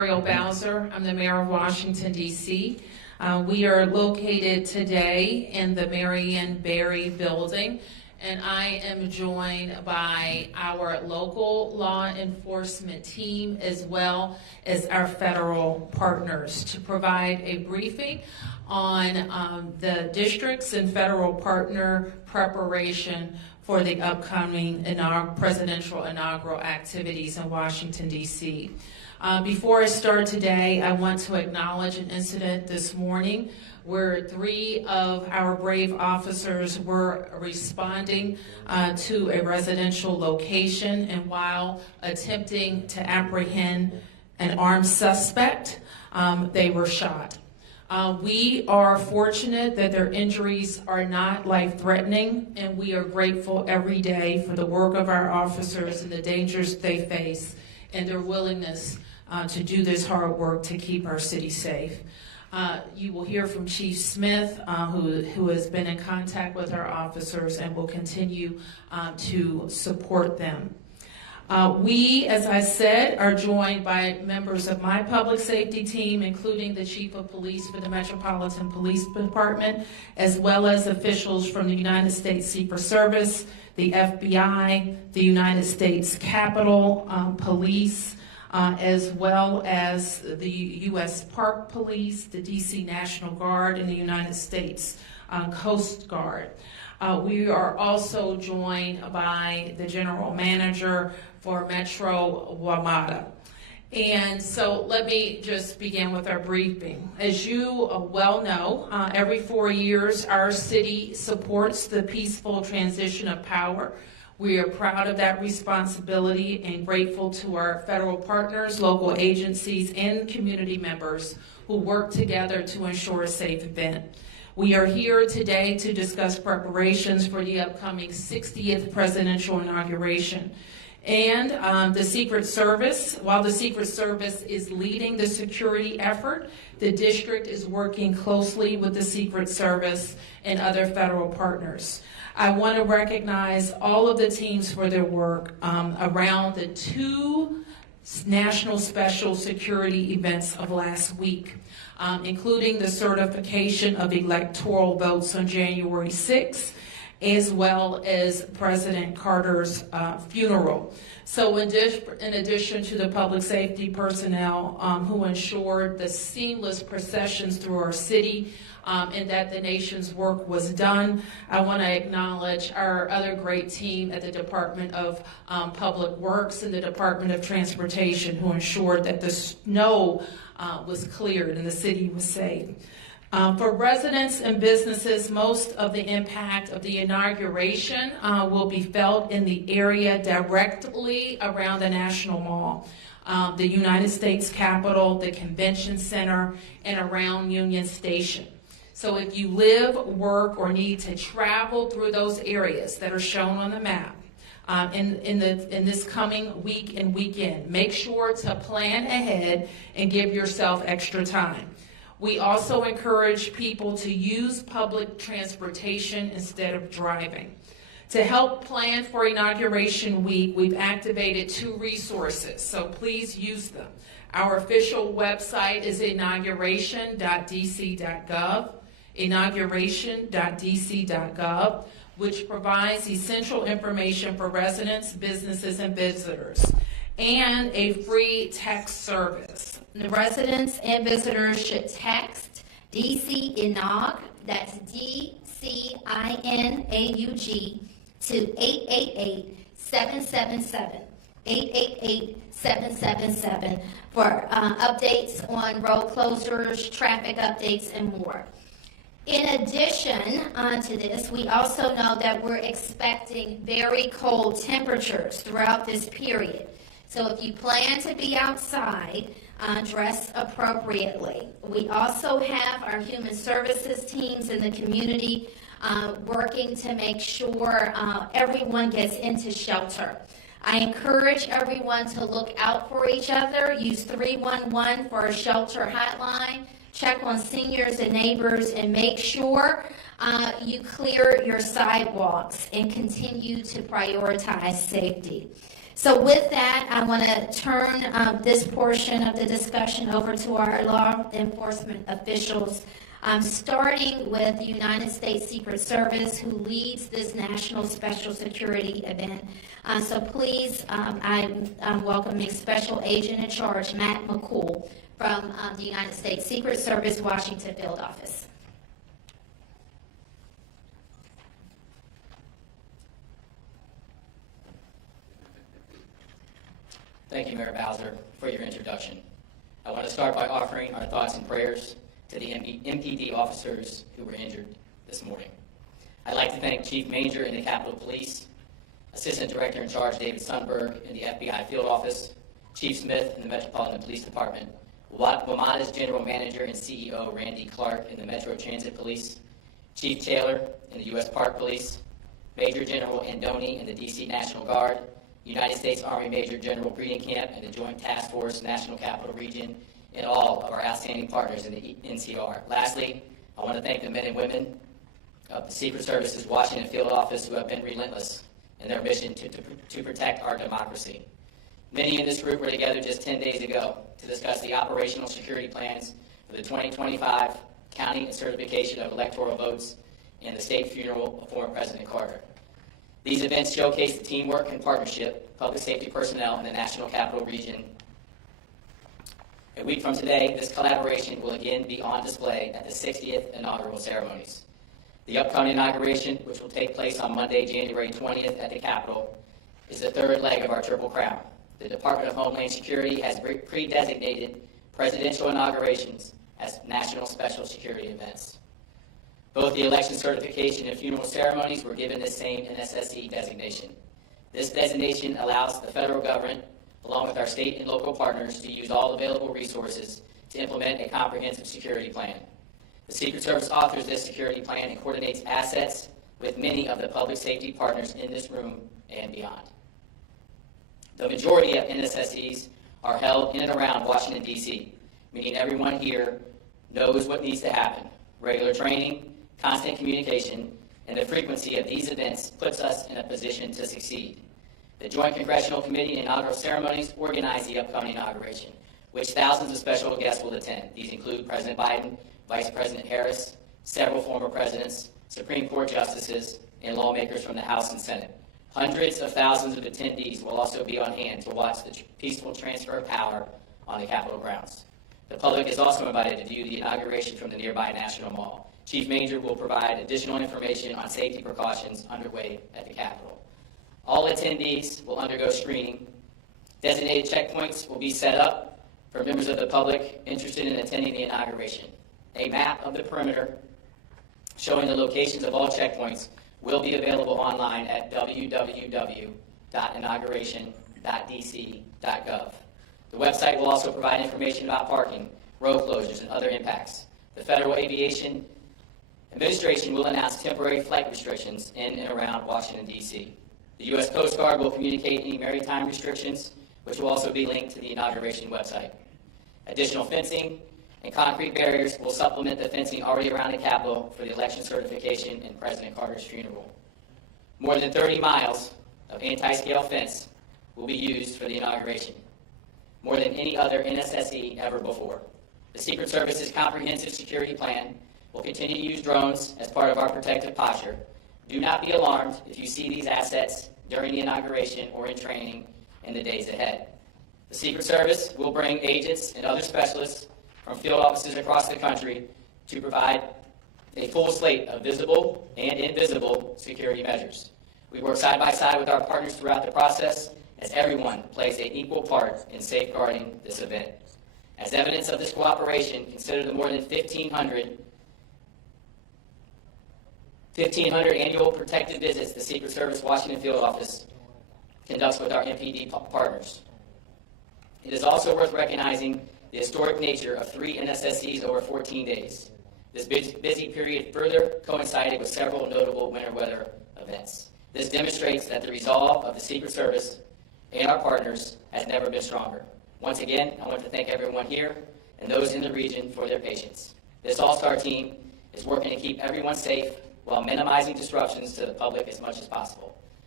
Bowser. I'm the mayor of Washington, D.C. We are located today in the Marion Barry building, and I am joined by our local law enforcement team as well as our federal partners to provide a briefing on the districts and federal partner preparation for the upcoming presidential inaugural activities in Washington, D.C. Before I start today, I want to acknowledge an incident this morning where 3 of our brave officers were responding to a residential location, and while attempting to apprehend an armed suspect, they were shot. We are fortunate that their injuries are not life-threatening, and we are grateful every day for the work of our officers and the dangers they face and their willingness to do this hard work to keep our city safe. You will hear from Chief Smith, who has been in contact with our officers and will continue to support them. We, as I said, are joined by members of my public safety team, including the Chief of Police for the Metropolitan Police Department, as well as officials from the United States Secret Service, the FBI, the United States Capitol Police, as well as the U.S. Park Police, the D.C. National Guard, and the United States Coast Guard. We are also joined by the General Manager for Metro WMATA. And so let me just begin with our briefing. As you well know, every 4 years our city supports the peaceful transition of power. We are proud of that responsibility and grateful to our federal partners, local agencies, and community members who work together to ensure a safe event. We are here today to discuss preparations for the upcoming 60th presidential inauguration. And the Secret Service, while the Secret Service is leading the security effort, the district is working closely with the Secret Service and other federal partners. I want to recognize all of the teams for their work around the 2 national special security events of last week, including the certification of electoral votes on January 6th, as well as President Carter's funeral. So in addition to the public safety personnel who ensured the seamless processions through our city and that the nation's work was done, I want to acknowledge our other great team at the Department of Public Works and the Department of Transportation who ensured that the snow was cleared and the city was safe. For residents and businesses, most of the impact of the inauguration will be felt in the area directly around the National Mall, the United States Capitol, the Convention Center, and around Union Station. So if you live, work, or need to travel through those areas that are shown on the map in this coming week and weekend, make sure to plan ahead and give yourself extra time. We also encourage people to use public transportation instead of driving. To help plan for Inauguration Week, we've activated 2 resources, so please use them. Our official website is inauguration.dc.gov, inauguration.dc.gov, which provides essential information for residents, businesses, and visitors, and a free text service. The residents and visitors should text DC Inaug, that's DCINAUG, to 888-777, 888-777 for updates on road closures, traffic updates, and more. In addition to this, we also know that we're expecting very cold temperatures throughout this period. So if you plan to be outside, dress appropriately. We also have our human services teams in the community working to make sure everyone gets into shelter. I encourage everyone to look out for each other. Use 311 for a shelter hotline. Check on seniors and neighbors and make sure you clear your sidewalks and continue to prioritize safety. So with that, I want to turn this portion of the discussion over to our law enforcement officials, starting with the United States Secret Service, who leads this National Special Security event. So please, I'm welcoming Special Agent in Charge, Matt McCool, from the United States Secret Service, Washington Field Office. Thank you, Mayor Bowser, for your introduction. I want to start by offering our thoughts and prayers to the MPD officers who were injured this morning. I'd like to thank Chief Manger in the Capitol Police, Assistant Director in Charge David Sundberg in the FBI Field Office, Chief Smith in the Metropolitan Police Department, WMATA's General Manager and CEO Randy Clark in the Metro Transit Police, Chief Taylor in the U.S. Park Police, Major General Andoni in the D.C. National Guard, United States Army Major General Breeding Camp and the Joint Task Force National Capital Region, and all of our outstanding partners in the NCR. Lastly, I want to thank the men and women of the Secret Service's Washington Field Office who have been relentless in their mission to protect our democracy. Many in this group were together just 10 days ago to discuss the operational security plans for the 2025 counting and certification of electoral votes and the state funeral of former President Carter. These events showcase the teamwork and partnership of public safety personnel in the National Capital Region. A week from today, this collaboration will again be on display at the 60th inaugural ceremonies. The upcoming inauguration, which will take place on Monday, January 20th at the Capitol, is the third leg of our Triple Crown. The Department of Homeland Security has pre-designated presidential inaugurations as national special security events. Both the election certification and funeral ceremonies were given the same NSSE designation. This designation allows the federal government, along with our state and local partners, to use all available resources to implement a comprehensive security plan. The Secret Service authors this security plan and coordinates assets with many of the public safety partners in this room and beyond. The majority of NSSEs are held in and around Washington, D.C., meaning everyone here knows what needs to happen. Regular training, constant communication, and the frequency of these events puts us in a position to succeed. The Joint Congressional Committee and inaugural ceremonies organize the upcoming inauguration, which thousands of special guests will attend. These include President Biden, Vice President Harris, several former presidents, Supreme Court justices, and lawmakers from the House and Senate. Hundreds of thousands of attendees will also be on hand to watch the peaceful transfer of power on the Capitol grounds. The public is also invited to view the inauguration from the nearby National Mall. Chief Manger will provide additional information on safety precautions underway at the Capitol. All attendees will undergo screening. Designated checkpoints will be set up for members of the public interested in attending the inauguration. A map of the perimeter showing the locations of all checkpoints will be available online at www.inauguration.dc.gov. The website will also provide information about parking, road closures, and other impacts. The Federal Aviation Administration will announce temporary flight restrictions in and around Washington, D.C. The U.S. Coast Guard will communicate any maritime restrictions, which will also be linked to the inauguration website. Additional fencing and concrete barriers will supplement the fencing already around the Capitol for the election certification and President Carter's funeral. More than 30 miles of anti-scale fence will be used for the inauguration, more than any other NSSE ever before. The Secret Service's comprehensive security plan will continue to use drones as part of our protective posture. Do not be alarmed if you see these assets during the inauguration or in training in the days ahead. The Secret Service will bring agents and other specialists from field offices across the country to provide a full slate of visible and invisible security measures. We work side by side with our partners throughout the process as everyone plays an equal part in safeguarding this event. As evidence of this cooperation, consider the more than 1,500 annual protective visits the Secret Service Washington Field Office conducts with our MPD partners. It is also worth recognizing the historic nature of 3 NSSEs over 14 days. This busy period further coincided with several notable winter weather events. This demonstrates that the resolve of the Secret Service and our partners has never been stronger. Once again, I want to thank everyone here and those in the region for their patience. This all-star team is working to keep everyone safe while minimizing disruptions to the public as much as possible.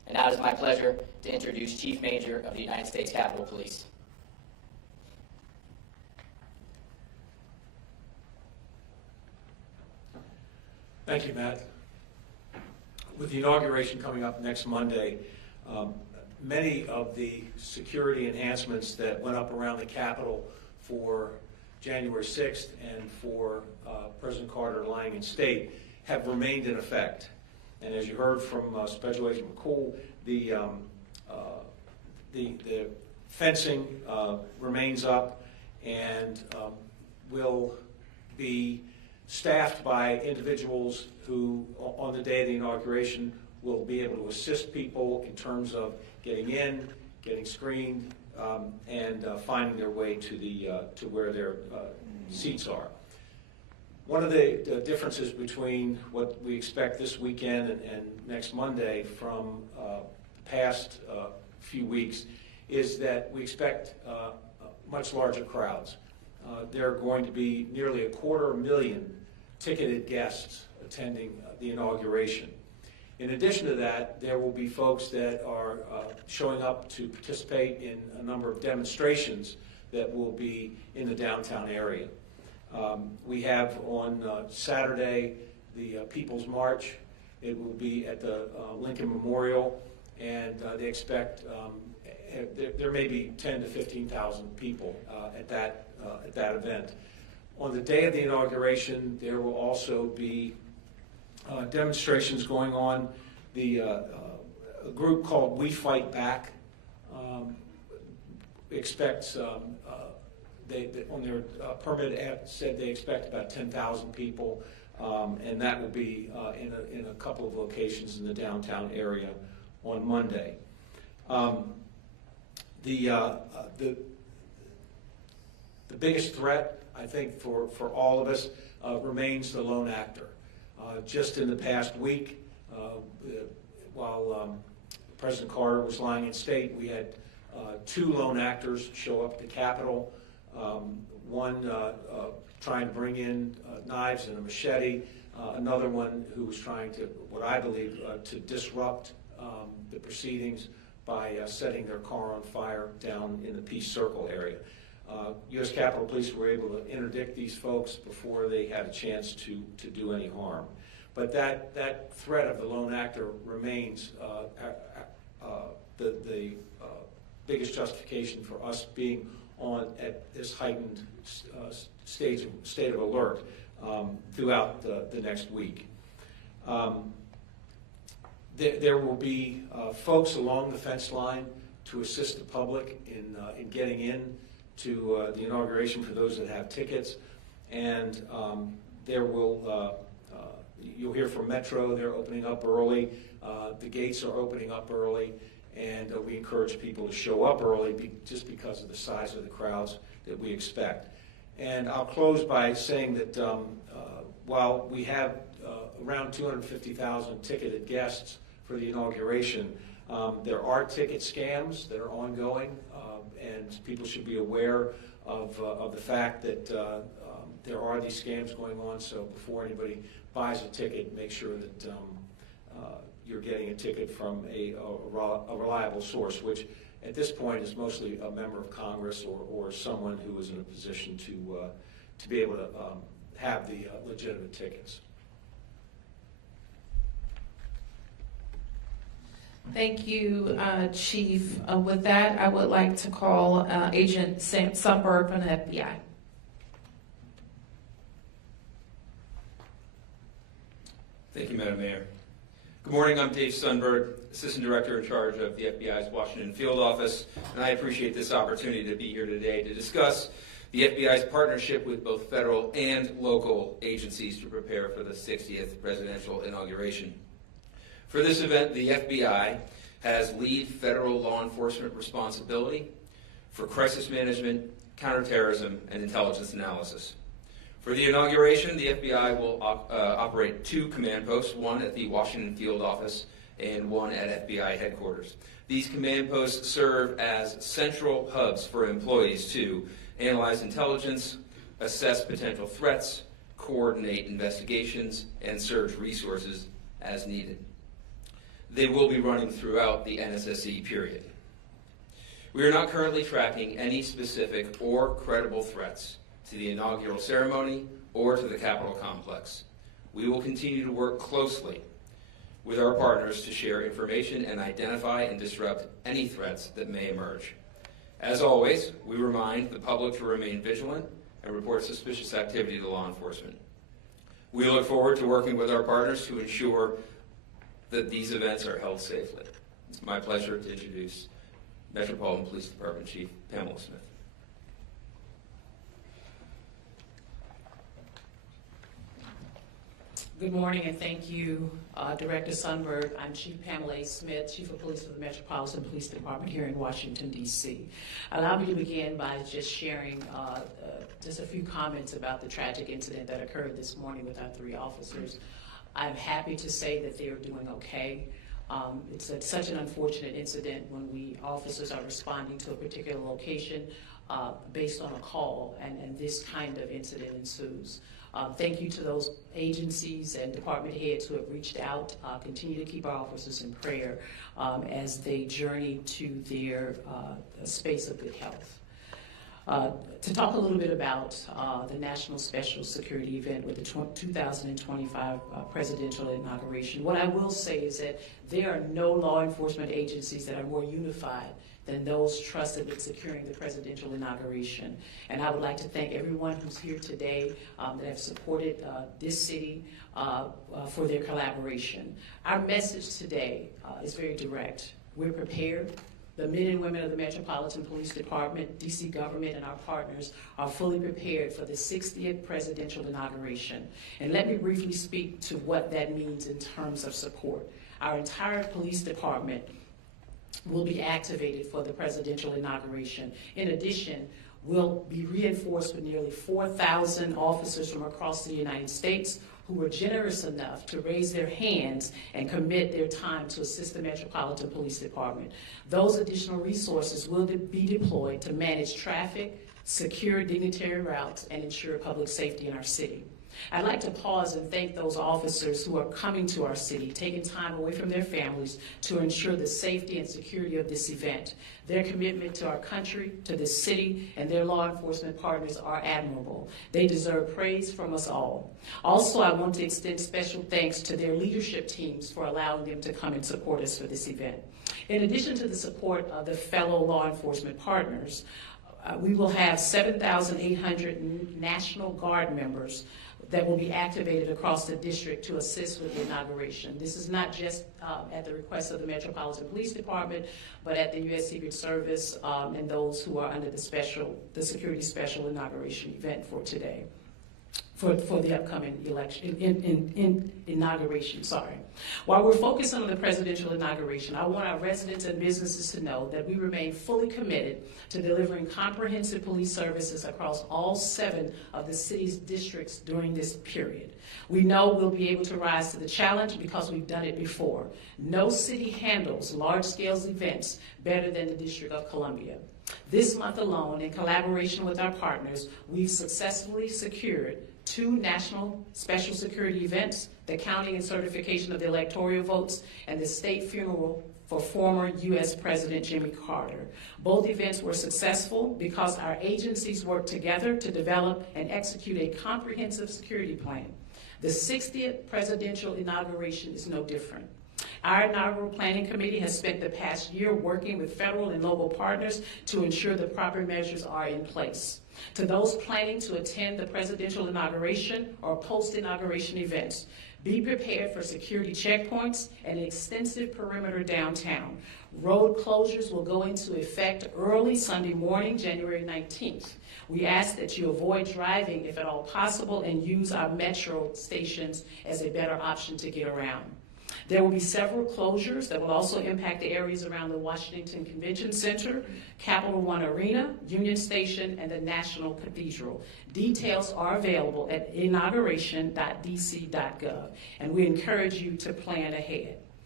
And now it is my pleasure to introduce Chief Major of the United States Capitol Police. Thank you, Matt. With the inauguration coming up next Monday, many of the security enhancements that went up around the Capitol for January 6th and for President Carter lying in state have remained in effect. And as you heard from Special Agent McCool, the fencing remains up and will be staffed by individuals who, on the day of the inauguration, will be able to assist people in terms of getting in, getting screened, and finding their way to where their seats are. One of the differences between what we expect this weekend and next Monday from the past few weeks is that we expect much larger crowds. There are going to be nearly 250,000 ticketed guests attending the inauguration. In addition to that, there will be folks that are showing up to participate in a number of demonstrations that will be in the downtown area. We have on Saturday the People's March. It will be at the Lincoln Memorial, and they expect there may be 10,000 to 15,000 people at that event. On the day of the inauguration, there will also be demonstrations going on. A group called We Fight Back expects, they on their permit app said they expect about 10,000 people, and that will be in a couple of locations in the downtown area on Monday. The biggest threat, I think, for all of us remains the lone actor. Just in the past week, while President Carter was lying in state, we had 2 lone actors show up at the Capitol. One trying to bring in knives and a machete, another one who was trying to, what I believe, to disrupt the proceedings by setting their car on fire down in the Peace Circle area. U.S. Capitol Police were able to interdict these folks before they had a chance to do any harm. But that threat of the lone actor remains the biggest justification for us being on at this heightened state of alert throughout the next week. There will be folks along the fence line to assist the public in getting in to the inauguration for those that have tickets, and there will you'll hear from Metro. They're opening up early. The gates are opening up early, and we encourage people to show up early just because of the size of the crowds that we expect. And I'll close by saying that while we have around 250,000 ticketed guests for the inauguration, there are ticket scams that are ongoing, and people should be aware of the fact that there are these scams going on. So before anybody buys a ticket, make sure that you're getting a ticket from a reliable source, which at this point is mostly a member of Congress or someone who is in a position to be able to have the legitimate tickets. Thank you, Chief. With that, I would like to call Agent Sundberg from the FBI. Thank you, Madam Mayor. Good morning, I'm Dave Sundberg, Assistant Director in charge of the FBI's Washington Field Office, and I appreciate this opportunity to be here today to discuss the FBI's partnership with both federal and local agencies to prepare for the 60th presidential inauguration. For this event, the FBI has lead federal law enforcement responsibility for crisis management, counterterrorism, and intelligence analysis. For the inauguration, the FBI will operate 2 command posts, one at the Washington Field Office and one at FBI headquarters. These command posts serve as central hubs for employees to analyze intelligence, assess potential threats, coordinate investigations, and surge resources as needed. they will be running throughout the NSSE period. We are not currently tracking any specific or credible threats to the inaugural ceremony or to the Capitol complex. We will continue to work closely with our partners to share information and identify and disrupt any threats that may emerge. As always, we remind the public to remain vigilant and report suspicious activity to law enforcement. We look forward to working with our partners to ensure that these events are held safely. It's my pleasure to introduce Metropolitan Police Department Chief Pamela Smith. Good morning, and thank you, Director Sundberg. I'm Chief Pamela A. Smith, Chief of Police for the Metropolitan Police Department here in Washington, D.C. Allow me to begin by just sharing just a few comments about the tragic incident that occurred this morning with our 3 officers. I'm happy to say that they are doing okay. It's such an unfortunate incident when officers are responding to a particular location based on a call, and this kind of incident ensues. Thank you to those agencies and department heads who have reached out. Continue to keep our officers in prayer as they journey to their space of good health. To talk a little bit about the National Special Security event with the 2025 presidential inauguration, what I will say is that there are no law enforcement agencies that are more unified than those trusted with securing the presidential inauguration. And I would like to thank everyone who's here today that have supported this city for their collaboration. Our message today is very direct. We're prepared. The men and women of the Metropolitan Police Department, DC government, and our partners are fully prepared for the 60th presidential inauguration. And let me briefly speak to what that means in terms of support. Our entire police department will be activated for the presidential inauguration. In addition, we'll be reinforced with nearly 4,000 officers from across the United States who were generous enough to raise their hands and commit their time to assist the Metropolitan Police Department. Those additional resources will be deployed to manage traffic, secure dignitary routes, and ensure public safety in our city. I'd like to pause and thank those officers who are coming to our city, taking time away from their families to ensure the safety and security of this event. Their commitment to our country, to this city, and their law enforcement partners are admirable. They deserve praise from us all. Also, I want to extend special thanks to their leadership teams for allowing them to come and support us for this event. In addition to the support of the fellow law enforcement partners, we will have 7,800 National Guard members that will be activated across the district to assist with the inauguration. This is not just at the request of the Metropolitan Police Department, but at the U.S. Secret Service and those who are under the Security Special Inauguration event for today, for the upcoming election, inauguration. While we're focused on the presidential inauguration, I want our residents and businesses to know that we remain fully committed to delivering comprehensive police services across all 7 of the city's districts during this period. We know we'll be able to rise to the challenge because we've done it before. No city handles large-scale events better than the District of Columbia. This month alone, in collaboration with our partners, we've successfully secured 2 national special security events, the counting and certification of the electoral votes, and the state funeral for former U.S. President Jimmy Carter. Both events were successful because our agencies worked together to develop and execute a comprehensive security plan. The 60th presidential inauguration is no different. Our inaugural planning committee has spent the past year working with federal and local partners to ensure the proper measures are in place. To those planning to attend the presidential inauguration or post-inauguration events, be prepared for security checkpoints and an extensive perimeter downtown. Road closures will go into effect early Sunday morning, January 19th. We ask that you avoid driving if at all possible and use our metro stations as a better option to get around. There will be several closures that will also impact the areas around the Washington Convention Center, Capital One Arena, Union Station, and the National Cathedral. Details are available at inauguration.dc.gov, and we encourage you to plan ahead.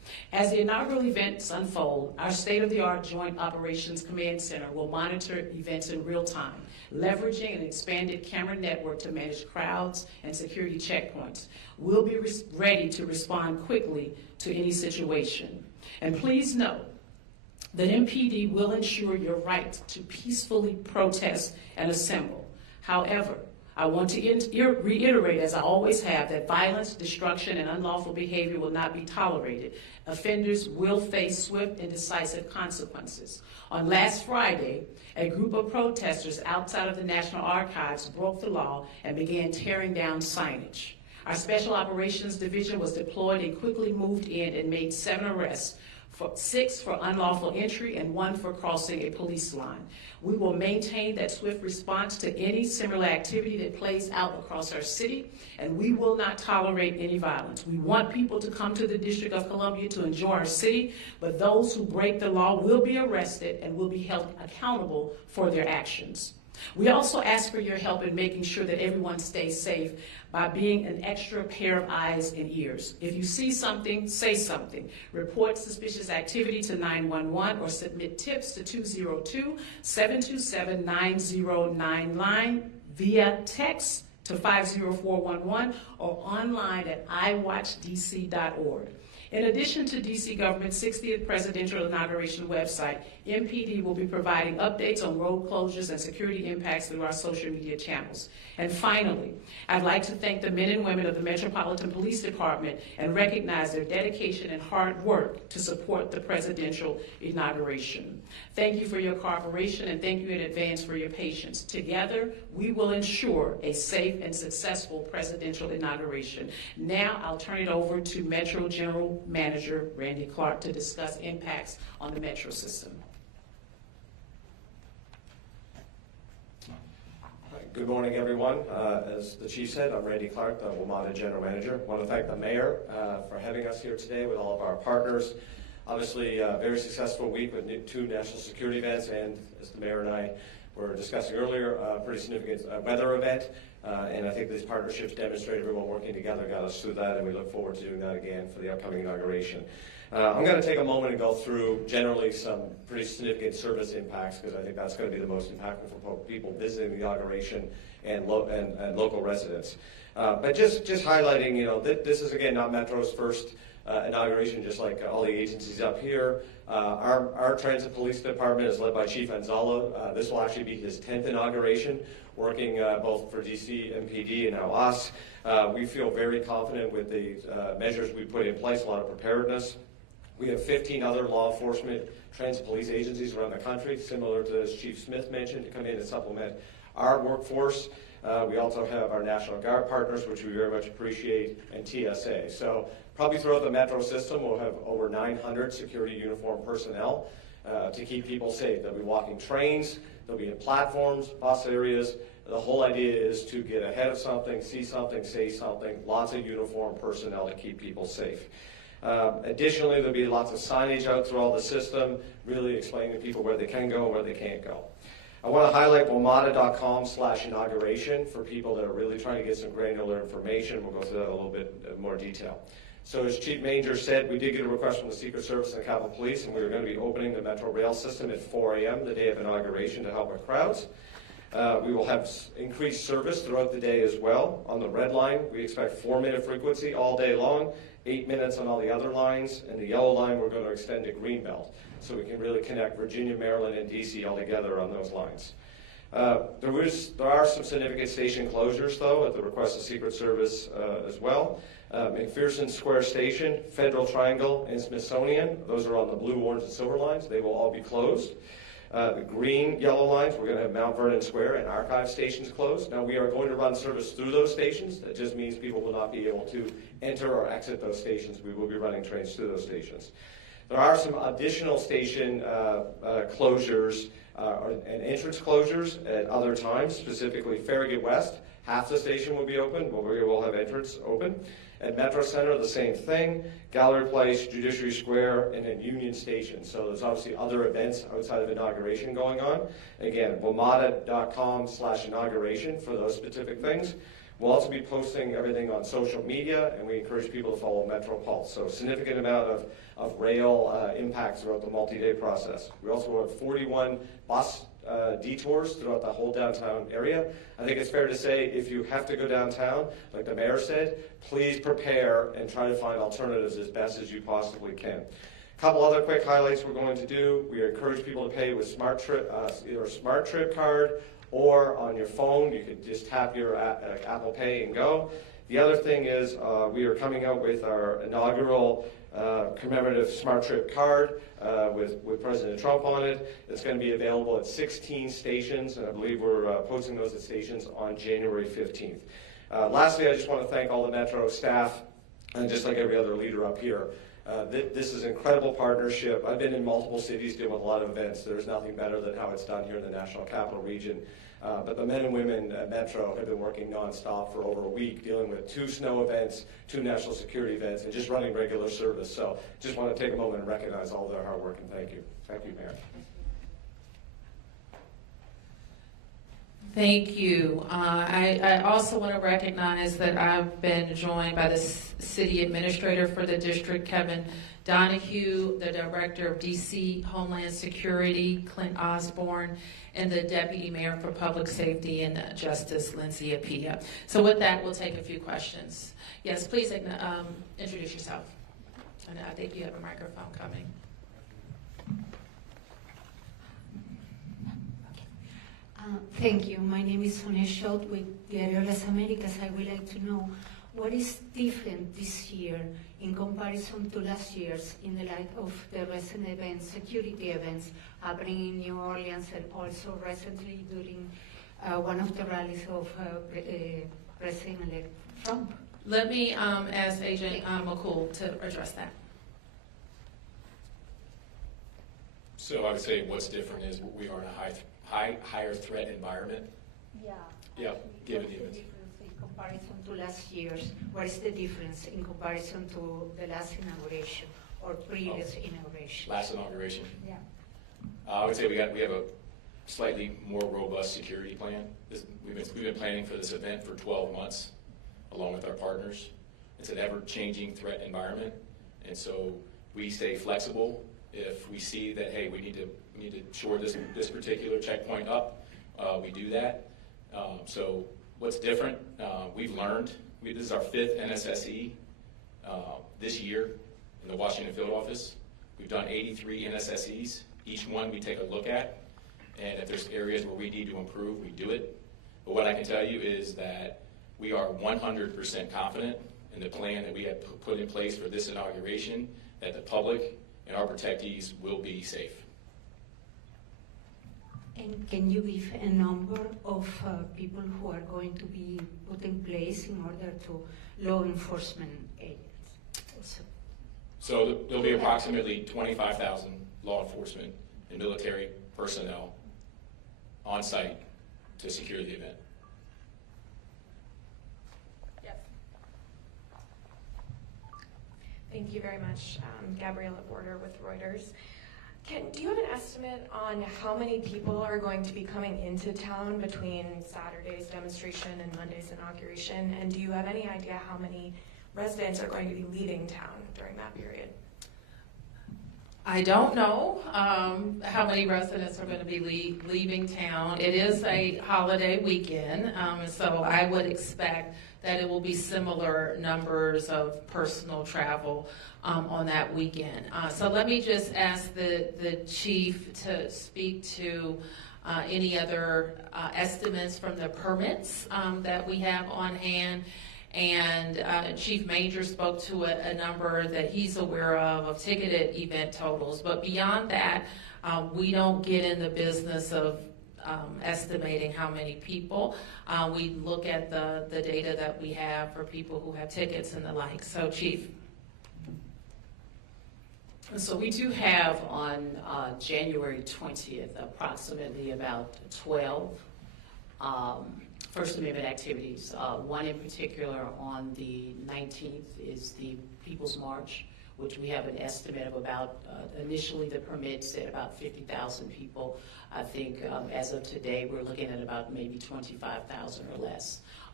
As the inaugural events unfold, our state-of-the-art Joint Operations Command Center will monitor events in real time, leveraging an expanded camera network to manage crowds and security checkpoints. We'll be ready to respond quickly to any situation. And please note that MPD will ensure your right to peacefully protest and assemble. However, I want to reiterate, as I always have, that violence, destruction, and unlawful behavior will not be tolerated. Offenders will face swift and decisive consequences. On last Friday, a group of protesters outside of the National Archives broke the law and began tearing down signage. Our Special Operations Division was deployed and quickly moved in and made 7 arrests, 6 for unlawful entry and 1 for crossing a police line. We will maintain that swift response to any similar activity that plays out across our city, and we will not tolerate any violence. We want people to come to the District of Columbia to enjoy our city, but those who break the law will be arrested and will be held accountable for their actions. We also ask for your help in making sure that everyone stays safe by being an extra pair of eyes and ears. If you see something, say something. Report suspicious activity to 911 or submit tips to 202-727-9099 via text to 50411 or online at iwatchdc.org. In addition to DC government's 60th presidential inauguration website, MPD will be providing updates on road closures and security impacts through our social media channels. And finally, I'd like to thank the men and women of the Metropolitan Police Department and recognize their dedication and hard work to support the presidential inauguration. Thank you for your cooperation and thank you in advance for your patience. Together, we will ensure a safe and successful presidential inauguration. Now, I'll turn it over to Metro General Manager Randy Clark to discuss impacts on the Metro system. Good morning, everyone. As the Chief said, I'm Randy Clark, the WMATA General Manager. I want to thank the Mayor for having us here today with all of our partners. Obviously, a very successful week with 2 national security events, and as the Mayor and I were discussing earlier, a pretty significant weather event. And I think these partnerships demonstrate everyone working together got us through that, and we look forward to doing that again for the upcoming inauguration. I'm going to take a moment and go through generally some pretty significant service impacts, because I think that's going to be the most impactful for people visiting the inauguration and local residents. But just highlighting, this is again not Metro's first inauguration, just like all the agencies up here. Our Transit Police Department is led by Chief Anzalo. This will actually be his 10th inauguration, working both for DC, MPD, and now us. We feel very confident with the measures we put in place, a lot of preparedness. We have 15 other law enforcement transit police agencies around the country, similar to as Chief Smith mentioned, to come in and supplement our workforce. We also have our National Guard partners, which we very much appreciate, and TSA. So probably throughout the Metro system, we'll have over 900 security uniformed personnel to keep people safe. They'll be walking trains, they'll be in platforms, bus areas. The whole idea is to get ahead of something, see something, say something, lots of uniformed personnel to keep people safe. Additionally, there'll be lots of signage out through all the system, really explaining to people where they can go and where they can't go. I want to highlight WMATA.com/inauguration for people that are really trying to get some granular information. We'll go through that in a little bit more detail. So as Chief Manger said, we did get a request from the Secret Service and Capitol Police, and we were going to be opening the Metro Rail system at 4 a.m. the day of inauguration to help with crowds. We will have increased service throughout the day as well. On the red line, we expect 4-minute frequency all day long, 8 minutes on all the other lines, and the yellow line we're going to extend to Greenbelt, so we can really connect Virginia, Maryland, and DC all together on those lines. There are some significant station closures, though, at the request of Secret Service as well. McPherson Square Station, Federal Triangle, and Smithsonian, those are on the blue, orange, and silver lines. They will all be closed. The green, yellow lines, we're going to have Mount Vernon Square and Archive stations closed. Now, we are going to run service through those stations. That just means people will not be able to enter or exit those stations. We will be running trains through those stations. There are some additional station closures and entrance closures at other times, specifically Farragut West. Half the station will be open, but we will have entrance open. At Metro Center, the same thing. Gallery Place, Judiciary Square, and then Union Station. So there's obviously other events outside of inauguration going on. Again, WMATA.com/inauguration for those specific things. We'll also be posting everything on social media, and we encourage people to follow Metropolitan. So significant amount of rail impacts throughout the multi-day process. We also have 41 bus detours throughout the whole downtown area. I think it's fair to say if you have to go downtown, like the mayor said, please prepare and try to find alternatives as best as you possibly can. A couple other quick highlights we're going to do. We encourage people to pay with either a Smart Trip card or on your phone. You can just tap your Apple Pay and go. The other thing is we are coming out with our inaugural commemorative Smart Trip card with President Trump on it. It's going to be available at 16 stations, and I believe we're posting those at stations on January 15th. Lastly, I just want to thank all the Metro staff, and just like every other leader up here. This is an incredible partnership. I've been in multiple cities dealing with a lot of events. There's nothing better than how it's done here in the National Capital Region. But the men and women at Metro have been working nonstop for over a week, dealing with 2 snow events, 2 national security events, and just running regular service. So just want to take a moment and recognize all their hard work, and thank you. Thank you, Mayor. Thank you. I also want to recognize that I've been joined by the City Administrator for the District, Kevin Donahue, the Director of DC Homeland Security, Clint Osborne, and the Deputy Mayor for Public Safety and Justice, Lindsay Apia. So with that, we'll take a few questions. Yes, please introduce yourself. And I think you have a microphone coming. Thank you. My name is Sonia Schott with Diario Las Americas. I would like to know what is different this year in comparison to last year's in the light of the recent events, security events happening in New Orleans, and also recently during one of the rallies of President-elect Trump. Let me ask Agent McCool to address that. So I would say what's different is we are in a higher threat environment. Yeah. Yeah, given the What's the events. difference in comparison to last year's? What is the difference in comparison to the last inauguration or previous inauguration? Last inauguration. Yeah. I would say we have a slightly more robust security plan. We've been planning for this event for 12 months, along with our partners. It's an ever-changing threat environment, and so we stay flexible. If we see that, hey, we need to shore this particular checkpoint up, we do that. So what's different? We've learned. This is our 5th NSSE this year in the Washington field office. We've done 83 NSSEs. Each one we take a look at, and if there's areas where we need to improve, we do it. But what I can tell you is that we are 100% confident in the plan that we have put in place for this inauguration, that the public and our protectees will be safe. And can you give a number of people who are going to be put in place in order to law enforcement agents? So there'll be approximately 25,000 law enforcement and military personnel on site to secure the event. Yes. Thank you very much. Gabriella Border with Reuters. Do you have an estimate on how many people are going to be coming into town between Saturday's demonstration and Monday's inauguration? And do you have any idea how many residents are going to be leaving town during that period? I don't know how many residents are going to be leaving town. It is a holiday weekend, so I would expect that it will be similar numbers of personal travel on that weekend. So let me just ask the chief to speak to any other estimates from the permits that we have on hand. And Chief Major spoke to a number that he's aware of ticketed event totals. But beyond that, we don't get in the business of estimating how many people. We look at the data that we have for people who have tickets and the like. So, Chief. So we do have on January 20th approximately about 12 First Amendment activities. One in particular on the 19th is the People's March, which we have an estimate of about, initially the permit said about 50,000 people. I think as of today, we're looking at about maybe 25,000 or less.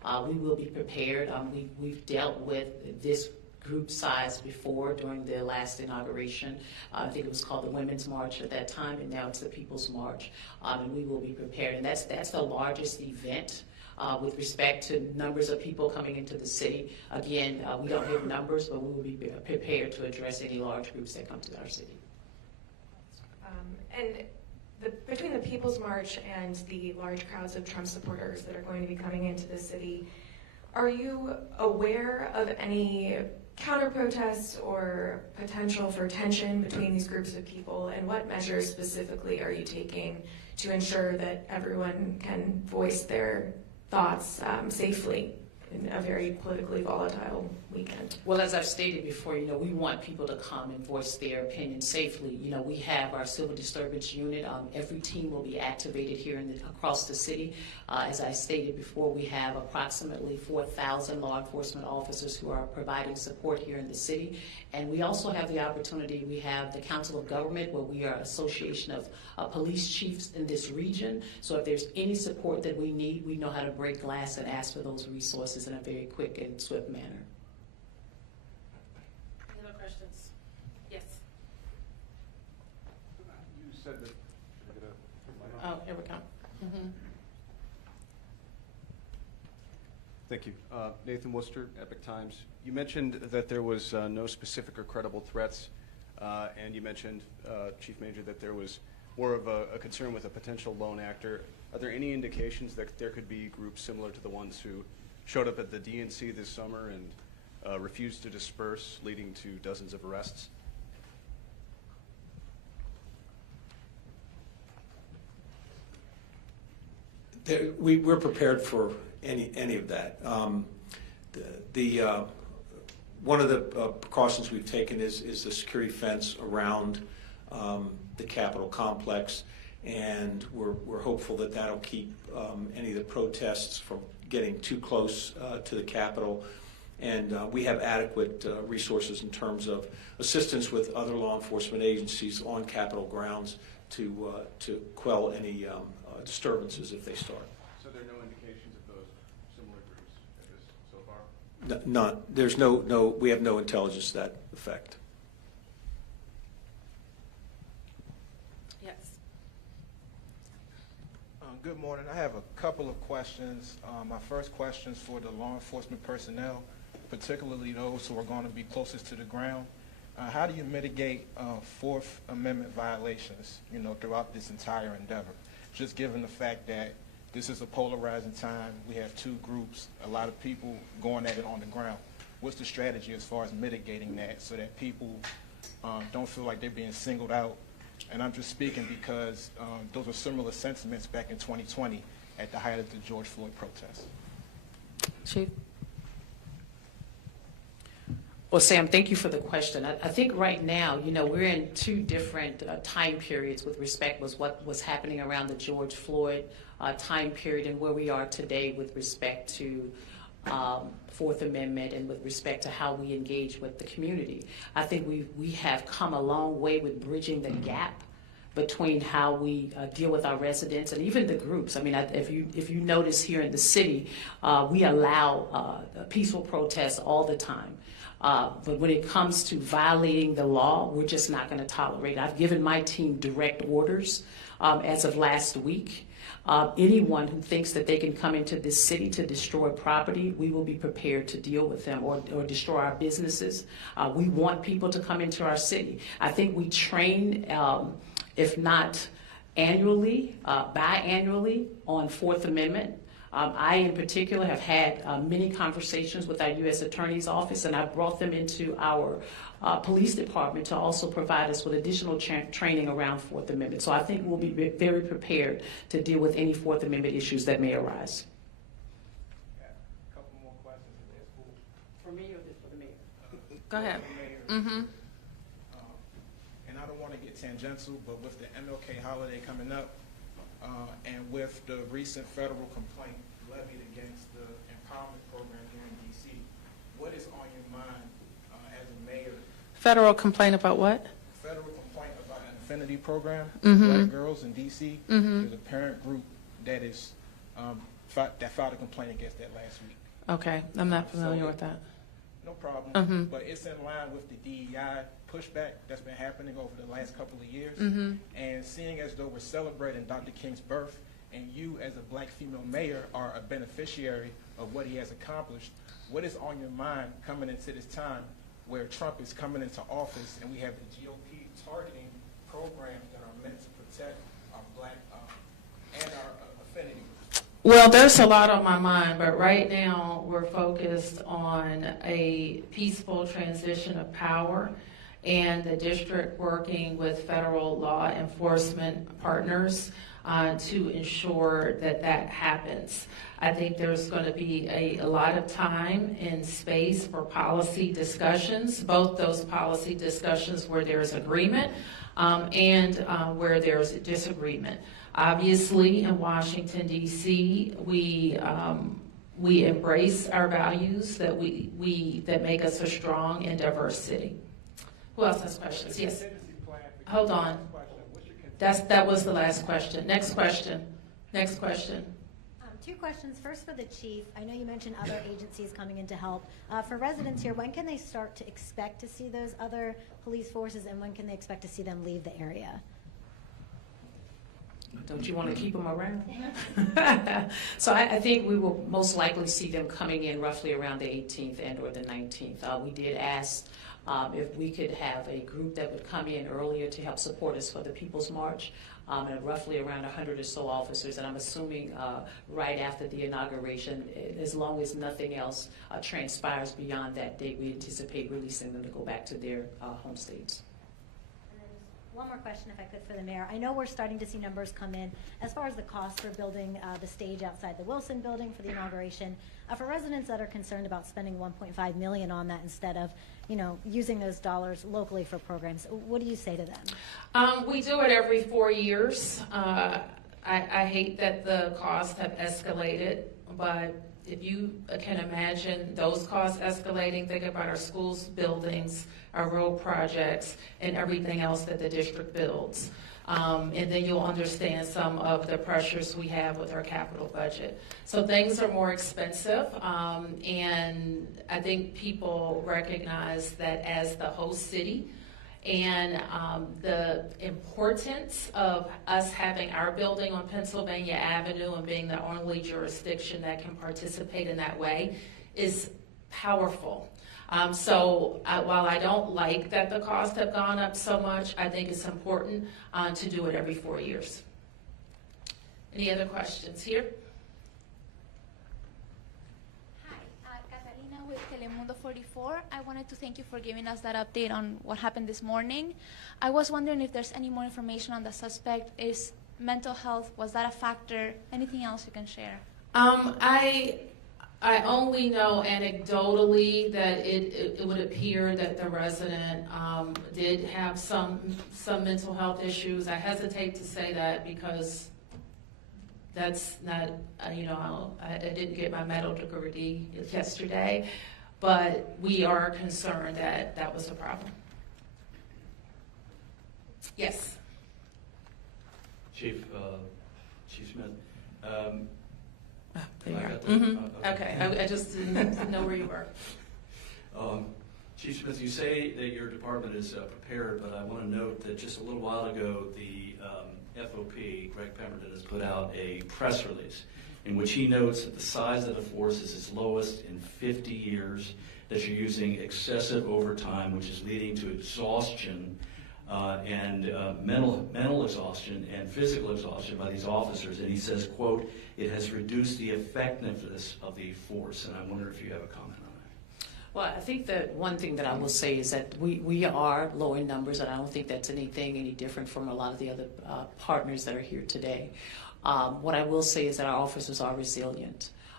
We will be prepared. We've dealt with this group size before during the last inauguration. I think it was called the Women's March at that time, and now it's the People's March. And we will be prepared. And that's the largest event with respect to numbers of people coming into the city. Again, we don't have numbers, but we will be prepared to address any large groups that come to our city. Between the People's March and the large crowds of Trump supporters that are going to be coming into the city, are you aware of any counter-protests or potential for tension between these groups of people, and what measures specifically are you taking to ensure that everyone can voice their thoughts safely in a very politically volatile weekend? Well, as I've stated before, we want people to come and voice their opinion safely. We have our civil disturbance unit. Every team will be activated here across the city. As I stated before, we have approximately 4,000 law enforcement officers who are providing support here in the city. And we also have the opportunity, we have the Council of Government, where we are an association of police chiefs in this region. So if there's any support that we need, we know how to break glass and ask for those resources in a very quick and swift manner. Any other questions? Yes. You said that. Oh, here we go. Mm-hmm. Thank you. Nathan Worcester, Epic Times. You mentioned that there was no specific or credible threats, and you mentioned, Chief Major, that there was more of a concern with a potential lone actor. Are there any indications that there could be groups similar to the ones who showed up at the DNC this summer and refused to disperse, leading to dozens of arrests? We're prepared for any of that. One of the precautions we've taken is the security fence around the Capitol complex, and we're hopeful that that'll keep any of the protests from getting too close to the Capitol. And we have adequate resources in terms of assistance with other law enforcement agencies on Capitol grounds to quell any disturbances if they start. So there are no indications of those similar groups at this so far? None. There's we have no intelligence to that effect. Yes. Good morning. I have a couple of questions. My first question is for the law enforcement personnel, particularly those who are going to be closest to the ground. How do you mitigate Fourth Amendment violations, throughout this entire endeavor? Just given the fact that this is a polarizing time, we have two groups, a lot of people going at it on the ground. What's the strategy as far as mitigating that so that people don't feel like they're being singled out? And I'm just speaking because those were similar sentiments back in 2020 at the height of the George Floyd protests. Chief? Well, Sam, thank you for the question. I think right now, we're in two different time periods with respect to what was happening around the George Floyd time period and where we are today with respect to Fourth Amendment and with respect to how we engage with the community. I think we have come a long way with bridging the gap between how we deal with our residents and even the groups. I mean, if you notice here in the city, we allow peaceful protests all the time. But when it comes to violating the law, we're just not going to tolerate it. I've given my team direct orders as of last week. Anyone who thinks that they can come into this city to destroy property, we will be prepared to deal with them or destroy our businesses. We want people to come into our city. I think we train, if not annually, biannually on Fourth Amendment. I, in particular, have had many conversations with our U.S. Attorney's Office, and I brought them into our police department to also provide us with additional training around Fourth Amendment. So I think we'll be very prepared to deal with any Fourth Amendment issues that may arise. Yeah, a couple more questions if that's cool. For me or for the mayor? Go ahead. Mm-hmm. And I don't want to get tangential, but with the MLK holiday coming up, and with the recent federal complaint levied against the empowerment program here in D.C., what is on your mind as a mayor? Federal complaint about what? Federal complaint about an affinity program for Mm-hmm. black girls in D.C. Mm-hmm. There's a parent group that is that filed a complaint against that last week. Okay, I'm not familiar with that. No problem. Mhm. But it's in line with the DEI pushback that's been happening over the last couple of years. Mhm. And seeing as though we're celebrating Dr. King's birth, and you as a black female mayor are a beneficiary of what he has accomplished, what is on your mind coming into this time where Trump is coming into office and we have the GOP targeting programs that are meant to protect our black and our affinity groups? Well, there's a lot on my mind, but right now we're focused on a peaceful transition of power and the district working with federal law enforcement partners to ensure that that happens. I think there's going to be a lot of time and space for policy discussions, both those policy discussions where there's agreement and where there's disagreement. Obviously, in Washington, D.C., we embrace our values that that make us a strong and diverse city. Who else has questions? Yes. Hold on. That was the last question. Next question. Next question. Two questions. First for the chief. I know you mentioned other agencies coming in to help. For residents here, when can they start to expect to see those other police forces, and when can they expect to see them leave the area? Don't you want to keep them around? So I think we will most likely see them coming in roughly around the 18th and or the 19th. We did ask if we could have a group that would come in earlier to help support us for the People's March, and roughly around 100 or so officers, and I'm assuming right after the inauguration, as long as nothing else transpires beyond that date, we anticipate releasing them to go back to their home states. One more question, if I could, for the mayor. I know we're starting to see numbers come in as far as the cost for building the stage outside the Wilson building for the inauguration. For residents that are concerned about spending $1.5 million on that instead of, using those dollars locally for programs, what do you say to them? We do it every 4 years. I hate that the costs have escalated, but if you can imagine those costs escalating, think about our schools, buildings, our road projects, and everything else that the district builds. And then you'll understand some of the pressures we have with our capital budget. So things are more expensive, and I think people recognize that as the host city, and the importance of us having our building on Pennsylvania Avenue and being the only jurisdiction that can participate in that way is powerful. So while I don't like that the costs have gone up so much, I think it's important to do it every 4 years. Any other questions here? With Telemundo 44. I wanted to thank you for giving us that update on what happened this morning. I was wondering if there's any more information on the suspect. Is mental health, was that a factor? Anything else you can share? I only know anecdotally that it would appear that the resident did have some mental health issues. I hesitate to say that because that's not, I didn't get my medical degree yesterday, but we are concerned that that was a problem. Yes. Chief Smith. There you are. Okay, I just didn't know where you were. Chief Smith, you say that your department is prepared, but I want to note that just a little while ago, the FOP, Greg Pemberton, has put out a press release in which he notes that the size of the force is its lowest in 50 years, that you're using excessive overtime, which is leading to exhaustion and mental exhaustion and physical exhaustion by these officers. And he says, quote, it has reduced the effectiveness of the force. And I wonder if you have a comment on that. Well, I think that one thing that I will say is that we are low in numbers, and I don't think that's any different from a lot of the other partners that are here today. What I will say is that our officers are resilient.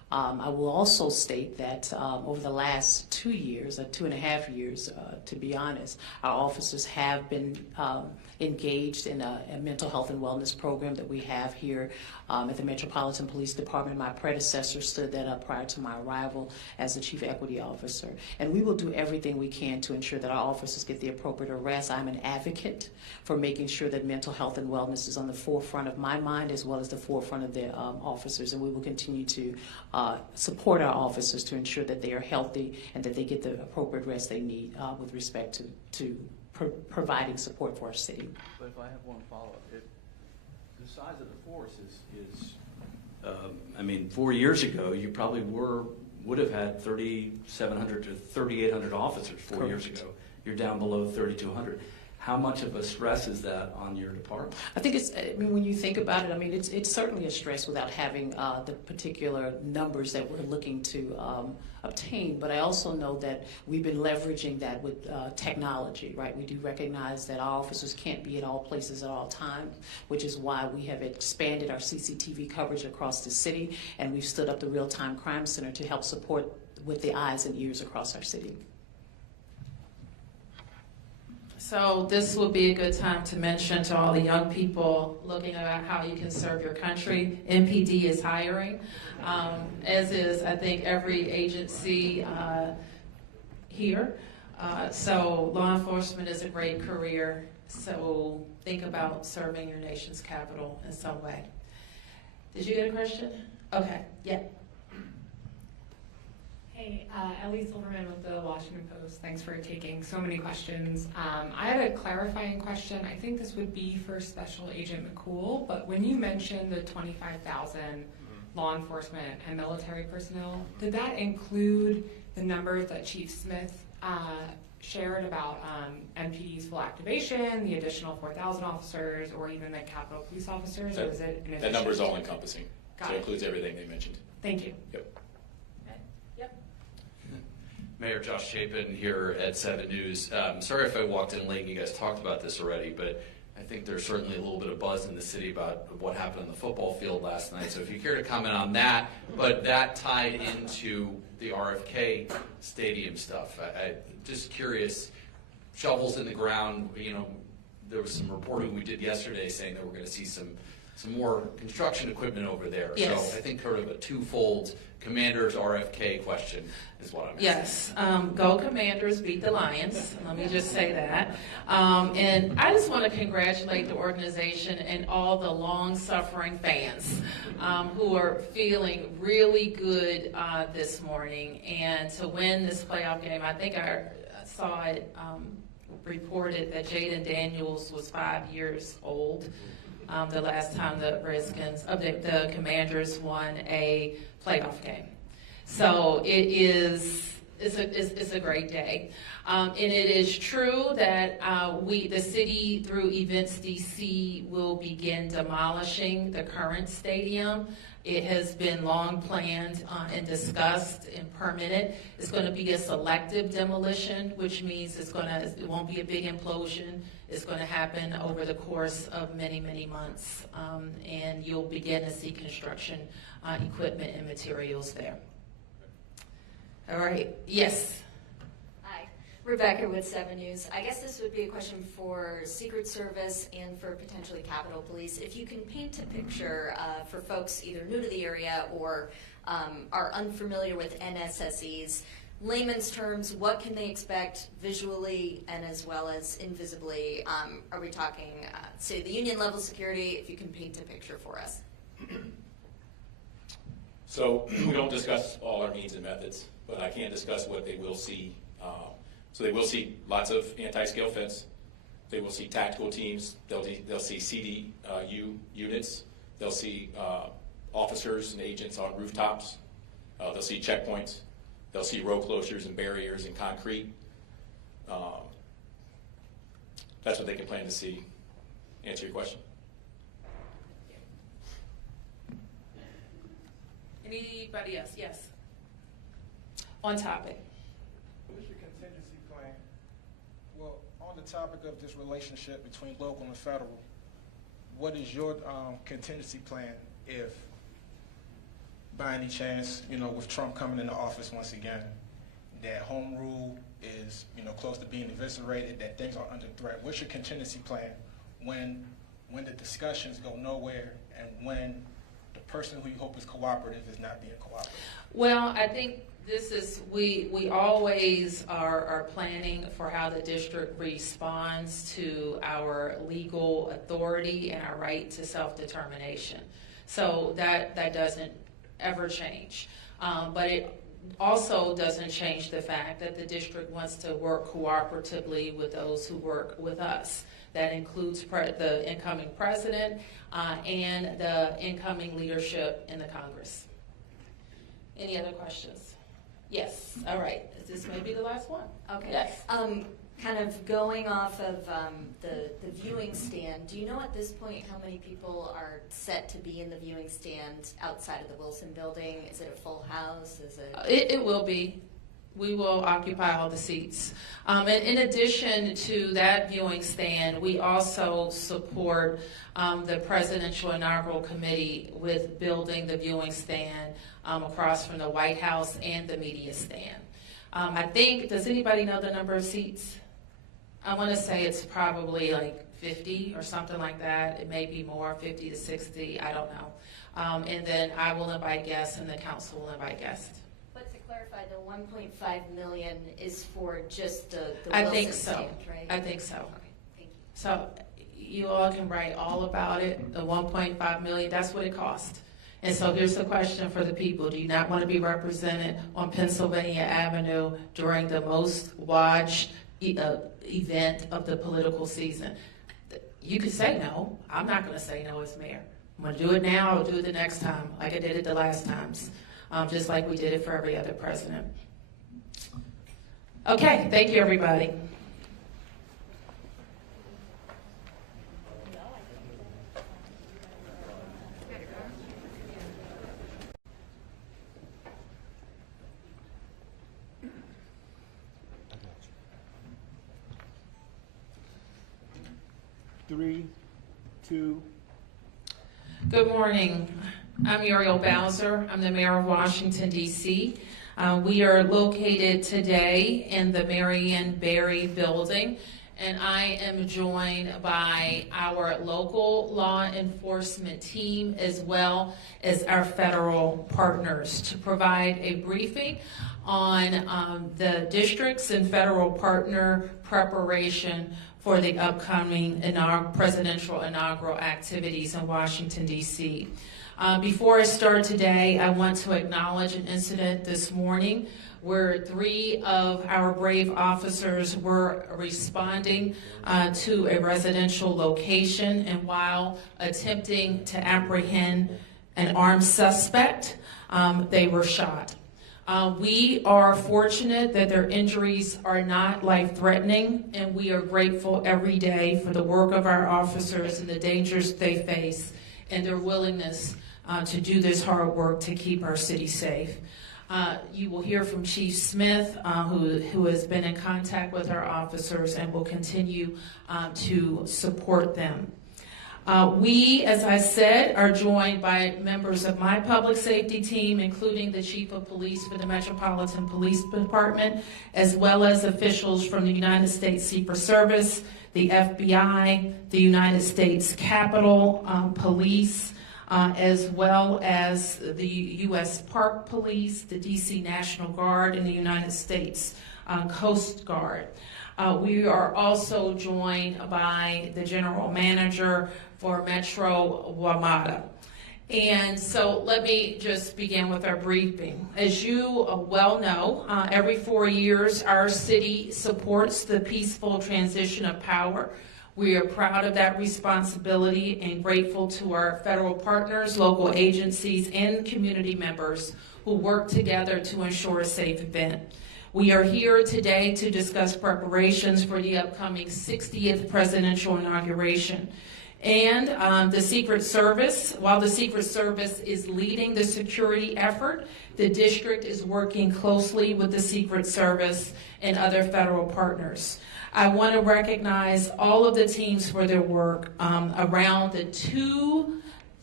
I will also state that over the last 2 years, 2.5 years, to be honest, our officers have been engaged in a mental health and wellness program that we have here at the Metropolitan Police Department. My predecessor stood that up prior to my arrival as the Chief Equity Officer. And we will do everything we can to ensure that our officers get the appropriate arrest. I'm an advocate for making sure that mental health and wellness is on the forefront of my mind as well as the forefront of the officers. And we will continue to support our officers to ensure that they are healthy and that they get the appropriate rest they need with respect to providing support for our city. But if I have one follow-up, the size of the force is I mean, 4 years ago, you probably would have had 3,700 to 3,800 officers 4 years ago. You're down below 3,200. How much of a stress is that on your department? I think it's, I mean, when you think about it, I mean, it's certainly a stress without having the particular numbers that we're looking to obtain. But I also know that we've been leveraging that with technology, right? We do recognize that our officers can't be at all places at all times, which is why we have expanded our CCTV coverage across the city, and we've stood up the Real-Time Crime Center to help support with the eyes and ears across our city. So this would be a good time to mention to all the young people looking at how you can serve your country. MPD is hiring, as is, I think, every agency here. So law enforcement is a great career. So think about serving your nation's capital in some way. Did you get a question? Okay, yeah. Hey, Ellie Silverman with the Washington Post. Thanks for taking so many questions. I had a clarifying question. I think this would be for Special Agent McCool, but when you mentioned the 25,000 law enforcement and military personnel, did that include the numbers that Chief Smith shared about MPD's full activation, the additional 4,000 officers, or even the Capitol Police officers, or is it in addition? That number is all encompassing. Got So it. it includes everything they mentioned. Thank you. Yep. Mayor Josh Chapin here at 7 News. Sorry if I walked in late and you guys talked about this already, but I think there's certainly a little bit of buzz in the city about what happened on the football field last night. So if you care to comment on that, but that tied into the RFK Stadium stuff. I'm just curious, shovels in the ground, you know, there was some reporting we did yesterday saying that we're going to see some more construction equipment over there. Yes. So I think sort of a twofold Commanders RFK question is what I'm asking. Yes, go Commanders, beat the Lions. Let me just say that. And I just want to congratulate the organization and all the long-suffering fans who are feeling really good this morning. And to win this playoff game, I think I saw it reported that Jaden Daniels was 5 years old the last time the the Commanders won a playoff game. So it's a great day. And it is true that the city, through Events DC, will begin demolishing the current stadium. It has been long planned and discussed and permitted. It's going to be a selective demolition, which means it won't be a big implosion. It's going to happen over the course of many, many months, and you'll begin to see construction equipment and materials there. All right, yes. Hi, Rebecca with 7 News. I guess this would be a question for Secret Service and for potentially Capitol Police. If you can paint a picture for folks either new to the area or are unfamiliar with NSSEs, layman's terms, what can they expect visually and as well as invisibly? Are we talking, say, the union level security, if you can paint a picture for us? So we don't discuss all our means and methods, but I can discuss what they will see. So they will see lots of anti-scale fence. They will see tactical teams. They'll see CDU units. They'll see officers and agents on rooftops. They'll see checkpoints. They'll see road closures and barriers and concrete. That's what they can plan to see. Answer your question. Anybody else? Yes. On topic. What is your contingency plan? Well, on the topic of this relationship between local and federal, what is your contingency plan if by any chance, with Trump coming into office once again, that home rule is, close to being eviscerated, that things are under threat? What's your contingency plan when the discussions go nowhere and when the person who you hope is cooperative is not being cooperative? Well, I think this is, we always are planning for how the district responds to our legal authority and our right to self-determination. So that doesn't ever change. But it also doesn't change the fact that the district wants to work cooperatively with those who work with us. That includes the incoming president and the incoming leadership in the Congress. Any other questions? Yes, all right. This may be the last one. Okay. Yes. Kind of going off of the viewing stand, do you know at this point how many people are set to be in the viewing stand outside of the Wilson building? Is it a full house? Is it? It will be. We will occupy all the seats. And in addition to that viewing stand, we also support the Presidential Inaugural Committee with building the viewing stand across from the White House and the media stand. I think, does anybody know the number of seats? I want to say it's probably like 50 or something like that. It may be more, 50 to 60, I don't know. And then I will invite guests and the council will invite guests. But to clarify, the 1.5 million is for just the I Wilson think so. stand, right? I think so. Okay, thank you. So you all can write all about it, the 1.5 million, that's what it cost. And so here's the question for the people. Do you not want to be represented on Pennsylvania Avenue during the most watched event of the political season? You could say no. I'm not going to say no as mayor. I'm going to do it now. I'll do it the next time, like I did it the last times, just like we did it for every other president. Okay, thank you, everybody. Three, two. Good morning. I'm Muriel Bowser. I'm the mayor of Washington, D.C. We are located today in the Marion Barry building, and I am joined by our local law enforcement team as well as our federal partners to provide a briefing on the districts and federal partner preparation for the upcoming presidential inaugural activities in Washington, D.C. Before I start today, I want to acknowledge an incident this morning where 3 of our brave officers were responding to a residential location, and while attempting to apprehend an armed suspect, they were shot. We are fortunate that their injuries are not life-threatening, and we are grateful every day for the work of our officers and the dangers they face and their willingness to do this hard work to keep our city safe. You will hear from Chief Smith, who has been in contact with our officers and will continue to support them. We, as I said, are joined by members of my public safety team, including the Chief of Police for the Metropolitan Police Department, as well as officials from the United States Secret Service, the FBI, the United States Capitol Police, as well as the U.S. Park Police, the D.C. National Guard, and the United States Coast Guard. We are also joined by the General Manager for Metro WMATA. And so let me just begin with our briefing. As you well know, every 4 years our city supports the peaceful transition of power. We are proud of that responsibility and grateful to our federal partners, local agencies, and community members who work together to ensure a safe event. We are here today to discuss preparations for the upcoming 60th presidential inauguration. And the Secret Service, while the Secret Service is leading the security effort, the district is working closely with the Secret Service and other federal partners. I want to recognize all of the teams for their work around the 2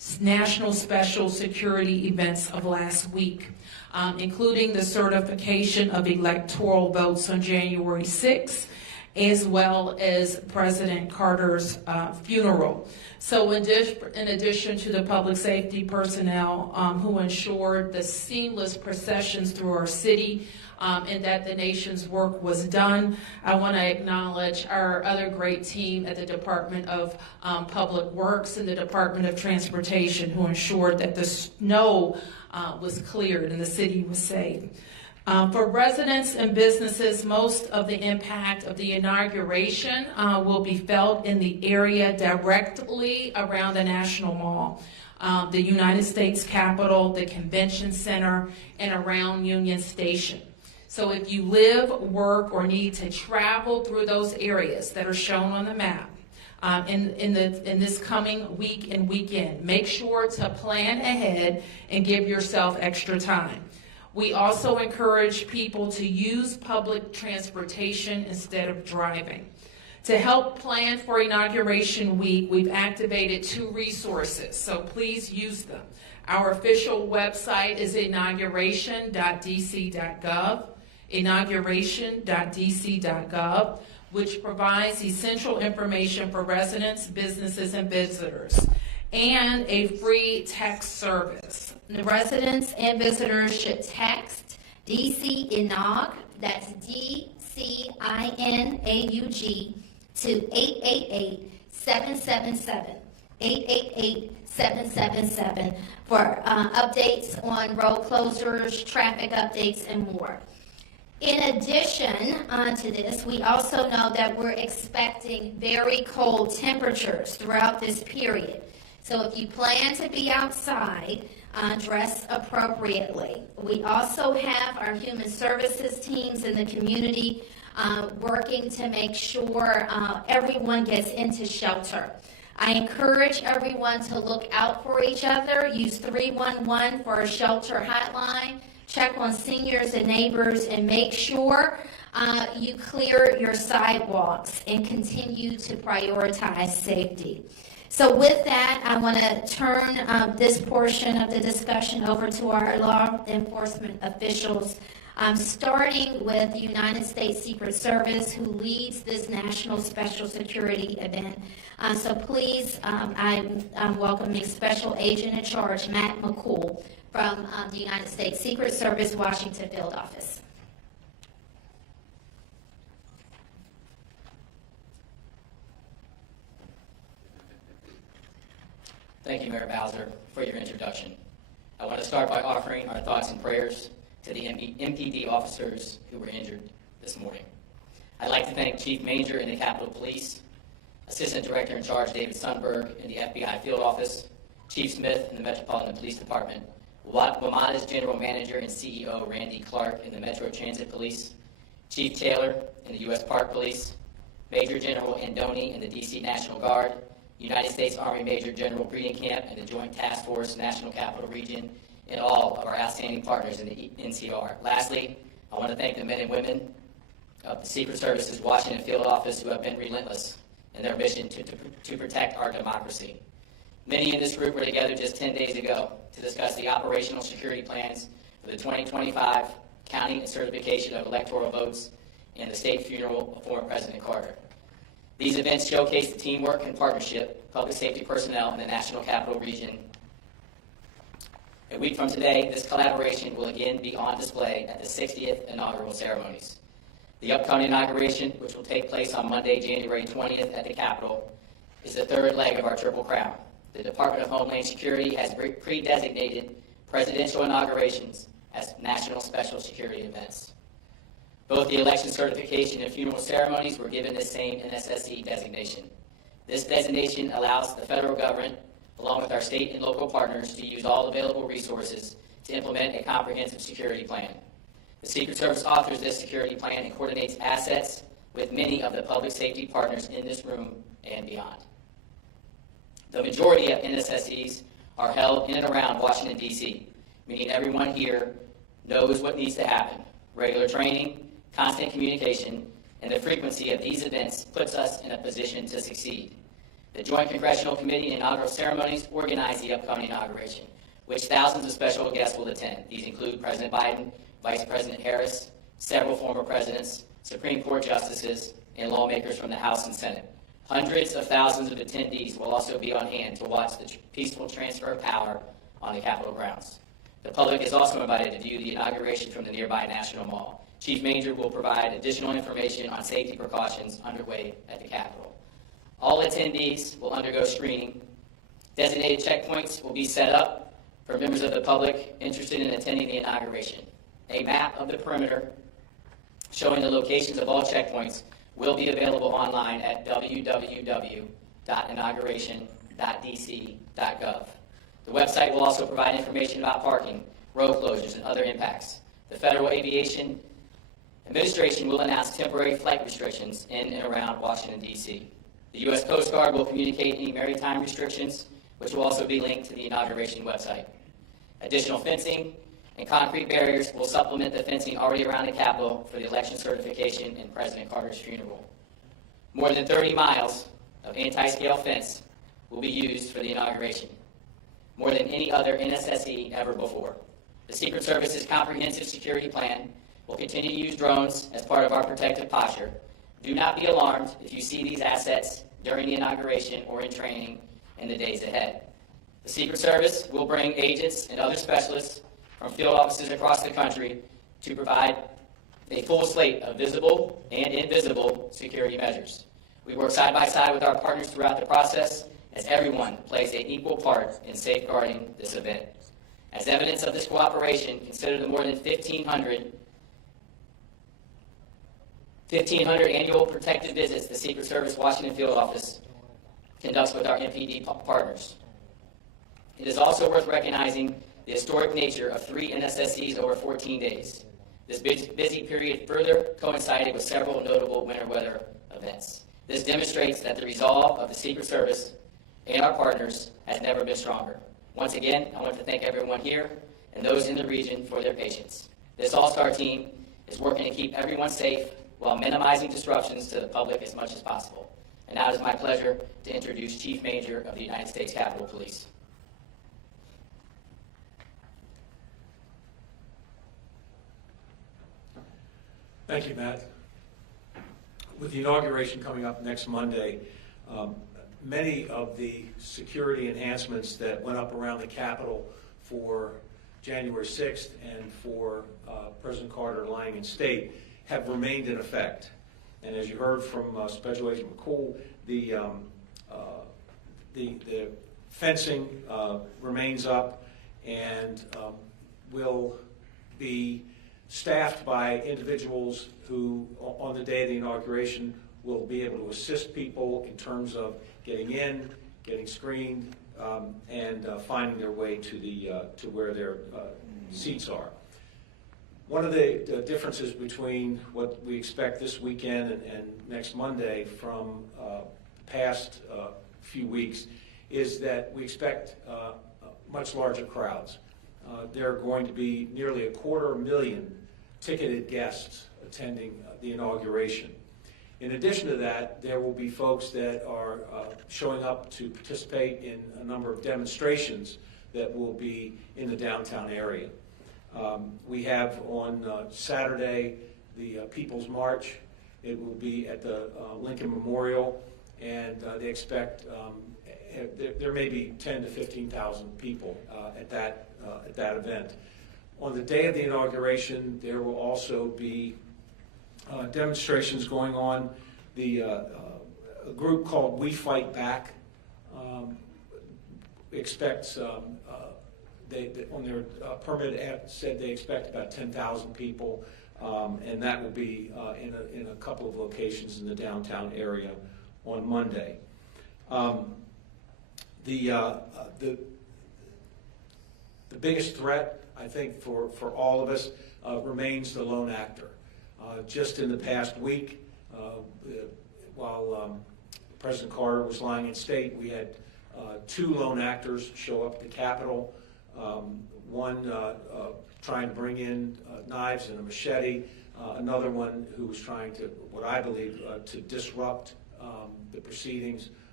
national special security events of last week, including the certification of electoral votes on January 6th, as well as President Carter's funeral. So in addition to the public safety personnel who ensured the seamless processions through our city and that the nation's work was done, I want to acknowledge our other great team at the Department of Public Works and the Department of Transportation who ensured that the snow was cleared and the city was safe. For residents and businesses, most of the impact of the inauguration will be felt in the area directly around the National Mall, the United States Capitol, the Convention Center, and around Union Station. So if you live, work, or need to travel through those areas that are shown on the map in this coming week and weekend, make sure to plan ahead and give yourself extra time. We also encourage people to use public transportation instead of driving. To help plan for Inauguration Week, we've activated 2 resources, so please use them. Our official website is inauguration.dc.gov, inauguration.dc.gov, which provides essential information for residents, businesses, and visitors, and a free text service. The residents and visitors should text DC Inaug, that's DCINAUG, to 888-777, 888-777 for updates on road closures, traffic updates, and more. In addition to this, we also know that we're expecting very cold temperatures throughout this period. So if you plan to be outside, dress appropriately. We also have our human services teams in the community working to make sure everyone gets into shelter. I encourage everyone to look out for each other. Use 311 for a shelter hotline. Check on seniors and neighbors and make sure you clear your sidewalks and continue to prioritize safety. So with that, I want to turn this portion of the discussion over to our law enforcement officials, starting with the United States Secret Service, who leads this national special security event. So please, I'm welcoming Special Agent in Charge, Matt McCool, from the United States Secret Service, Washington Field Office. Thank you, Mayor Bowser, for your introduction. I want to start by offering our thoughts and prayers to the MPD officers who were injured this morning. I'd like to thank Chief Manger in the Capitol Police, Assistant Director in Charge David Sundberg in the FBI Field Office, Chief Smith in the Metropolitan Police Department, WMATA's General Manager and CEO Randy Clark in the Metro Transit Police, Chief Taylor in the U.S. Park Police, Major General Andoni in the D.C. National Guard, United States Army Major General Breedenkamp and the Joint Task Force National Capital Region, and all of our outstanding partners in the NCR. Lastly, I want to thank the men and women of the Secret Service's Washington Field Office who have been relentless in their mission to protect our democracy. Many in this group were together just 10 days ago to discuss the operational security plans for the 2025 counting and certification of electoral votes and the state funeral of former President Carter. These events showcase the teamwork and partnership, public safety personnel in the National Capital Region. A week from today, this collaboration will again be on display at the 60th inaugural ceremonies. The upcoming inauguration, which will take place on Monday, January 20th at the Capitol, is the third leg of our Triple Crown. The Department of Homeland Security has pre-designated presidential inaugurations as national special security events. Both the election certification and funeral ceremonies were given the same NSSE designation. This designation allows the federal government, along with our state and local partners, to use all available resources to implement a comprehensive security plan. The Secret Service authors this security plan and coordinates assets with many of the public safety partners in this room and beyond. The majority of NSSEs are held in and around Washington, D.C., meaning everyone here knows what needs to happen. Regular training, constant communication, and the frequency of these events puts us in a position to succeed. The Joint Congressional Committee and Inaugural Ceremonies organize the upcoming inauguration, which thousands of special guests will attend. These include President Biden, Vice President Harris, several former presidents, Supreme Court justices, and lawmakers from the House and Senate. Hundreds of thousands of attendees will also be on hand to watch the peaceful transfer of power on the Capitol grounds. The public is also invited to view the inauguration from the nearby National Mall. Chief Manger will provide additional information on safety precautions underway at the Capitol. All attendees will undergo screening. Designated checkpoints will be set up for members of the public interested in attending the inauguration. A map of the perimeter showing the locations of all checkpoints will be available online at www.inauguration.dc.gov. The website will also provide information about parking, road closures, and other impacts. The Federal Aviation Administration will announce temporary flight restrictions in and around Washington, D.C. The U.S. Coast Guard will communicate any maritime restrictions, which will also be linked to the inauguration website. Additional fencing and concrete barriers will supplement the fencing already around the Capitol for the election certification and President Carter's funeral. More than 30 miles of anti-scale fence will be used for the inauguration, more than any other NSSE ever before. The Secret Service's comprehensive security plan will continue to use drones as part of our protective posture. Do not be alarmed if you see these assets during the inauguration or in training in the days ahead. The Secret Service will bring agents and other specialists from field offices across the country to provide a full slate of visible and invisible security measures. We work side by side with our partners throughout the process as everyone plays an equal part in safeguarding this event. As evidence of this cooperation, consider the more than 1,500 annual protective visits the Secret Service Washington Field Office conducts with our MPD partners. It is also worth recognizing the historic nature of 3 NSSEs over 14 days. This busy period further coincided with several notable winter weather events. This demonstrates that the resolve of the Secret Service and our partners has never been stronger. Once again, I want to thank everyone here and those in the region for their patience. This all-star team is working to keep everyone safe while minimizing disruptions to the public as much as possible. And now it is my pleasure to introduce Chief Manger of the United States Capitol Police. Thank you, Matt. With the inauguration coming up next Monday, many of the security enhancements that went up around the Capitol for January 6th and for President Carter lying in state have remained in effect. And as you heard from Special Agent McCool, the fencing remains up and will be staffed by individuals who, on the day of the inauguration, will be able to assist people in terms of getting in, getting screened, and finding their way to where their seats are. One of the differences between what we expect this weekend and next Monday from past few weeks is that we expect much larger crowds. There are going to be nearly 250,000 ticketed guests attending the inauguration. In addition to that, there will be folks that are showing up to participate in a number of demonstrations that will be in the downtown area. We have on Saturday the People's March. It will be at the Lincoln Memorial, and they expect there may be 10,000 to 15,000 people at that event. On the day of the inauguration, there will also be demonstrations going on. A group called We Fight Back expects, on their permit ad said they expect about 10,000 people, and that will be in a couple of locations in the downtown area on Monday. The biggest threat, I think, for all of us remains the lone actor. Just in the past week, while President Carter was lying in state, we had 2 lone actors show up at the Capitol. One trying to bring in knives and a machete, another one who was trying to, what I believe, to disrupt the proceedings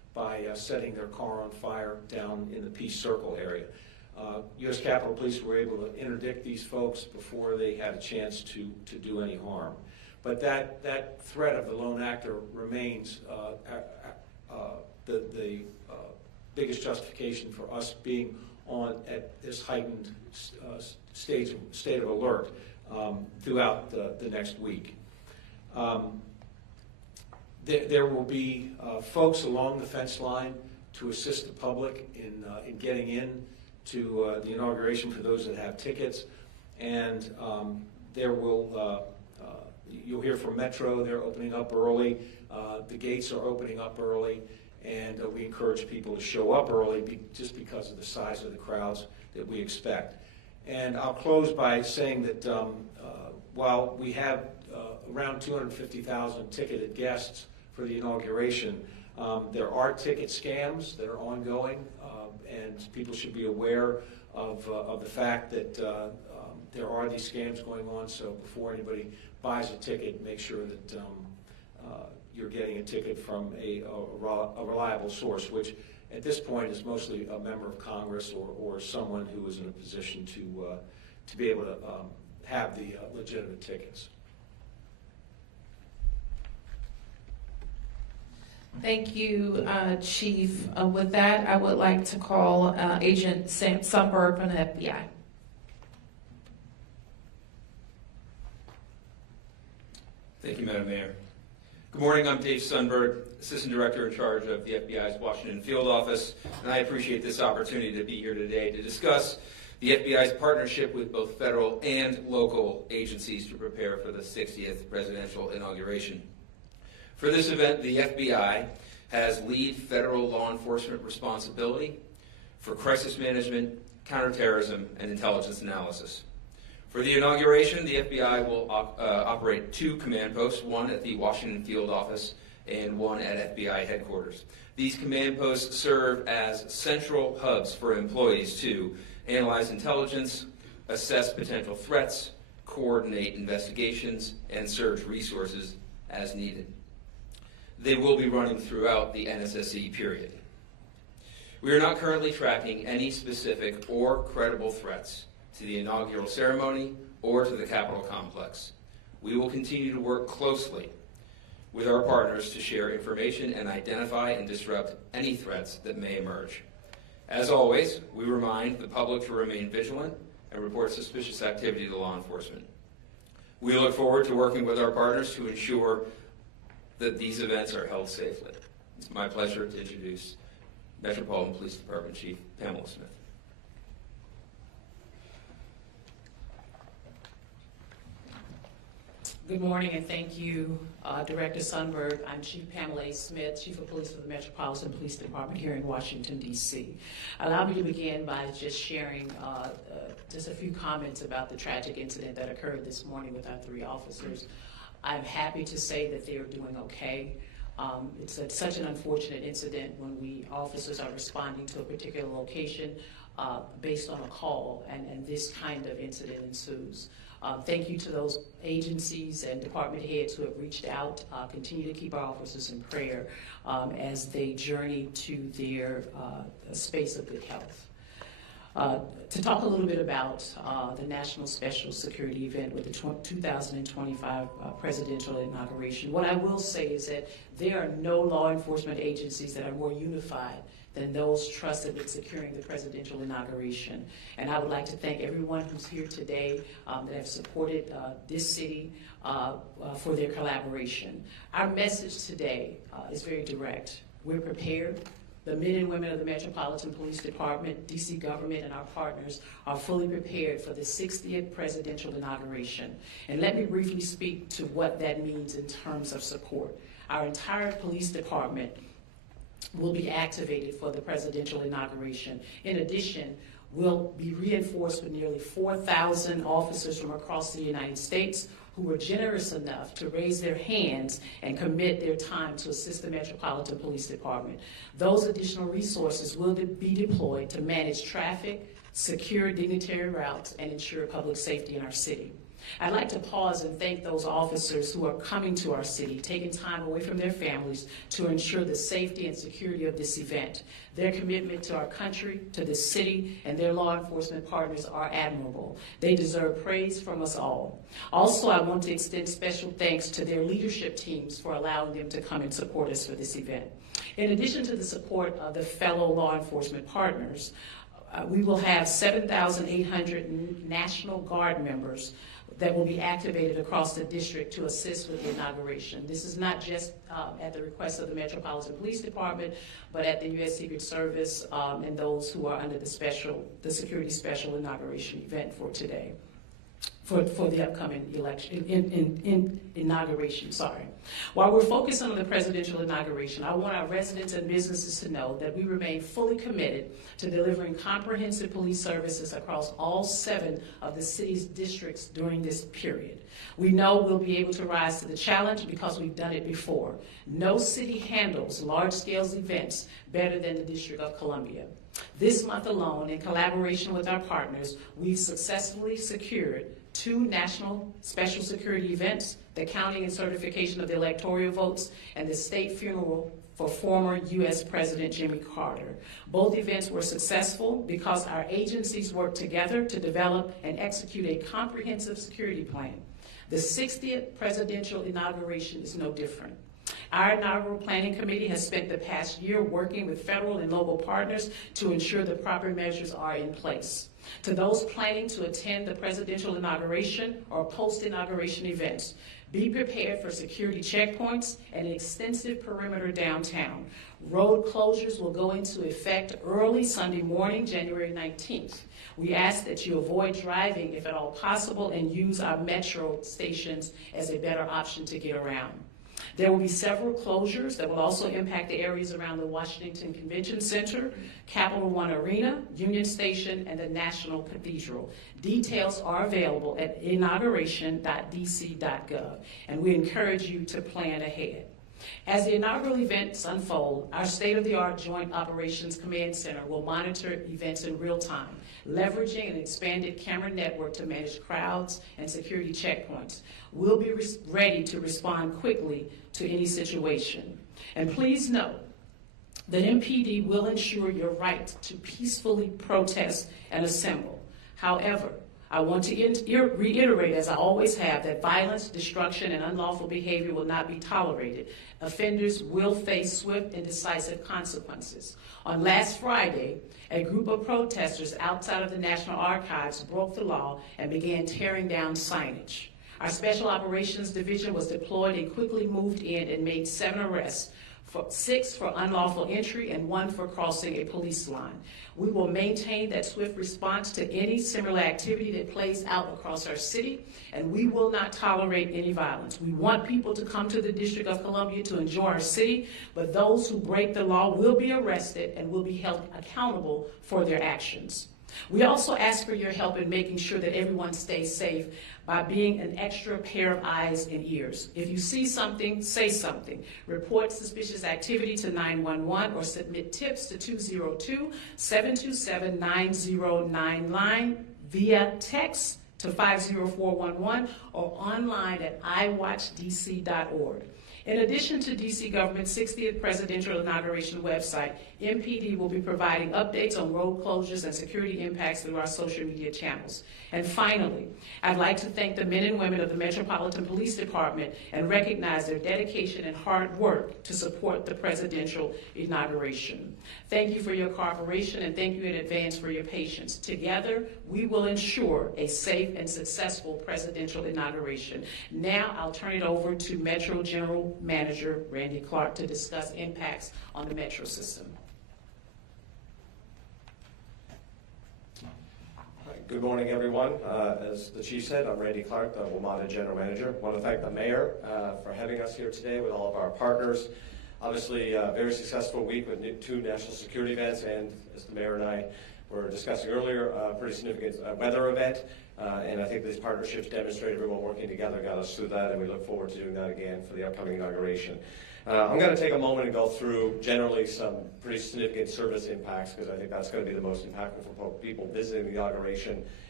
by setting their car on fire down in the Peace Circle area. U.S. Capitol Police were able to interdict these folks before they had a chance to do any harm. But that threat of the lone actor remains the biggest justification for us being on at this heightened state of alert throughout the next week. There will be folks along the fence line to assist the public in getting in to the inauguration for those that have tickets, and there will you'll hear from Metro. They're opening up early. The gates are opening up early, and we encourage people to show up early just because of the size of the crowds that we expect. And I'll close by saying that while we have around 250,000 ticketed guests for the inauguration, there are ticket scams that are ongoing, and people should be aware of the fact that there are these scams going on. So before anybody buys a ticket, make sure that you're getting a ticket from a reliable source, which at this point is mostly a member of Congress or someone who is in a position to be able to have the legitimate tickets. Thank you, Chief. With that, I would like to call Agent Sundberg from the FBI. Thank you, Madam Mayor. Good morning, I'm Dave Sundberg, Assistant Director in charge of the FBI's Washington Field Office, and I appreciate this opportunity to be here today to discuss the FBI's partnership with both federal and local agencies to prepare for the 60th presidential inauguration. For this event, the FBI has lead federal law enforcement responsibility for crisis management, counterterrorism, and intelligence analysis. For the inauguration, the FBI will operate 2 command posts, one at the Washington Field Office and one at FBI headquarters. These command posts serve as central hubs for employees to analyze intelligence, assess potential threats, coordinate investigations, and surge resources as needed. They will be running throughout the NSSE period. We are not currently tracking any specific or credible threats to the inaugural ceremony or to the Capitol complex. We will continue to work closely with our partners to share information and identify and disrupt any threats that may emerge. As always, we remind the public to remain vigilant and report suspicious activity to law enforcement. We look forward to working with our partners to ensure that these events are held safely. It's my pleasure to introduce Metropolitan Police Department Chief Pamela Smith. Good morning, and thank you, Director Sundberg. I'm Chief Pamela Smith, Chief of Police for the Metropolitan Police Department here in Washington, D.C. Allow me to begin by just sharing just a few comments about the tragic incident that occurred this morning with our 3 officers. I'm happy to say that they are doing okay. It's such an unfortunate incident when officers are responding to a particular location based on a call, and this kind of incident ensues. Thank you to those agencies and department heads who have reached out. Continue to keep our officers in prayer as they journey to their space of good health. To talk a little bit about the National Special Security event with the 2025 presidential inauguration, what I will say is that there are no law enforcement agencies that are more unified than those trusted with securing the presidential inauguration. And I would like to thank everyone who's here today that have supported this city for their collaboration. Our message today is very direct. We're prepared. The men and women of the Metropolitan Police Department, D.C. government, and our partners are fully prepared for the 60th presidential inauguration. And let me briefly speak to what that means in terms of support. Our entire police department will be activated for the presidential inauguration. In addition, we'll be reinforced with nearly 4,000 officers from across the United States who were generous enough to raise their hands and commit their time to assist the Metropolitan Police Department. Those additional resources will be deployed to manage traffic, secure dignitary routes, and ensure public safety in our city. I'd like to pause and thank those officers who are coming to our city, taking time away from their families to ensure the safety and security of this event. Their commitment to our country, to this city, and their law enforcement partners are admirable. They deserve praise from us all. Also, I want to extend special thanks to their leadership teams for allowing them to come and support us for this event. In addition to the support of the fellow law enforcement partners, we will have 7,800 National Guard members that will be activated across the district to assist with the inauguration. This is not just at the request of the Metropolitan Police Department, but at the U.S. Secret Service and those who are under the security special inauguration event for today, for the upcoming election, inauguration, sorry. While we're focused on the presidential inauguration, I want our residents and businesses to know that we remain fully committed to delivering comprehensive police services across all 7 of the city's districts during this period. We know we'll be able to rise to the challenge because we've done it before. No city handles large-scale events better than the District of Columbia. This month alone, in collaboration with our partners, we've successfully secured 2 national special security events, the counting and certification of the electoral votes, and the state funeral for former U.S. President Jimmy Carter. Both events were successful because our agencies worked together to develop and execute a comprehensive security plan. The 60th presidential inauguration is no different. Our inaugural planning committee has spent the past year working with federal and local partners to ensure the proper measures are in place. To those planning to attend the presidential inauguration or post-inauguration events, be prepared for security checkpoints and an extensive perimeter downtown. Road closures will go into effect early Sunday morning, January 19th. We ask that you avoid driving if at all possible and use our metro stations as a better option to get around. There will be several closures that will also impact the areas around the Washington Convention Center, Capital One Arena, Union Station, and the National Cathedral. Details are available at inauguration.dc.gov, and we encourage you to plan ahead. As the inaugural events unfold, our state-of-the-art Joint Operations Command Center will monitor events in real time, leveraging an expanded camera network to manage crowds and security checkpoints. We'll be ready to respond quickly to any situation. And please note that MPD will ensure your right to peacefully protest and assemble. However, I want to reiterate, as I always have, that violence, destruction, and unlawful behavior will not be tolerated. Offenders will face swift and decisive consequences. On last Friday, a group of protesters outside of the National Archives broke the law and began tearing down signage. Our Special Operations Division was deployed and quickly moved in and made 7 arrests, 6 for unlawful entry and 1 for crossing a police line. We will maintain that swift response to any similar activity that plays out across our city, and we will not tolerate any violence. We want people to come to the District of Columbia to enjoy our city, but those who break the law will be arrested and will be held accountable for their actions. We also ask for your help in making sure that everyone stays safe by being an extra pair of eyes and ears. If you see something, say something. Report suspicious activity to 911 or submit tips to 202-727-9099 via text to 50411 or online at iwatchdc.org. In addition to DC government's 60th presidential inauguration website, MPD will be providing updates on road closures and security impacts through our social media channels. And finally, I'd like to thank the men and women of the Metropolitan Police Department and recognize their dedication and hard work to support the presidential inauguration. Thank you for your cooperation and thank you in advance for your patience. Together, we will ensure a safe and successful presidential inauguration. Now, I'll turn it over to Metro General Manager Randy Clark to discuss impacts on the Metro system. Good morning, everyone. As the Chief said, I'm Randy Clark, the WMATA General Manager. I want to thank the Mayor for having us here today with all of our partners. Obviously, a very successful week with 2 national security events, and as the Mayor and I were discussing earlier, a pretty significant weather event. And I think these partnerships demonstrate everyone working together got us through that, and we look forward to doing that again for the upcoming inauguration. I'm going to take a moment and go through generally some pretty significant service impacts because I think that's going to be the most impactful for people visiting the inauguration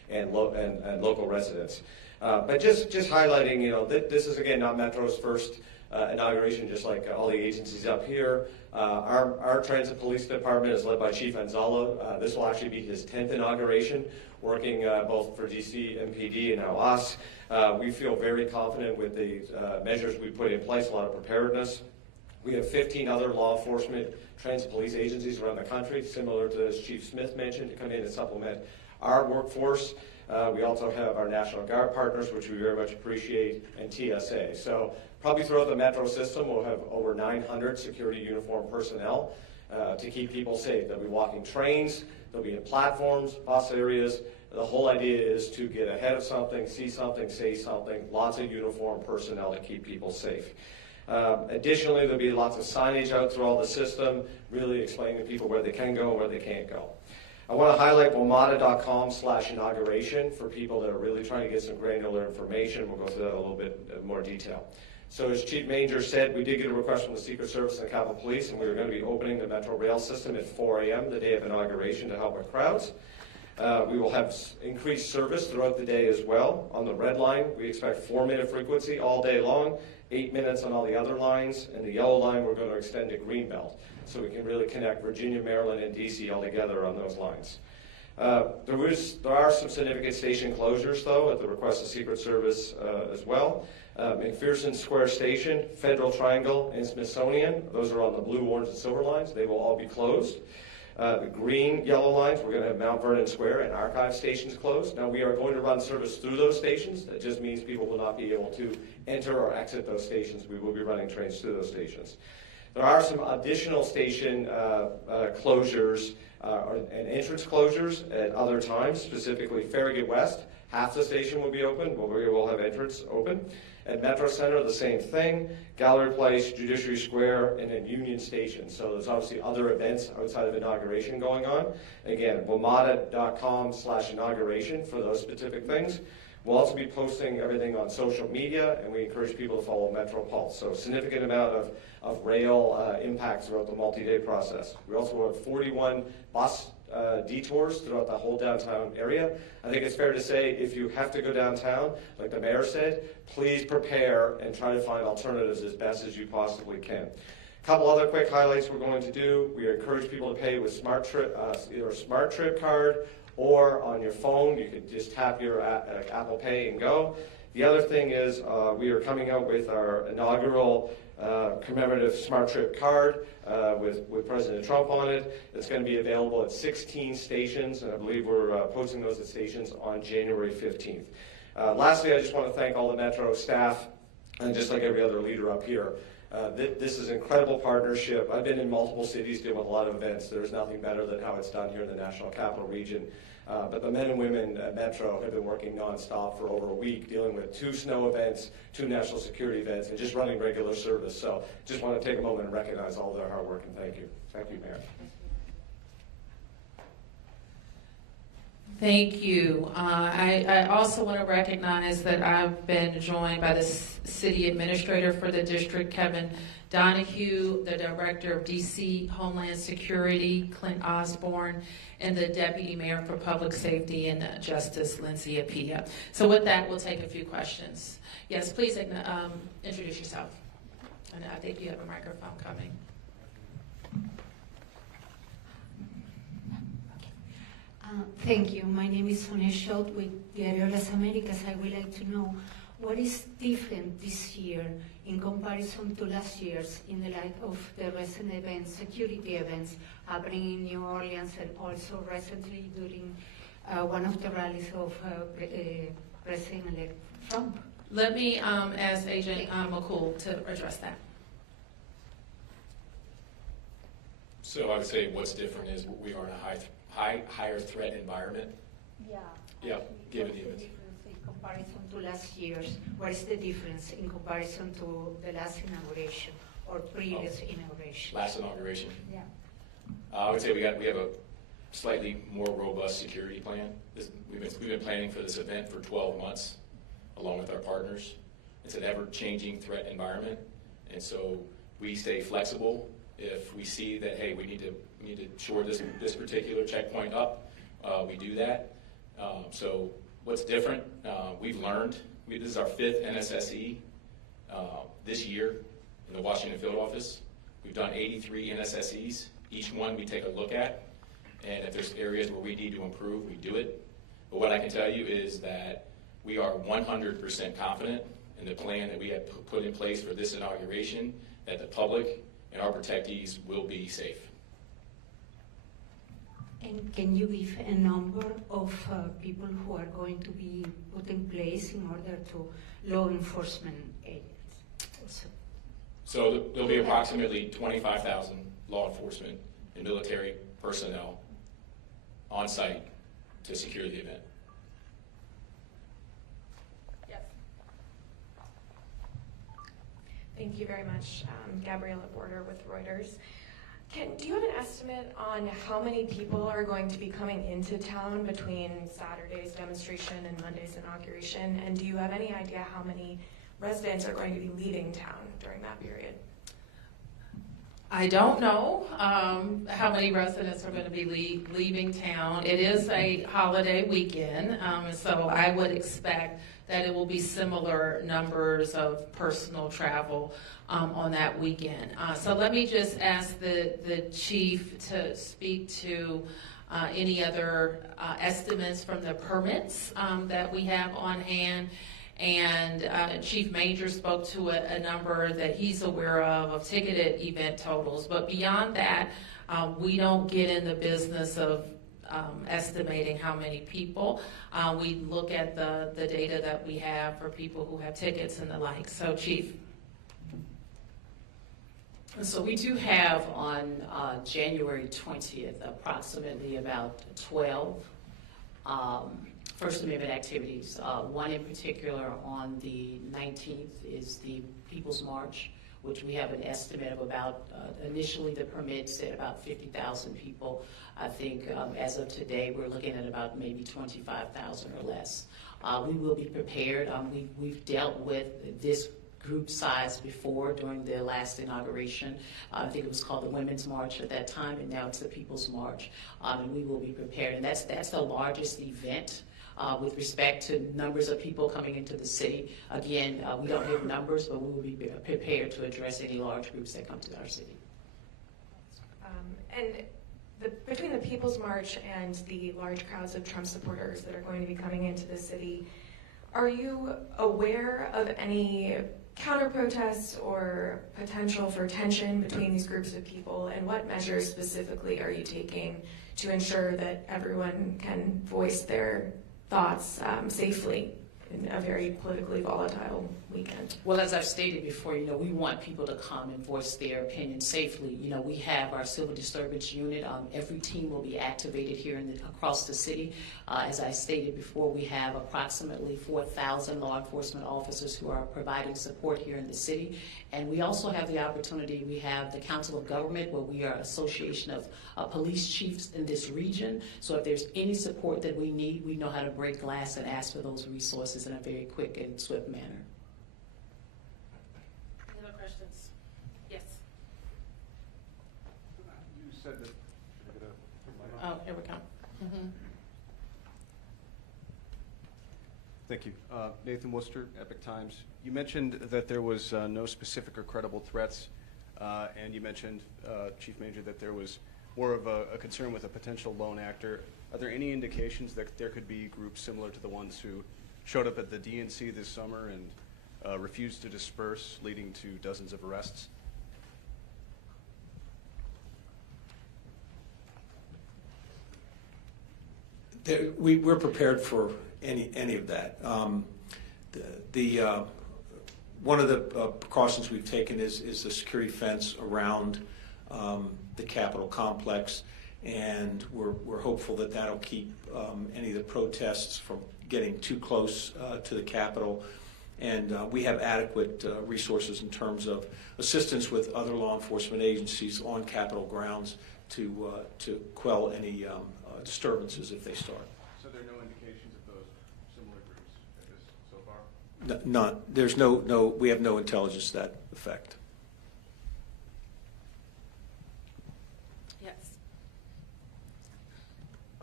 and local residents. But just highlighting, this is again not Metro's first inauguration, just like all the agencies up here. Our Transit Police Department is led by Chief Anzalo. This will actually be his 10th inauguration, working both for DC, MPD, and now us. We feel very confident with the measures we put in place, a lot of preparedness. We have 15 other law enforcement transit police agencies around the country, similar to as Chief Smith mentioned, to come in and supplement our workforce. We also have our National Guard partners, which we very much appreciate, and TSA. So probably throughout the Metro system, we'll have over 900 security uniform personnel to keep people safe. They'll be walking trains, they'll be in platforms, bus areas. The whole idea is to get ahead of something, see something, say something, lots of uniform personnel to keep people safe. Additionally, there'll be lots of signage out through all the system, really explaining to people where they can go and where they can't go. I want to highlight WMATA.com/inauguration for people that are really trying to get some granular information. We'll go through that in a little bit more detail. So as Chief Manger said, we did get a request from the Secret Service and the Capitol Police, and we are going to be opening the Metro Rail system at 4 a.m. the day of inauguration to help with crowds. We will have increased service throughout the day as well. On the red line, we expect 4-minute frequency all day long, 8 minutes on all the other lines, and the yellow line we're going to extend to Greenbelt, so we can really connect Virginia, Maryland, and DC all together on those lines. There are some significant station closures, though, at the request of Secret Service as well. McPherson Square Station, Federal Triangle, and Smithsonian, those are on the blue, orange, and silver lines. They will all be closed. The green, yellow lines, we're going to have Mount Vernon Square and Archive stations closed. Now, we are going to run service through those stations. That just means people will not be able to enter or exit those stations. We will be running trains through those stations. There are some additional station closures and entrance closures at other times, specifically Farragut West. Half the station will be open, but we will have entrance open. At Metro Center, the same thing. Gallery Place, Judiciary Square, and then Union Station. So there's obviously other events outside of inauguration going on. Again, WMATA.com/inauguration for those specific things. We'll also be posting everything on social media, and we encourage people to follow Metro Pulse. So a significant amount of rail impact throughout the multi-day process. We also have 41 bus detours throughout the whole downtown area. I think it's fair to say if you have to go downtown, like the mayor said, please prepare and try to find alternatives as best as you possibly can. A couple other quick highlights we're going to do. We encourage people to pay with either a Smart Trip card or on your phone. You can just tap your Apple Pay and go. The other thing is we are coming out with our inaugural commemorative Smart Trip card with President Trump on it. It's going to be available at 16 stations, and I believe we're posting those at stations on January 15th. Lastly, I just want to thank all the Metro staff, and just like every other leader up here. This is an incredible partnership. I've been in multiple cities doing a lot of events. There's nothing better than how it's done here in the National Capital Region. But the men and women at Metro have been working nonstop for over a week, dealing with 2 snow events, 2 national security events, and just running regular service. So just want to take a moment and recognize all their hard work, and thank you. Thank you, Mayor. Thank you. I also want to recognize that I've been joined by the city administrator for the district, Kevin Donahue, the director of DC Homeland Security, Clint Osborne, and the deputy mayor for public safety and justice, Lindsay Apia. So with that, we'll take a few questions. Yes, please introduce yourself. And I think you have a microphone coming. Thank you. My name is Sonia Schott with Diario Las Américas. I would like to know what is different this year in comparison to last year's in the light of the recent events, security events happening in New Orleans, and also recently during one of the rallies of President-elect Trump. Let me ask Agent McCool to address that. So I would say what's different is we are in a higher threat environment. Yeah, given the events. In comparison to last year's, what is the difference in comparison to the last inauguration or previous inauguration? Last inauguration. Yeah. I would say we have a slightly more robust security plan. We've been planning for this event for 12 months, along with our partners. It's an ever-changing threat environment, and so we stay flexible. If we see that, hey, we need to shore this particular checkpoint up, we do that. So what's different, we've learned, this is our 5th NSSE this year in the Washington field office. We've done 83 NSSEs. Each one we take a look at, and if there's areas where we need to improve, we do it. But what I can tell you is that we are 100% confident in the plan that we have put in place for this inauguration, that the public and our protectees will be safe. And can you give a number of people who are going to be put in place in order to law enforcement agents? So there'll be approximately 25,000 law enforcement and military personnel on site to secure the event. Yes. Thank you very much, Gabriella Border with Reuters. Do you have an estimate on how many people are going to be coming into town between Saturday's demonstration and Monday's inauguration? And do you have any idea how many residents are going to be leaving town during that period? I don't know how many residents are going to be leaving town. It is a holiday weekend, so I would expect that it will be similar numbers of personal travel on that weekend. So let me just ask the chief to speak to any other estimates from the permits that we have on hand. And Chief Major spoke to a number that he's aware of ticketed event totals. But beyond that, we don't get in the business of estimating how many people. We look at the data that we have for people who have tickets and the like. So, Chief. So we do have on January 20th approximately about 12 First Amendment activities. One in particular on the 19th is the People's March, which we have an estimate of about, initially the permit said about 50,000 people. I think as of today, we're looking at about maybe 25,000 or less. We will be prepared. We've dealt with this group size before during the last inauguration. I think it was called the Women's March at that time, and now it's the People's March. And we will be prepared. And that's the largest event with respect to numbers of people coming into the city. Again, we don't have numbers, but we will be prepared to address any large groups that come to our city. Between the People's March and the large crowds of Trump supporters that are going to be coming into the city, are you aware of any counter-protests or potential for tension between these groups of people, and what measures specifically are you taking to ensure that everyone can voice their thoughts safely in a very politically volatile weekend? Well, as I've stated before, we want people to come and voice their opinion safely. We have our civil disturbance unit. Every team will be activated here across the city. As I stated before, we have approximately 4,000 law enforcement officers who are providing support here in the city. And we also have the opportunity, we have the Council of Government, where we are an association of police chiefs in this region. So if there's any support that we need, we know how to break glass and ask for those resources in a very quick and swift manner. Any other questions? Yes. You said that. Oh, here we go. Mm-hmm. Thank you. Nathan Worcester, Epic Times. You mentioned that there was no specific or credible threats, and you mentioned, Chief Major, that there was more of a concern with a potential lone actor. Are there any indications that there could be groups similar to the ones who showed up at the DNC this summer and refused to disperse, leading to dozens of arrests? We're prepared for any of that. One of the precautions we've taken is the security fence around the Capitol complex, and we're hopeful that that'll keep any of the protests from getting too close to the Capitol. And we have adequate resources in terms of assistance with other law enforcement agencies on Capitol grounds to quell any disturbances if they start. So there are no indications of those similar groups at this so far? None. There's we have no intelligence to that effect. Yes.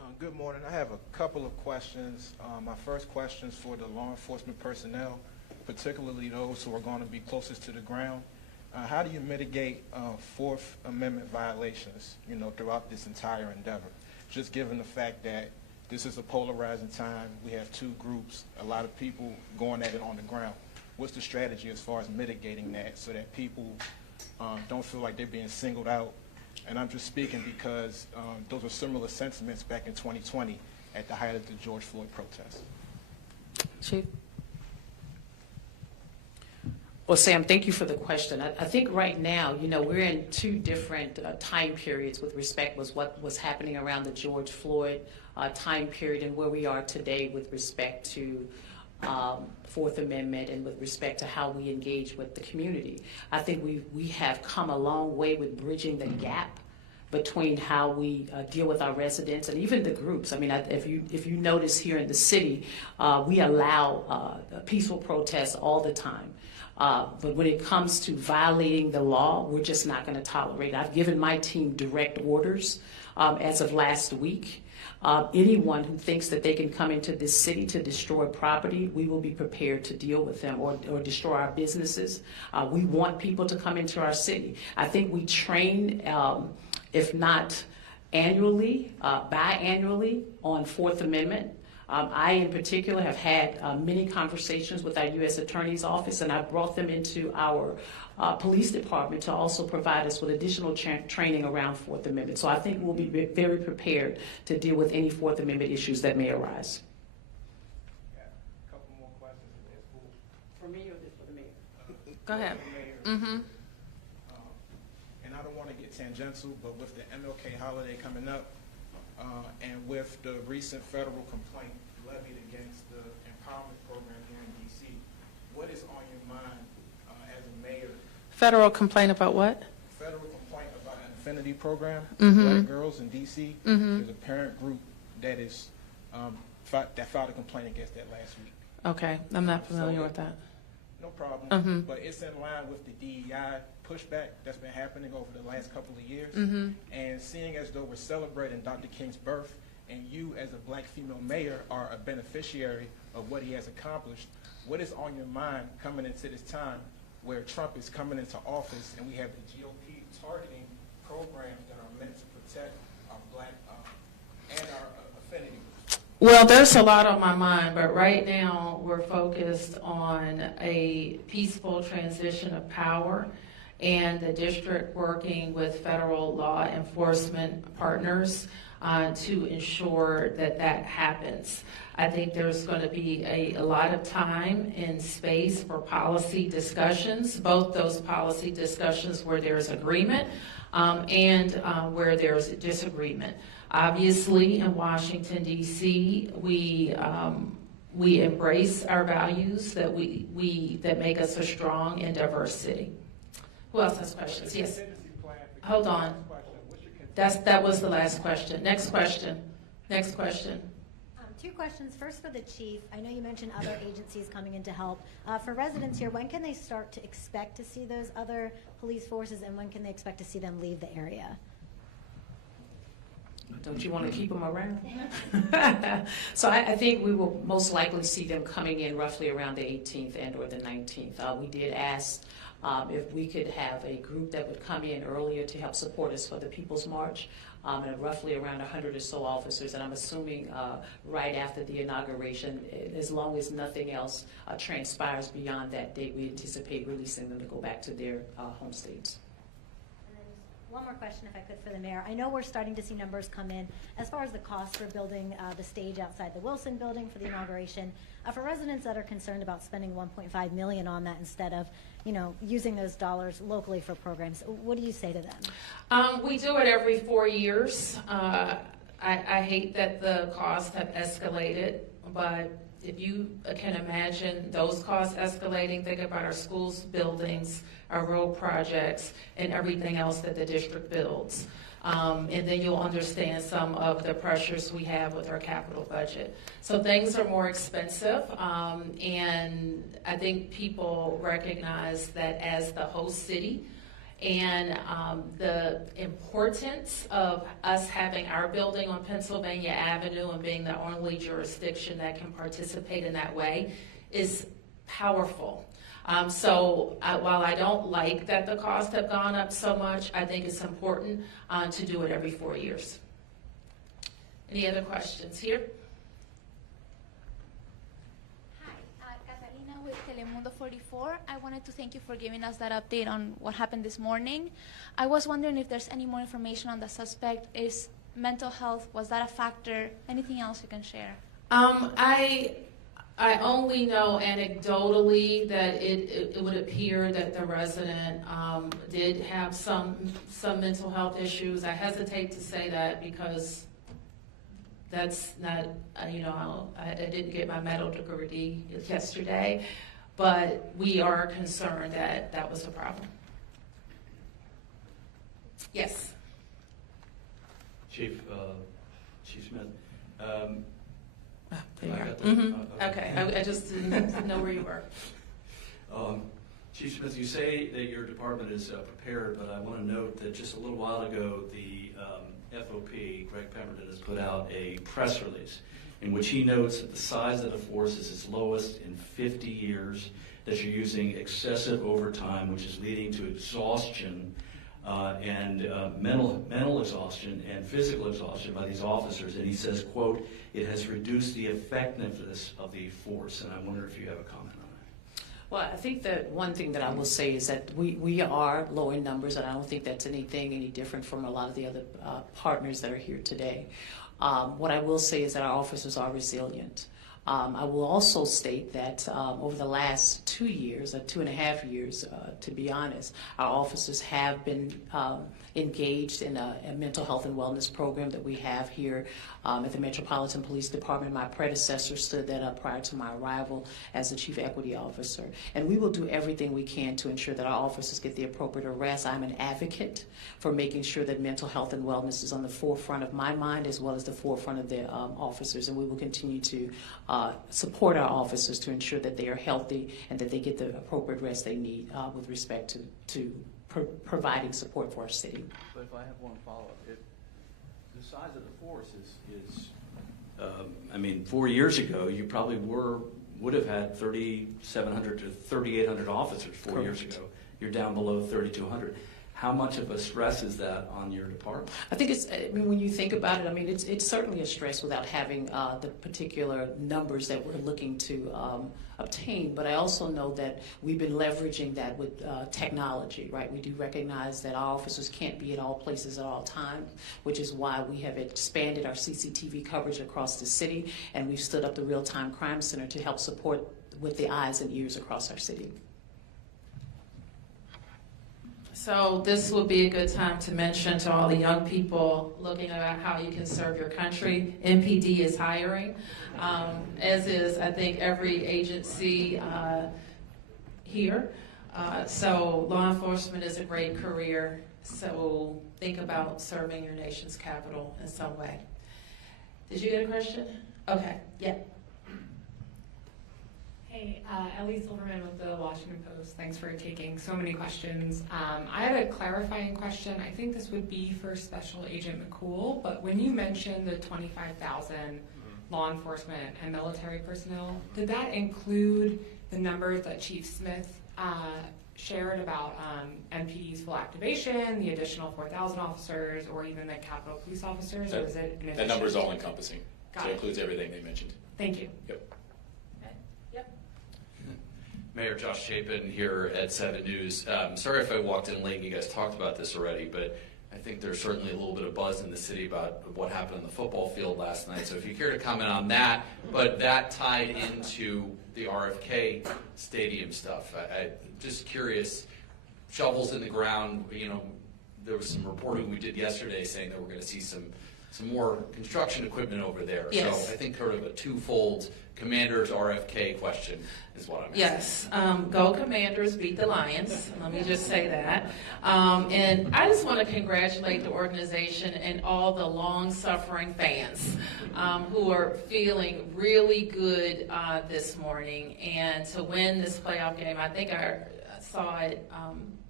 Good morning. I have a couple of questions. My first question is for the law enforcement personnel, particularly those who are going to be closest to the ground. How do you mitigate Fourth Amendment violations, throughout this entire endeavor? Just given the fact that this is a polarizing time, we have two groups, a lot of people going at it on the ground. What's the strategy as far as mitigating that so that people don't feel like they're being singled out? And I'm just speaking because those are similar sentiments back in 2020 at the height of the George Floyd protests. Chief? Well, Sam, thank you for the question. I think right now, we're in two different time periods with respect with what was happening around the George Floyd time period and where we are today with respect to Fourth Amendment and with respect to how we engage with the community. I think we have come a long way with bridging the gap between how we deal with our residents and even the groups. I mean, if you notice here in the city, we allow peaceful protests all the time. But when it comes to violating the law, we're just not going to tolerate it. I've given my team direct orders as of last week. Anyone who thinks that they can come into this city to destroy property, we will be prepared to deal with them or destroy our businesses. We want people to come into our city. I think we train, if not annually, biannually on Fourth Amendment. I, in particular, have had many conversations with our U.S. Attorney's Office, and I brought them into our police department to also provide us with additional training around Fourth Amendment. So I think we'll be very prepared to deal with any Fourth Amendment issues that may arise. A couple more questions if that's cool. For me or for the mayor? Go ahead. And I don't want to get tangential, but with the MLK holiday coming up, and with the recent federal complaint levied against the empowerment program here in D.C., what is on your mind as a mayor? Federal complaint about what? Federal complaint about an affinity program Mm-hmm. for black girls in D.C. Mm-hmm. There's a parent group that is that filed a complaint against that last week. Okay, I'm not familiar with that. No problem. Mm-hmm. But it's in line with the DEI pushback that's been happening over the last couple of years. Mm-hmm. And seeing as though we're celebrating Dr. King's birth, and you as a black female mayor are a beneficiary of what he has accomplished, what is on your mind coming into this time where Trump is coming into office and we have the GOP targeting programs that are meant to protect our black and our affinity groups? Well, there's a lot on my mind, but right now we're focused on a peaceful transition of power and the district working with federal law enforcement partners to ensure that that happens. I think there's going to be a lot of time and space for policy discussions, both those policy discussions where there's agreement and where there's disagreement. Obviously, in Washington, D.C., we embrace our values that that make us a strong and diverse city. Who else has questions? Yes. Hold on. That was the last question. Next question. Next question. Two questions. First for the chief. I know you mentioned other agencies coming in to help. For residents here, when can they start to expect to see those other police forces, and when can they expect to see them leave the area? Don't you want to keep them around? So I think we will most likely see them coming in roughly around the 18th and or the 19th. We did ask if we could have a group that would come in earlier to help support us for the People's March, and roughly around 100 or so officers. And I'm assuming right after the inauguration, as long as nothing else transpires beyond that date, we anticipate releasing them to go back to their home states. One more question, if I could, for the mayor. I know we're starting to see numbers come in as far as the cost for building the stage outside the Wilson building for the inauguration. For residents that are concerned about spending $1.5 million on that instead of, using those dollars locally for programs, what do you say to them? We do it every 4 years. I hate that the costs have escalated, but if you can imagine those costs escalating, think about our schools, buildings, our road projects, and everything else that the district builds. And then you'll understand some of the pressures we have with our capital budget. So things are more expensive, and I think people recognize that as the host city and the importance of us having our building on Pennsylvania Avenue and being the only jurisdiction that can participate in that way is powerful. While I don't like that the costs have gone up so much, I think it's important to do it every 4 years. Any other questions here? Catalina with Telemundo 44. I wanted to thank you for giving us that update on what happened this morning. I was wondering if there's any more information on the suspect. Is mental health, was that a factor? Anything else you can share? I only know anecdotally that it would appear that the resident did have some mental health issues. I hesitate to say that because that's not, I didn't get my medical degree yesterday, but we are concerned that that was a problem. Yes. Chief Smith. There you are. Okay, I just didn't know where you were. Chief Smith, you say that your department is prepared, but I want to note that just a little while ago, the FOP, Greg Pemberton, has put out a press release in which he notes that the size of the force is its lowest in 50 years, that you're using excessive overtime, which is leading to exhaustion and mental exhaustion and physical exhaustion by these officers. And he says, quote, it has reduced the effectiveness of the force. And I wonder if you have a comment on that. Well, I think that one thing that I will say is that we are low in numbers, and I don't think that's anything any different from a lot of the other partners that are here today. What I will say is that our officers are resilient. I will also state that over the last 2 years, or 2.5 years, to be honest, our officers have been engaged in a mental health and wellness program that we have here at the Metropolitan Police Department. My predecessor stood that up prior to my arrival as the Chief Equity Officer. And we will do everything we can to ensure that our officers get the appropriate arrest. I'm an advocate for making sure that mental health and wellness is on the forefront of my mind as well as the forefront of the officers. And we will continue to support our officers to ensure that they are healthy and that they get the appropriate rest they need with respect to providing support for our city. But if I have one follow-up, the size of the force is 4 years ago, you probably would have had 3,700 to 3,800 officers 4 years ago. You're down below 3,200. How much of a stress is that on your department? I think when you think about it, it's certainly a stress without having the particular numbers that we're looking to obtain. But I also know that we've been leveraging that with technology, right? We do recognize that our officers can't be at all places at all times, which is why we have expanded our CCTV coverage across the city, and we've stood up the Real-Time Crime Center to help support with the eyes and ears across our city. So this would be a good time to mention to all the young people looking at how you can serve your country. MPD is hiring, as is, I think, every agency here. So law enforcement is a great career. So think about serving your nation's capital in some way. Did you get a question? Okay, yeah. Hey, Ellie Silverman with the Washington Post. Thanks for taking so many questions. I had a clarifying question. I think this would be for Special Agent McCool, but when you mentioned the 25,000 law enforcement and military personnel, did that include the numbers that Chief Smith shared about MPD's full activation, the additional 4,000 officers, or even the Capitol Police officers, or is it in addition? That number is all encompassing, Got so it. it includes everything they mentioned. Thank you. Yep. Mayor Josh Chapin here at 7 News. Sorry if I walked in late and you guys talked about this already, but I think there's certainly a little bit of buzz in the city about what happened on the football field last night. So if you care to comment on that, but that tied into the RFK stadium stuff. I'm just curious, shovels in the ground, there was some reporting we did yesterday saying that we're going to see some more construction equipment over there. Yes. So I think sort of a twofold Commanders RFK question is what I'm asking. Yes, go Commanders, beat the Lions. Let me just say that. And I just want to congratulate the organization and all the long-suffering fans who are feeling really good this morning. And to win this playoff game, I think I saw it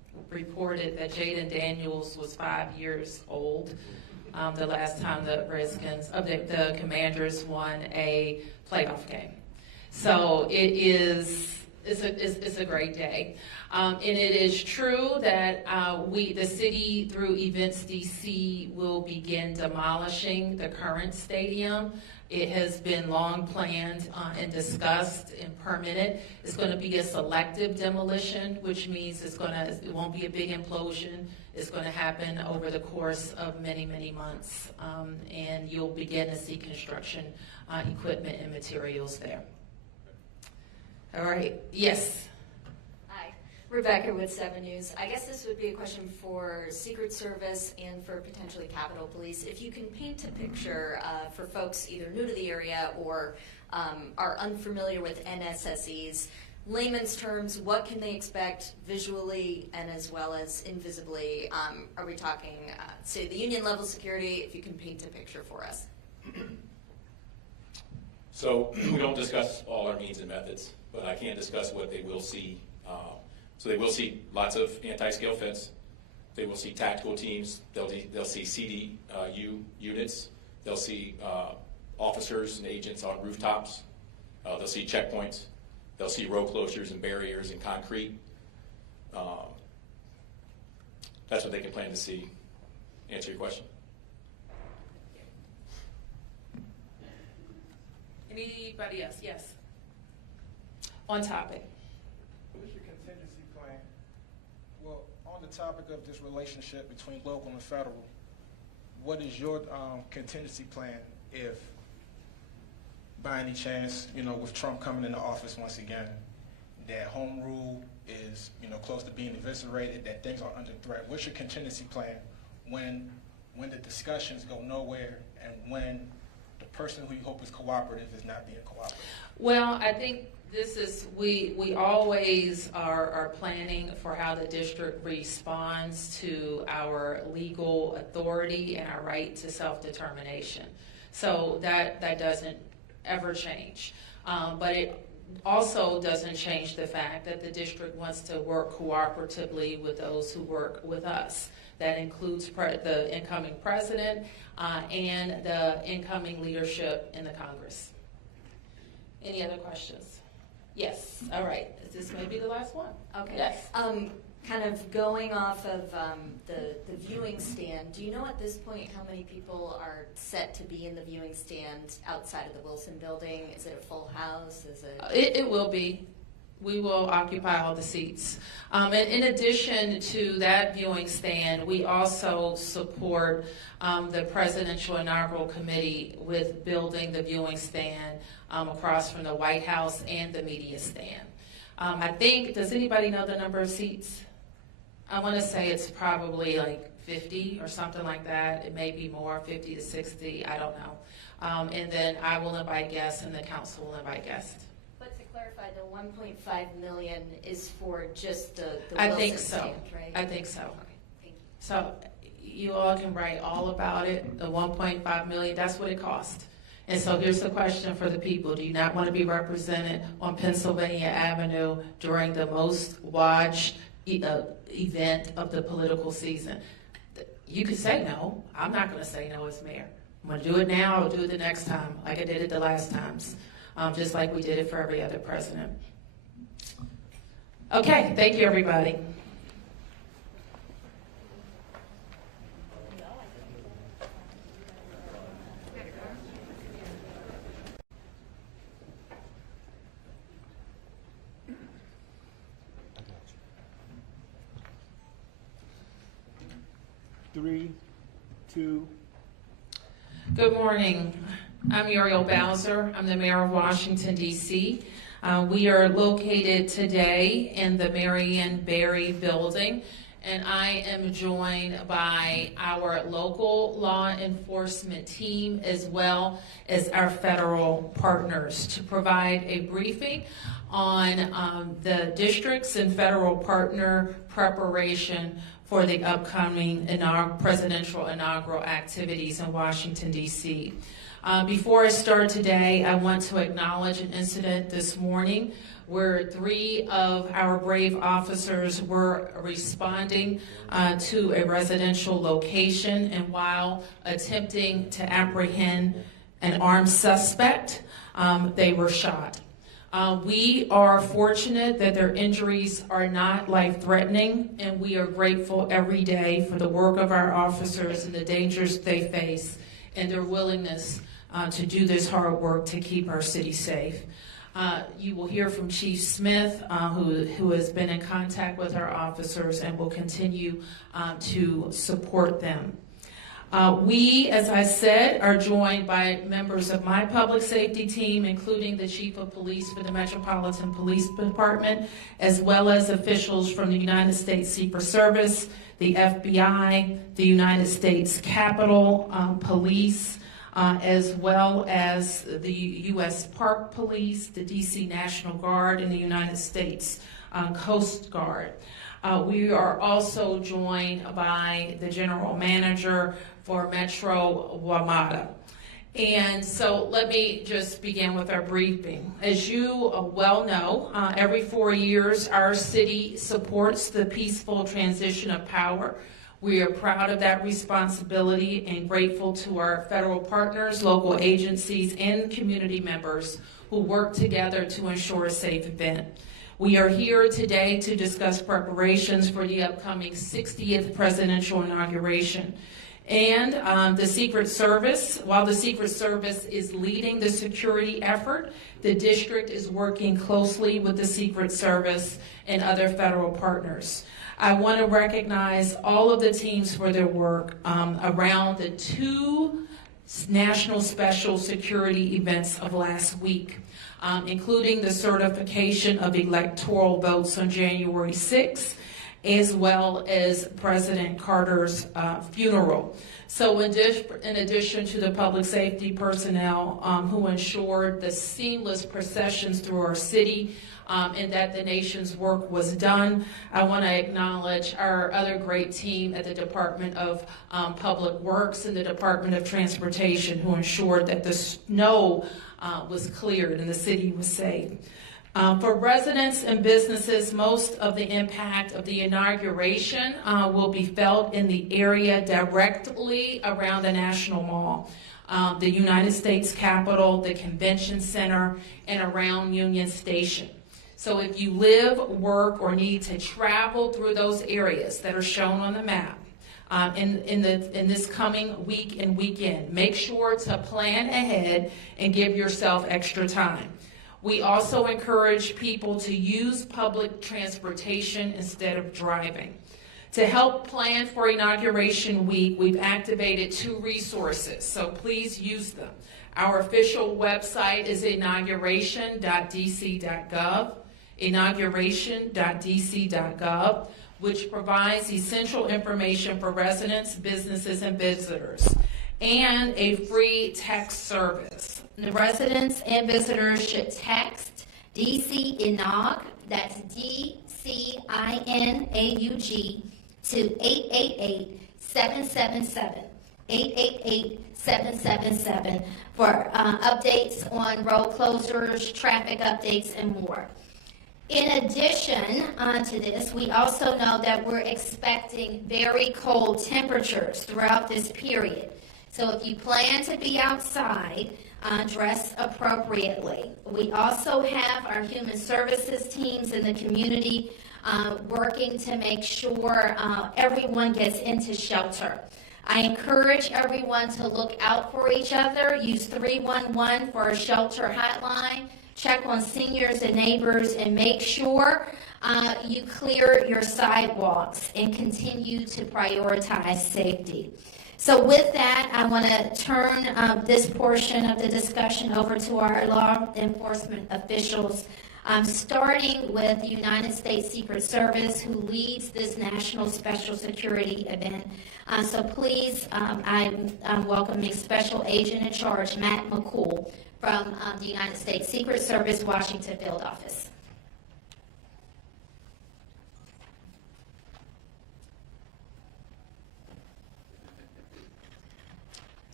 reported that Jaden Daniels was 5 years old the last time the Redskins, the Commanders won a playoff game. So it's a great day. And it is true that the city, through Events DC, will begin demolishing the current stadium. It has been long planned and discussed and permitted. It's going to be a selective demolition, which means it won't be a big implosion. It's going to happen over the course of many, many months, and you'll begin to see construction equipment and materials there. All right. Yes. Hi, Rebecca with 7 News. I guess this would be a question for Secret Service and for potentially Capitol Police. If you can paint a picture for folks either new to the area or are unfamiliar with NSSEs, layman's terms, what can they expect visually and as well as invisibly? Are we talking, say, the union level security? If you can paint a picture for us. So we don't discuss all our means and methods, but I can discuss what they will see. So they will see lots of anti-scale fence. They will see tactical teams. They'll see CDU units. They'll see officers and agents on rooftops. They'll see checkpoints. They'll see road closures and barriers and concrete. That's what they can plan to see. Answer your question? Anybody else? Yes. On topic. What is your contingency plan? Well, on the topic of this relationship between local and federal, what is your contingency plan if, by any chance, with Trump coming into office once again, that home rule is, close to being eviscerated, that things are under threat? What's your contingency plan when the discussions go nowhere and when the person who you hope is cooperative is not being cooperative? Well, I think we always are planning for how the district responds to our legal authority and our right to self-determination. So that doesn't ever change. But it also doesn't change the fact that the district wants to work cooperatively with those who work with us. That includes the incoming president and the incoming leadership in the Congress. Any other questions? Yes. All right. This may be the last one. Okay. Yes. Kind of going off of the viewing stand, do you know at this point how many people are set to be in the viewing stand outside of the Wilson building? Is it a full house? Is it? It will be. We will occupy all the seats. And in addition to that viewing stand, we also support the Presidential Inaugural Committee with building the viewing stand across from the White House and the media stand. I think, does anybody know the number of seats? I want to say it's probably like 50 or something like that. It may be more, 50 to 60, I don't know. And then I will invite guests and the council will invite guests. But to clarify, the 1.5 million is for just the I Wilson think so. stand, right? I think so. Okay, thank you. So you all can write all about it, the 1.5 million, that's what it cost. And so here's the question for the people. Do you not want to be represented on Pennsylvania Avenue during the most watched event of the political season? You could say no. I'm not going to say no as mayor. I'm going to do it now. I'll do it the next time, like I did it the last times, just like we did it for every other president. Okay, thank you, everybody. Three, two. Good morning. I'm Muriel Bowser. I'm the mayor of Washington, D.C. We are located today in the Marion Barry building, and I am joined by our local law enforcement team as well as our federal partners to provide a briefing on the districts and federal partner preparation for the upcoming presidential inaugural activities in Washington, D.C. Before I start today, I want to acknowledge an incident this morning where 3 of our brave officers were responding to a residential location, and while attempting to apprehend an armed suspect, they were shot. We are fortunate that their injuries are not life-threatening, and we are grateful every day for the work of our officers and the dangers they face and their willingness to do this hard work to keep our city safe. You will hear from Chief Smith, who has been in contact with our officers and will continue to support them. We, as I said, are joined by members of my public safety team, including the Chief of Police for the Metropolitan Police Department, as well as officials from the United States Secret Service, the FBI, the United States Capitol Police, as well as the U.S. Park Police, the D.C. National Guard, and the United States Coast Guard. We are also joined by the General Manager for Metro WMATA. And so let me just begin with our briefing. As you well know, every 4 years our city supports the peaceful transition of power. We are proud of that responsibility and grateful to our federal partners, local agencies, and community members who work together to ensure a safe event. We are here today to discuss preparations for the upcoming 60th presidential inauguration. And the Secret Service, while the Secret Service is leading the security effort, the district is working closely with the Secret Service and other federal partners. I want to recognize all of the teams for their work around the 2 national special security events of last week, including the certification of electoral votes on January 6th, as well as President Carter's funeral. So in addition to the public safety personnel who ensured the seamless processions through our city and that the nation's work was done, I want to acknowledge our other great team at the Department of Public Works and the Department of Transportation who ensured that the snow was cleared and the city was safe. For residents and businesses, most of the impact of the inauguration will be felt in the area directly around the National Mall, the United States Capitol, the Convention Center, and around Union Station. So if you live, work, or need to travel through those areas that are shown on the map in this coming week and weekend, make sure to plan ahead and give yourself extra time. We also encourage people to use public transportation instead of driving. To help plan for Inauguration Week, we've activated 2 resources, so please use them. Our official website is inauguration.dc.gov, inauguration.dc.gov, which provides essential information for residents, businesses, and visitors, and a free text service. The residents and visitors should text DC Inaug, that's DCINAUG, to 888-777, 888-777 for updates on road closures, traffic updates, and more. In addition to this, we also know that we're expecting very cold temperatures throughout this period. So if you plan to be outside, dress appropriately. We also have our human services teams in the community working to make sure everyone gets into shelter. I encourage everyone to look out for each other. Use 311 for a shelter hotline. Check on seniors and neighbors and make sure you clear your sidewalks and continue to prioritize safety. So with that, I want to turn this portion of the discussion over to our law enforcement officials, starting with the United States Secret Service, who leads this national special security event. So please, I'm welcoming Special Agent in Charge, Matt McCool, from the United States Secret Service, Washington Field Office.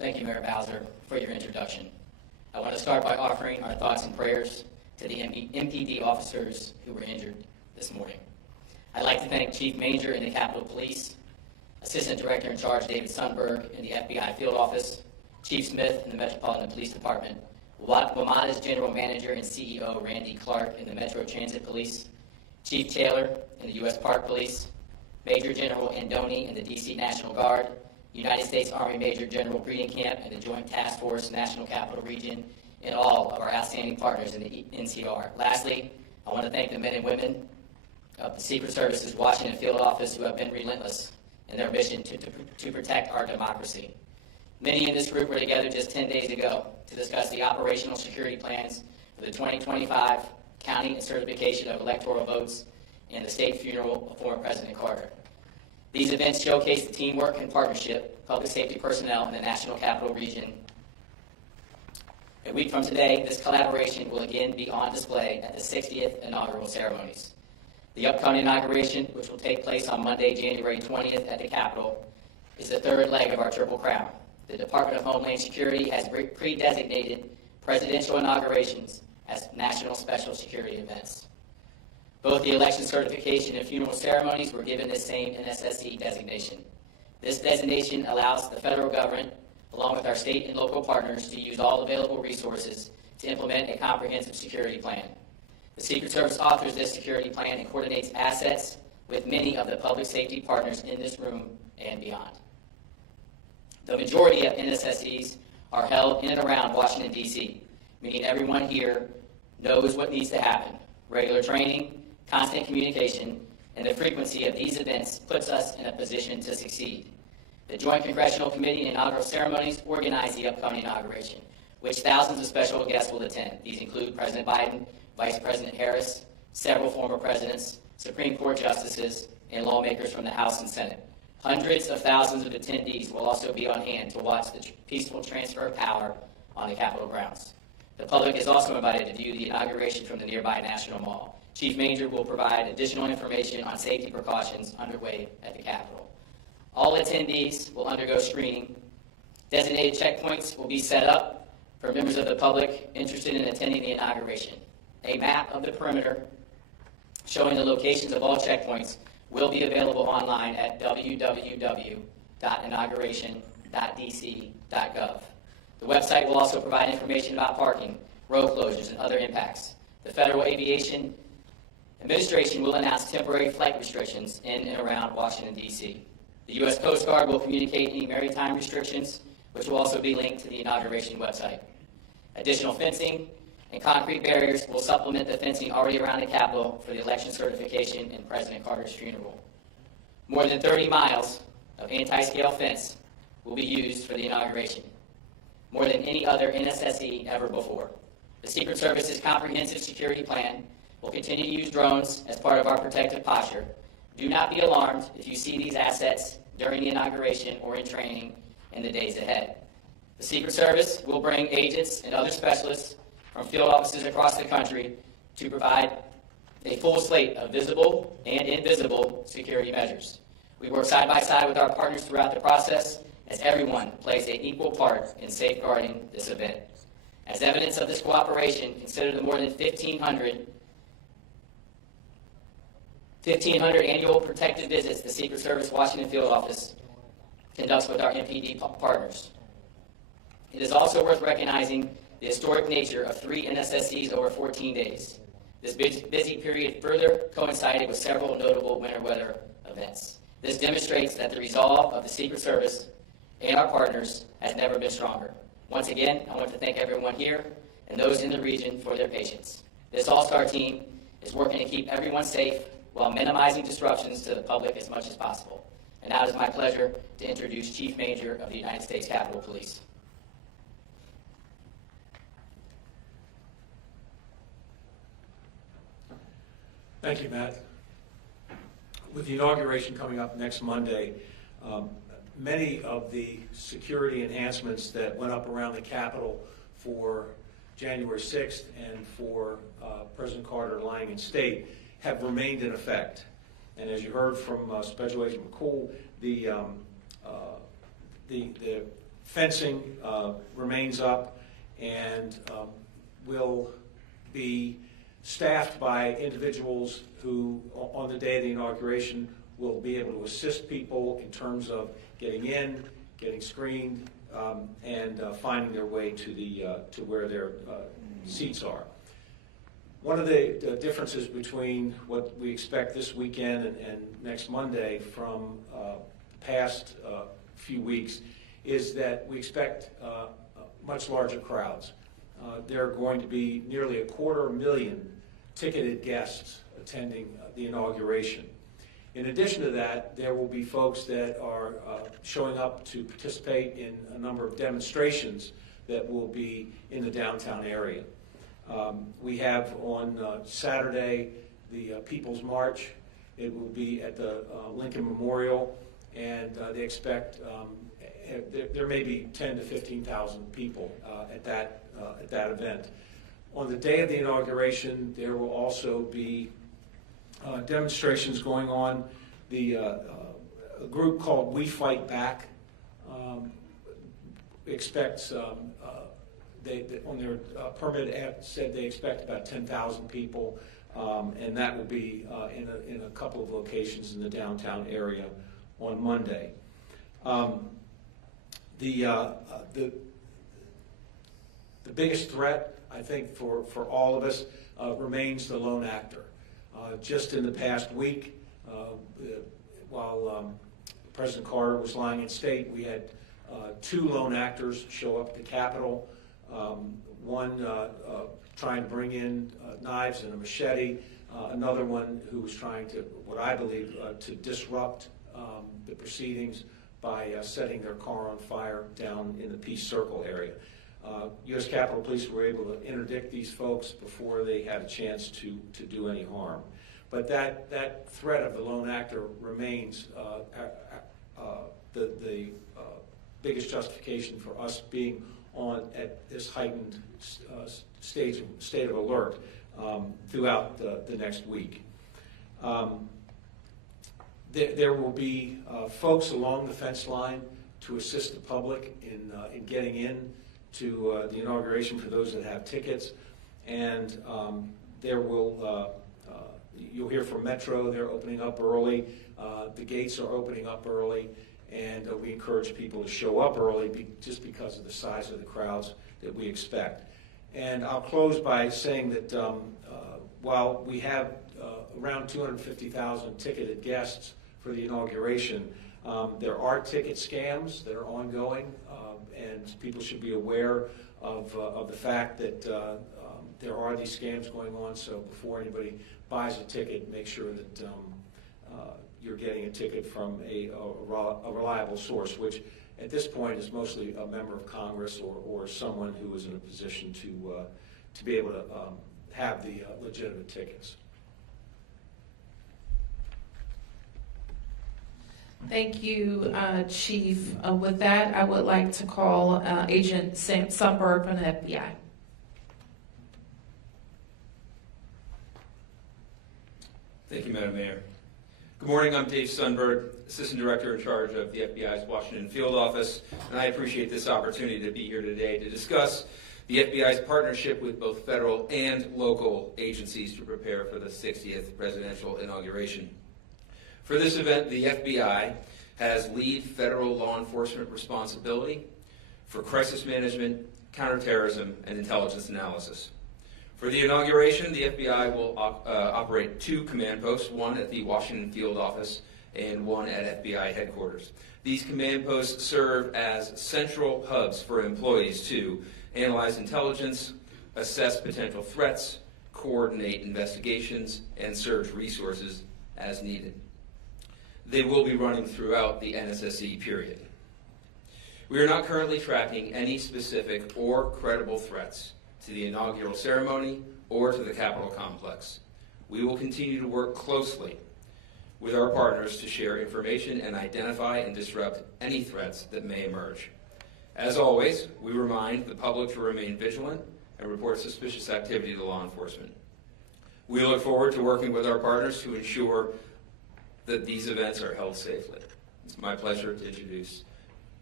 Thank you, Mayor Bowser, for your introduction. I want to start by offering our thoughts and prayers to the MPD officers who were injured this morning. I'd like to thank Chief Manger in the Capitol Police, Assistant Director in Charge David Sundberg in the FBI Field Office, Chief Smith in the Metropolitan Police Department, WMATA's General Manager and CEO Randy Clark in the Metro Transit Police, Chief Taylor in the U.S. Park Police, Major General Andoni in the D.C. National Guard, United States Army Major General Breedenkamp and the Joint Task Force National Capital Region, and all of our outstanding partners in the NCR. Lastly, I want to thank the men and women of the Secret Service's Washington Field Office who have been relentless in their mission to protect our democracy. Many in this group were together just 10 days ago to discuss the operational security plans for the 2025 counting and certification of electoral votes and the state funeral of former President Carter. These events showcase the teamwork and partnership, public safety personnel in the National Capital Region. A week from today, this collaboration will again be on display at the 60th inaugural ceremonies. The upcoming inauguration, which will take place on Monday, January 20th at the Capitol, is the third leg of our Triple Crown. The Department of Homeland Security has pre-designated presidential inaugurations as national special security events. Both the election certification and funeral ceremonies were given this same NSSE designation. This designation allows the federal government, along with our state and local partners, to use all available resources to implement a comprehensive security plan. The Secret Service authors this security plan and coordinates assets with many of the public safety partners in this room and beyond. The majority of NSSEs are held in and around Washington, D.C., meaning everyone here knows what needs to happen. Regular training, constant communication, and the frequency of these events puts us in a position to succeed. The Joint Congressional Committee and inaugural ceremonies organize the upcoming inauguration, which thousands of special guests will attend. These include President Biden, Vice President Harris, several former presidents, Supreme Court justices, and lawmakers from the House and Senate. Hundreds of thousands of attendees will also be on hand to watch the peaceful transfer of power on the Capitol grounds. The public is also invited to view the inauguration from the nearby National Mall. Chief Manger will provide additional information on safety precautions underway at the Capitol. All attendees will undergo screening. Designated checkpoints will be set up for members of the public interested in attending the inauguration. A map of the perimeter showing the locations of all checkpoints will be available online at www.inauguration.dc.gov. The website will also provide information about parking, road closures, and other impacts. The Federal Aviation Administration will announce temporary flight restrictions in and around Washington, D.C. The U.S. Coast Guard will communicate any maritime restrictions, which will also be linked to the inauguration website. Additional fencing and concrete barriers will supplement the fencing already around the Capitol for the election certification and President Carter's funeral. More than 30 miles of anti-scale fence will be used for the inauguration, more than any other NSSE ever before. The Secret Service's comprehensive security plan will continue to use drones as part of our protective posture. Do not be alarmed if you see these assets during the inauguration or in training in the days ahead. The Secret Service will bring agents and other specialists from field offices across the country to provide a full slate of visible and invisible security measures. We work side by side with our partners throughout the process as everyone plays an equal part in safeguarding this event. As evidence of this cooperation, consider the more than 1,500 annual protective visits the Secret Service Washington Field Office conducts with our MPD partners. It is also worth recognizing the historic nature of 3 NSSEs over 14 days. This busy period further coincided with several notable winter weather events. This demonstrates that the resolve of the Secret Service and our partners has never been stronger. Once again, I want to thank everyone here and those in the region for their patience. This all-star team is working to keep everyone safe while minimizing disruptions to the public as much as possible. And now it is my pleasure to introduce Chief Manger of the United States Capitol Police. Thank you, Matt. With the inauguration coming up next Monday, many of the security enhancements that went up around the Capitol for January 6th and for President Carter lying in state have remained in effect. And as you heard from Special Agent McCool, the fencing remains up and will be staffed by individuals who, on the day of the inauguration, will be able to assist people in terms of getting in, getting screened, and finding their way to where their seats are. One of the differences between what we expect this weekend and next Monday from the past few weeks is that we expect much larger crowds. There are going to be nearly 250,000 ticketed guests attending the inauguration. In addition to that, there will be folks that are showing up to participate in a number of demonstrations that will be in the downtown area. We have on Saturday the People's March. It will be at the Lincoln Memorial, and they expect there may be 10,000 to 15,000 people at that event. On the day of the inauguration, there will also be demonstrations going on. A group called We Fight Back expects, they on their permit app said they expect about 10,000 people, and that will be in a couple of locations in the downtown area on Monday. The biggest threat, I think, for all of us remains the lone actor. Just in the past week, while President Carter was lying in state, we had 2 lone actors show up at the Capitol. One trying to bring in knives and a machete, another one who was trying to, what I believe, to disrupt the proceedings by setting their car on fire down in the Peace Circle area. U.S. Capitol Police were able to interdict these folks before they had a chance to do any harm. But that threat of the lone actor remains the biggest justification for us being at this heightened state of alert throughout the next week. There will be folks along the fence line to assist the public in getting in to the inauguration for those that have tickets, and there will you'll hear from Metro. They're opening up early. The gates are opening up early, and we encourage people to show up early just because of the size of the crowds that we expect. And I'll close by saying that while we have around 250,000 ticketed guests for the inauguration, there are ticket scams that are ongoing, and people should be aware of the fact that there are these scams going on. So before anybody buys a ticket, make sure that you're getting a ticket from a reliable source, which at this point is mostly a member of Congress or someone who is in a position to be able to have the legitimate tickets. Thank you, Chief. With that, I would like to call Agent Sundberg from the FBI. Thank you, Madam Mayor. Good morning, I'm Dave Sundberg, Assistant Director in charge of the FBI's Washington Field Office, and I appreciate this opportunity to be here today to discuss the FBI's partnership with both federal and local agencies to prepare for the 60th presidential inauguration. For this event, the FBI has lead federal law enforcement responsibility for crisis management, counterterrorism, and intelligence analysis. For the inauguration, the FBI will operate 2 command posts, one at the Washington Field Office and one at FBI headquarters. These command posts serve as central hubs for employees to analyze intelligence, assess potential threats, coordinate investigations, and surge resources as needed. They will be running throughout the NSSE period. We are not currently tracking any specific or credible threats to the inaugural ceremony or to the Capitol complex. We will continue to work closely with our partners to share information and identify and disrupt any threats that may emerge. As always, we remind the public to remain vigilant and report suspicious activity to law enforcement. We look forward to working with our partners to ensure that these events are held safely. It's my pleasure to introduce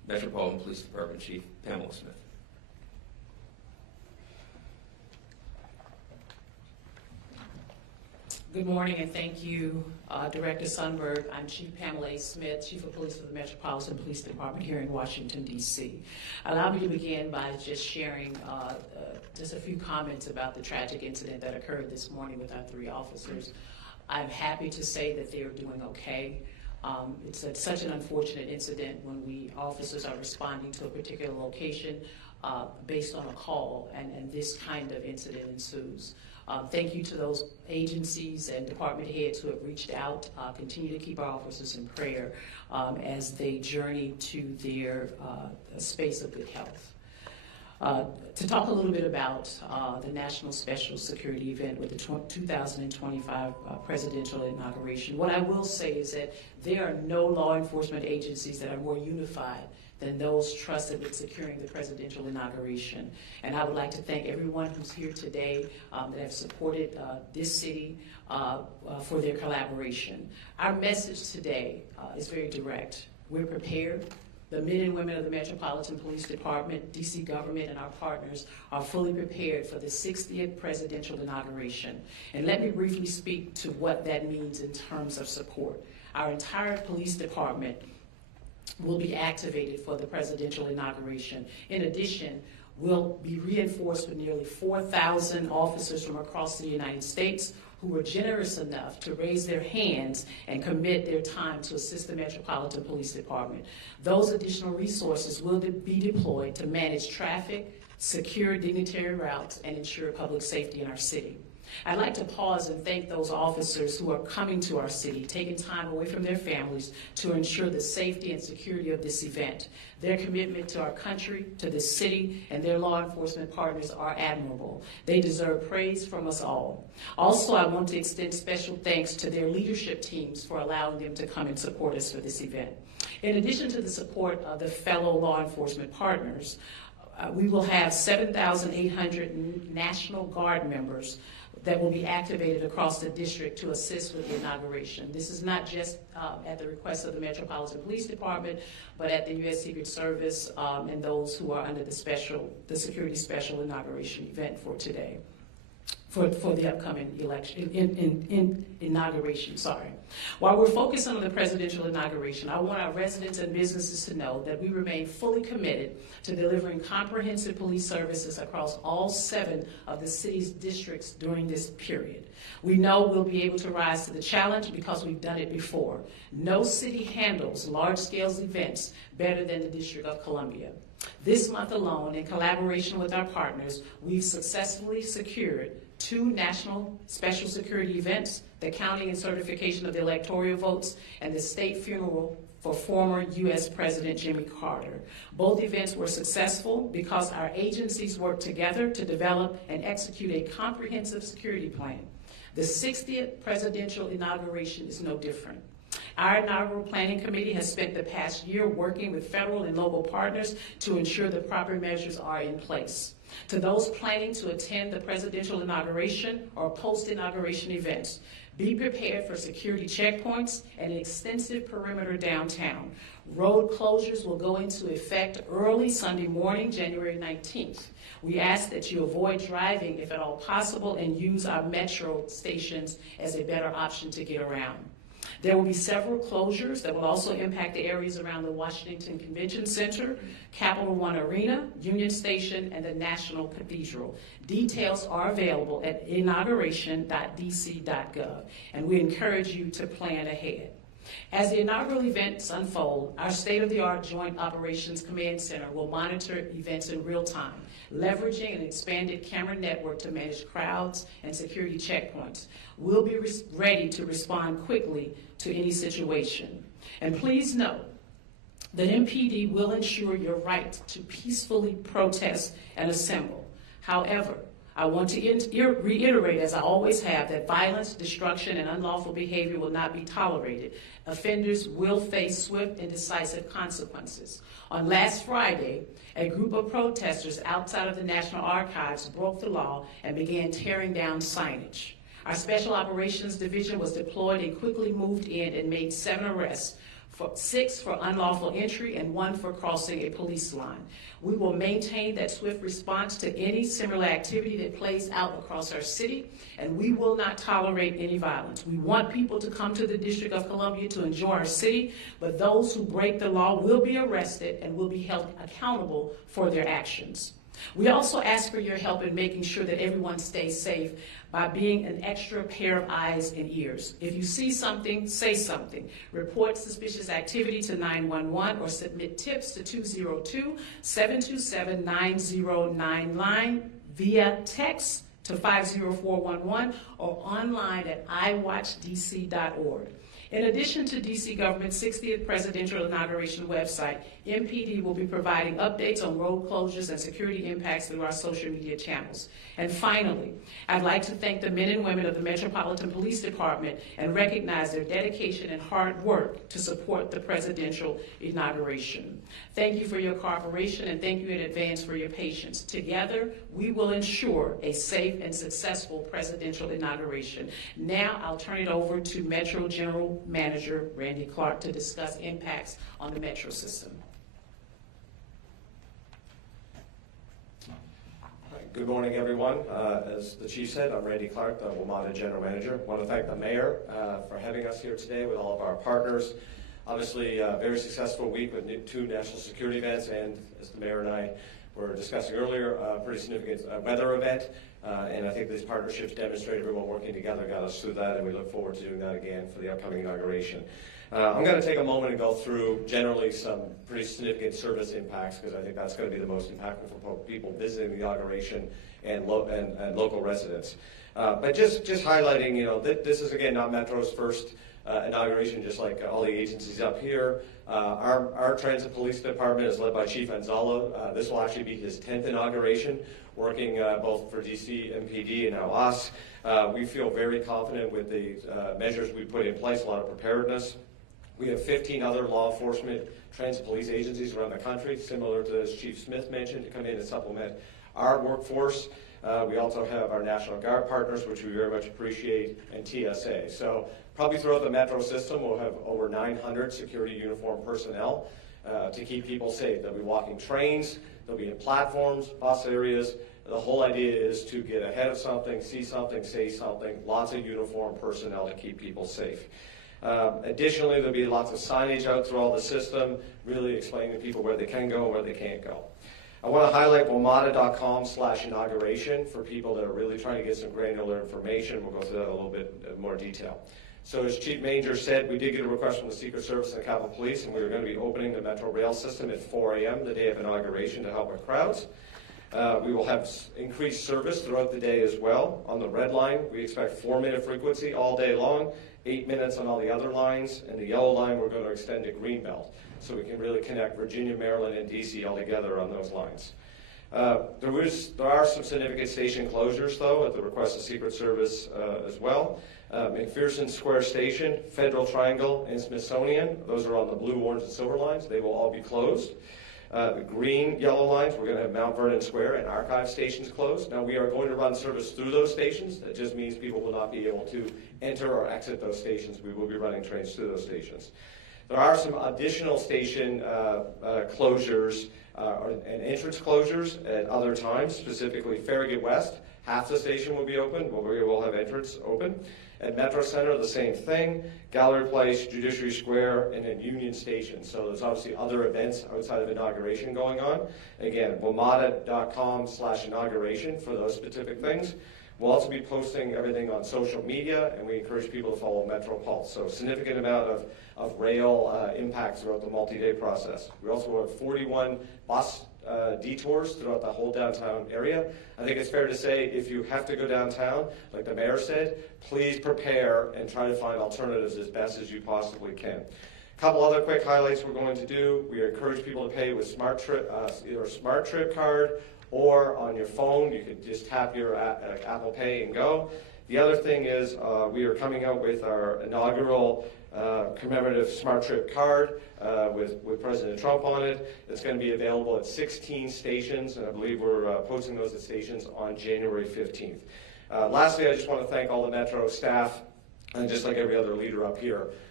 Metropolitan Police Department Chief Pamela Smith. Good morning, and thank you, Director Sundberg. I'm Chief Pamela Smith, Chief of Police for the Metropolitan Police Department here in Washington, D.C. Allow me to begin by just sharing just a few comments about the tragic incident that occurred this morning with our 3 officers. I'm happy to say that they are doing okay. It's such an unfortunate incident when officers are responding to a particular location based on a call, and this kind of incident ensues. Thank you to those agencies and department heads who have reached out. Continue to keep our officers in prayer as they journey to their space of good health. To talk a little bit about the National Special Security event with the 2025 presidential inauguration, what I will say is that there are no law enforcement agencies that are more unified than those trusted with securing the presidential inauguration. And I would like to thank everyone who's here today that have supported this city for their collaboration. Our message today is very direct. We're prepared. The men and women of the Metropolitan Police Department, DC government, and our partners are fully prepared for the 60th presidential inauguration. And let me briefly speak to what that means in terms of support. Our entire police department will be activated for the presidential inauguration. In addition, we'll be reinforced with nearly 4,000 officers from across the United States who were generous enough to raise their hands and commit their time to assist the Metropolitan Police Department. Those additional resources will be deployed to manage traffic, secure dignitary routes, and ensure public safety in our city. I'd like to pause and thank those officers who are coming to our city, taking time away from their families to ensure the safety and security of this event. Their commitment to our country, to this city, and their law enforcement partners are admirable. They deserve praise from us all. Also, I want to extend special thanks to their leadership teams for allowing them to come and support us for this event. In addition to the support of the fellow law enforcement partners, we will have 7,800 National Guard members that will be activated across the district to assist with the inauguration. This is not just at the request of the Metropolitan Police Department, but at the U.S. Secret Service and those who are under the Security Special Inauguration event for today, for the upcoming election, inauguration, sorry. While we're focusing on the presidential inauguration, I want our residents and businesses to know that we remain fully committed to delivering comprehensive police services across all 7 of the city's districts during this period. We know we'll be able to rise to the challenge because we've done it before. No city handles large-scale events better than the District of Columbia. This month alone, in collaboration with our partners, we've successfully secured 2 national special security events, the counting and certification of the electoral votes, and the state funeral for former U.S. President Jimmy Carter. Both events were successful because our agencies worked together to develop and execute a comprehensive security plan. The 60th presidential inauguration is no different. Our inaugural planning committee has spent the past year working with federal and local partners to ensure the proper measures are in place. To those planning to attend the presidential inauguration or post-inauguration events, be prepared for security checkpoints and an extensive perimeter downtown. Road closures will go into effect early Sunday morning, January 19th. We ask that you avoid driving if at all possible and use our metro stations as a better option to get around. There will be several closures that will also impact the areas around the Washington Convention Center, Capital One Arena, Union Station, and the National Cathedral. Details are available at inauguration.dc.gov, and we encourage you to plan ahead. As the inaugural events unfold, our state-of-the-art Joint Operations Command Center will monitor events in real time, leveraging an expanded camera network to manage crowds and security checkpoints. We'll be ready to respond quickly to any situation. And please note that MPD will ensure your right to peacefully protest and assemble. However, I want to reiterate, as I always have, that violence, destruction, and unlawful behavior will not be tolerated. Offenders will face swift and decisive consequences. On last Friday, a group of protesters outside of the National Archives broke the law and began tearing down signage. Our Special Operations Division was deployed and quickly moved in and made 7 arrests 6 for unlawful entry, and 1 for crossing a police line. We will maintain that swift response to any similar activity that plays out across our city, and we will not tolerate any violence. We want people to come to the District of Columbia to enjoy our city, but those who break the law will be arrested and will be held accountable for their actions. We also ask for your help in making sure that everyone stays safe by being an extra pair of eyes and ears. If you see something, say something. Report suspicious activity to 911 or submit tips to 202-727-9099 via text to 50411 or online at iwatchdc.org. In addition to DC government's 60th presidential inauguration website, MPD will be providing updates on road closures and security impacts through our social media channels. And finally, I'd like to thank the men and women of the Metropolitan Police Department and recognize their dedication and hard work to support the presidential inauguration. Thank you for your cooperation, and thank you in advance for your patience. Together, we will ensure a safe and successful presidential inauguration. Now, I'll turn it over to Metro General Manager Randy Clark to discuss impacts on the Metro system. Good morning, everyone. As the Chief said, I'm Randy Clark, the WMATA General Manager. I want to thank the Mayor for having us here today with all of our partners. Obviously, a very successful week with 2 national security events, and as the Mayor and I were discussing earlier, a pretty significant weather event. And I think these partnerships demonstrate everyone working together got us through that, and we look forward to doing that again for the upcoming inauguration. I'm going to take a moment and go through generally some pretty significant service impacts, because I think that's going to be the most impactful for people visiting the inauguration and local residents. But just highlighting, this is again not Metro's first inauguration, just like all the agencies up here. Our Transit Police Department is led by Chief Anzalo. This will actually be his 10th inauguration, working both for DC, MPD, and now us. We feel very confident with the measures we put in place, a lot of preparedness. We have 15 other law enforcement transit police agencies around the country, similar to as Chief Smith mentioned, to come in and supplement our workforce. We also have our National Guard partners, which we very much appreciate, and TSA. So probably throughout the Metro system, we'll have over 900 security uniformed personnel to keep people safe. They'll be walking trains, they'll be in platforms, bus areas. The whole idea is to get ahead of something, see something, say something, lots of uniformed personnel to keep people safe. Additionally, there'll be lots of signage out through all the system, really explaining to people where they can go and where they can't go. I want to highlight WMATA.com/inauguration for people that are really trying to get some granular information. We'll go through that in a little bit more detail. So as Chief Manger said, we did get a request from the Secret Service and the Capitol Police, and we were going to be opening the Metro Rail system at 4 a.m. the day of inauguration to help with crowds. We will have increased service throughout the day as well. On the red line, we expect 4-minute frequency all day long, 8 minutes on all the other lines, and the yellow line we're going to extend to Greenbelt, so we can really connect Virginia, Maryland, and DC all together on those lines. There are some significant station closures, though, at the request of Secret Service as well. McPherson Square Station, Federal Triangle, and Smithsonian, those are on the blue, orange, and silver lines. They will all be closed. The green, yellow lines, we're going to have Mount Vernon Square and Archive stations closed. Now, we are going to run service through those stations. That just means people will not be able to enter or exit those stations. We will be running trains through those stations. There are some additional station closures and entrance closures at other times, specifically Farragut West. Half the station will be open, but we will have entrance open. At Metro Center, the same thing. Gallery Place, Judiciary Square, and then Union Station. So there's obviously other events outside of inauguration going on. Again, WMATA.com/inauguration for those specific things. We'll also be posting everything on social media, and we encourage people to follow Metro Pulse. So a significant amount of rail impact throughout the multi-day process. We also have 41 bus detours throughout the whole downtown area. I think it's fair to say if you have to go downtown, like the mayor said, please prepare and try to find alternatives as best as you possibly can. A couple other quick highlights we're going to do. We encourage people to pay with either a Smart Trip card or on your phone. You can just tap your Apple Pay and go. The other thing is we are coming out with our inaugural commemorative Smart Trip card with President Trump on it. It's going to be available at 16 stations, and I believe we're posting those at stations on January 15th. Lastly, I just want to thank all the Metro staff, and just like every other leader up here.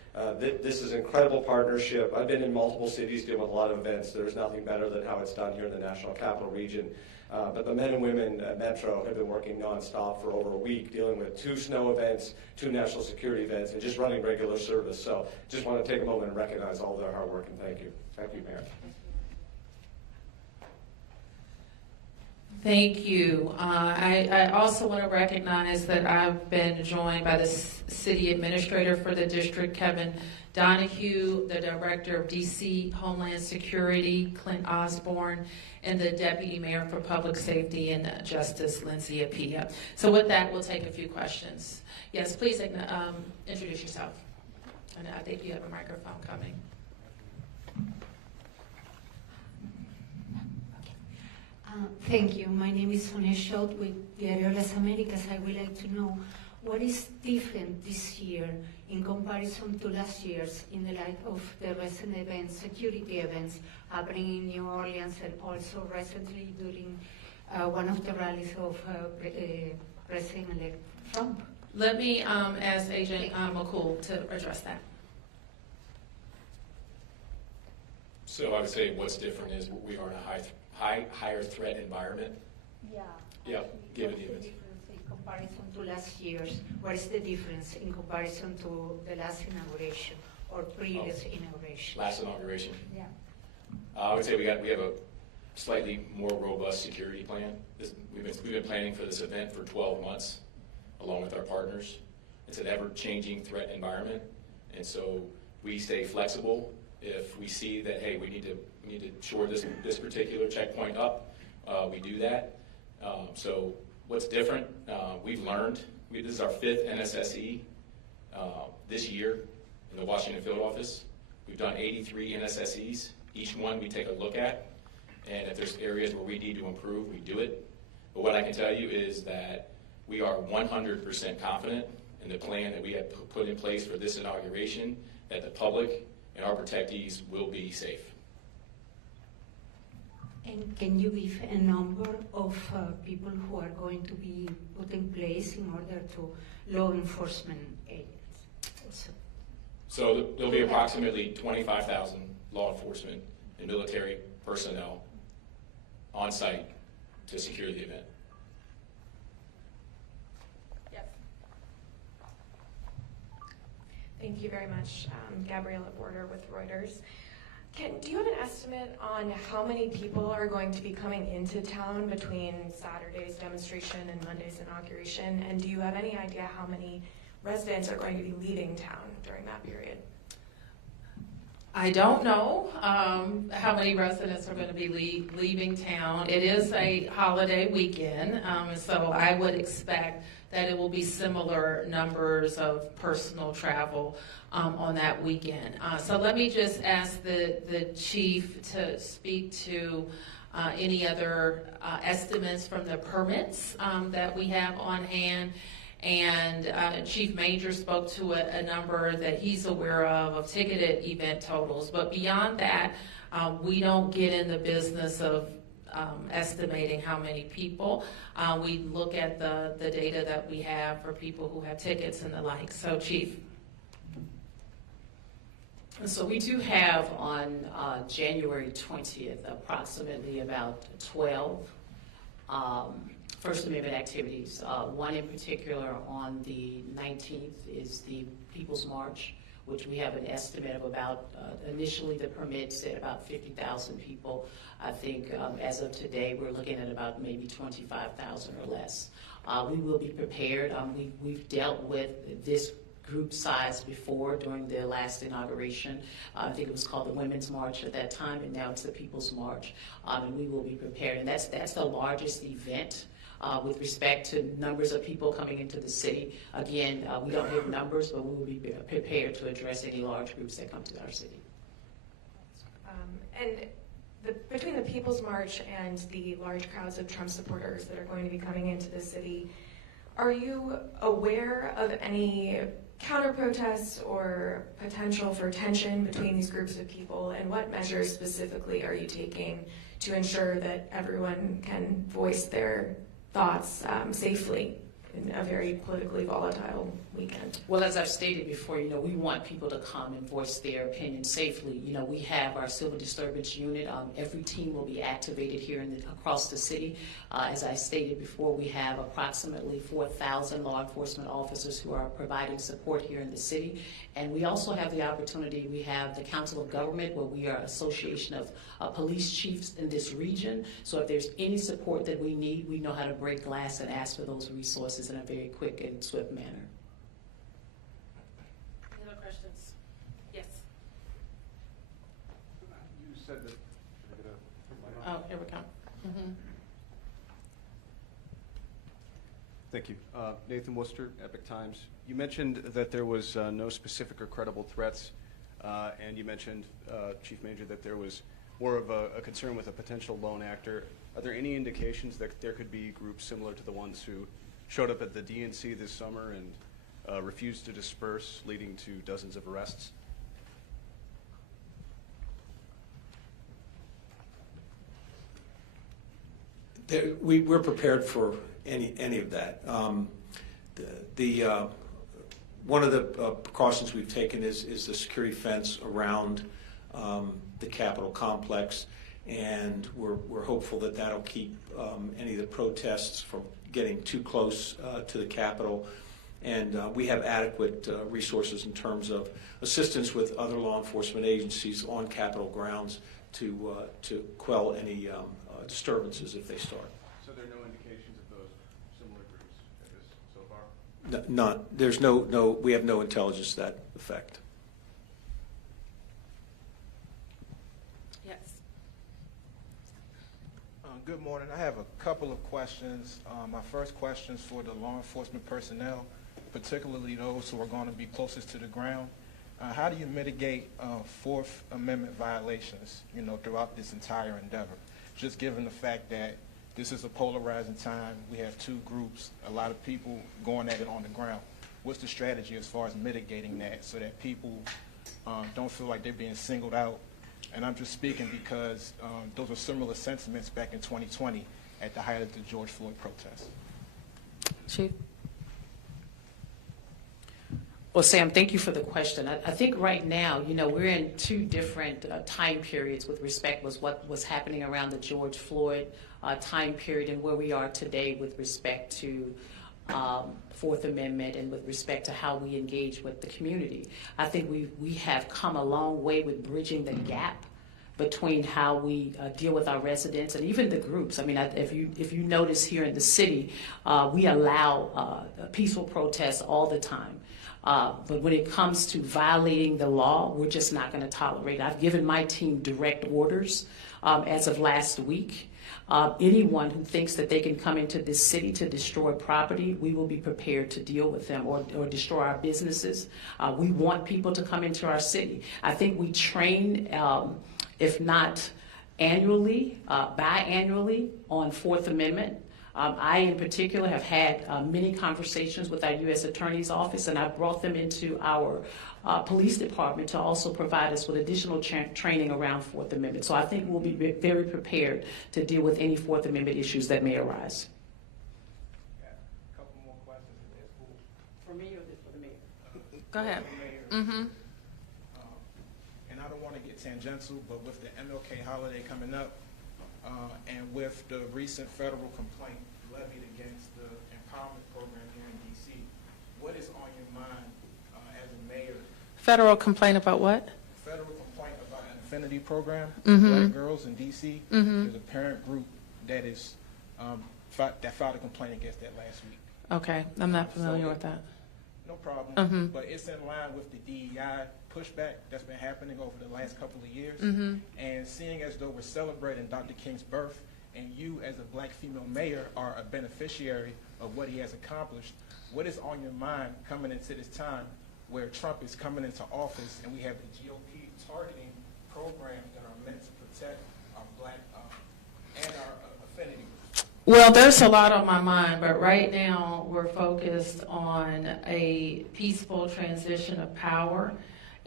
This is an incredible partnership. I've been in multiple cities doing a lot of events. There's nothing better than how it's done here in the National Capital Region. But the men and women at Metro have been working nonstop for over a week, dealing with 2 snow events, 2 national security events, and just running regular service. So just want to take a moment and recognize all their hard work, and thank you. Thank you, Mayor. Thank you. I also want to recognize that I've been joined by the City Administrator for the District, Kevin Donahue, the Director of DC Homeland Security, Clint Osborne, and the Deputy Mayor for Public Safety and Justice, Lindsay Apia. So with that, we'll take a few questions. Yes, please introduce yourself. And I think you have a microphone coming. Thank you. My name is Sonia Schott with Diario Las Americas. I would like to know what is different this year in comparison to last year's in the light of the recent events, security events happening in New Orleans and also recently during one of the rallies of President-elect Trump. Let me ask Agent McCool to address that. So I would say what's different is we are in a higher threat environment. Yeah. Yep, give it the image. In comparison to last year's, what is the difference in comparison to the last inauguration or previous inauguration? Last inauguration. Yeah. I would say we have a slightly more robust security plan. We've been planning for this event for 12 months, along with our partners. It's an ever-changing threat environment, and so we stay flexible. If we see that, hey, we need to shore this particular checkpoint up, we do that. So what's different? We've learned. This is our 5th NSSE this year in the Washington field office. We've done 83 NSSEs. Each one we take a look at, and if there's areas where we need to improve, we do it. But what I can tell you is that we are 100% confident in the plan that we have put in place for this inauguration, that the public and our protectees will be safe. And can you give a number of people who are going to be put in place in order to law enforcement agents? So there'll be approximately 25,000 law enforcement and military personnel on site to secure the event. Yes. Thank you very much, Gabriella Border with Reuters. Do you have an estimate on how many people are going to be coming into town between Saturday's demonstration and Monday's inauguration? And do you have any idea how many residents are going to be leaving town during that period? I don't know how many residents are going to be leaving town. It is a holiday weekend, so I would expect that it will be similar numbers of personal travel on that weekend. So let me just ask the chief to speak to any other estimates from the permits that we have on hand. And Chief Major spoke to a number that he's aware of ticketed event totals. But beyond that, we don't get in the business of estimating how many people. We look at the data that we have for people who have tickets and the like. So, Chief. So we do have on January 20th approximately about 12 First Amendment activities. One in particular on the 19th is the People's March, which we have an estimate of about, initially the permit said about 50,000 people. I think as of today, we're looking at about maybe 25,000 or less. We will be prepared. We've dealt with this group size before during the last inauguration. I think it was called the Women's March at that time, and now it's the People's March. And we will be prepared. And that's the largest event with respect to numbers of people coming into the city. Again, we don't have numbers, but we will be prepared to address any large groups that come to our city. Between the People's March and the large crowds of Trump supporters that are going to be coming into the city, are you aware of any counter-protests or potential for tension between these groups of people, and what measures specifically are you taking to ensure that everyone can voice their thoughts safely? in a very politically volatile weekend? Well, as I've stated before, we want people to come and voice their opinion safely. We have our civil disturbance unit. Every team will be activated here across the city. As I stated before, we have approximately 4,000 law enforcement officers who are providing support here in the city. And we also have the opportunity, we have the Council of Government, where we are an association of police chiefs in this region. So if there's any support that we need, we know how to break glass and ask for those resources in a very quick and swift manner. Any other questions? Yes. You said that. Oh, here we go. Mm-hmm. Thank you. Nathan Worcester, Epic Times. You mentioned that there was no specific or credible threats, and you mentioned, Chief Major, that there was more of a concern with a potential lone actor. Are there any indications that there could be groups similar to the ones who showed up at the DNC this summer and refused to disperse, leading to dozens of arrests? We're prepared for any of that. One of the precautions we've taken is the security fence around the Capitol complex, and we're hopeful that that'll keep any of the protests from getting too close to the Capitol. And we have adequate resources in terms of assistance with other law enforcement agencies on Capitol grounds to quell any disturbances if they start. So there are no indications of those similar groups at this so far? None. There's we have no intelligence to that effect. Yes. Good morning. I have a couple of questions. My first question is for the law enforcement personnel, particularly those who are going to be closest to the ground. How do you mitigate Fourth Amendment violations, throughout this entire endeavor? Just given the fact that this is a polarizing time, we have two groups, a lot of people going at it on the ground. What's the strategy as far as mitigating that so that people don't feel like they're being singled out? And I'm just speaking because those are similar sentiments back in 2020 at the height of the George Floyd protests. Chief? Well, Sam, thank you for the question. I think right now, we're in two different time periods with respect to what was happening around the George Floyd time period and where we are today with respect to Fourth Amendment and with respect to how we engage with the community. I think we have come a long way with bridging the gap between how we deal with our residents and even the groups. I mean, if you notice here in the city, we allow peaceful protests all the time. But when it comes to violating the law, we're just not going to tolerate it. I've given my team direct orders as of last week. Anyone who thinks that they can come into this city to destroy property, we will be prepared to deal with them or destroy our businesses. We want people to come into our city. I think we train, if not annually, biannually on Fourth Amendment. I, in particular, have had many conversations with our U.S. Attorney's Office, and I've brought them into our police department to also provide us with additional training around Fourth Amendment. So I think we'll be very prepared to deal with any Fourth Amendment issues that may arise. A couple more questions. For me or for the mayor? Go ahead. Mm-hmm. And I don't want to get tangential, but with the MLK holiday coming up, and with the recent federal complaint levied against the empowerment program here in D.C., what is on your mind as a mayor? Federal complaint about what? Federal complaint about an affinity program for Mm-hmm. black girls in D.C. Mm-hmm. There's a parent group that is that filed a complaint against that last week. Okay, I'm not familiar with that. No problem. Mm-hmm. But it's in line with the DEI pushback that's been happening over the last couple of years. Mm-hmm. And seeing as though we're celebrating Dr. King's birth, and you as a black female mayor are a beneficiary of what he has accomplished, what is on your mind coming into this time where Trump is coming into office and we have the GOP targeting programs that are meant to protect our black and our affinity groups? Well, there's a lot on my mind, but right now we're focused on a peaceful transition of power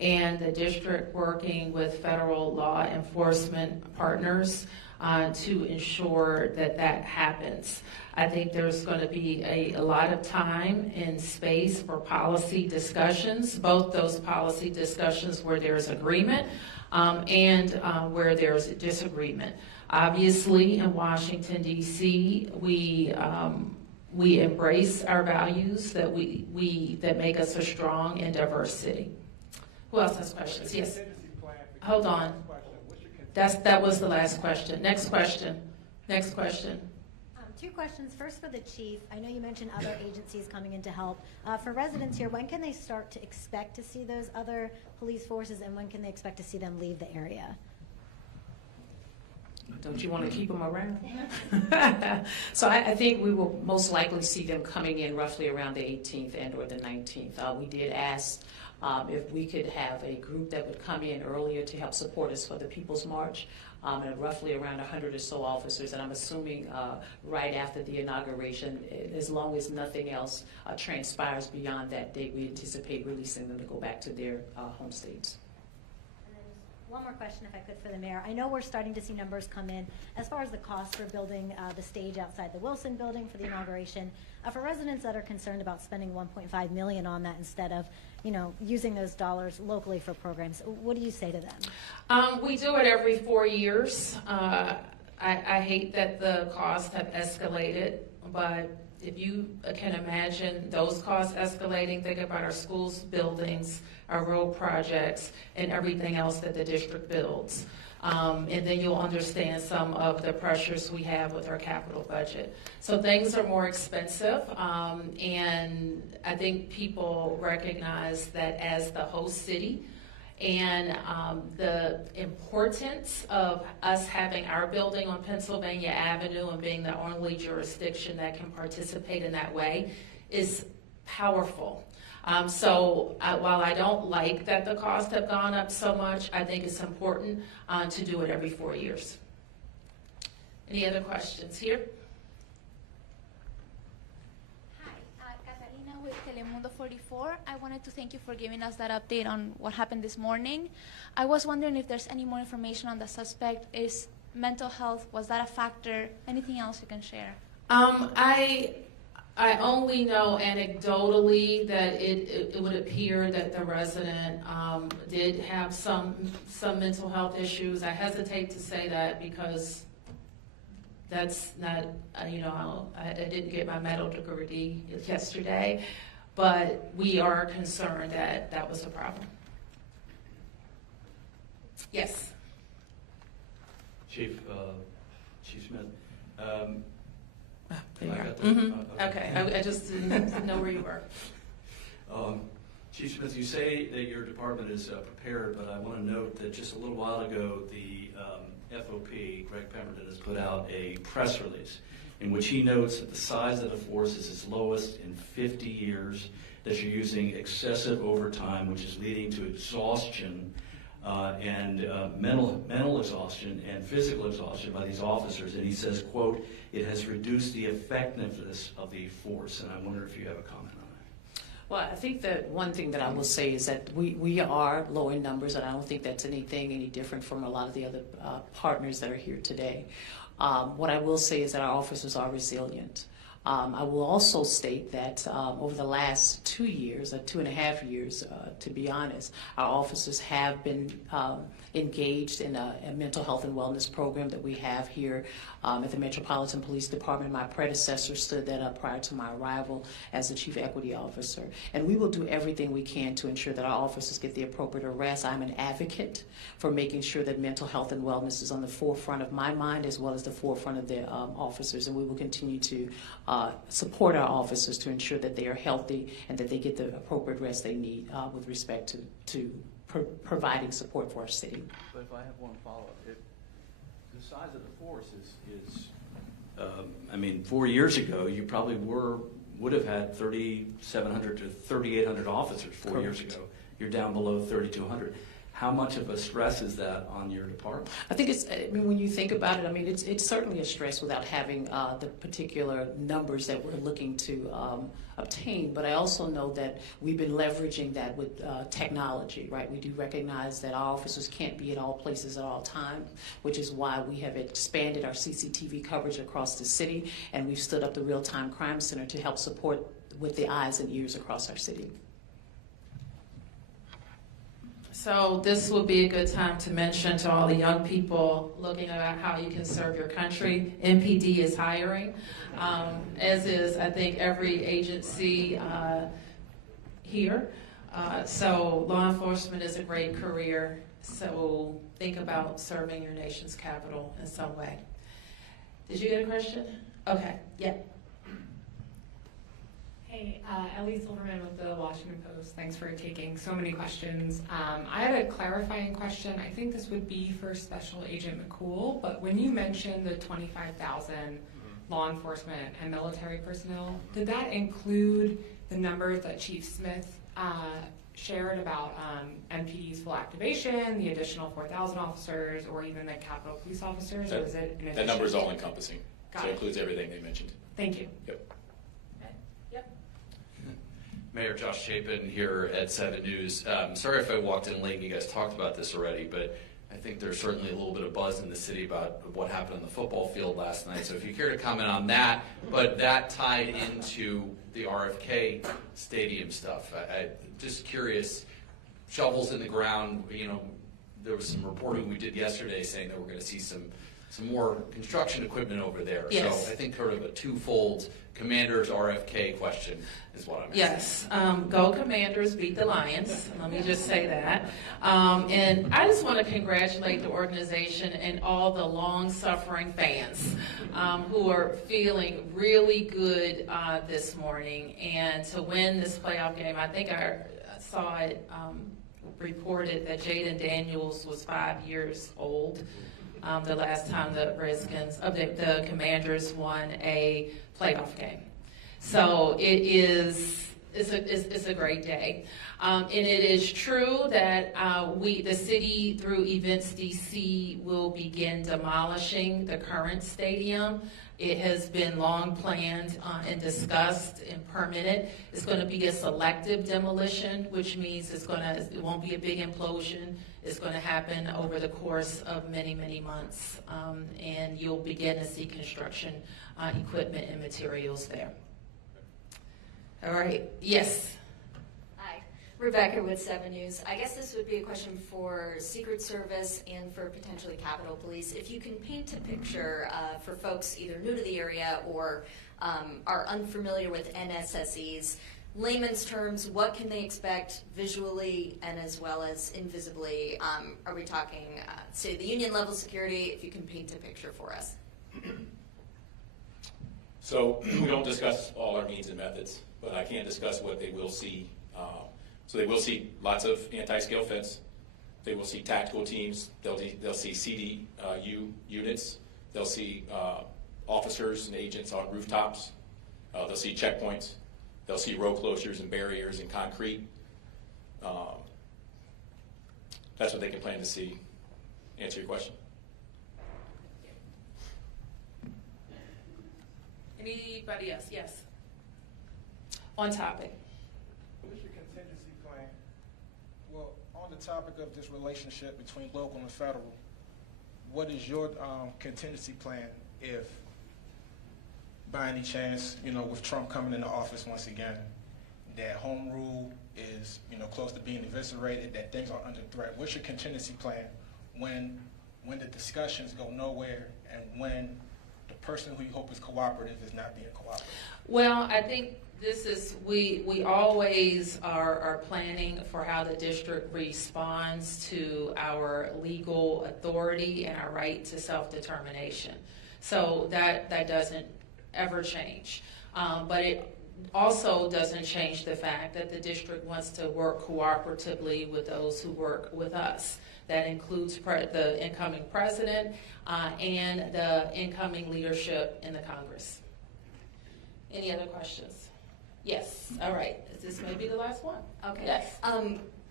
and the district working with federal law enforcement partners to ensure that that happens. I think there's going to be a lot of time and space for policy discussions, both those policy discussions where there's agreement and where there's disagreement. Obviously, in Washington, D.C., we embrace our values that that make us a strong and diverse city. Who else has questions? Yes. Hold on. That was the last question. Next question. Next question. Two questions. First for the chief. I know you mentioned other agencies coming in to help. For residents here, when can they start to expect to see those other police forces, and when can they expect to see them leave the area? Don't you want to keep them around? So I think we will most likely see them coming in roughly around the 18th and or the 19th. We did ask if we could have a group that would come in earlier to help support us for the People's March, and roughly around 100 or so officers. And I'm assuming right after the inauguration, as long as nothing else transpires beyond that date, we anticipate releasing them to go back to their home states. One more question, if I could, for the mayor. I know we're starting to see numbers come in as far as the cost for building the stage outside the Wilson building for the inauguration. For residents that are concerned about spending $1.5 million on that instead of, using those dollars locally for programs, what do you say to them? We do it every 4 years. I hate that the costs have escalated, but if you can imagine those costs escalating, think about our schools, buildings, our road projects, and everything else that the district builds. And then you'll understand some of the pressures we have with our capital budget. So things are more expensive, and I think people recognize that as the host city, and the importance of us having our building on Pennsylvania Avenue and being the only jurisdiction that can participate in that way is powerful. So while I don't like that the costs have gone up so much, I think it's important to do it every 4 years. Any other questions here? With Telemundo 44, I wanted to thank you for giving us that update on what happened this morning. I was wondering if there's any more information on the suspect. Is mental health, was that a factor? Anything else you can share? I only know anecdotally that it would appear that the resident did have some mental health issues. I hesitate to say that because that's not, I didn't get my medical degree yesterday, but we are concerned that that was a problem. Yes. Chief Smith. Okay, I just didn't know where you were. Chief Smith, you say that your department is prepared, but I want to note that just a little while ago, the FOP, Greg Pemberton, has put out a press release in which he notes that the size of the force is its lowest in 50 years, that you're using excessive overtime, which is leading to exhaustion and mental exhaustion and physical exhaustion by these officers. And he says, quote, it has reduced the effectiveness of the force. And I wonder if you have a comment on that. Well, I think that one thing that I will say is that we are low in numbers, and I don't think that's anything any different from a lot of the other partners that are here today. What I will say is that our officers are resilient. I will also state that over the last 2 years, or 2.5 years, to be honest, our officers have been engaged in a mental health and wellness program that we have here at the Metropolitan Police Department. My predecessor stood that up prior to my arrival as the Chief Equity Officer. And we will do everything we can to ensure that our officers get the appropriate rest. I'm an advocate for making sure that mental health and wellness is on the forefront of my mind as well as the forefront of the officers. And we will continue to support our officers to ensure that they are healthy and that they get the appropriate rest they need with respect to providing support for our city. But if I have one follow-up, the size of the force is 4 years ago, you probably would have had 3,700 to 3,800 officers 4 years ago. You're down below 3,200. how much of a stress is that on your department? I think when you think about it, it's certainly a stress without having the particular numbers that we're looking to obtain. But I also know that we've been leveraging that with technology, right? We do recognize that our officers can't be at all places at all times, which is why we have expanded our CCTV coverage across the city, and we've stood up the Real-Time Crime Center to help support with the eyes and ears across our city. So this would be a good time to mention to all the young people looking at how you can serve your country. MPD is hiring, as is, I think, every agency here. So law enforcement is a great career. So think about serving your nation's capital in some way. Did you get a question? Okay, yeah. Hey, Ellie Silverman with the Washington Post. Thanks for taking so many questions. I had a clarifying question. I think this would be for Special Agent McCool, but when you mentioned the 25,000 law enforcement and military personnel, did that include the numbers that Chief Smith shared about MPD's full activation, the additional 4,000 officers, or even the Capitol Police officers, or is it in addition? That number is all encompassing, Got so it. it includes everything they mentioned. Thank you. Yep. Mayor Josh Chapin here at 7 News. Sorry if I walked in late and you guys talked about this already, but I think there's certainly a little bit of buzz in the city about what happened on the football field last night. So if you care to comment on that, but that tied into the RFK Stadium stuff. I'm just curious, shovels in the ground, there was some reporting we did yesterday saying that we're going to see some more construction equipment over there. Yes. So I think sort of a twofold Commanders RFK question is what I'm asking. Yes, go Commanders, beat the Lions. Let me just say that. And I just want to congratulate the organization and all the long-suffering fans who are feeling really good this morning. And to win this playoff game, I think I saw it reported that Jaden Daniels was 5 years old the last time the the Commanders won a playoff game. So it's a great day. And it is true that the city, through Events DC, will begin demolishing the current stadium. It has been long planned and discussed and permitted. It's going to be a selective demolition, which means it won't be a big implosion. It's going to happen over the course of many, many months, and you'll begin to see construction equipment and materials there. All right. Yes. Hi, Rebecca with 7 News. I guess this would be a question for Secret Service and for potentially Capitol Police. If you can paint a picture for folks either new to the area or are unfamiliar with NSSEs, layman's terms, what can they expect visually and as well as invisibly? Are we talking, say, the union level security, if you can paint a picture for us? So we don't discuss all our means and methods, but I can discuss what they will see. So they will see lots of anti-scale fence. They will see tactical teams. They'll see CDU units. They'll see officers and agents on rooftops. They'll see checkpoints. They'll see road closures and barriers and concrete. That's what they can plan to see. Answer your question? Anybody else? Yes. On topic. What is your contingency plan? Well, on the topic of this relationship between local and federal, what is your contingency plan if, by any chance, with Trump coming into office once again, that home rule is, close to being eviscerated, that things are under threat? What's your contingency plan when the discussions go nowhere and when the person who you hope is cooperative is not being cooperative? Well, I think we always are planning for how the district responds to our legal authority and our right to self-determination. So that doesn't ever change. But it also doesn't change the fact that the district wants to work cooperatively with those who work with us. That includes the incoming president and the incoming leadership in the Congress. Any other questions? Yes. All right. This may be the last one. Okay. Yes.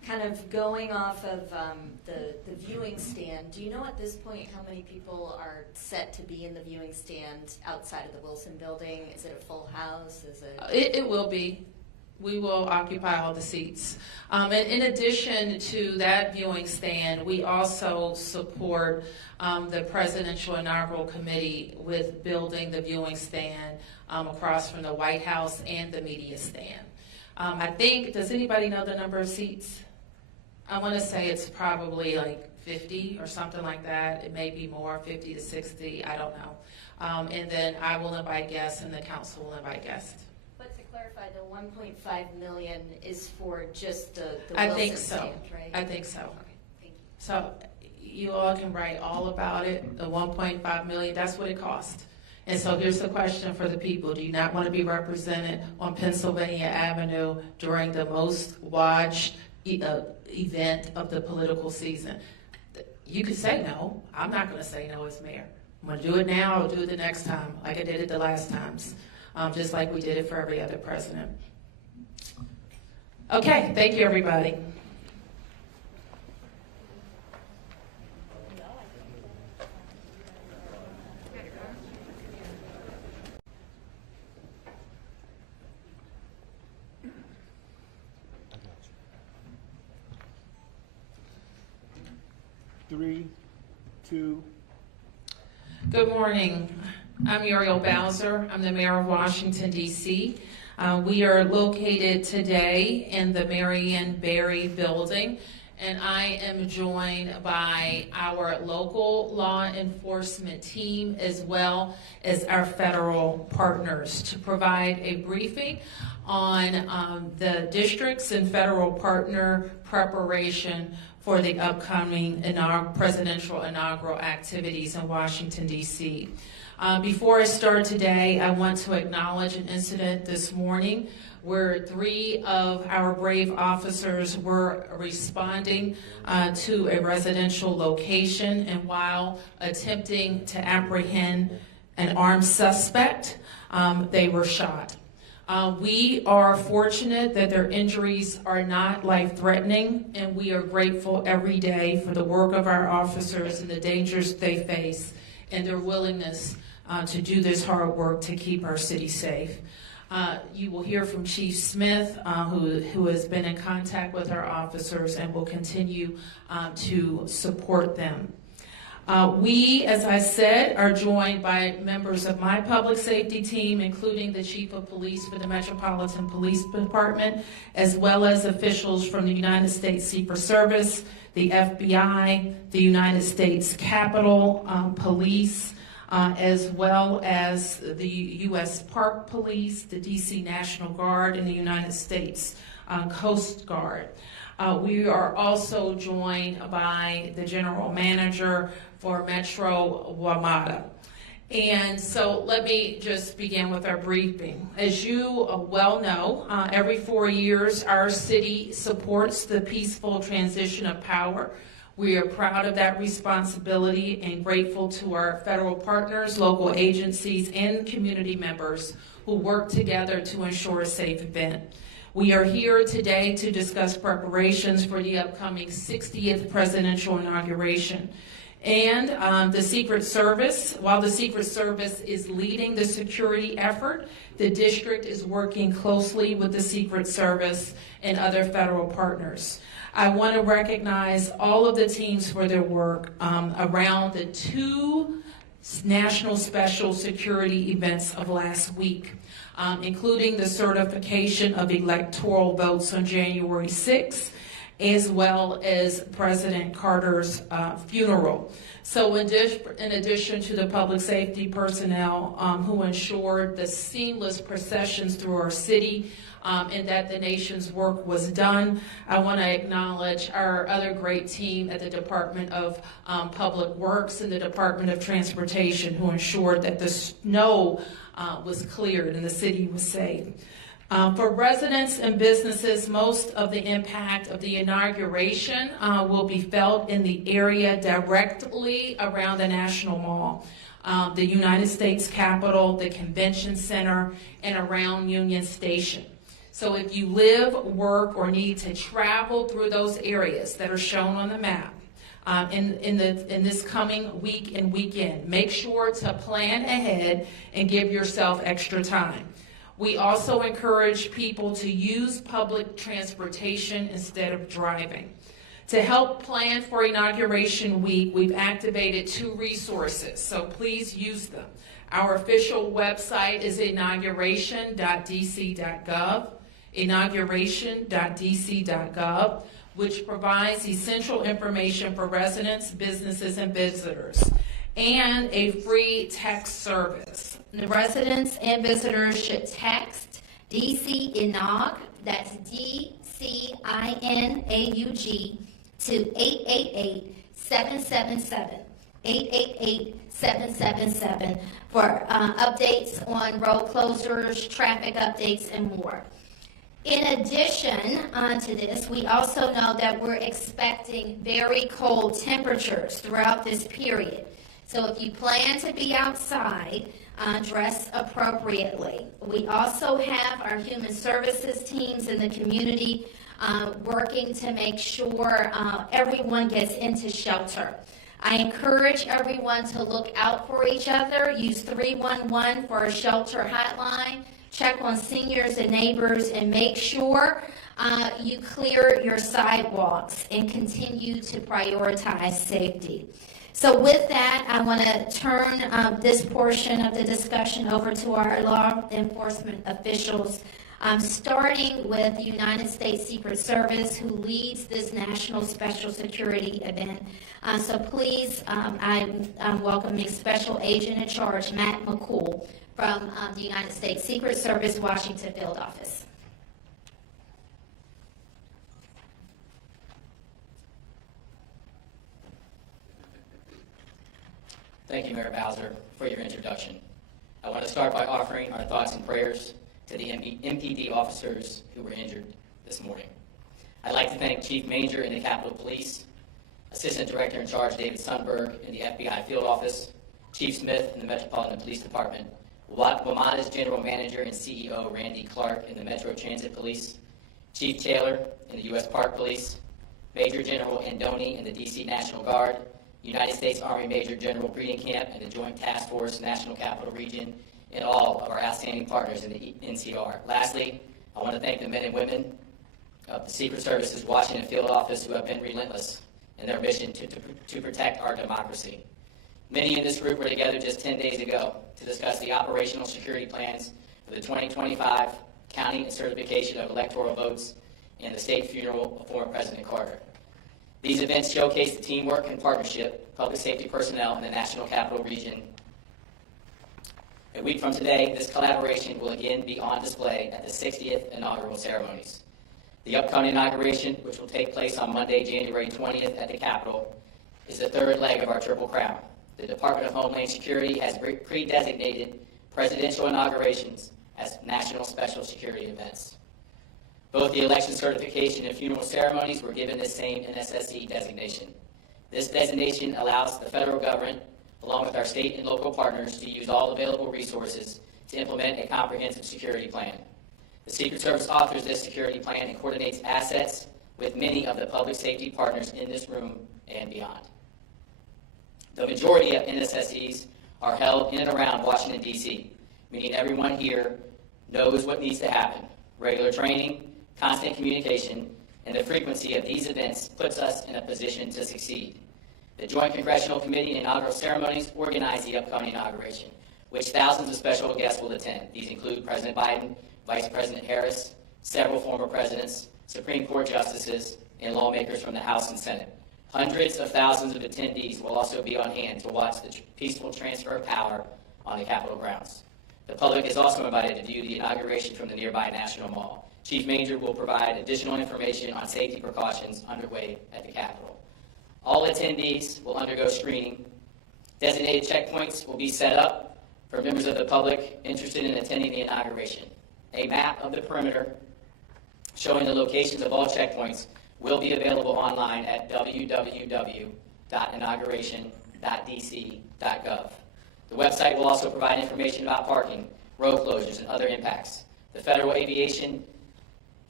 kind of going off of the viewing stand, do you know at this point how many people are set to be in the viewing stand outside of the Wilson building? Is it a full house? Is it? It will be. We will occupy all the seats. And in addition to that viewing stand, we also support the Presidential Inaugural Committee with building the viewing stand across from the White House and the media stand. I think, does anybody know the number of seats? I want to say it's probably like 50 or something like that. It may be more, 50 to 60, I don't know. And then I will invite guests and the council will invite guests. But to clarify, the 1.5 million is for just the I Wilson think so. stand, right? I think so. Okay, thank you. So you all can write all about it, the 1.5 million, that's what it cost. And so here's the question for the people. Do you not want to be represented on Pennsylvania Avenue during the most watched event of the political season? You could say no. I'm not going to say no as mayor. I'm going to do it now. I'll do it the next time like I did it the last times, just like we did it for every other president. Okay, thank you, everybody. Three, two. Good morning. I'm Muriel Bowser. I'm the mayor of Washington, D.C. We are located today in the Marion Barry building, and I am joined by our local law enforcement team as well as our federal partners to provide a briefing on the districts and federal partner preparation for the upcoming presidential inaugural activities in Washington, D.C. Before I start today, I want to acknowledge an incident this morning where 3 of our brave officers were responding to a residential location, and while attempting to apprehend an armed suspect, they were shot. We are fortunate that their injuries are not life-threatening, and we are grateful every day for the work of our officers and the dangers they face and their willingness to do this hard work to keep our city safe. You will hear from Chief Smith, who has been in contact with our officers and will continue to support them. We, as I said, are joined by members of my public safety team, including the Chief of Police for the Metropolitan Police Department, as well as officials from the United States Secret Service, the FBI, the United States Capitol Police, as well as the U.S. Park Police, the D.C. National Guard, and the United States Coast Guard. We are also joined by the General Manager for Metro WMATA. And so let me just begin with our briefing. As you well know, every 4 years our city supports the peaceful transition of power. We are proud of that responsibility and grateful to our federal partners, local agencies, and community members who work together to ensure a safe event. We are here today to discuss preparations for the upcoming 60th presidential inauguration. And the Secret Service, while the Secret Service is leading the security effort, the district is working closely with the Secret Service and other federal partners. I want to recognize all of the teams for their work around the 2 national special security events of last week, including the certification of electoral votes on January 6th, as well as President Carter's funeral. So in addition to the public safety personnel who ensured the seamless processions through our city and that the nation's work was done, I want to acknowledge our other great team at the Department of Public Works and the Department of Transportation who ensured that the snow was cleared and the city was safe. For residents and businesses, most of the impact of the inauguration will be felt in the area directly around the National Mall, the United States Capitol, the Convention Center, and around Union Station. So if you live, work, or need to travel through those areas that are shown on the map in this coming week and weekend, make sure to plan ahead and give yourself extra time. We also encourage people to use public transportation instead of driving. To help plan for Inauguration Week, we've activated 2 resources, so please use them. Our official website is inauguration.dc.gov, inauguration.dc.gov, which provides essential information for residents, businesses, and visitors, and a free text service. The residents and visitors should text DC Inaug, that's DCINAUG, to 888-777, 888-777 for updates on road closures, traffic updates, and more. In addition to this, we also know that we're expecting very cold temperatures throughout this period. So if you plan to be outside, dress appropriately. We also have our human services teams in the community working to make sure everyone gets into shelter. I encourage everyone to look out for each other. Use 311 for a shelter hotline. Check on seniors and neighbors, and make sure you clear your sidewalks and continue to prioritize safety. So with that, I want to turn this portion of the discussion over to our law enforcement officials, starting with the United States Secret Service, who leads this National Special Security event. So please, I'm welcoming Special Agent in Charge, Matt McCool, from the United States Secret Service, Washington Field Office. Thank you, Mayor Bowser, for your introduction. I want to start by offering our thoughts and prayers to the MPD officers who were injured this morning. I'd like to thank Chief Manger in the Capitol Police, Assistant Director in Charge David Sundberg in the FBI Field Office, Chief Smith in the Metropolitan Police Department, WMATA's General Manager and CEO Randy Clark in the Metro Transit Police, Chief Taylor in the U.S. Park Police, Major General Andoni in the D.C. National Guard, United States Army Major General Breeding Camp and the Joint Task Force National Capital Region, and all of our outstanding partners in the NCR. Lastly, I want to thank the men and women of the Secret Service's Washington Field Office who have been relentless in their mission to protect our democracy. Many in this group were together just 10 days ago to discuss the operational security plans for the 2025 counting and certification of electoral votes and the state funeral of former President Carter. These events showcase the teamwork and partnership, public safety personnel in the National Capital Region. A week from today, this collaboration will again be on display at the 60th inaugural ceremonies. The upcoming inauguration, which will take place on Monday, January 20th at the Capitol, is the third leg of our Triple Crown. The Department of Homeland Security has pre-designated presidential inaugurations as national special security events. Both the election certification and funeral ceremonies were given the same NSSE designation. This designation allows the federal government, along with our state and local partners, to use all available resources to implement a comprehensive security plan. The Secret Service authors this security plan and coordinates assets with many of the public safety partners in this room and beyond. The majority of NSSEs are held in and around Washington, D.C., meaning everyone here knows what needs to happen. Regular training, constant communication, and the frequency of these events puts us in a position to succeed. The Joint Congressional Committee and inaugural ceremonies organize the upcoming inauguration, which thousands of special guests will attend. These include President Biden, Vice President Harris, several former presidents, Supreme Court justices, and lawmakers from the House and Senate. Hundreds of thousands of attendees will also be on hand to watch the peaceful transfer of power on the Capitol grounds. The public is also invited to view the inauguration from the nearby National Mall. Chief Manger will provide additional information on safety precautions underway at the Capitol. All attendees will undergo screening. Designated checkpoints will be set up for members of the public interested in attending the inauguration. A map of the perimeter showing the locations of all checkpoints will be available online at www.inauguration.dc.gov. The website will also provide information about parking, road closures, and other impacts. The Federal Aviation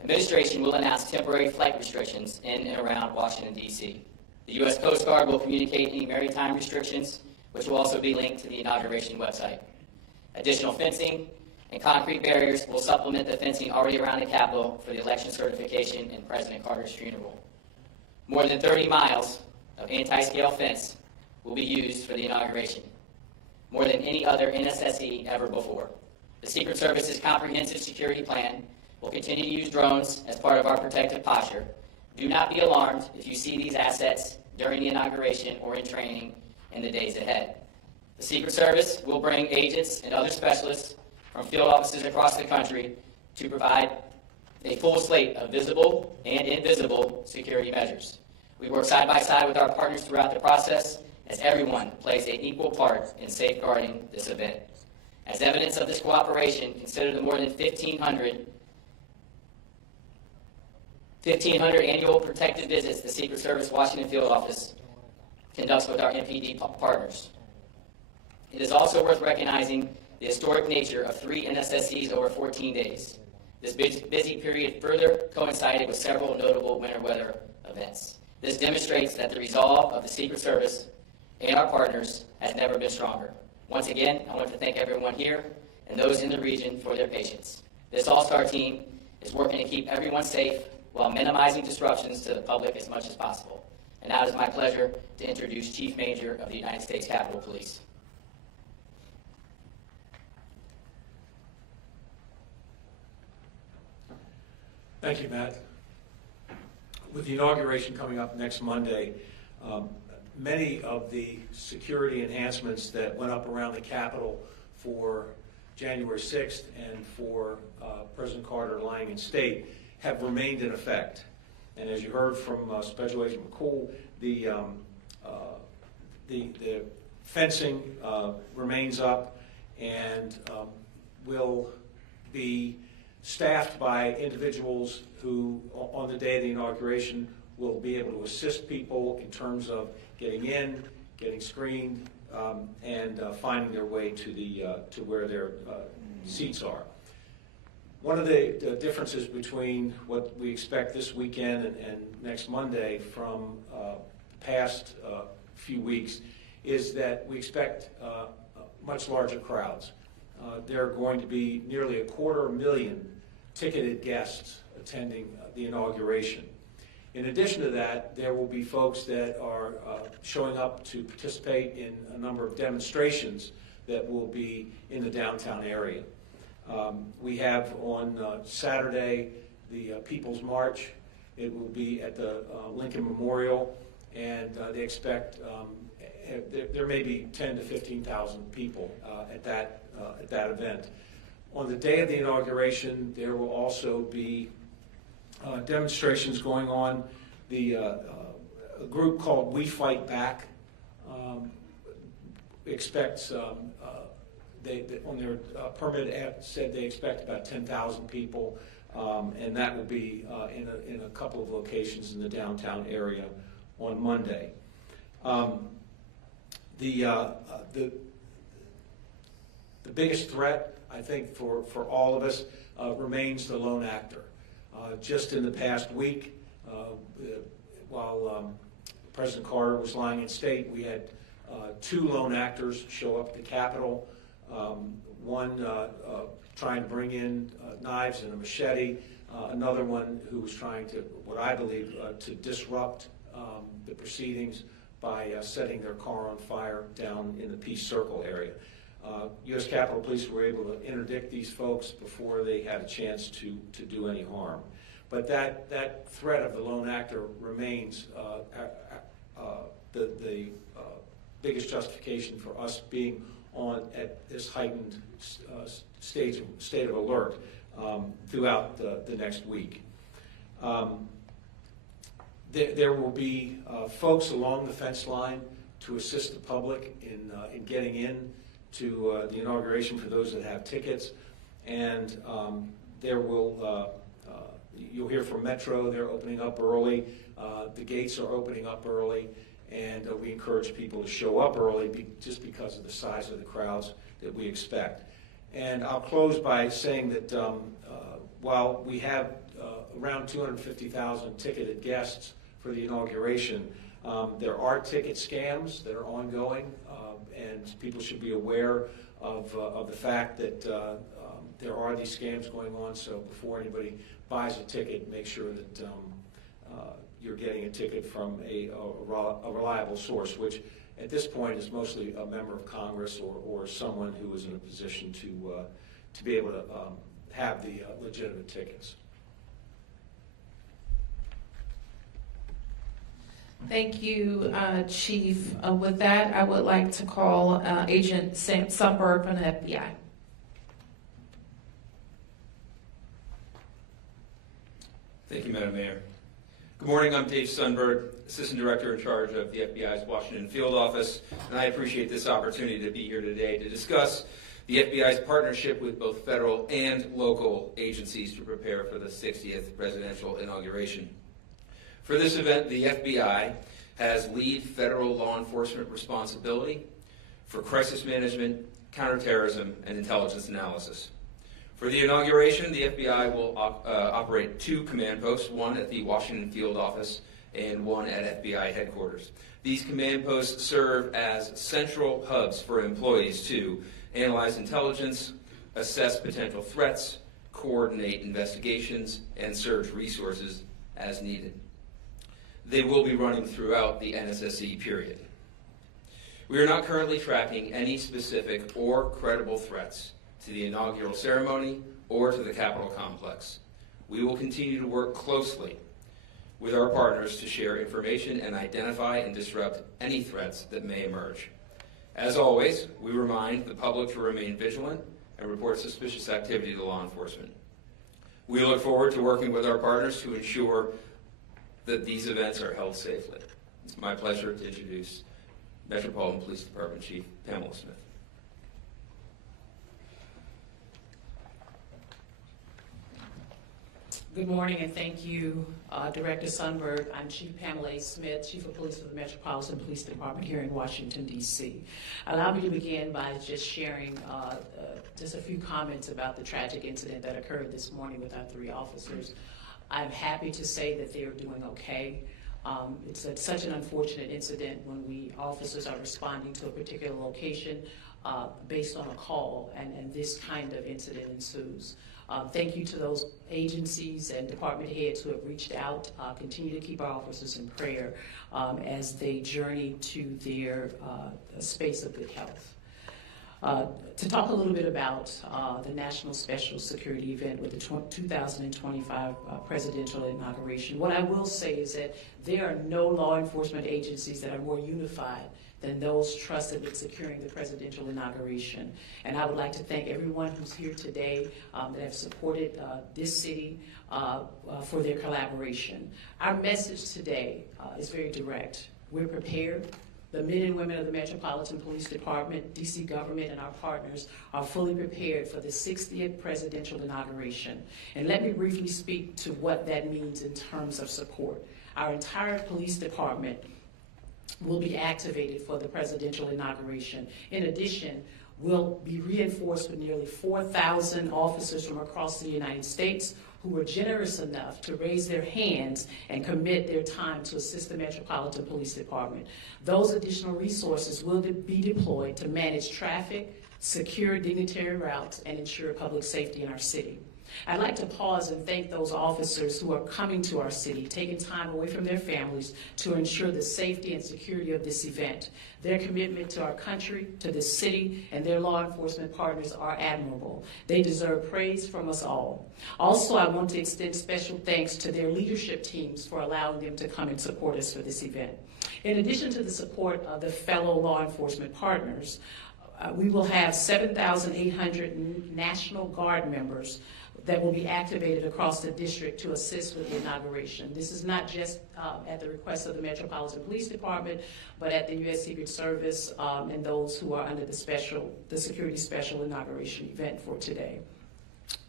Administration will announce temporary flight restrictions in and around Washington, D.C. The U.S. Coast Guard will communicate any maritime restrictions, which will also be linked to the inauguration website. Additional fencing and concrete barriers will supplement the fencing already around the Capitol for the election certification and President Carter's funeral. More than 30 miles of anti-scale fence will be used for the inauguration, more than any other NSSE ever before. The Secret Service's comprehensive security plan will continue to use drones as part of our protective posture. Do not be alarmed if you see these assets during the inauguration or in training in the days ahead. The Secret Service will bring agents and other specialists from field offices across the country to provide a full slate of visible and invisible security measures. We work side by side with our partners throughout the process as everyone plays an equal part in safeguarding this event. As evidence of this cooperation, consider the more than 1,500 annual protective visits the Secret Service Washington Field Office conducts with our MPD partners. It is also worth recognizing the historic nature of 3 NSSEs over 14 days. This busy period further coincided with several notable winter weather events. This demonstrates that the resolve of the Secret Service and our partners has never been stronger. Once again, I want to thank everyone here and those in the region for their patience. This all-star team is working to keep everyone safe while minimizing disruptions to the public as much as possible. And now it is my pleasure to introduce Chief Major of the United States Capitol Police. Thank you, Matt. With the inauguration coming up next Monday, many of the security enhancements that went up around the Capitol for January 6th and for President Carter lying in state have remained in effect. And as you heard from Special Agent McCool, the fencing remains up and will be staffed by individuals who, on the day of the inauguration, will be able to assist people in terms of getting in, getting screened, and finding their way to where their seats are. One of the differences between what we expect this weekend and next Monday from the past few weeks is that we expect much larger crowds. There are going to be nearly 250,000 ticketed guests attending the inauguration. In addition to that, there will be folks that are showing up to participate in a number of demonstrations that will be in the downtown area. We have on Saturday the People's March. It will be at the Lincoln Memorial, and they expect there may be 10,000 to 15,000 people at that event. On the day of the inauguration, there will also be demonstrations going on. A group called We Fight Back expects, they on their permit app said they expect about 10,000 people, and that will be in a couple of locations in the downtown area on Monday. The biggest threat, I think, for all of us remains the lone actor. Just in the past week, while President Carter was lying in state, we had 2 lone actors show up at the Capitol. One trying to bring in knives and a machete, another one who was trying to, what I believe, to disrupt the proceedings by setting their car on fire down in the Peace Circle area. U.S. Capitol Police were able to interdict these folks before they had a chance to do any harm. But that threat of the lone actor remains the biggest justification for us being at this heightened state of alert throughout the next week. There will be folks along the fence line to assist the public in getting in to the inauguration for those that have tickets, and there will you'll hear from Metro. They're opening up early. The gates are opening up early, and we encourage people to show up early just because of the size of the crowds that we expect. And I'll close by saying that while we have around 250,000 ticketed guests for the inauguration, there are ticket scams that are ongoing, and people should be aware of the fact that there are these scams going on. So before anybody buys a ticket, make sure that you're getting a ticket from a reliable source, which at this point is mostly a member of Congress or someone who is in a position to be able to have the legitimate tickets. Thank you, Chief. With that, I would like to call Agent Sundberg from the FBI. Thank you, Madam Mayor. Good morning, I'm Dave Sundberg, Assistant Director in charge of the FBI's Washington Field Office, and I appreciate this opportunity to be here today to discuss the FBI's partnership with both federal and local agencies to prepare for the 60th presidential inauguration. For this event, the FBI has lead federal law enforcement responsibility for crisis management, counterterrorism, and intelligence analysis. For the inauguration, the FBI will operate 2 command posts, one at the Washington Field Office and one at FBI headquarters. These command posts serve as central hubs for employees to analyze intelligence, assess potential threats, coordinate investigations, and surge resources as needed. They will be running throughout the NSSE period. We are not currently tracking any specific or credible threats to the inaugural ceremony or to the Capitol complex. We will continue to work closely with our partners to share information and identify and disrupt any threats that may emerge. As always, we remind the public to remain vigilant and report suspicious activity to law enforcement. We look forward to working with our partners to ensure that these events are held safely. It's my pleasure to introduce Metropolitan Police Department Chief Pamela Smith. Good morning, and thank you, Director Sundberg. I'm Chief Pamela Smith, Chief of Police for the Metropolitan Police Department here in Washington, D.C. Allow me to begin by just sharing just a few comments about the tragic incident that occurred this morning with our 3 officers. I'm happy to say that they are doing okay. It's such an unfortunate incident when officers are responding to a particular location based on a call, and this kind of incident ensues. Thank you to those agencies and department heads who have reached out. Continue to keep our officers in prayer as they journey to their space of good health. To talk a little bit about the National Special Security event with the 2025 presidential inauguration, what I will say is that there are no law enforcement agencies that are more unified than those trusted with securing the presidential inauguration. And I would like to thank everyone who's here today that have supported this city for their collaboration. Our message today is very direct. We're prepared. The men and women of the Metropolitan Police Department, DC government, and our partners are fully prepared for the 60th presidential inauguration. And let me briefly speak to what that means in terms of support. Our entire police department will be activated for the presidential inauguration. In addition, we'll be reinforced with nearly 4,000 officers from across the United States who were generous enough to raise their hands and commit their time to assist the Metropolitan Police Department. Those additional resources will be deployed to manage traffic, secure dignitary routes, and ensure public safety in our city. I'd like to pause and thank those officers who are coming to our city, taking time away from their families to ensure the safety and security of this event. Their commitment to our country, to this city, and their law enforcement partners are admirable. They deserve praise from us all. Also, I want to extend special thanks to their leadership teams for allowing them to come and support us for this event. In addition to the support of the fellow law enforcement partners, we will have 7,800 National Guard members that will be activated across the district to assist with the inauguration. This is not just at the request of the Metropolitan Police Department, but at the U.S. Secret Service and those who are under the Security Special Inauguration event for today.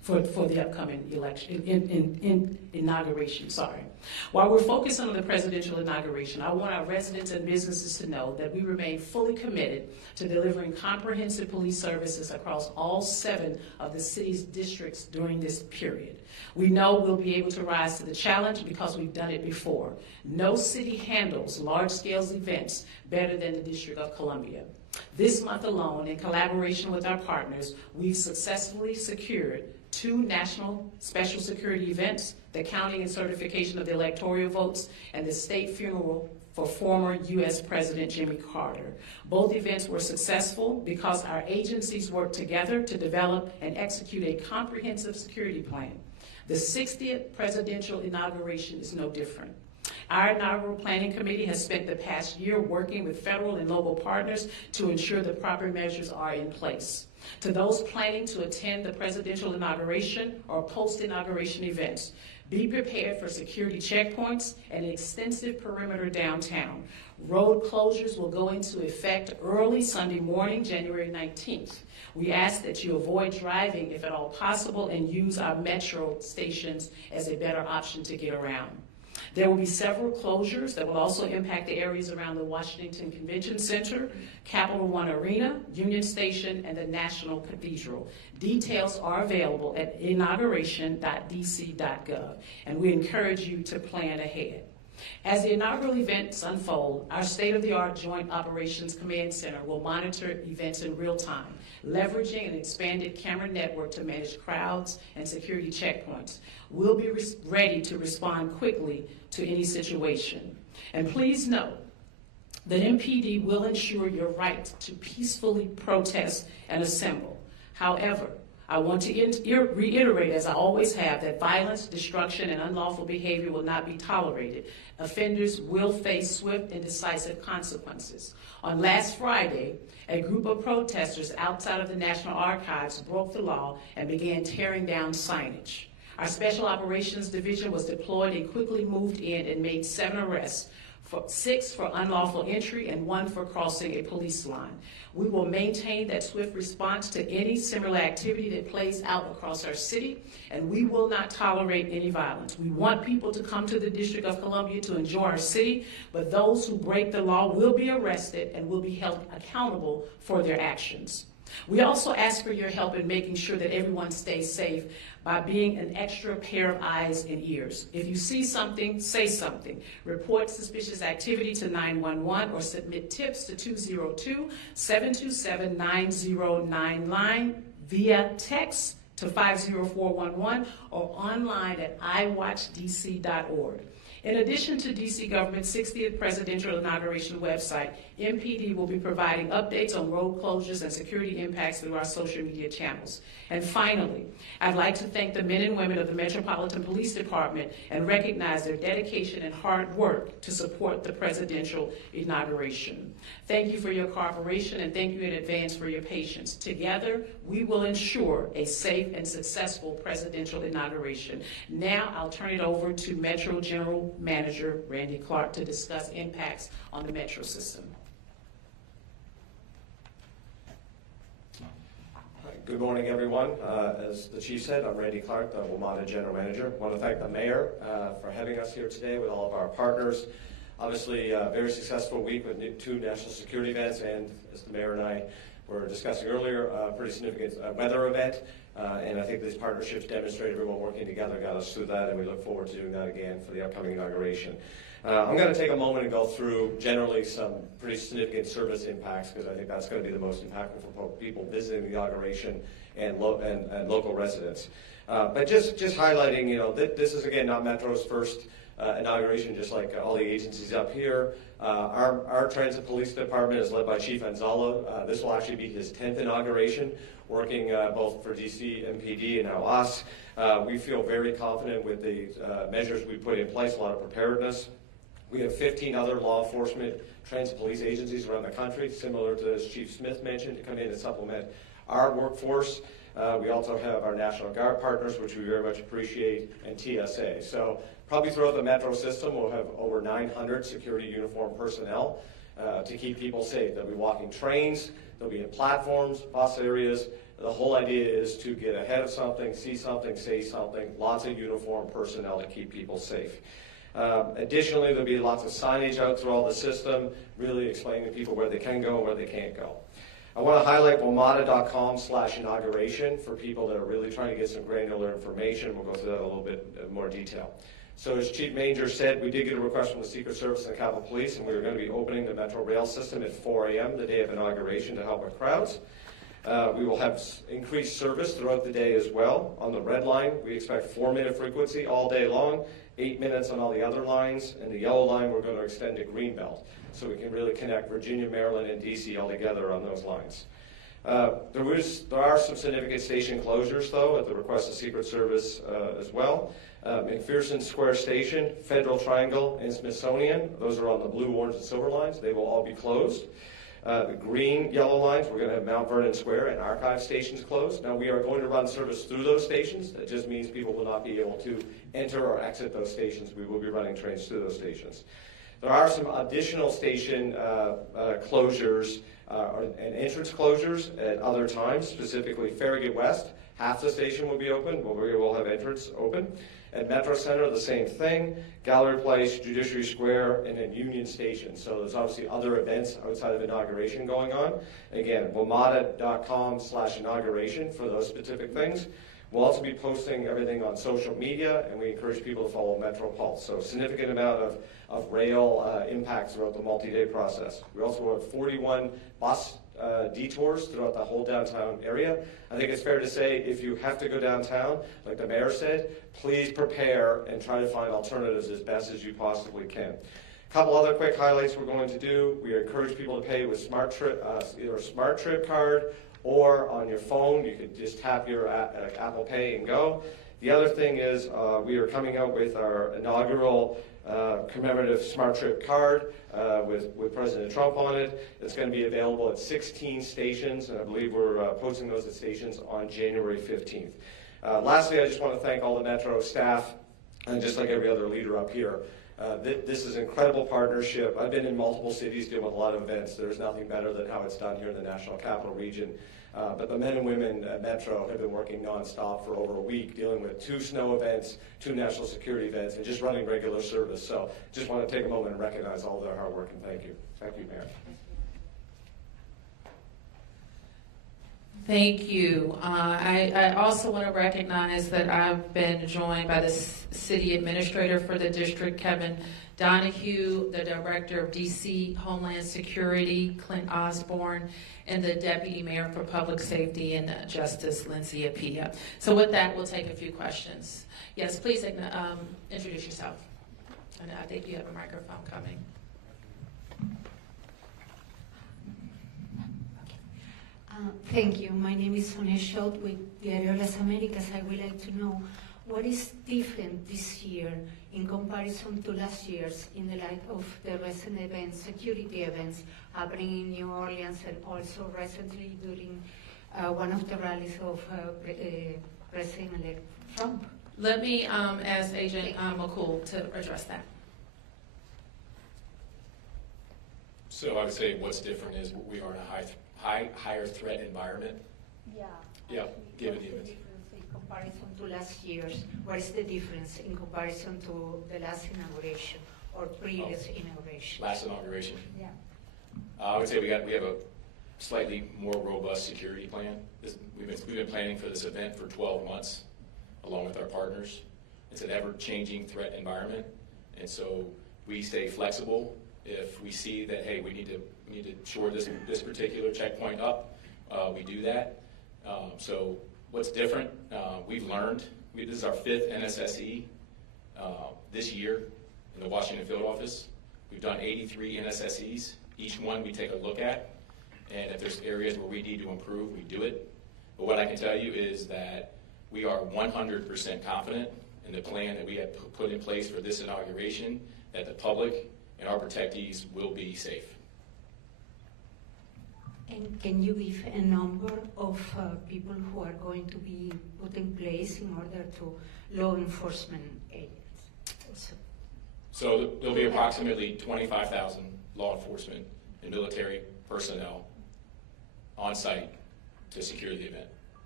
for the upcoming election, inauguration, sorry. While we're focusing on the presidential inauguration, I want our residents and businesses to know that we remain fully committed to delivering comprehensive police services across all 7 of the city's districts during this period. We know we'll be able to rise to the challenge because we've done it before. No city handles large-scale events better than the District of Columbia. This month alone, in collaboration with our partners, we've successfully secured 2 national special security events, the counting and certification of the electoral votes, and the state funeral for former U.S. President Jimmy Carter. Both events were successful because our agencies worked together to develop and execute a comprehensive security plan. The 60th presidential inauguration is no different. Our inaugural planning committee has spent the past year working with federal and local partners to ensure the proper measures are in place. To those planning to attend the presidential inauguration or post-inauguration events, be prepared for security checkpoints and an extensive perimeter downtown. Road closures will go into effect early Sunday morning, January 19th. We ask that you avoid driving if at all possible and use our metro stations as a better option to get around. There will be several closures that will also impact the areas around the Washington Convention Center, Capital One Arena, Union Station, and the National Cathedral. Details are available at inauguration.dc.gov, and we encourage you to plan ahead. As the inaugural events unfold, our state-of-the-art Joint Operations Command Center will monitor events in real time, leveraging an expanded camera network to manage crowds and security checkpoints. We'll be ready to respond quickly to any situation. And please note that MPD will ensure your right to peacefully protest and assemble. However, I want to reiterate, as I always have, that violence, destruction, and unlawful behavior will not be tolerated. Offenders will face swift and decisive consequences. On last Friday, a group of protesters outside of the National Archives broke the law and began tearing down signage. Our Special Operations Division was deployed and quickly moved in and made 7 arrests, 6 for unlawful entry and 1 for crossing a police line. We will maintain that swift response to any similar activity that plays out across our city, and we will not tolerate any violence. We want people to come to the District of Columbia to enjoy our city, but those who break the law will be arrested and will be held accountable for their actions. We also ask for your help in making sure that everyone stays safe by being an extra pair of eyes and ears. If you see something, say something. Report suspicious activity to 911 or submit tips to 202-727-9099 via text to 50411 or online at iwatchdc.org. In addition to DC government's 60th presidential inauguration website, MPD will be providing updates on road closures and security impacts through our social media channels. And finally, I'd like to thank the men and women of the Metropolitan Police Department and recognize their dedication and hard work to support the presidential inauguration. Thank you for your cooperation and thank you in advance for your patience. Together, we will ensure a safe and successful presidential inauguration. Now, I'll turn it over to Metro General Manager Randy Clark to discuss impacts on the Metro system. Good morning, everyone. As the Chief said, I'm Randy Clark, the WMATA General Manager. I want to thank the Mayor for having us here today with all of our partners. Obviously, a very successful week with 2 national security events, and as the Mayor and I were discussing earlier, a pretty significant weather event. And I think these partnerships demonstrate everyone working together got us through that, and we look forward to doing that again for the upcoming inauguration. I'm going to take a moment and go through generally some pretty significant service impacts, because I think that's going to be the most impactful for people visiting the inauguration and local residents. But just highlighting, this is again not Metro's first inauguration, just like all the agencies up here. Our Transit Police Department is led by Chief Anzala. This will actually be his 10th inauguration, working both for DC, MPD, and now us. We feel very confident with the measures we put in place, a lot of preparedness. We have 15 other law enforcement transit police agencies around the country, similar to as Chief Smith mentioned, to come in and supplement our workforce. We also have our National Guard partners, which we very much appreciate, and TSA. So probably throughout the Metro system, we'll have over 900 security uniformed personnel to keep people safe. They'll be walking trains, they'll be in platforms, bus areas, The whole idea is to get ahead of something, see something, say something, lots of uniformed personnel to keep people safe. Additionally, there'll be lots of signage out throughout the system, really explaining to people where they can go and where they can't go. I want to highlight WMATA.com/inauguration for people that are really trying to get some granular information. We'll go through that in a little bit more detail. So as Chief Manger said, we did get a request from the Secret Service and the Capitol Police, and we were going to be opening the Metro Rail system at 4 a.m. the day of inauguration to help with crowds. We will have increased service throughout the day as well. On the red line, we expect 4-minute frequency all day long, 8 minutes on all the other lines, and the yellow line we're going to extend to Greenbelt, so we can really connect Virginia, Maryland, and DC all together on those lines. There are some significant station closures, though, at the request of Secret Service as well. McPherson Square Station, Federal Triangle, and Smithsonian, those are on the blue, orange, and silver lines. They will all be closed. The green, yellow lines, we're going to have Mount Vernon Square and Archive stations closed. Now, we are going to run service through those stations. That just means people will not be able to enter or exit those stations. We will be running trains through those stations. There are some additional station closures and entrance closures at other times, specifically Farragut West. Half the station will be open, but we will have entrance open. At Metro Center, the same thing. Gallery Place, Judiciary Square, and then Union Station. So there's obviously other events outside of inauguration going on. Again, WMATA.com/inauguration for those specific things. We'll also be posting everything on social media, and we encourage people to follow Metro Pulse. So significant amount of rail impacts throughout the multi-day process. We also have 41 bus detours throughout the whole downtown area. I think it's fair to say if you have to go downtown, like the mayor said, please prepare and try to find alternatives as best as you possibly can. A couple other quick highlights we're going to do. We encourage people to pay with either a Smart Trip card or on your phone. You could just tap your Apple Pay and go. The other thing is we are coming out with our inaugural commemorative Smart Trip card with President Trump on it. It's going to be available at 16 stations, and I believe we're posting those at stations on January 15th. Lastly, I just want to thank all the Metro staff, and just like every other leader up here. This is an incredible partnership. I've been in multiple cities doing a lot of events. There's nothing better than how it's done here in the National Capital Region. But the men and women at Metro have been working nonstop for over a week, dealing with 2 snow events, 2 national security events, and just running regular service. So just want to take a moment and recognize all their hard work, and thank you. Thank you, Mayor. Thank you. I also want to recognize that I've been joined by the city administrator for the district, Kevin Donahue, the director of DC Homeland Security, Clint Osborne, and the deputy mayor for public safety and justice, Lindsay Apia. So with that, we'll take a few questions. Yes, please introduce yourself. And I think you have a microphone coming. Thank you. My name is Sonia Schott with Diario Las Americas. I would like to know what is different this year in comparison to last year's in the light of the recent events, security events happening in New Orleans and also recently during one of the rallies of President-elect Trump. Let me ask Agent McCool to address that. So I would say what's different is we are in a higher threat environment. Yeah. Yeah, give it the image. In comparison to last year's, what is the difference in comparison to the last inauguration or previous inauguration? Last inauguration. Yeah. I would say we have a slightly more robust security plan. We've been planning for this event for 12 months, along with our partners. It's an ever-changing threat environment, and so we stay flexible. If we see that, hey, we need to shore this particular checkpoint up, we do that. So what's different? We've learned. This is our 5th NSSE this year in the Washington field office. We've done 83 NSSEs. Each one we take a look at, and if there's areas where we need to improve, we do it. But what I can tell you is that we are 100% confident in the plan that we have put in place for this inauguration, that the public and our protectees will be safe. And can you give a number of people who are going to be put in place in order to law enforcement agents? So there'll be approximately 25,000 law enforcement and military personnel on site to secure the event.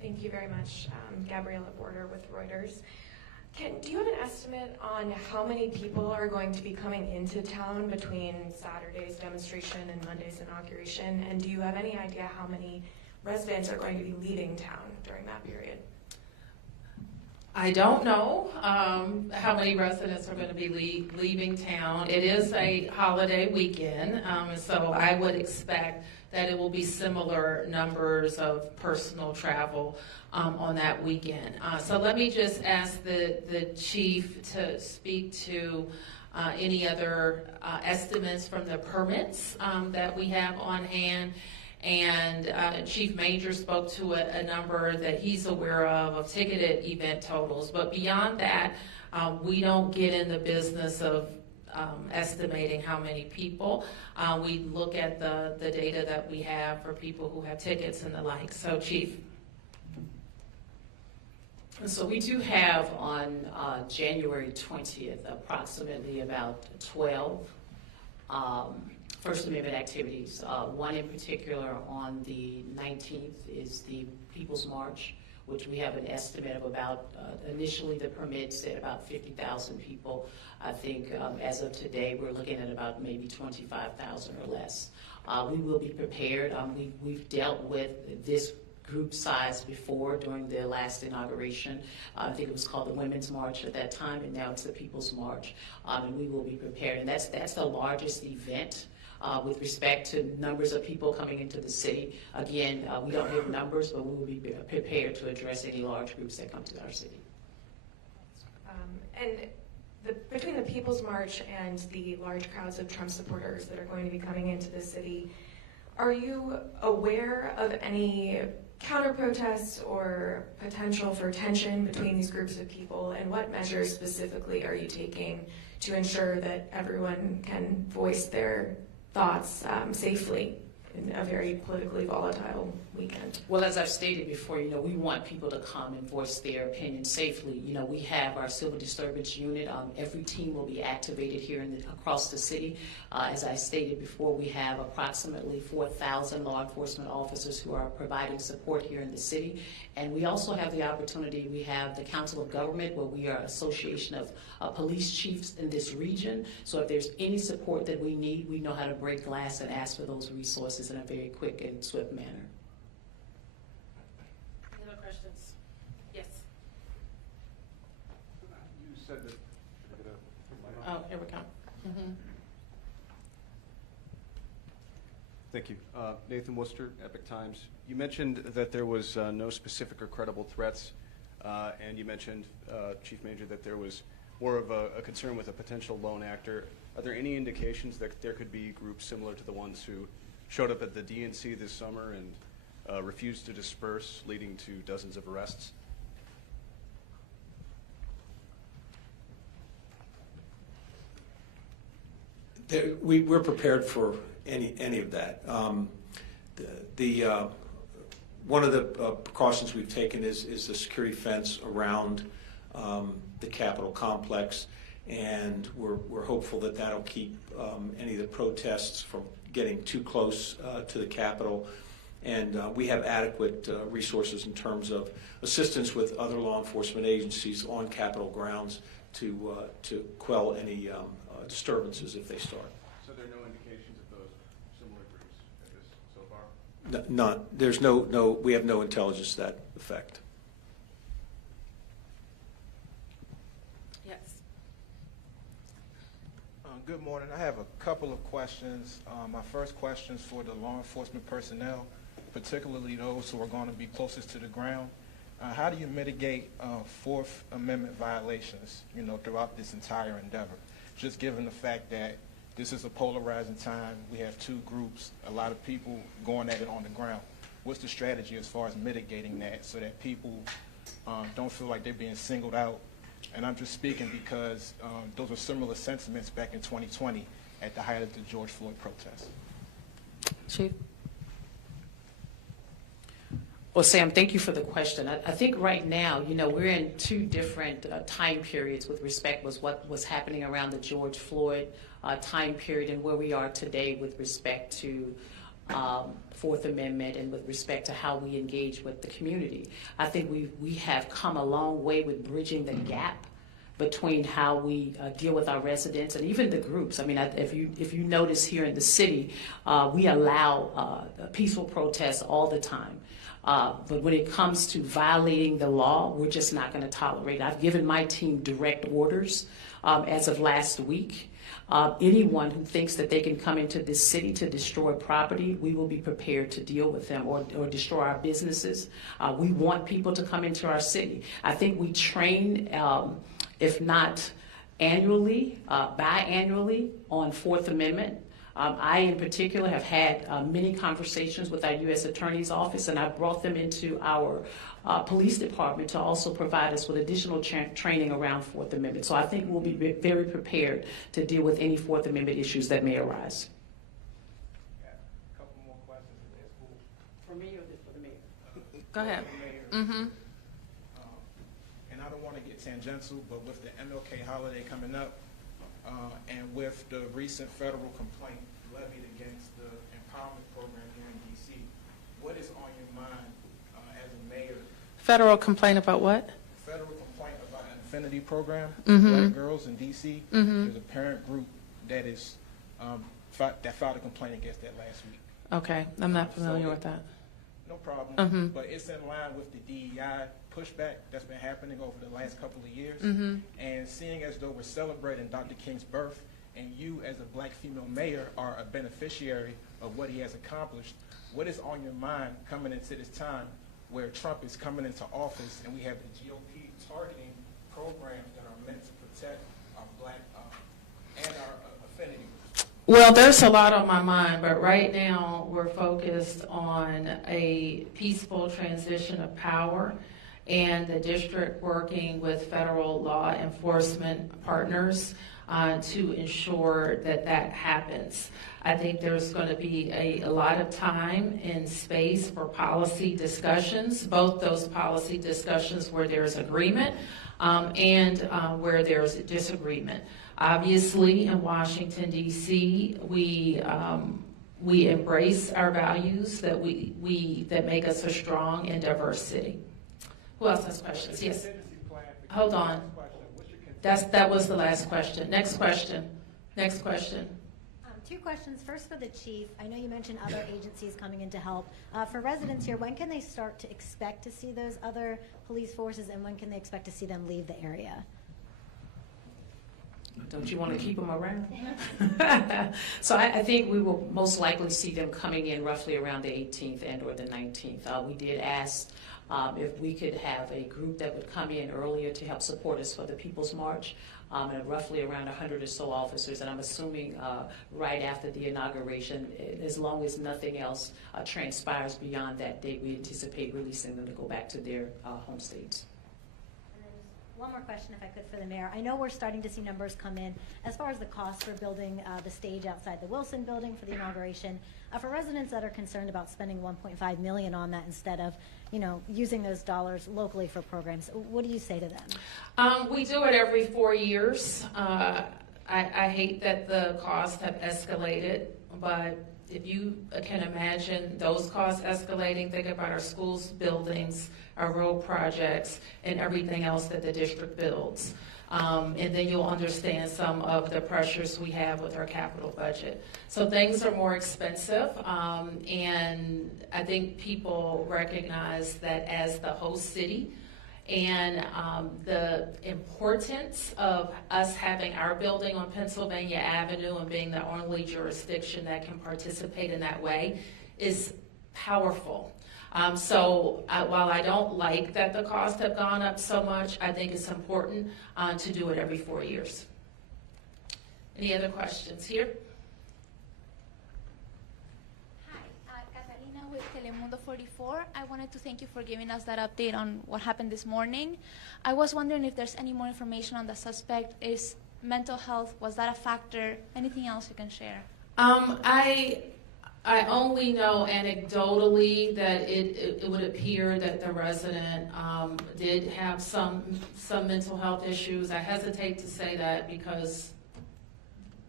Thank you very much. Gabriella Border with Reuters. Do you have an estimate on how many people are going to be coming into town between Saturday's demonstration and Monday's inauguration? And do you have any idea how many residents are going to be leaving town during that period? I don't know how many residents are going to be leaving town. It is a holiday weekend, so I would expect that it will be similar numbers of personal travel on that weekend. So let me just ask the chief to speak to any other estimates from the permits that we have on hand. And Chief Major spoke to a number that he's aware of ticketed event totals. But beyond that, we don't get in the business of estimating how many people. We look at the data that we have for people who have tickets and the like. So, Chief. So we do have on January 20th approximately about 12 First Amendment activities. One in particular on the 19th is the People's March, which we have an estimate of about, initially the permit said about 50,000 people. I think as of today, we're looking at about maybe 25,000 or less. We will be prepared. We've dealt with this group size before during the last inauguration. I think it was called the Women's March at that time, and now it's the People's March. And we will be prepared. And that's the largest event with respect to numbers of people coming into the city. Again, we don't have numbers, but we will be prepared to address any large groups that come to our city. Between the People's March and the large crowds of Trump supporters that are going to be coming into the city, are you aware of any counter-protests or potential for tension between these groups of people, and what measures specifically are you taking to ensure that everyone can voice their thoughts safely in a very politically volatile weekend? Well, as I've stated before, we want people to come and voice their opinion safely. We have our civil disturbance unit. Every team will be activated here across the city. As I stated before, we have approximately 4,000 law enforcement officers who are providing support here in the city. And we also have the opportunity, we have the Council of Government, where we are an association of police chiefs in this region. So if there's any support that we need, we know how to break glass and ask for those resources in a very quick and swift manner. Any other questions? Yes. You said that. Oh, here we go. Mm-hmm. Thank you. Nathan Worcester, Epic Times. You mentioned that there was no specific or credible threats, and you mentioned, Chief Major, that there was more of a concern with a potential lone actor. Are there any indications that there could be groups similar to the ones who showed up at the DNC this summer and refused to disperse, leading to dozens of arrests? We're prepared for any of that. One of the precautions we've taken is the security fence around the Capitol complex, and we're hopeful that that'll keep any of the protests from getting too close to the Capitol. And we have adequate resources in terms of assistance with other law enforcement agencies on Capitol grounds to quell any disturbances if they start. So there are no indications of those similar groups at this so far? None. There's we have no intelligence to that effect. Yes. Good morning. I have a couple of questions. My first question is for the law enforcement personnel, particularly those who are going to be closest to the ground. How do you mitigate Fourth Amendment violations, throughout this entire endeavor? Just given the fact that this is a polarizing time, we have two groups, a lot of people going at it on the ground. What's the strategy as far as mitigating that so that people don't feel like they're being singled out? And I'm just speaking because those are similar sentiments back in 2020 at the height of the George Floyd protests. Chief? Well, Sam, thank you for the question. I think right now, we're in two different time periods with respect to what was happening around the George Floyd time period and where we are today with respect to Fourth Amendment and with respect to how we engage with the community. I think we have come a long way with bridging the gap between how we deal with our residents and even the groups. I mean, if you notice here in the city, we allow peaceful protests all the time. But when it comes to violating the law, we're just not going to tolerate it. I've given my team direct orders as of last week. Anyone who thinks that they can come into this city to destroy property, we will be prepared to deal with them or destroy our businesses. We want people to come into our city. I think we train, if not annually, biannually on Fourth Amendment. I, in particular, have had many conversations with our U.S. Attorney's Office, and I brought them into our police department to also provide us with additional training around Fourth Amendment. So I think we'll be very prepared to deal with any Fourth Amendment issues that may arise. A couple more questions. For me or for the mayor? Go ahead. And I don't want to get tangential, but with the MLK holiday coming up, and with the recent federal complaint levied against the empowerment program here in D.C., what is on your mind as a mayor? Federal complaint about what? Federal complaint about an affinity program for Mhm. black girls in D.C. Mhm. There's a parent group that is that filed a complaint against that last week. Okay, I'm not familiar with that. No problem. Mhm. But it's in line with the DEI pushback that's been happening over the last couple of years. Mhm. And seeing as though we're celebrating Dr. King's birth, and you as a black female mayor are a beneficiary of what he has accomplished, what is on your mind coming into this time where Trump is coming into office and we have the GOP targeting programs that are meant to protect our black and our affinity groups? Well, there's a lot on my mind, but right now we're focused on a peaceful transition of power and the district working with federal law enforcement partners to ensure that that happens. I think there's going to be a lot of time and space for policy discussions, both those policy discussions where there's agreement and where there's disagreement. Obviously, in Washington, D.C., we embrace our values that that make us a strong and diverse city. Who else has questions? Yes. Hold on. That was the last question. Next question. Next question. Two questions. First for the chief. I know you mentioned other agencies coming in to help. For residents here, when can they start to expect to see those other police forces, and when can they expect to see them leave the area? Don't you want to keep them around? So I think we will most likely see them coming in roughly around the 18th and or the 19th. We did ask if we could have a group that would come in earlier to help support us for the People's March, and roughly around 100 or so officers. And I'm assuming right after the inauguration, as long as nothing else transpires beyond that date, we anticipate releasing them to go back to their home states. One more question, if I could, for the mayor. I know we're starting to see numbers come in as far as the cost for building the stage outside the Wilson building for the inauguration. For residents that are concerned about spending $1.5 million on that instead of, using those dollars locally for programs, what do you say to them? We do it every 4 years. I hate that the costs have escalated, but if you can imagine those costs escalating, think about our schools, buildings, our road projects, and everything else that the district builds. And then you'll understand some of the pressures we have with our capital budget. So things are more expensive, and I think people recognize that as the host city, and the importance of us having our building on Pennsylvania Avenue and being the only jurisdiction that can participate in that way is powerful. So while I don't like that the costs have gone up so much, I think it's important to do it every 4 years. Any other questions here? With Telemundo 44, I wanted to thank you for giving us that update on what happened this morning. I was wondering if there's any more information on the suspect. Is mental health, was that a factor? Anything else you can share? I only know anecdotally that it would appear that the resident did have some mental health issues. I hesitate to say that because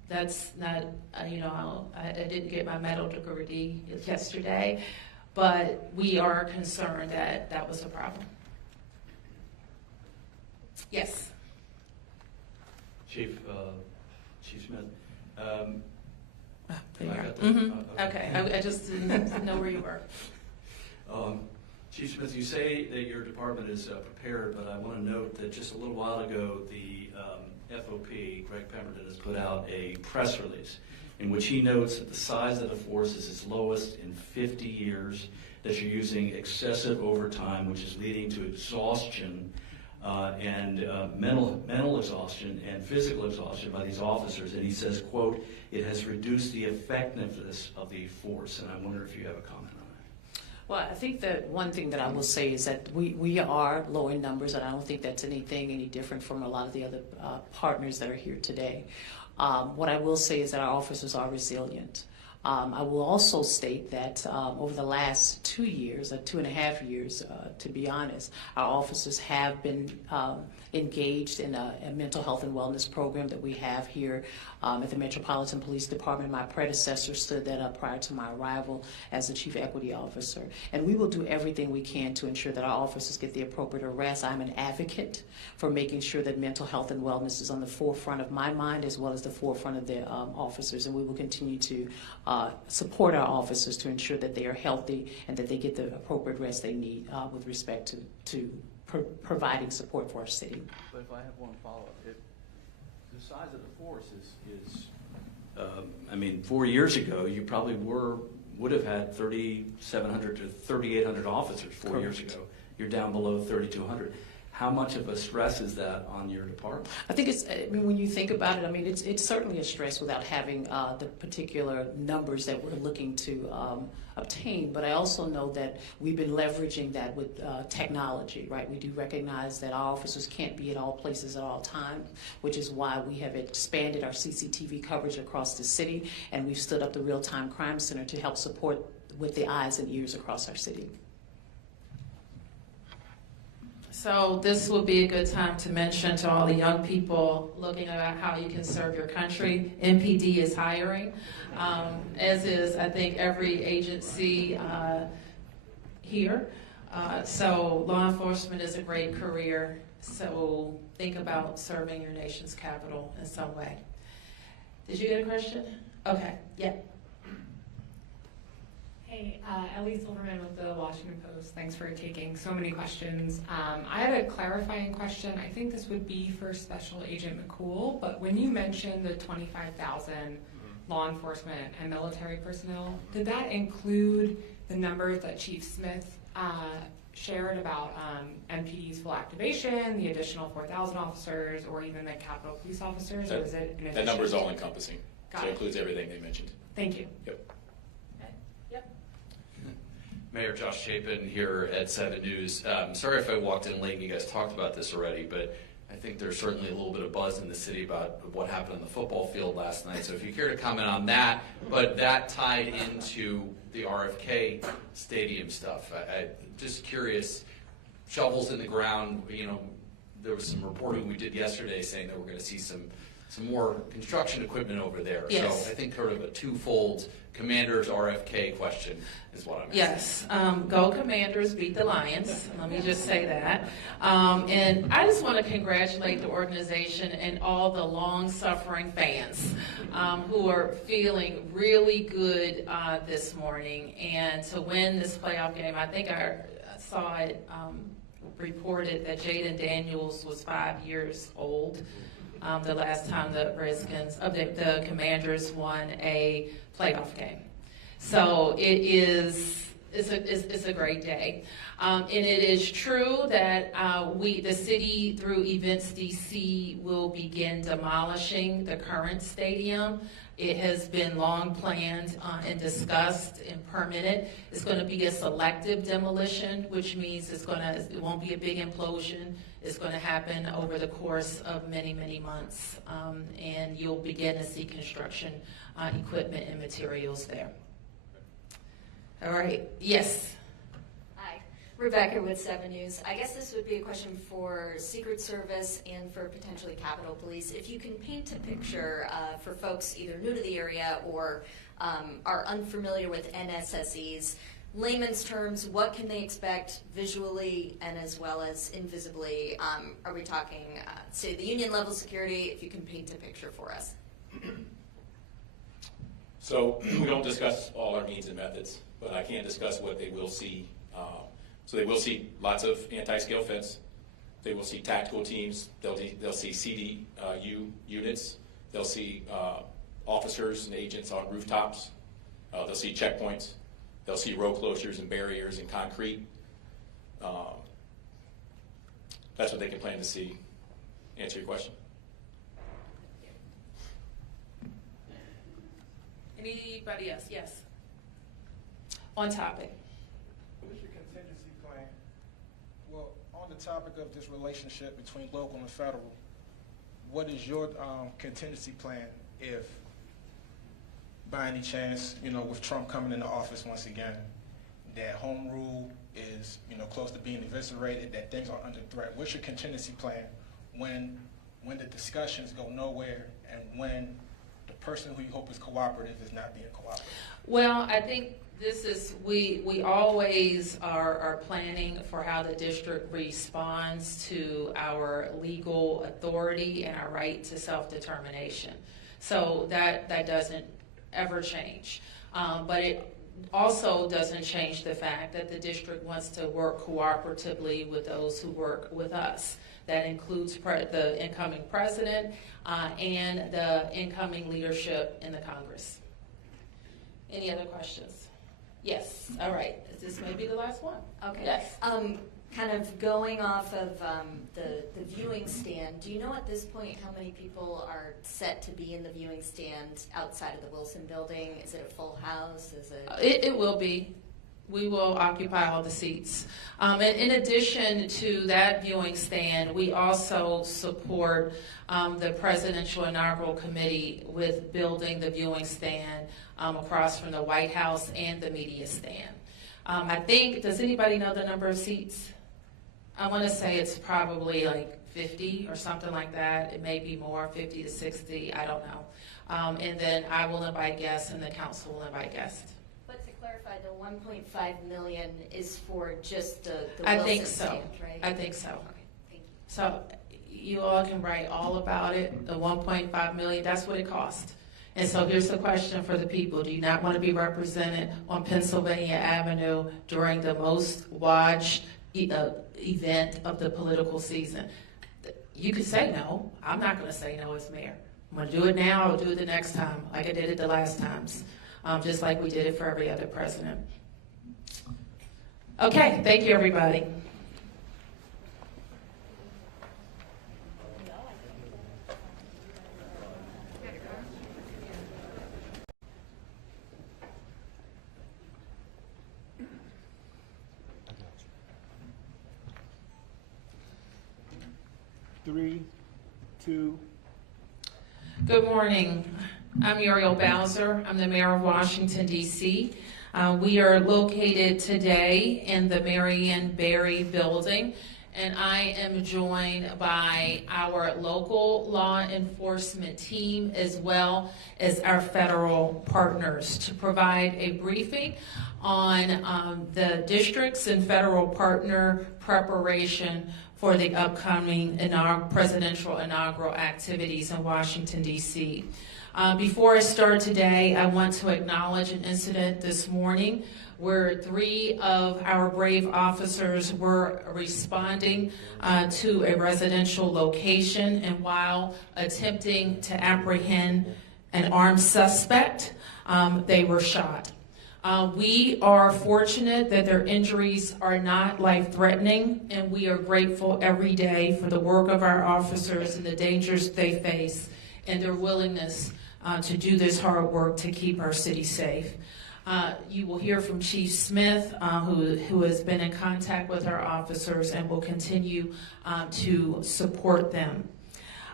That's not, I didn't get my medical degree yesterday, but we are concerned that that was a problem. Yes. Chief Smith. Okay, I just didn't know where you were. Chief Smith, you say that your department is prepared, but I want to note that just a little while ago, the FOP, Greg Pemberton, has put out a press release in which he notes that the size of the force is its lowest in 50 years, that you're using excessive overtime, which is leading to exhaustion and mental exhaustion and physical exhaustion by these officers. And he says, quote, it has reduced the effectiveness of the force. And I wonder if you have a comment on that. Well, I think that one thing that I will say is that we are low in numbers, and I don't think that's anything any different from a lot of the other partners that are here today. What I will say is that our officers are resilient. I will also state that over the last 2 years, or 2.5 years, to be honest, our officers have been engaged in a mental health and wellness program that we have here at the Metropolitan Police Department. My predecessor stood that up prior to my arrival as the Chief Equity Officer. And we will do everything we can to ensure that our officers get the appropriate arrest. I'm an advocate for making sure that mental health and wellness is on the forefront of my mind as well as the forefront of the officers. And we will continue to support our officers to ensure that they are healthy and that they get the appropriate rest they need with respect to providing support for our city. But if I have one follow-up, the size of the force is 4 years ago, you probably would have had 3,700 to 3,800 officers 4 years ago. You're down below 3,200. How much of a stress is that on your department? I think when you think about it, it's certainly a stress without having the particular numbers that we're looking to obtain. But I also know that we've been leveraging that with technology, right? We do recognize that our officers can't be at all places at all times, which is why we have expanded our CCTV coverage across the city, and we've stood up the Real-Time Crime Center to help support with the eyes and ears across our city. So this would be a good time to mention to all the young people looking at how you can serve your country. MPD is hiring, as is, I think, every agency here. So law enforcement is a great career. So think about serving your nation's capital in some way. Did you get a question? Okay, yeah. Hey, Ellie Silverman with the Washington Post. Thanks for taking so many questions. I had a clarifying question. I think this would be for Special Agent McCool, but when you mentioned the 25,000 law enforcement and military personnel, did that include the numbers that Chief Smith shared about MPD's full activation, the additional 4,000 officers, or even the Capitol Police officers, or is it in addition? That number is all encompassing. Got So it. it includes everything they mentioned. Thank you. Yep. Mayor Josh Chapin here at 7 News. Sorry if I walked in late and you guys talked about this already, but I think there's certainly a little bit of buzz in the city about what happened on the football field last night. So if you care to comment on that, but that tied into the RFK Stadium stuff. I'm just curious, shovels in the ground, there was some reporting we did yesterday saying that we're going to see some more construction equipment over there. Yes. So I think sort of a twofold Commanders RFK question is what I'm asking. Yes, go Commanders, beat the Lions. Let me just say that. And I just want to congratulate the organization and all the long-suffering fans who are feeling really good this morning. And to win this playoff game, I think I saw it reported that Jaden Daniels was 5 years old the last time the the Commanders won a playoff game. So it's a great day. And it is true that the city, through Events DC, will begin demolishing the current stadium. It has been long planned and discussed and permitted. It's going to be a selective demolition, which means it won't be a big implosion. It's going to happen over the course of many, many months, and you'll begin to see construction equipment and materials there. All right. Yes. Hi. Rebecca with 7 News. I guess this would be a question for Secret Service and for potentially Capitol Police. If you can paint a picture for folks either new to the area or are unfamiliar with NSSEs, layman's terms, what can they expect visually and as well as invisibly? Are we talking, say, the union level security, if you can paint a picture for us? So we don't discuss all our means and methods, but I can discuss what they will see. So they will see lots of anti-scale fence. They will see tactical teams. They'll see CDU units. They'll see officers and agents on rooftops. They'll see checkpoints. They'll see road closures and barriers and concrete. That's what they can plan to see. Answer your question? Anybody else? Yes. On topic. What is your contingency plan? Well, on the topic of this relationship between local and federal, what is your contingency plan if, by any chance, with Trump coming into office once again, that home rule is, close to being eviscerated, that things are under threat? What's your contingency plan when the discussions go nowhere and when the person who you hope is cooperative is not being cooperative? Well, I think this is, we always are planning for how the district responds to our legal authority and our right to self-determination. So that doesn't ever change. But it also doesn't change the fact that the district wants to work cooperatively with those who work with us. That includes the incoming president and the incoming leadership in the Congress. Any other questions? Yes. All right. This may be the last one. Okay. Yes. Kind of going off of the viewing stand, do you know at this point how many people are set to be in the viewing stand outside of the Wilson building? Is it a full house? Is it? It will be. We will occupy all the seats. And in addition to that viewing stand, we also support the Presidential Inaugural Committee with building the viewing stand across from the White House and the media stand. I think, does anybody know the number of seats? I want to say it's probably like 50 or something like that. It may be more, 50 to 60, I don't know. And then I will invite guests and the council will invite guests. But to clarify, the 1.5 million is for just the I Wilson think so. stand, right? I think so. Okay, thank you. So you all can write all about it, the 1.5 million, that's what it cost. And so here's the question for the people. Do you not want to be represented on Pennsylvania Avenue during the most watched event of the political season? You could say no. I'm not going to say no as mayor. I'm going to do it now. I'll do it the next time like I did it the last times, just like we did it for every other president. Okay, thank you, everybody. Three, two. Good morning. I'm Muriel Bowser. I'm the mayor of Washington, D.C. We are located today in the Marion Barry building, and I am joined by our local law enforcement team as well as our federal partners to provide a briefing on the districts and federal partner preparation for the upcoming presidential inaugural activities in Washington, D.C. Before I start today, I want to acknowledge an incident this morning where 3 of our brave officers were responding to a residential location, and while attempting to apprehend an armed suspect, they were shot. We are fortunate that their injuries are not life-threatening, and we are grateful every day for the work of our officers and the dangers they face and their willingness to do this hard work to keep our city safe. You will hear from Chief Smith, who has been in contact with our officers and will continue to support them.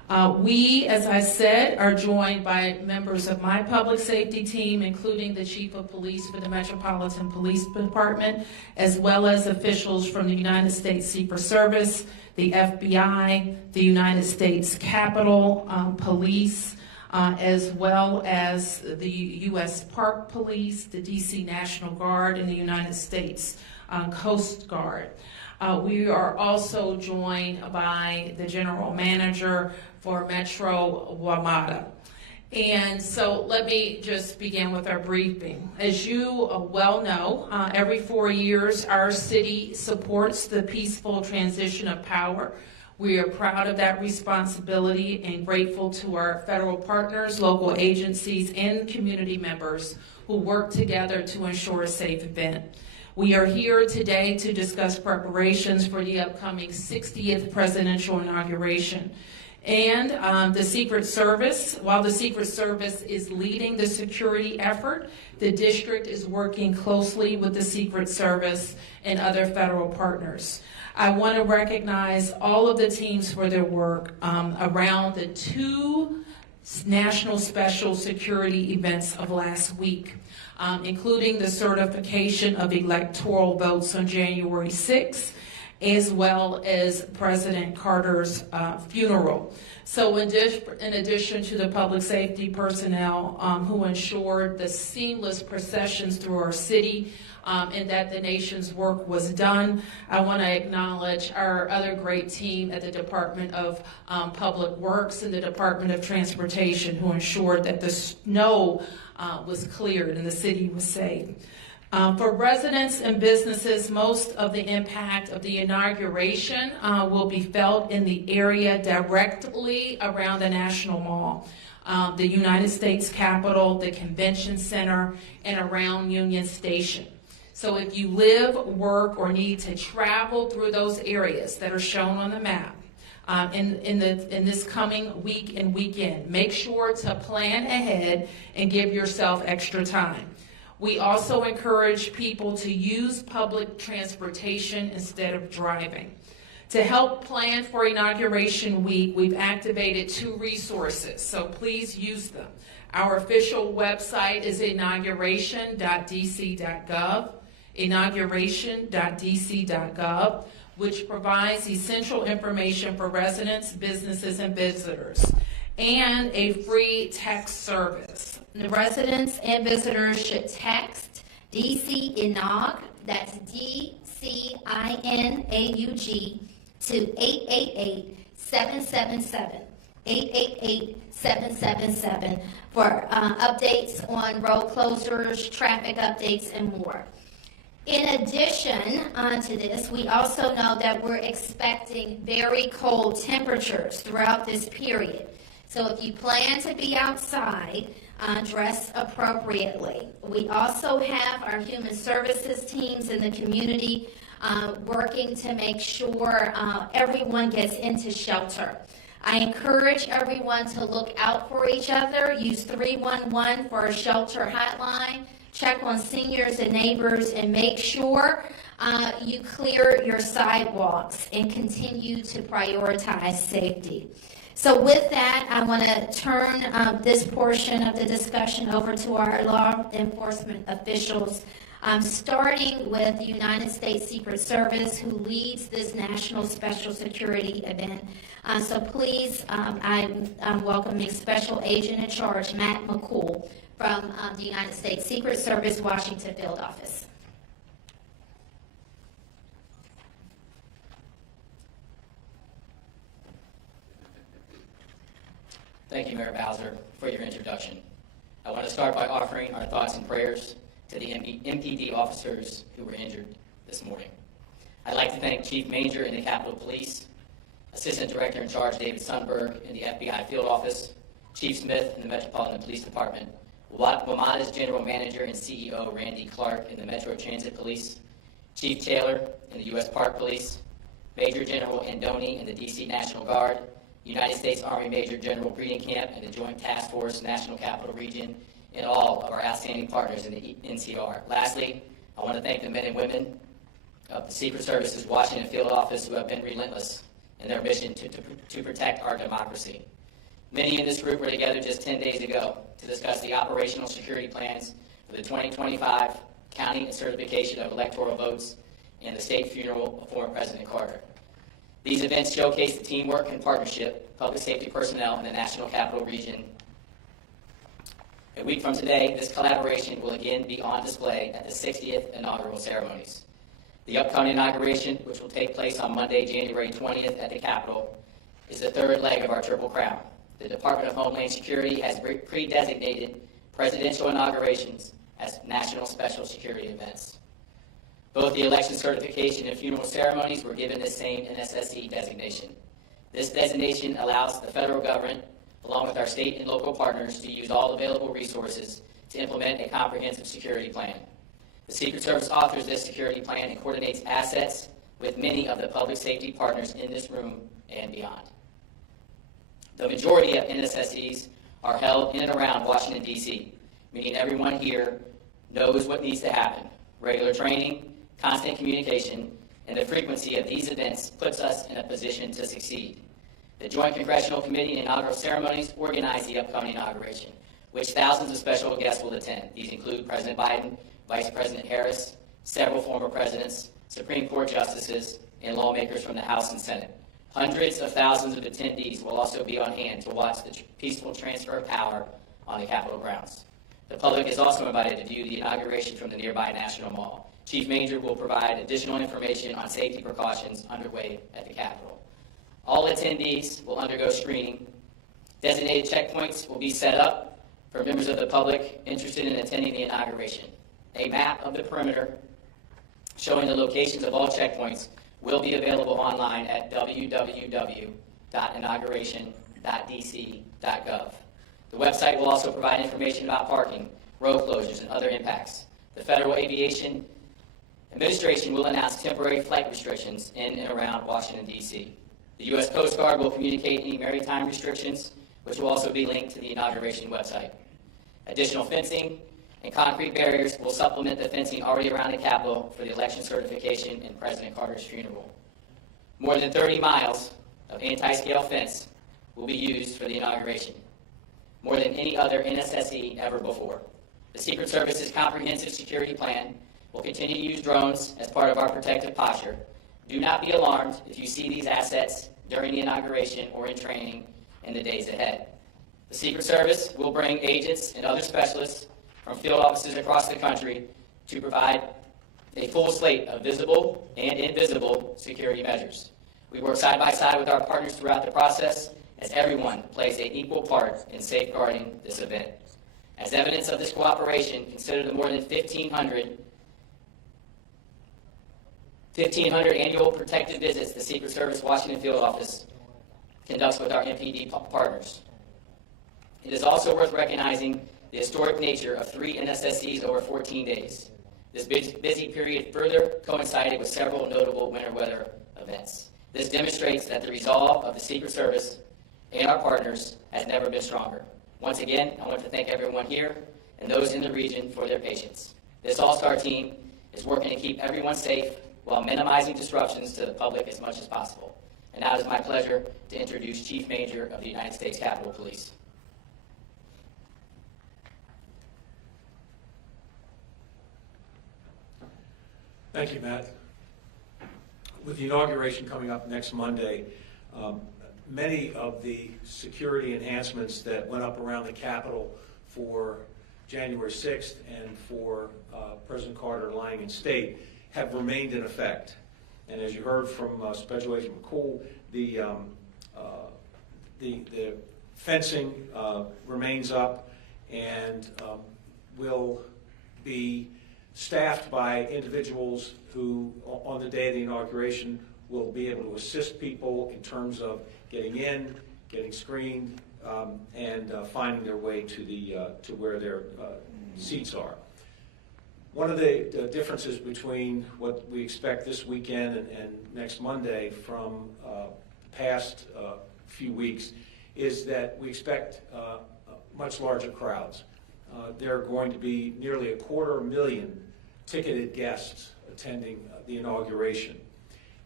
We, as I said, are joined by members of my public safety team, including the Chief of Police for the Metropolitan Police Department, as well as officials from the United States Secret Service, the FBI, the United States Capitol Police, as well as the U.S. Park Police, the D.C. National Guard, and the United States Coast Guard. We are also joined by the General Manager for Metro WMATA. And so let me just begin with our briefing. As you well know, every 4 years our city supports the peaceful transition of power. We are proud of that responsibility and grateful to our federal partners, local agencies, and community members who work together to ensure a safe event. We are here today to discuss preparations for the upcoming 60th presidential inauguration. And the Secret Service, while the Secret Service is leading the security effort, the district is working closely with the Secret Service and other federal partners. I want to recognize all of the teams for their work around the 2 national special security events of last week, including the certification of electoral votes on January 6th, as well as President Carter's funeral. So in addition to the public safety personnel who ensured the seamless processions through our city and that the nation's work was done, I want to acknowledge our other great team at the Department of Public Works and the Department of Transportation who ensured that the snow was cleared and the city was safe. For residents and businesses, most of the impact of the inauguration will be felt in the area directly around the National Mall, the United States Capitol, the Convention Center, and around Union Station. So if you live, work, or need to travel through those areas that are shown on the map in this coming week and weekend, make sure to plan ahead and give yourself extra time. We also encourage people to use public transportation instead of driving. To help plan for Inauguration Week, we've activated 2 resources, so please use them. Our official website is inauguration.dc.gov, inauguration.dc.gov, which provides essential information for residents, businesses, and visitors, and a free text service. The residents and visitors should text DC Inaug, that's DCINAUG, to 888-777, 888-777 for updates on road closures, traffic updates, and more. In addition to this, we also know that we're expecting very cold temperatures throughout this period. So if you plan to be outside, dress appropriately. We also have our human services teams in the community working to make sure everyone gets into shelter. I encourage everyone to look out for each other. Use 311 for a shelter hotline. Check on seniors and neighbors and make sure you clear your sidewalks and continue to prioritize safety. So with that, I want to turn this portion of the discussion over to our law enforcement officials, starting with the United States Secret Service, who leads this national special security event. So please, I'm welcoming Special Agent in Charge, Matt McCool, from the United States Secret Service, Washington Field Office. Thank you, Mayor Bowser, for your introduction. I want to start by offering our thoughts and prayers to the MPD officers who were injured this morning. I'd like to thank Chief Manger in the Capitol Police, Assistant Director in Charge David Sundberg in the FBI Field Office, Chief Smith in the Metropolitan Police Department, WMATA's General Manager and CEO Randy Clark in the Metro Transit Police, Chief Taylor in the U.S. Park Police, Major General Andoni in the D.C. National Guard, United States Army Major General Breedenkamp and the Joint Task Force National Capital Region, and all of our outstanding partners in the NCR. Lastly, I want to thank the men and women of the Secret Service's Washington Field Office who have been relentless in their mission to protect our democracy. Many in this group were together just 10 days ago to discuss the operational security plans for the 2025 counting and certification of electoral votes and the state funeral of former President Carter. These events showcase the teamwork and partnership of public safety personnel in the National Capital Region. A week from today, this collaboration will again be on display at the 60th inaugural ceremonies. The upcoming inauguration, which will take place on Monday, January 20th at the Capitol, is the third leg of our Triple Crown. The Department of Homeland Security has pre-designated presidential inaugurations as national special security events. Both the election certification and funeral ceremonies were given the same NSSE designation. This designation allows the federal government, along with our state and local partners, to use all available resources to implement a comprehensive security plan. The Secret Service authors this security plan and coordinates assets with many of the public safety partners in this room and beyond. The majority of NSSEs are held in and around Washington, D.C., meaning everyone here knows what needs to happen. Regular training, constant communication, and the frequency of these events puts us in a position to succeed. The Joint Congressional Committee and inaugural ceremonies organize the upcoming inauguration, which thousands of special guests will attend. These include President Biden, Vice President Harris, several former presidents, Supreme Court justices, and lawmakers from the House and Senate. Hundreds of thousands of attendees will also be on hand to watch the peaceful transfer of power on the Capitol grounds. The public is also invited to view the inauguration from the nearby National Mall. Chief Manger will provide additional information on safety precautions underway at the Capitol. All attendees will undergo screening. Designated checkpoints will be set up for members of the public interested in attending the inauguration. A map of the perimeter showing the locations of all checkpoints will be available online at www.inauguration.dc.gov. The website will also provide information about parking, road closures, and other impacts. The Federal Aviation Administration will announce temporary flight restrictions in and around Washington, D.C. The U.S. Coast Guard will communicate any maritime restrictions, which will also be linked to the inauguration website. Additional fencing and concrete barriers will supplement the fencing already around the Capitol for the election certification and President Carter's funeral. More than 30 miles of anti-scale fence will be used for the inauguration, more than any other NSSE ever before. The Secret Service's comprehensive security plan will continue to use drones as part of our protective posture. Do not be alarmed if you see these assets during the inauguration or in training in the days ahead. The Secret Service will bring agents and other specialists from field offices across the country to provide a full slate of visible and invisible security measures. We work side by side with our partners throughout the process as everyone plays an equal part in safeguarding this event. As evidence of this cooperation, consider the more than 1,500 annual protective visits the Secret Service Washington Field Office conducts with our MPD partners. It is also worth recognizing the historic nature of 3 NSSEs over 14 days. This busy period further coincided with several notable winter weather events. This demonstrates that the resolve of the Secret Service and our partners has never been stronger. Once again, I want to thank everyone here and those in the region for their patience. This all-star team is working to keep everyone safe while minimizing disruptions to the public as much as possible. And now it is my pleasure to introduce Chief Manger of the United States Capitol Police. Thank you, Matt. With the inauguration coming up next Monday, many of the security enhancements that went up around the Capitol for January 6th and for President Carter lying in state have remained in effect. And as you heard from Special Agent McCool, the fencing remains up and will be staffed by individuals who, on the day of the inauguration, will be able to assist people in terms of getting in, getting screened, and finding their way to where their seats are. One of the differences between what we expect this weekend and next Monday from the past few weeks is that we expect much larger crowds. There are going to be nearly 250,000 ticketed guests attending the inauguration.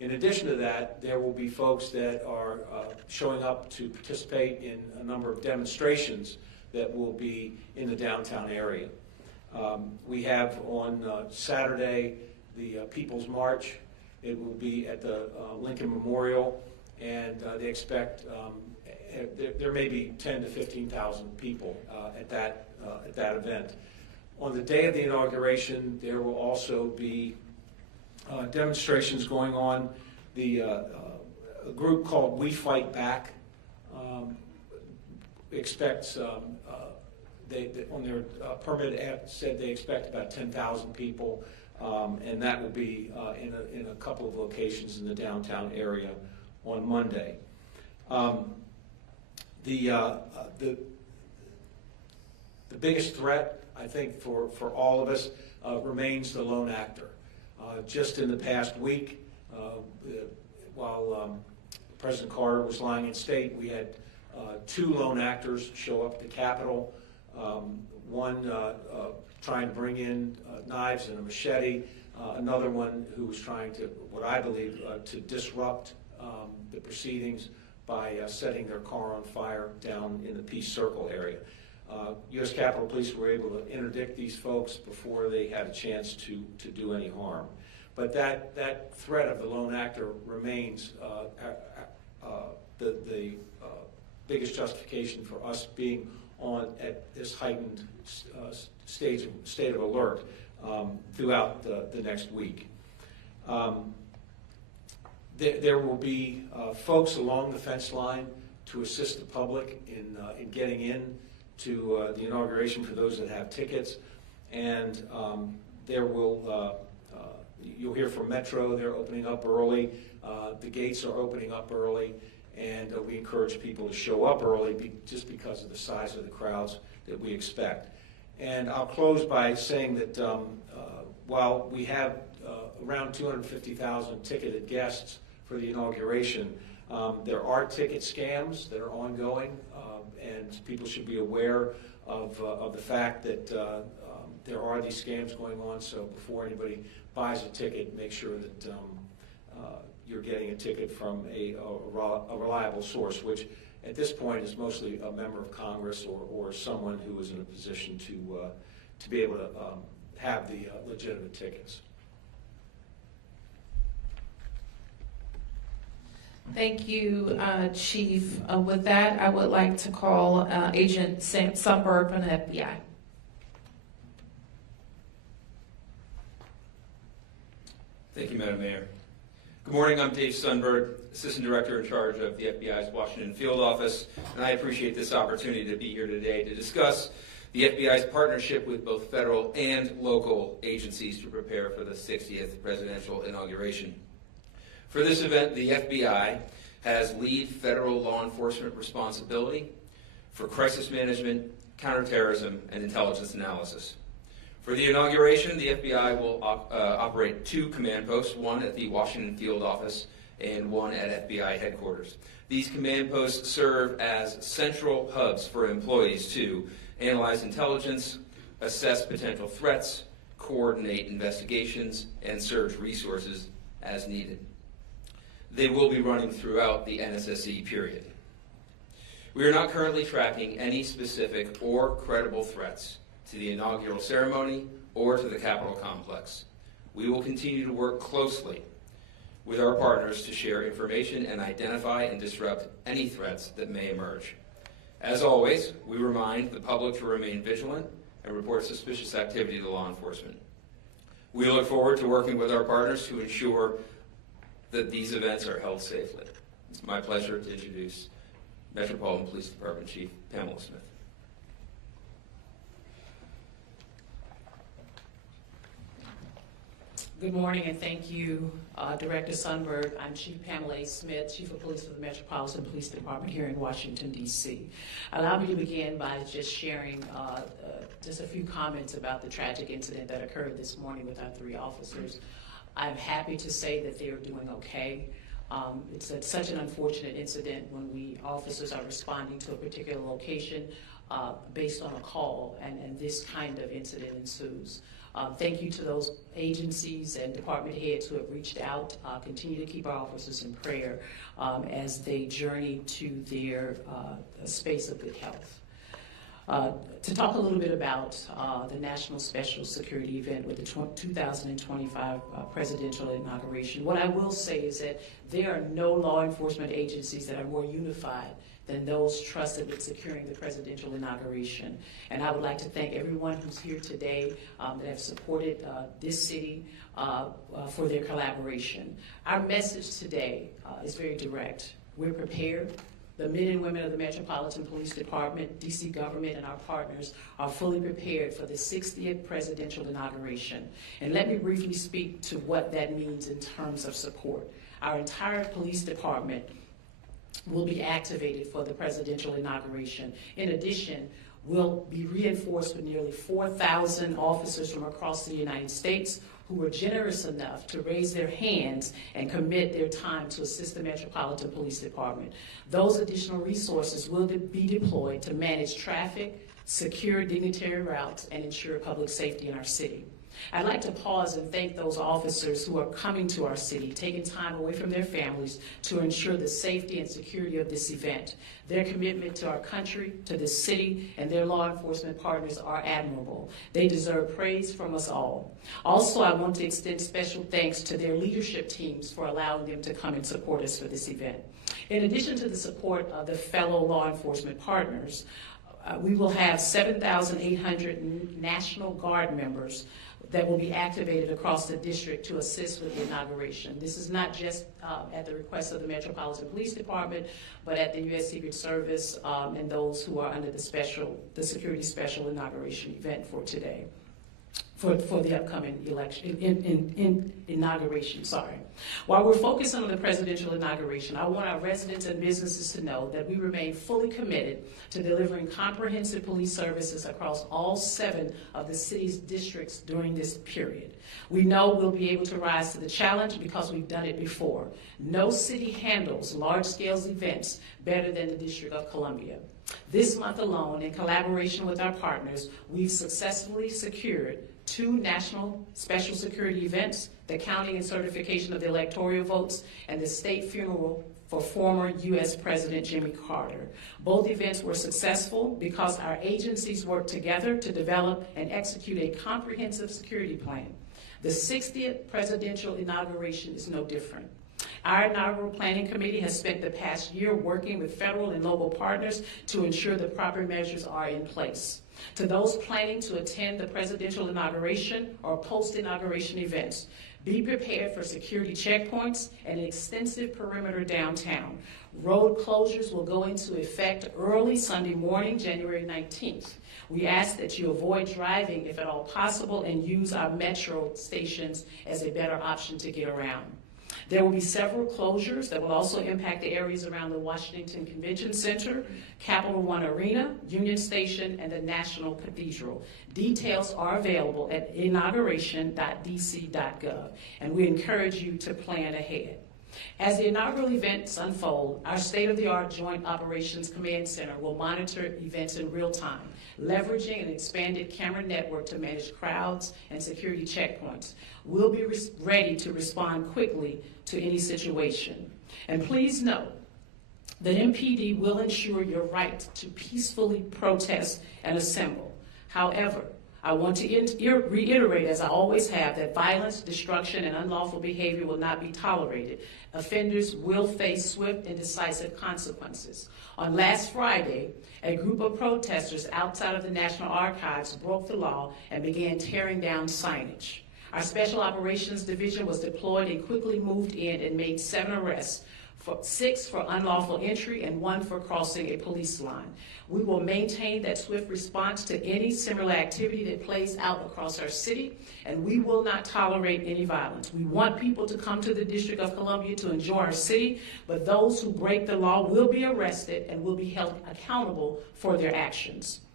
In addition to that, there will be folks that are showing up to participate in a number of demonstrations that will be in the downtown area. We have on Saturday the People's March. It will be at the Lincoln Memorial, and they expect there may be 10 to 15,000 people at that event. On the day of the inauguration, there will also be demonstrations going on. A group called We Fight Back expects, they on their permit ad said they expect about 10,000 people, and that will be in a couple of locations in the downtown area on Monday. The biggest threat, I think, for all of us remains the lone actor. Just in the past week, while President Carter was lying in state, we had 2 lone actors show up at the Capitol. One trying to bring in knives and a machete, another one who was trying to, what I believe, to disrupt the proceedings by setting their car on fire down in the Peace Circle area. U.S. Capitol Police were able to interdict these folks before they had a chance to do any harm. But that threat of the lone actor remains the biggest justification for us being on at this heightened state of alert throughout the next week. There will be folks along the fence line to assist the public in getting in to the inauguration for those that have tickets, and there will you'll hear from Metro. They're opening up early. The gates are opening up early, and we encourage people to show up early just because of the size of the crowds that we expect. And I'll close by saying that while we have around 250,000 ticketed guests for the inauguration, there are ticket scams that are ongoing, and people should be aware of the fact that there are these scams going on. So before anybody buys a ticket, make sure that you're getting a ticket from a reliable source, which at this point is mostly a member of Congress or someone who is in a position to be able to have the legitimate tickets. Thank you, Chief. With that, I would like to call Agent Sundberg from the FBI. Thank you, Madam Mayor. Good morning, I'm Dave Sundberg, Assistant Director in charge of the FBI's Washington Field Office, and I appreciate this opportunity to be here today to discuss the FBI's partnership with both federal and local agencies to prepare for the 60th presidential inauguration. For this event, the FBI has lead federal law enforcement responsibility for crisis management, counterterrorism, and intelligence analysis. For the inauguration, the FBI will operate 2 command posts, one at the Washington Field Office and one at FBI headquarters. These command posts serve as central hubs for employees to analyze intelligence, assess potential threats, coordinate investigations, and surge resources as needed. They will be running throughout the NSSE period. We are not currently tracking any specific or credible threats to the inaugural ceremony or to the Capitol complex. We will continue to work closely with our partners to share information and identify and disrupt any threats that may emerge. As always, we remind the public to remain vigilant and report suspicious activity to law enforcement. We look forward to working with our partners to ensure that these events are held safely. It's my pleasure to introduce Metropolitan Police Department Chief Pamela Smith. Good morning, and thank you, Director Sundberg. I'm Chief Pamela Smith, Chief of Police for the Metropolitan Police Department here in Washington, D.C. Allow me to begin by just sharing just a few comments about the tragic incident that occurred this morning with our 3 officers. I'm happy to say that they are doing okay. It's such an unfortunate incident when officers are responding to a particular location. based on a call, and this kind of incident ensues. Thank you to those agencies and department heads who have reached out. Continue to keep our officers in prayer as they journey to their space of good health. To talk a little bit about the National Special Security event with the 2025 presidential inauguration, what I will say is that there are no law enforcement agencies that are more unified than those trusted with securing the presidential inauguration. And I would like to thank everyone who's here today that have supported this city for their collaboration. Our message today is very direct. We're prepared. The men and women of the Metropolitan Police Department, DC government, and our partners are fully prepared for the 60th presidential inauguration. And let me briefly speak to what that means in terms of support. Our entire police department will be activated for the presidential inauguration. In addition, we'll be reinforced with nearly 4,000 officers from across the United States who were generous enough to raise their hands and commit their time to assist the Metropolitan Police Department. Those additional resources will be deployed to manage traffic, secure dignitary routes, and ensure public safety in our city. I'd like to pause and thank those officers who are coming to our city, taking time away from their families to ensure the safety and security of this event. Their commitment to our country, to this city, and their law enforcement partners are admirable. They deserve praise from us all. Also, I want to extend special thanks to their leadership teams for allowing them to come and support us for this event. In addition to the support of the fellow law enforcement partners, we will have 7,800 National Guard members that will be activated across the district to assist with the inauguration. This is not just at the request of the Metropolitan Police Department, but at the U.S. Secret Service and those who are under the Security Special Inauguration event for today, for the upcoming election, inauguration, sorry. While we're focused on the presidential inauguration, I want our residents and businesses to know that we remain fully committed to delivering comprehensive police services across all 7 of the city's districts during this period. We know we'll be able to rise to the challenge because we've done it before. No city handles large-scale events better than the District of Columbia. This month alone, in collaboration with our partners, we've successfully secured 2 national special security events, the counting and certification of the electoral votes, and the state funeral for former U.S. President Jimmy Carter. Both events were successful because our agencies worked together to develop and execute a comprehensive security plan. The 60th presidential inauguration is no different. Our inaugural planning committee has spent the past year working with federal and local partners to ensure the proper measures are in place. To those planning to attend the presidential inauguration or post-inauguration events, be prepared for security checkpoints and an extensive perimeter downtown. Road closures will go into effect early Sunday morning, January 19th. We ask that you avoid driving if at all possible and use our metro stations as a better option to get around. There will be several closures that will also impact the areas around the Washington Convention Center, Capital One Arena, Union Station, and the National Cathedral. Details are available at inauguration.dc.gov, and we encourage you to plan ahead. As the inaugural events unfold, our state-of-the-art Joint Operations Command Center will monitor events in real time, leveraging an expanded camera network to manage crowds and security checkpoints. We'll be ready to respond quickly to any situation. And please note that MPD will ensure your right to peacefully protest and assemble. However, I want to reiterate, as I always have, that violence, destruction, and unlawful behavior will not be tolerated. Offenders will face swift and decisive consequences. On last Friday, a group of protesters outside of the National Archives broke the law and began tearing down signage. Our Special Operations Division was deployed and quickly moved in and made 7 arrests, 6 for unlawful entry and 1 for crossing a police line. We will maintain that swift response to any similar activity that plays out across our city, and we will not tolerate any violence. We want people to come to the District of Columbia to enjoy our city, but those who break the law will be arrested and will be held accountable for their actions.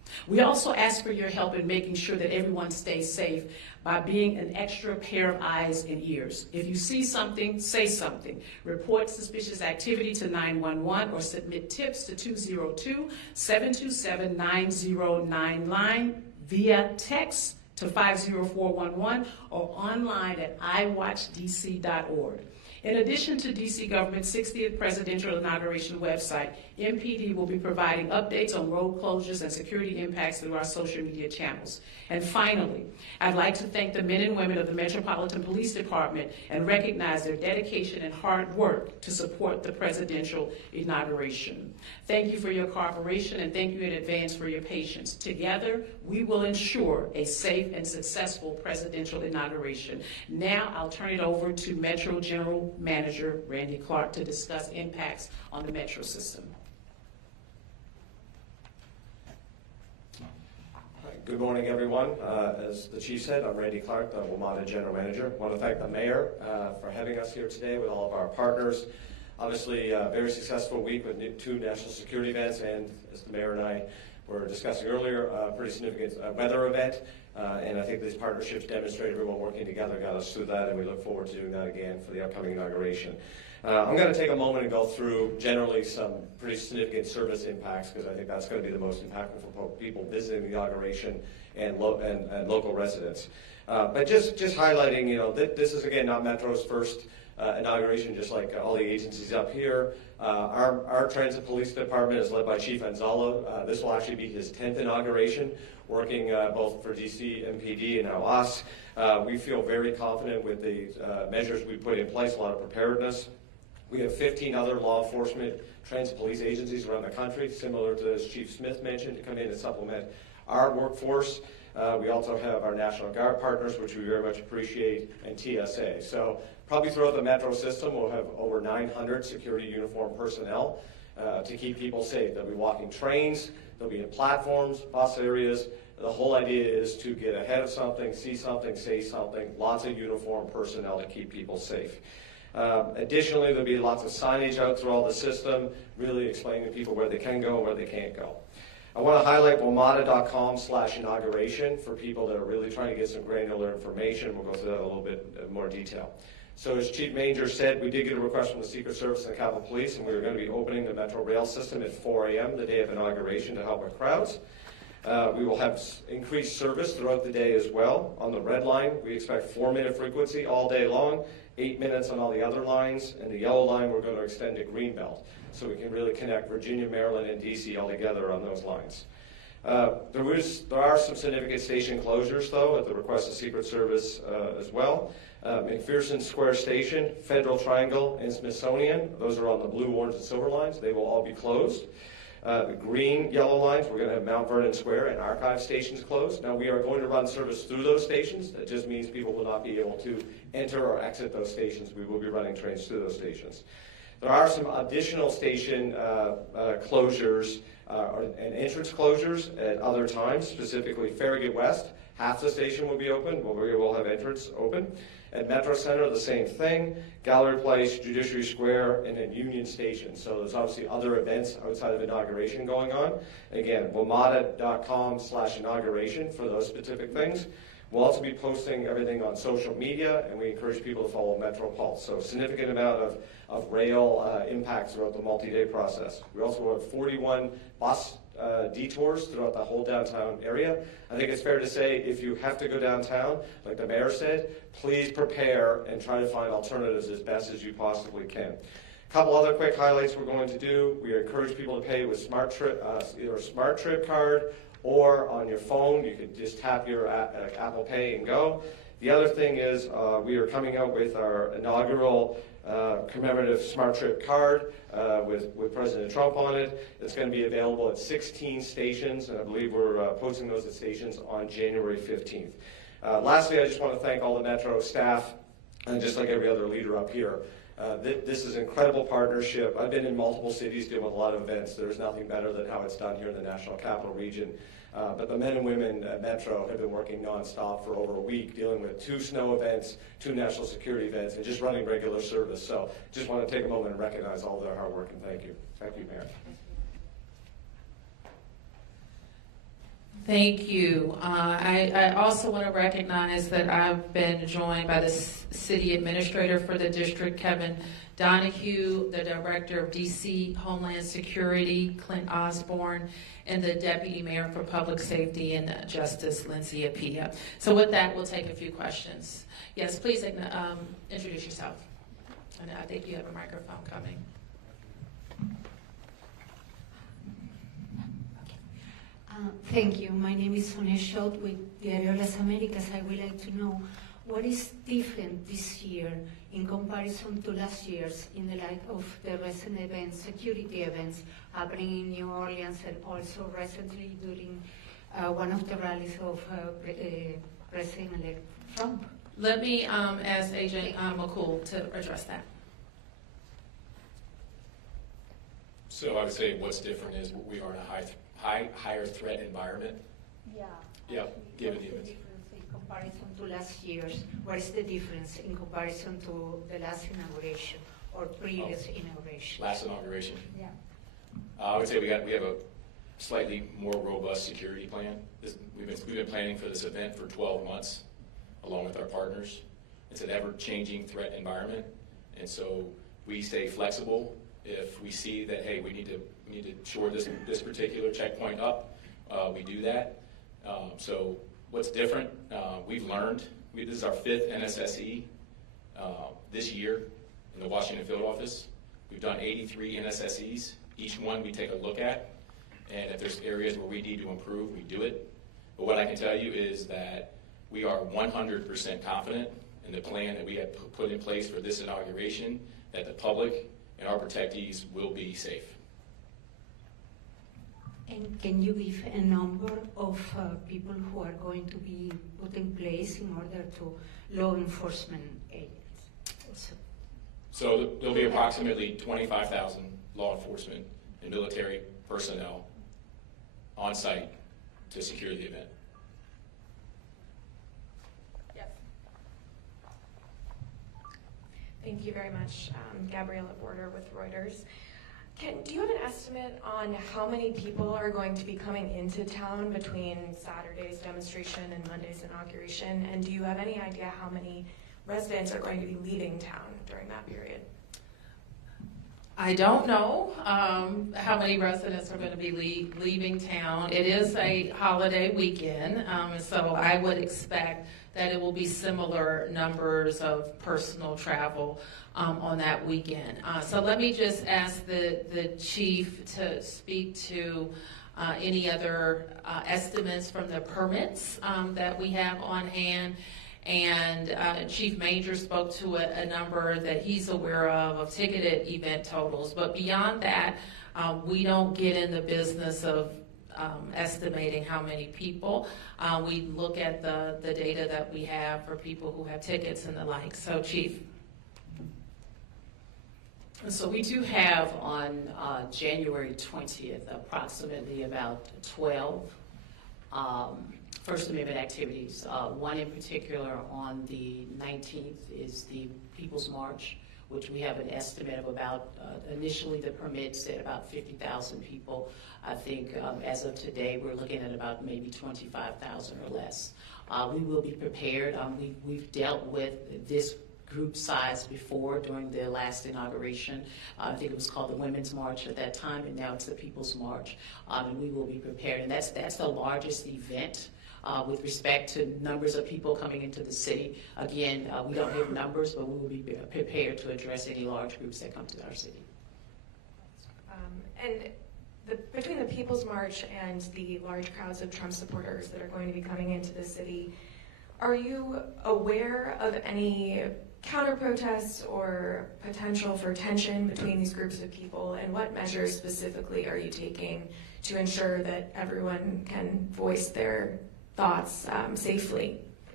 We also ask for your help in making sure that everyone stays safe by being an extra pair of eyes and ears. If you see something, say something. Report suspicious activity to 911 or submit tips to 202-727-9099 via text to 50411 or online at iwatchdc.org. In addition to DC government's 60th presidential inauguration website, MPD will be providing updates on road closures and security impacts through our social media channels. And finally, I'd like to thank the men and women of the Metropolitan Police Department and recognize their dedication and hard work to support the presidential inauguration. Thank you for your cooperation and thank you in advance for your patience. Together, we will ensure a safe and successful presidential inauguration. Now, I'll turn it over to Metro General Manager Randy Clark to discuss impacts on the Metro system. Good morning, everyone. As the Chief said, I'm Randy Clark, the WMATA General Manager. I want to thank the Mayor for having us here today with all of our partners. Obviously, a very successful week with two national security events, and as the Mayor and I were discussing earlier, a pretty significant weather event. And I think these partnerships demonstrate everyone working together got us through that, and we look forward to doing that again for the upcoming inauguration. I'm going to take a moment and go through generally some pretty significant service impacts because I think that's going to be the most impactful for people visiting the inauguration and local residents. But just highlighting, this is again not Metro's first inauguration, just like all the agencies up here. Our Transit Police Department is led by Chief Anzalo. This will actually be his 10th inauguration, working both for DC, MPD, and now us. We feel very confident with the measures we put in place, a lot of preparedness. We have 15 other law enforcement transit police agencies around the country, similar to as Chief Smith mentioned, to come in and supplement our workforce. We also have our National Guard partners, which we very much appreciate, and TSA. So probably throughout the Metro system, we'll have over 900 security uniform personnel to keep people safe. They'll be walking trains, they'll be in platforms, bus areas. The whole idea is to get ahead of something, see something, say something, lots of uniform personnel to keep people safe. Additionally, there'll be lots of signage out through all the system, really explaining to people where they can go and where they can't go. I want to highlight WMATA.com/inauguration for people that are really trying to get some granular information. We'll go through that in a little bit more detail. So as Chief Manger said, we did get a request from the Secret Service and the Capitol Police, and we are going to be opening the Metro Rail system at 4 a.m. the day of inauguration to help with crowds. We will have increased service throughout the day as well. On the red line, we expect 4-minute frequency all day long, 8 minutes on all the other lines, and the yellow line we're going to extend to Greenbelt, so we can really connect Virginia, Maryland, and DC all together on those lines. There are some significant station closures, though, at the request of Secret Service as well. McPherson Square Station, Federal Triangle, and Smithsonian, those are on the blue, orange, and silver lines. They will all be closed. The green, yellow lines, we're going to have Mount Vernon Square and Archive stations closed. Now, we are going to run service through those stations. That just means people will not be able to enter or exit those stations. We will be running trains through those stations. There are some additional station closures and entrance closures at other times, specifically Farragut West. Half the station will be open, but we will have entrance open. At Metro Center, the same thing. Gallery Place, Judiciary Square, and then Union Station. So there's obviously other events outside of inauguration going on. Again, WMATA.com/inauguration for those specific things. We'll also be posting everything on social media, and we encourage people to follow Metro Pulse. So significant amount of rail impacts throughout the multi-day process. We also have 41 bus detours throughout the whole downtown area. I think it's fair to say if you have to go downtown, like the Mayor said, please prepare and try to find alternatives as best as you possibly can. A couple other quick highlights we're going to do. We encourage people to pay with either a Smart Trip card or on your phone. You can just tap your Apple Pay and go. The other thing is we are coming out with our inaugural commemorative Smart Trip card with President Trump on it. It's going to be available at 16 stations, and I believe we're posting those at stations on January 15th. Lastly, I just want to thank all the Metro staff, and just like every other leader up here. This is an incredible partnership. I've been in multiple cities dealing with a lot of events. There's nothing better than how it's done here in the National Capital Region. But the men and women at Metro have been working nonstop for over a week, dealing with 2 snow events, 2 national security events, and just running regular service. So just want to take a moment and recognize all their hard work, and thank you. Thank you, Mayor. Thank you. I also want to recognize that I've been joined by the city administrator for the district, Kevin Donahue, the director of DC Homeland Security, Clint Osborne, and the deputy mayor for public safety and justice, Lindsay Apia. So with that, we'll take a few questions. Yes, please introduce yourself. And I think you have a microphone coming. Thank you. My name is Sonia Schott with Diario Las Américas. I would like to know what is different this year in comparison to last year's in the light of the recent events, security events happening in New Orleans and also recently during one of the rallies of President-elect Trump. Let me ask Agent McCool to address that. So I would say what's different is we are in a higher threat environment. Yeah. Yeah, give it What's to the us. difference in comparison to last year's? What is the difference in comparison to the last inauguration or previous inauguration? Last inauguration. Yeah. I would say we have a slightly more robust security plan. We've been planning for this event for 12 months, along with our partners. It's an ever-changing threat environment, and so we stay flexible. If we see that, hey, we need to shore this particular checkpoint up, we do that. So what's different? We've learned. This is our 5th NSSE this year in the Washington field office. We've done 83 NSSEs. Each one we take a look at, and if there's areas where we need to improve, we do it. But what I can tell you is that we are 100% confident in the plan that we have put in place for this inauguration, that the public and our protectees will be safe. And can you give a number of people who are going to be put in place in order to law enforcement agents? So there'll be approximately 25,000 law enforcement and military personnel on site to secure the event. Yes. Thank you very much, Gabriella Border with Reuters. Do you have an estimate on how many people are going to be coming into town between Saturday's demonstration and Monday's inauguration? And do you have any idea how many residents are going to be leaving town during that period? I don't know how many residents are going to be leaving town. It is a holiday weekend, so I would expect that it will be similar numbers of personal travel on that weekend. So let me just ask the chief to speak to any other estimates from the permits that we have on hand. And Chief Major spoke to a number that he's aware of ticketed event totals. But beyond that, we don't get in the business of estimating how many people. We look at the data that we have for people who have tickets and the like. So, Chief. So we do have on January 20th approximately about 12 First Amendment activities. One in particular on the 19th is the People's March, which we have an estimate of about, initially the permit said about 50,000 people. I think as of today, we're looking at about maybe 25,000 or less. We will be prepared. We've dealt with this group size before during the last inauguration. I think it was called the Women's March at that time, and now it's the People's March. And we will be prepared. And that's the largest event with respect to numbers of people coming into the city. Again, we don't have numbers, but we will be prepared to address any large groups that come to our city. Between the People's March and the large crowds of Trump supporters that are going to be coming into the city, are you aware of any counter-protests or potential for tension between these groups of people, and what measures specifically are you taking to ensure that everyone can voice their thoughts safely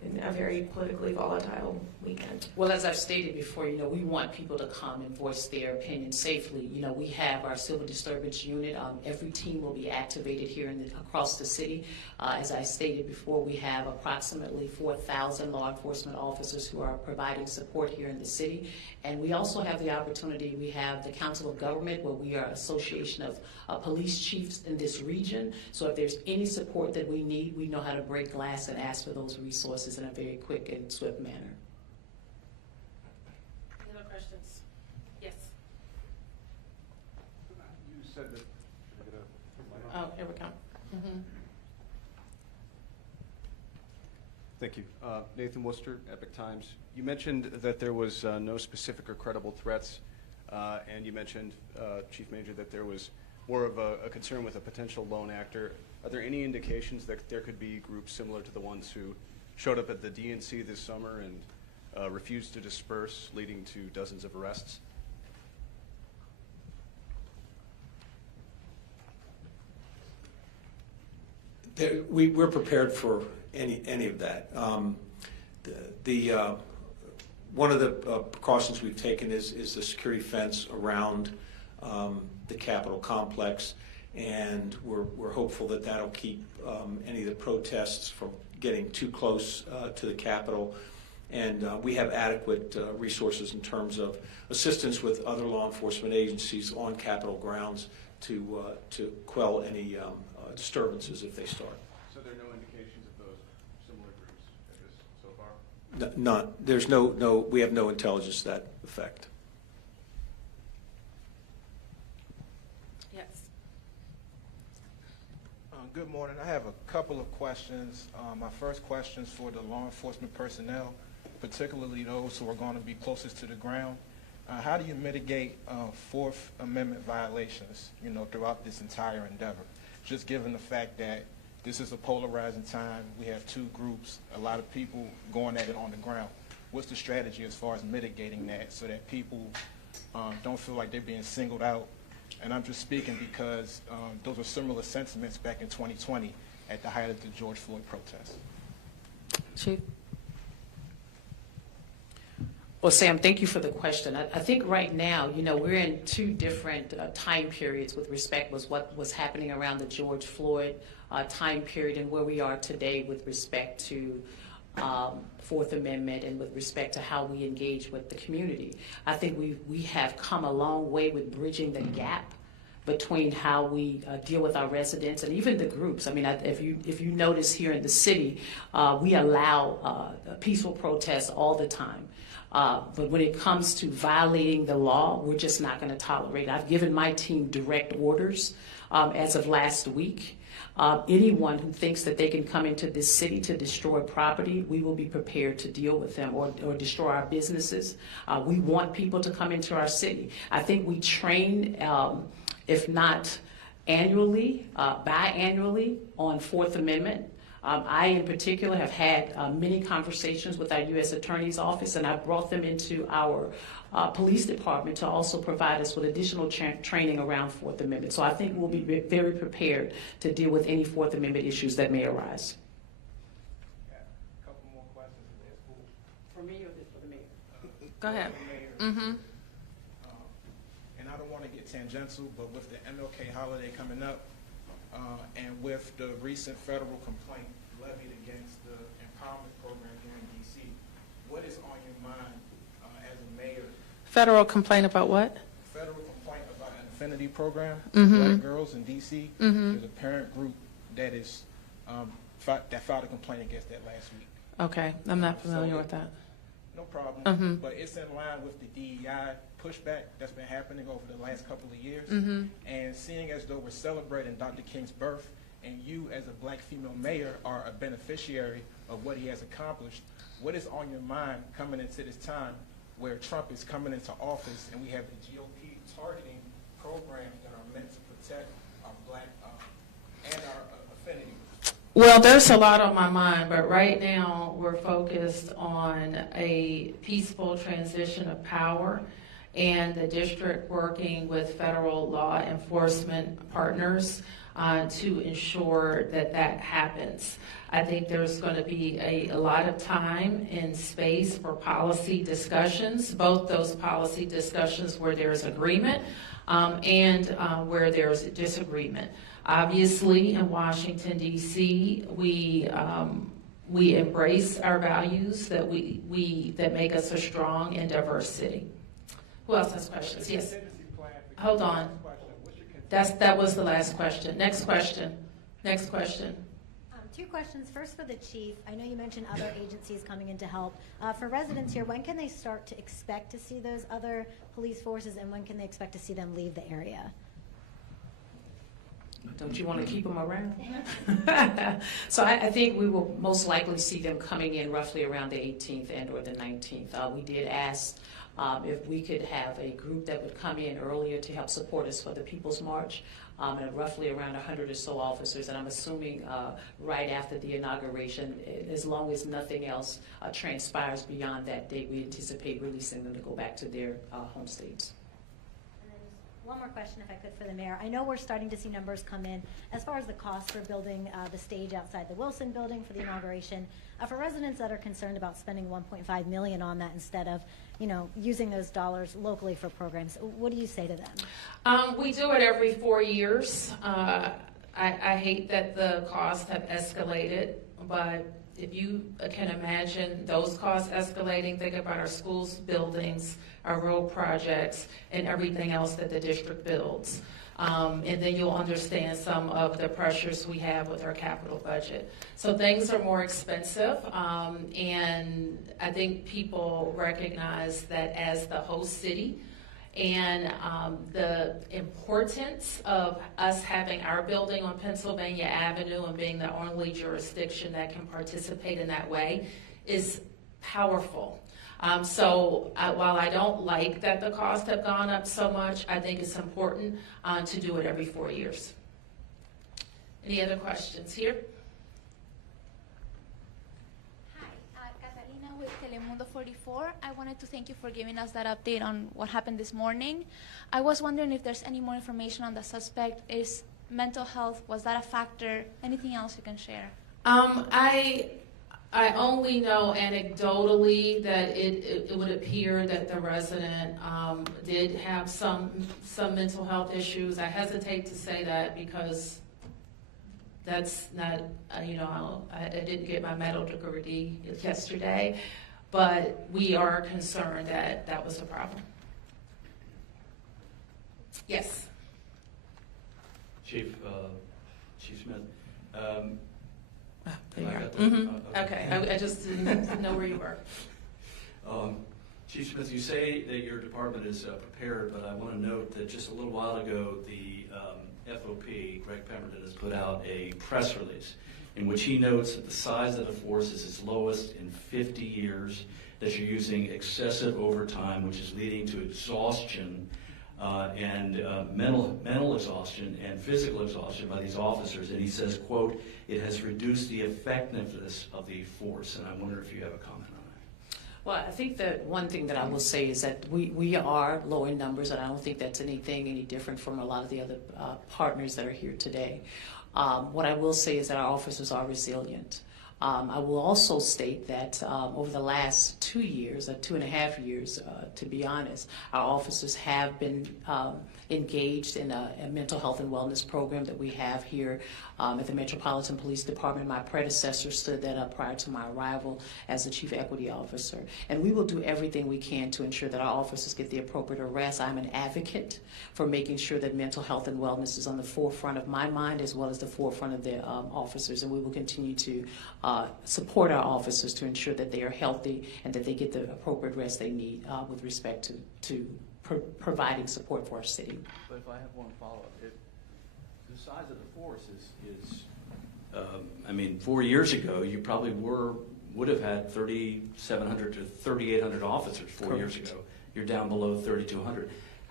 in a very politically volatile weekend? Well, as I've stated before, we want people to come and voice their opinion safely. We have our civil disturbance unit. Every team will be activated here across the city. As I stated before, we have approximately 4,000 law enforcement officers who are providing support here in the city. And we also have the opportunity, we have the Council of Government, where we are an association of police chiefs in this region. So if there's any support that we need, we know how to break glass and ask for those resources in a very quick and swift manner. Any other questions? Yes. You said that. Oh, here we go. Mm-hmm. Thank you. Nathan Worcester, Epic Times. You mentioned that there was no specific or credible threats, and you mentioned, Chief Major, that there was more of a concern with a potential lone actor. Are there any indications that there could be groups similar to the ones who showed up at the DNC this summer and refused to disperse, leading to dozens of arrests? We're prepared for any of that. One of the precautions we've taken is the security fence around the Capitol complex, and we're hopeful that that'll keep any of the protests from getting too close to the Capitol. And we have adequate resources in terms of assistance with other law enforcement agencies on Capitol grounds to quell any disturbances if they start. So there are no indications of those similar groups at this so far? None. There's we have no intelligence to that effect. Yes. Good morning. I have a couple of questions. My first question is for the law enforcement personnel, particularly those who are going to be closest to the ground. How do you mitigate Fourth Amendment violations, throughout this entire endeavor? Just given the fact that this is a polarizing time, we have two groups, a lot of people going at it on the ground. What's the strategy as far as mitigating that so that people don't feel like they're being singled out? And I'm just speaking because those are similar sentiments back in 2020 at the height of the George Floyd protests. Chief? Well, Sam, thank you for the question. I think right now, we're in two different time periods with respect with what was happening around the George Floyd time period and where we are today with respect to Fourth Amendment and with respect to how we engage with the community. I think we have come a long way with bridging the gap between how we deal with our residents and even the groups. I mean, if you notice here in the city, we allow peaceful protests all the time. But when it comes to violating the law, we're just not going to tolerate it. I've given my team direct orders as of last week. Anyone who thinks that they can come into this city to destroy property, we will be prepared to deal with them or destroy our businesses. We want people to come into our city. I think we train, if not annually, biannually on Fourth Amendment. I, in particular, have had many conversations with our U.S. Attorney's Office, and I brought them into our police department to also provide us with additional training around Fourth Amendment. So I think we'll be very prepared to deal with any Fourth Amendment issues that may arise. A couple more questions if that's cool. For me or for the mayor? Go ahead. And I don't want to get tangential, but with the MLK holiday coming up, and with the recent federal complaint levied against the empowerment program here in D.C., what is on your mind as a mayor? Federal complaint about what? Federal complaint about an affinity program Mm-hmm. for black girls in D.C. Mm-hmm. There's a parent group that is that filed a complaint against that last week. Okay, I'm not familiar with that. No problem. Mm-hmm. But it's in line with the DEI pushback that's been happening over the last couple of years. Mm-hmm. And seeing as though we're celebrating Dr. King's birth, and you as a black female mayor are a beneficiary of what he has accomplished, what is on your mind coming into this time where Trump is coming into office and we have the GOP targeting programs that are meant to protect our black and our affinity groups? Well, there's a lot on my mind, but right now we're focused on a peaceful transition of power and the district working with federal law enforcement partners to ensure that that happens. I think there's going to be a lot of time and space for policy discussions, both those policy discussions where there's agreement and where there's disagreement. Obviously, in Washington, D.C., we embrace our values that that make us a strong and diverse city. Who else has questions? Yes. Hold on. That was the last question. Next question. Next question. Two questions. First for the chief. I know you mentioned other agencies coming in to help. For residents here, when can they start to expect to see those other police forces, and when can they expect to see them leave the area? Don't you want to keep them around? So I think we will most likely see them coming in roughly around the 18th and or the 19th. We did ask if we could have a group that would come in earlier to help support us for the People's March, and roughly around 100 or so officers, and I'm assuming right after the inauguration, as long as nothing else transpires beyond that date, we anticipate releasing them to go back to their home states. One more question, if I could, for the mayor. I know we're starting to see numbers come in as far as the cost for building the stage outside the Wilson building for the inauguration. For residents that are concerned about spending $1.5 million on that instead of, using those dollars locally for programs, what do you say to them? We do it every 4 years. I hate that the costs have escalated, but if you can imagine those costs escalating, think about our schools, buildings, our road projects, and everything else that the district builds. And then you'll understand some of the pressures we have with our capital budget. So things are more expensive, and I think people recognize that as the host city, and the importance of us having our building on Pennsylvania Avenue and being the only jurisdiction that can participate in that way is powerful. While I don't like that the costs have gone up so much, I think it's important to do it every 4 years. Any other questions here? With Telemundo 44, I wanted to thank you for giving us that update on what happened this morning. I was wondering if there's any more information on the suspect. Is mental health, was that a factor? Anything else you can share? I only know anecdotally that it would appear that the resident did have some mental health issues. I hesitate to say that because that's not, I didn't get my medical degree yesterday, but we are concerned that that was a problem. Yes. Chief Smith. There you are. Okay, I just didn't know where you were. Chief Smith, you say that your department is prepared, but I want to note that just a little while ago, the FOP, Greg Pemberton, has put out a press release in which he notes that the size of the force is its lowest in 50 years, that you're using excessive overtime, which is leading to exhaustion and mental exhaustion and physical exhaustion by these officers. And he says, quote, it has reduced the effectiveness of the force. And I wonder if you have a comment on that. Well, I think that one thing that I will say is that we are low in numbers, and I don't think that's anything any different from a lot of the other partners that are here today. What I will say is that our officers are resilient. I will also state that over the last 2 years, or 2.5 years, to be honest, our officers have been engaged in a mental health and wellness program that we have here at the Metropolitan Police Department. My predecessor stood that up prior to my arrival as the Chief Equity Officer. And we will do everything we can to ensure that our officers get the appropriate arrest. I'm an advocate for making sure that mental health and wellness is on the forefront of my mind as well as the forefront of the officers. And we will continue to support our officers to ensure that they are healthy and that they get the appropriate rest they need with respect to providing support for our city. But if I have one follow-up, the size of the force is 4 years ago, you probably would have had 3,700 to 3,800 officers 4 years ago. You're down below 3,200.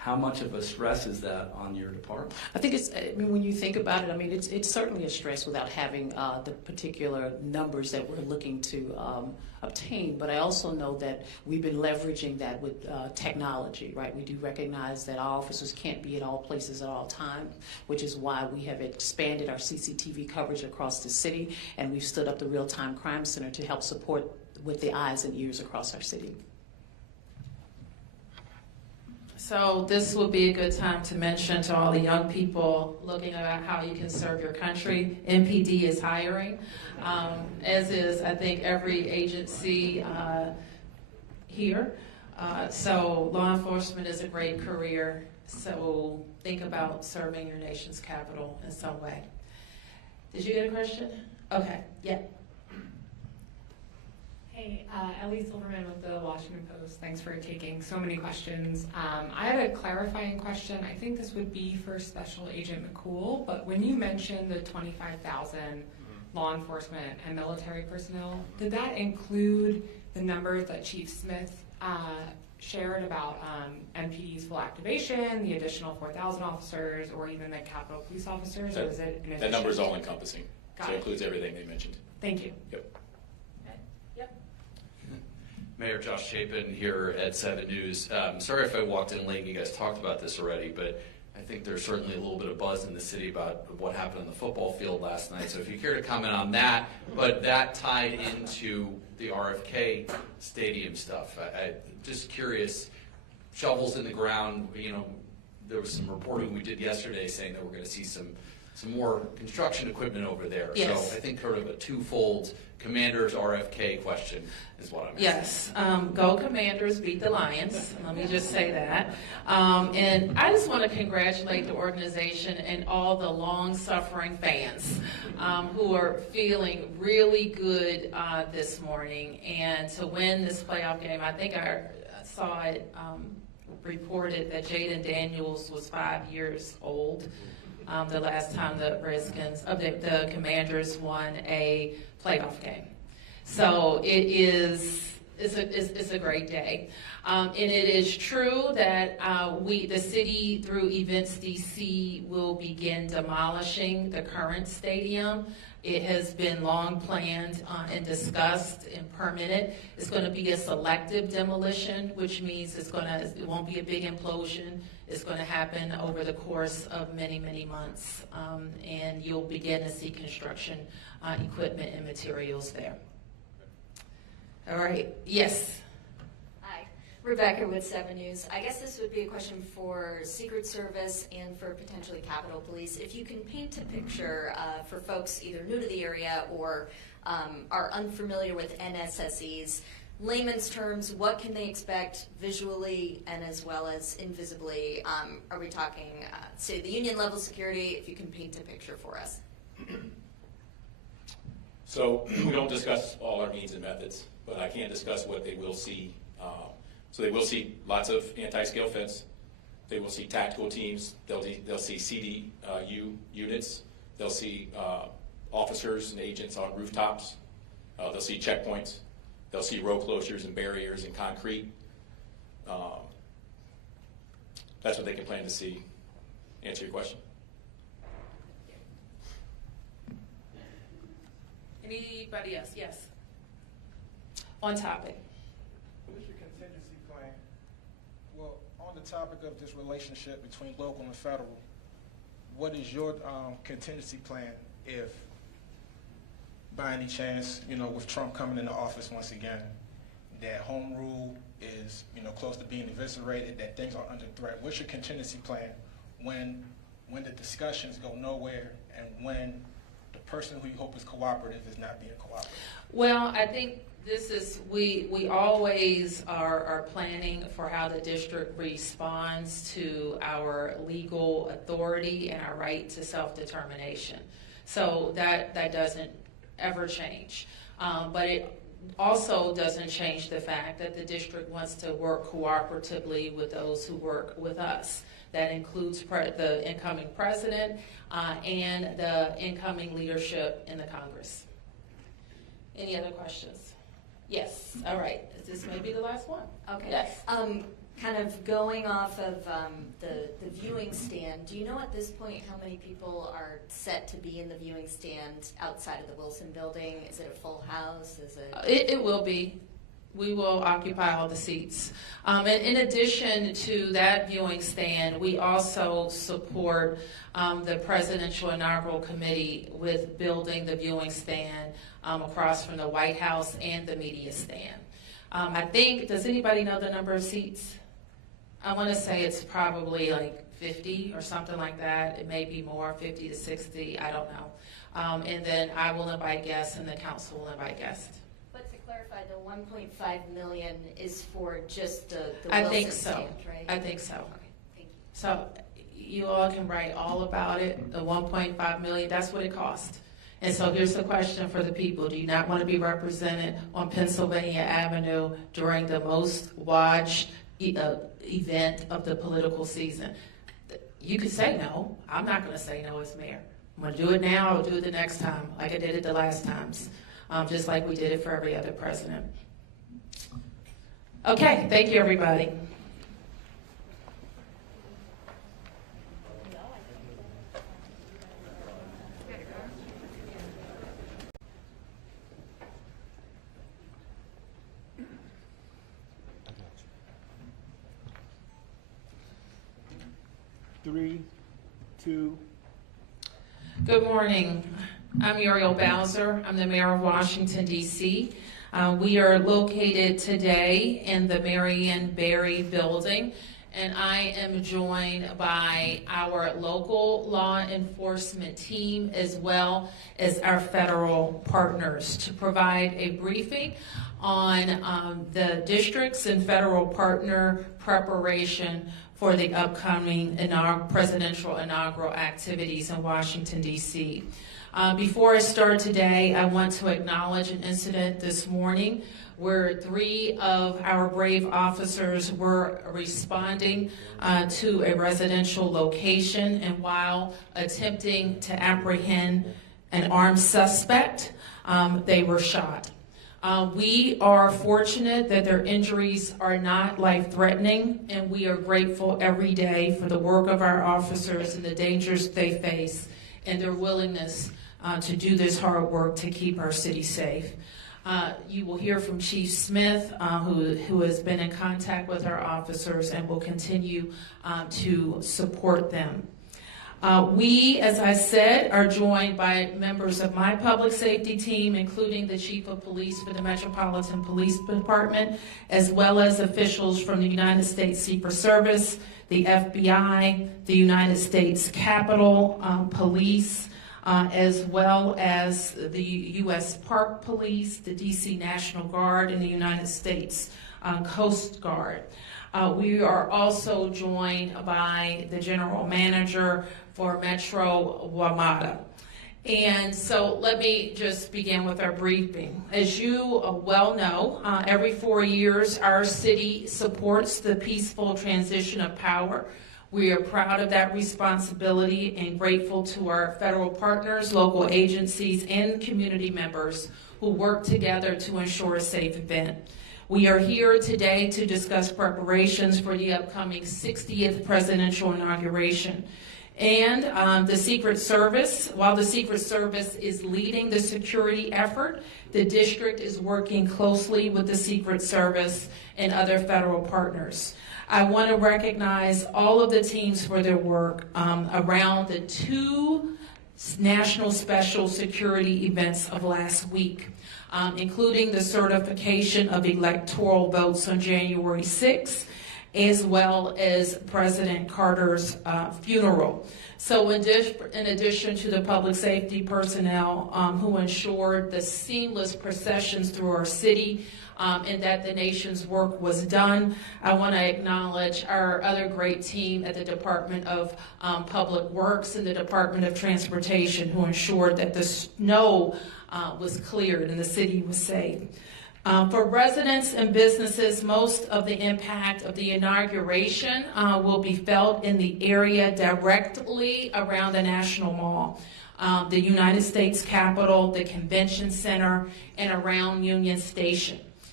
How much of a stress is that on your department? I think it's, I mean, when you think about it, I mean, it's certainly a stress without having the particular numbers that we're looking to obtain. But I also know that we've been leveraging that with technology, right? We do recognize that our officers can't be at all places at all times, which is why we have expanded our CCTV coverage across the city, and we've stood up the Real-Time Crime Center to help support with the eyes and ears across our city. So this would be a good time to mention to all the young people looking at how you can serve your country. MPD is hiring, as is, I think, every agency here. So law enforcement is a great career. So think about serving your nation's capital in some way. Did you get a question? Okay, yeah. Hey, Ellie Silverman with the Washington Post. Thanks for taking so many questions. I had a clarifying question. I think this would be for Special Agent McCool, but when you mentioned the 25,000 law enforcement and military personnel, did that include the numbers that Chief Smith shared about MPD's full activation, the additional 4,000 officers, or even the Capitol Police officers, or is it in addition? That number is all encompassing, Got so it. it includes everything they mentioned. Thank you. Yep. Mayor Josh Chapin here at 7 News. Sorry if I walked in late and you guys talked about this already, but I think there's certainly a little bit of buzz in the city about what happened on the football field last night. So if you care to comment on that, but that tied into the RFK stadium stuff. I'm just curious, shovels in the ground, you know, there was some reporting we did yesterday saying that we're going to see some more construction equipment over there. Yes. So I think sort of a twofold Commanders RFK question is what I'm asking. Yes, go Commanders, beat the Lions. Let me just say that. And I just want to congratulate the organization and all the long-suffering fans who are feeling really good this morning. And to win this playoff game, I think I saw it reported that Jaden Daniels was 5 years old the last time the the Commanders won a playoff game. So it's a great day. And it is true that the city, through Events DC, will begin demolishing the current stadium. It has been long planned and discussed and permitted. It's going to be a selective demolition, which means it won't be a big implosion. It's going to happen over the course of many, many months, and you'll begin to see construction equipment and materials there. All right, yes. Hi, Rebecca with 7 News. I guess this would be a question for Secret Service and for potentially Capitol Police. If you can paint a picture for folks either new to the area or are unfamiliar with NSSEs, layman's terms, what can they expect visually and as well as invisibly? Are we talking State of the Union level security? If you can paint a picture for us. So we don't discuss all our means and methods, but I can discuss what they will see. So they will see lots of anti-scale fence. They will see tactical teams. They'll see CDU units. They'll see officers and agents on rooftops. They'll see checkpoints. They'll see road closures and barriers and concrete. That's what they can plan to see. Answer your question? Anybody else? Yes. On topic. What is your contingency plan? Well, on the topic of this relationship between local and federal, what is your contingency plan if, by any chance, with Trump coming into office once again, that home rule is, close to being eviscerated, that things are under threat? What's your contingency plan when the discussions go nowhere and when the person who you hope is cooperative is not being cooperative? Well, I think we always are planning for how the district responds to our legal authority and our right to self-determination. So that doesn't ever change. But it also doesn't change the fact that the district wants to work cooperatively with those who work with us. That includes the incoming president and the incoming leadership in the Congress. Any other questions? Yes, all right. This may be the last one. Okay. Yes. Kind of going off of the viewing stand, do you know at this point how many people are set to be in the viewing stand outside of the Wilson building? Is it a full house? Is it? It will be. We will occupy all the seats. And in addition to that viewing stand, we also support the Presidential Inaugural Committee with building the viewing stand across from the White House and the media stand. I think, does anybody know the number of seats? I want to say it's probably like 50 or something like that. It may be more, 50 to 60, I don't know. And then I will invite guests and the council will invite guests. But to clarify, the 1.5 million is for just the I Wilson think so. stand, right? I think so. Okay, thank you. So you all can write all about it, the 1.5 million, that's what it cost. And so here's the question for the people. Do you not want to be represented on Pennsylvania Avenue during the most watched event of the political season? You could say no. I'm not going to say no as mayor. I'm going to do it now. I'll do it the next time, like I did it the last times, just like we did it for every other president. Okay, thank you, everybody. Three, two. Good morning. I'm Muriel Bowser. I'm the mayor of Washington, D.C. We are located today in the Marion Barry building, and I am joined by our local law enforcement team as well as our federal partners to provide a briefing on the districts and federal partner preparation for the upcoming presidential inaugural activities in Washington, D.C. Before I start today, I want to acknowledge an incident this morning where 3 of our brave officers were responding to a residential location, and while attempting to apprehend an armed suspect, they were shot. We are fortunate that their injuries are not life-threatening, and we are grateful every day for the work of our officers and the dangers they face and their willingness to do this hard work to keep our city safe. You will hear from Chief Smith, who has been in contact with our officers and will continue to support them. We, as I said, are joined by members of my public safety team, including the Chief of Police for the Metropolitan Police Department, as well as officials from the United States Secret Service, the FBI, the United States Capitol Police, as well as the U.S. Park Police, the D.C. National Guard, and the United States Coast Guard. We are also joined by the General Manager for Metro WMATA. And so let me just begin with our briefing. As you well know, every 4 years our city supports the peaceful transition of power. We are proud of that responsibility and grateful to our federal partners, local agencies, and community members who work together to ensure a safe event. We are here today to discuss preparations for the upcoming 60th presidential inauguration. And the Secret Service, while the Secret Service is leading the security effort, the district is working closely with the Secret Service and other federal partners. I want to recognize all of the teams for their work around the 2 national special security events of last week, including the certification of electoral votes on January 6th, as well as President Carter's funeral. So in addition to the public safety personnel who ensured the seamless processions through our city and that the nation's work was done, I want to acknowledge our other great team at the Department of Public Works and the Department of Transportation who ensured that the snow was cleared and the city was safe. For residents and businesses, most of the impact of the inauguration will be felt in the area directly around the National Mall, the United States Capitol, the Convention Center, and around Union Station.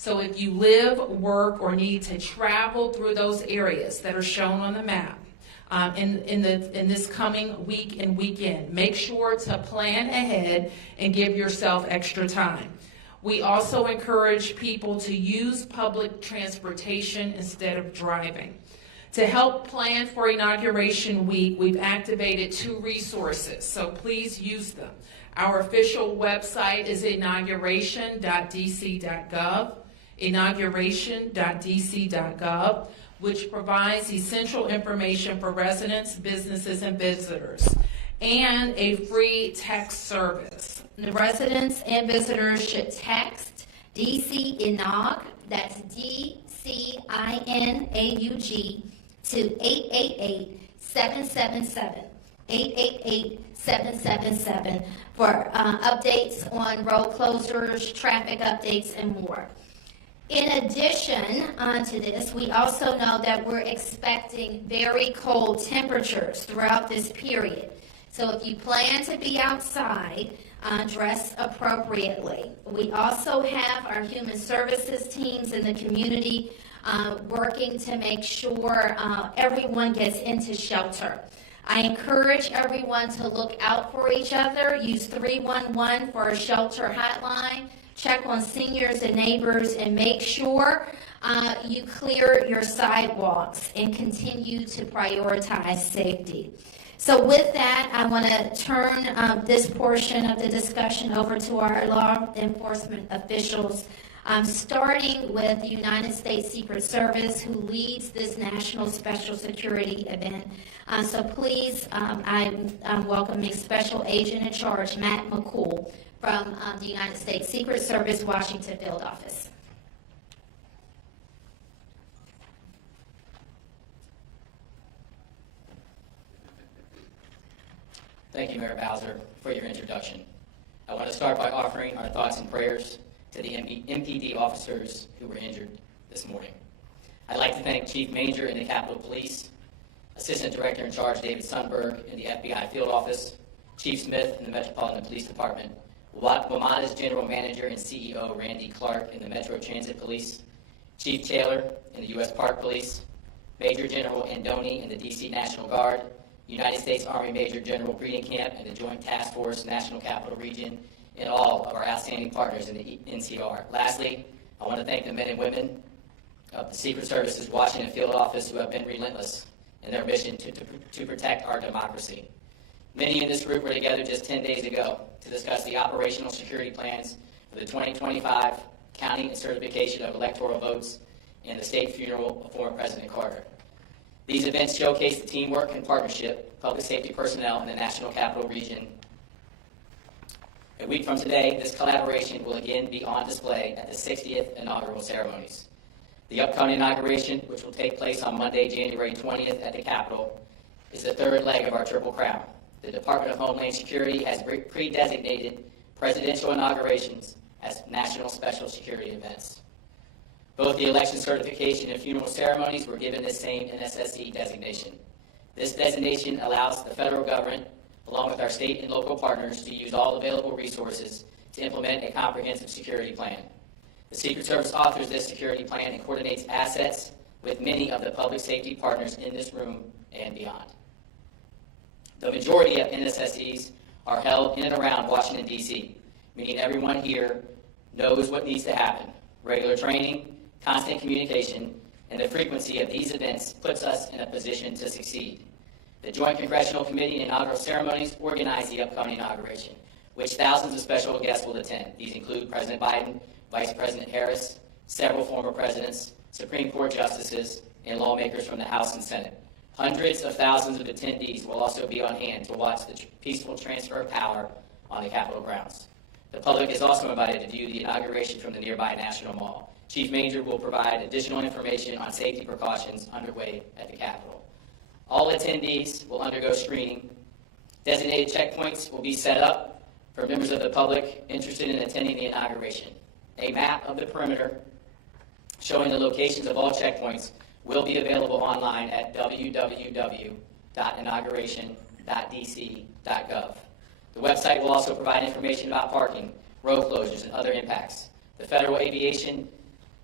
So if you live, work, or need to travel through those areas that are shown on the map in this coming week and weekend, make sure to plan ahead and give yourself extra time. We also encourage people to use public transportation instead of driving. To help plan for Inauguration Week, we've activated 2 resources, so please use them. Our official website is inauguration.dc.gov, inauguration.dc.gov, which provides essential information for residents, businesses, and visitors, and a free text service. The residents and visitors should text DC Inaug, that's DCINAUG, to 888-777, 888-777 for updates on road closures, traffic updates, and more. In addition to this, we also know that we're expecting very cold temperatures throughout this period. So if you plan to be outside, dress appropriately. We also have our human services teams in the community working to make sure everyone gets into shelter. I encourage everyone to look out for each other. Use 311 for a shelter hotline. Check on seniors and neighbors, and make sure you clear your sidewalks and continue to prioritize safety. So with that, I want to turn this portion of the discussion over to our law enforcement officials, starting with the United States Secret Service, who leads this National Special Security event. So please, I'm welcoming Special Agent in Charge, Matt McCool, from the United States Secret Service, Washington Field Office. Thank you, Mayor Bowser, for your introduction. I want to start by offering our thoughts and prayers to the MPD officers who were injured this morning. I'd like to thank Chief Manger in the Capitol Police, Assistant Director in Charge David Sundberg in the FBI Field Office, Chief Smith in the Metropolitan Police Department, WMATA's General Manager and CEO Randy Clark in the Metro Transit Police, Chief Taylor in the U.S. Park Police, Major General Andoni in the D.C. National Guard, United States Army Major General Breedenkamp and the Joint Task Force National Capital Region, and all of our outstanding partners in the NCR. Lastly, I want to thank the men and women of the Secret Service's Washington Field Office who have been relentless in their mission to protect our democracy. Many in this group were together just 10 days ago to discuss the operational security plans for the 2025 counting and certification of electoral votes and the state funeral of former President Carter. These events showcase the teamwork and partnership of public safety personnel in the National Capital Region. A week from today, this collaboration will again be on display at the 60th inaugural ceremonies. The upcoming inauguration, which will take place on Monday, January 20th at the Capitol, is the third leg of our Triple Crown. The Department of Homeland Security has pre-designated presidential inaugurations as national special security events. Both the election certification and funeral ceremonies were given the same NSSC designation. This designation allows the federal government, along with our state and local partners, to use all available resources to implement a comprehensive security plan. The Secret Service authors this security plan and coordinates assets with many of the public safety partners in this room and beyond. The majority of NSSCs are held in and around Washington, D.C., meaning everyone here knows what needs to happen. Regular training, constant communication, and the frequency of these events puts us in a position to succeed. The Joint Congressional Committee and inaugural ceremonies organize the upcoming inauguration, which thousands of special guests will attend. These include President Biden, Vice President Harris, several former presidents, Supreme Court justices, and lawmakers from the House and Senate. Hundreds of thousands of attendees will also be on hand to watch the peaceful transfer of power on the Capitol grounds. The public is also invited to view the inauguration from the nearby National Mall. Chief Manger will provide additional information on safety precautions underway at the Capitol. All attendees will undergo screening. Designated checkpoints will be set up for members of the public interested in attending the inauguration. A map of the perimeter showing the locations of all checkpoints will be available online at www.inauguration.dc.gov. The website will also provide information about parking, road closures, and other impacts. The Federal Aviation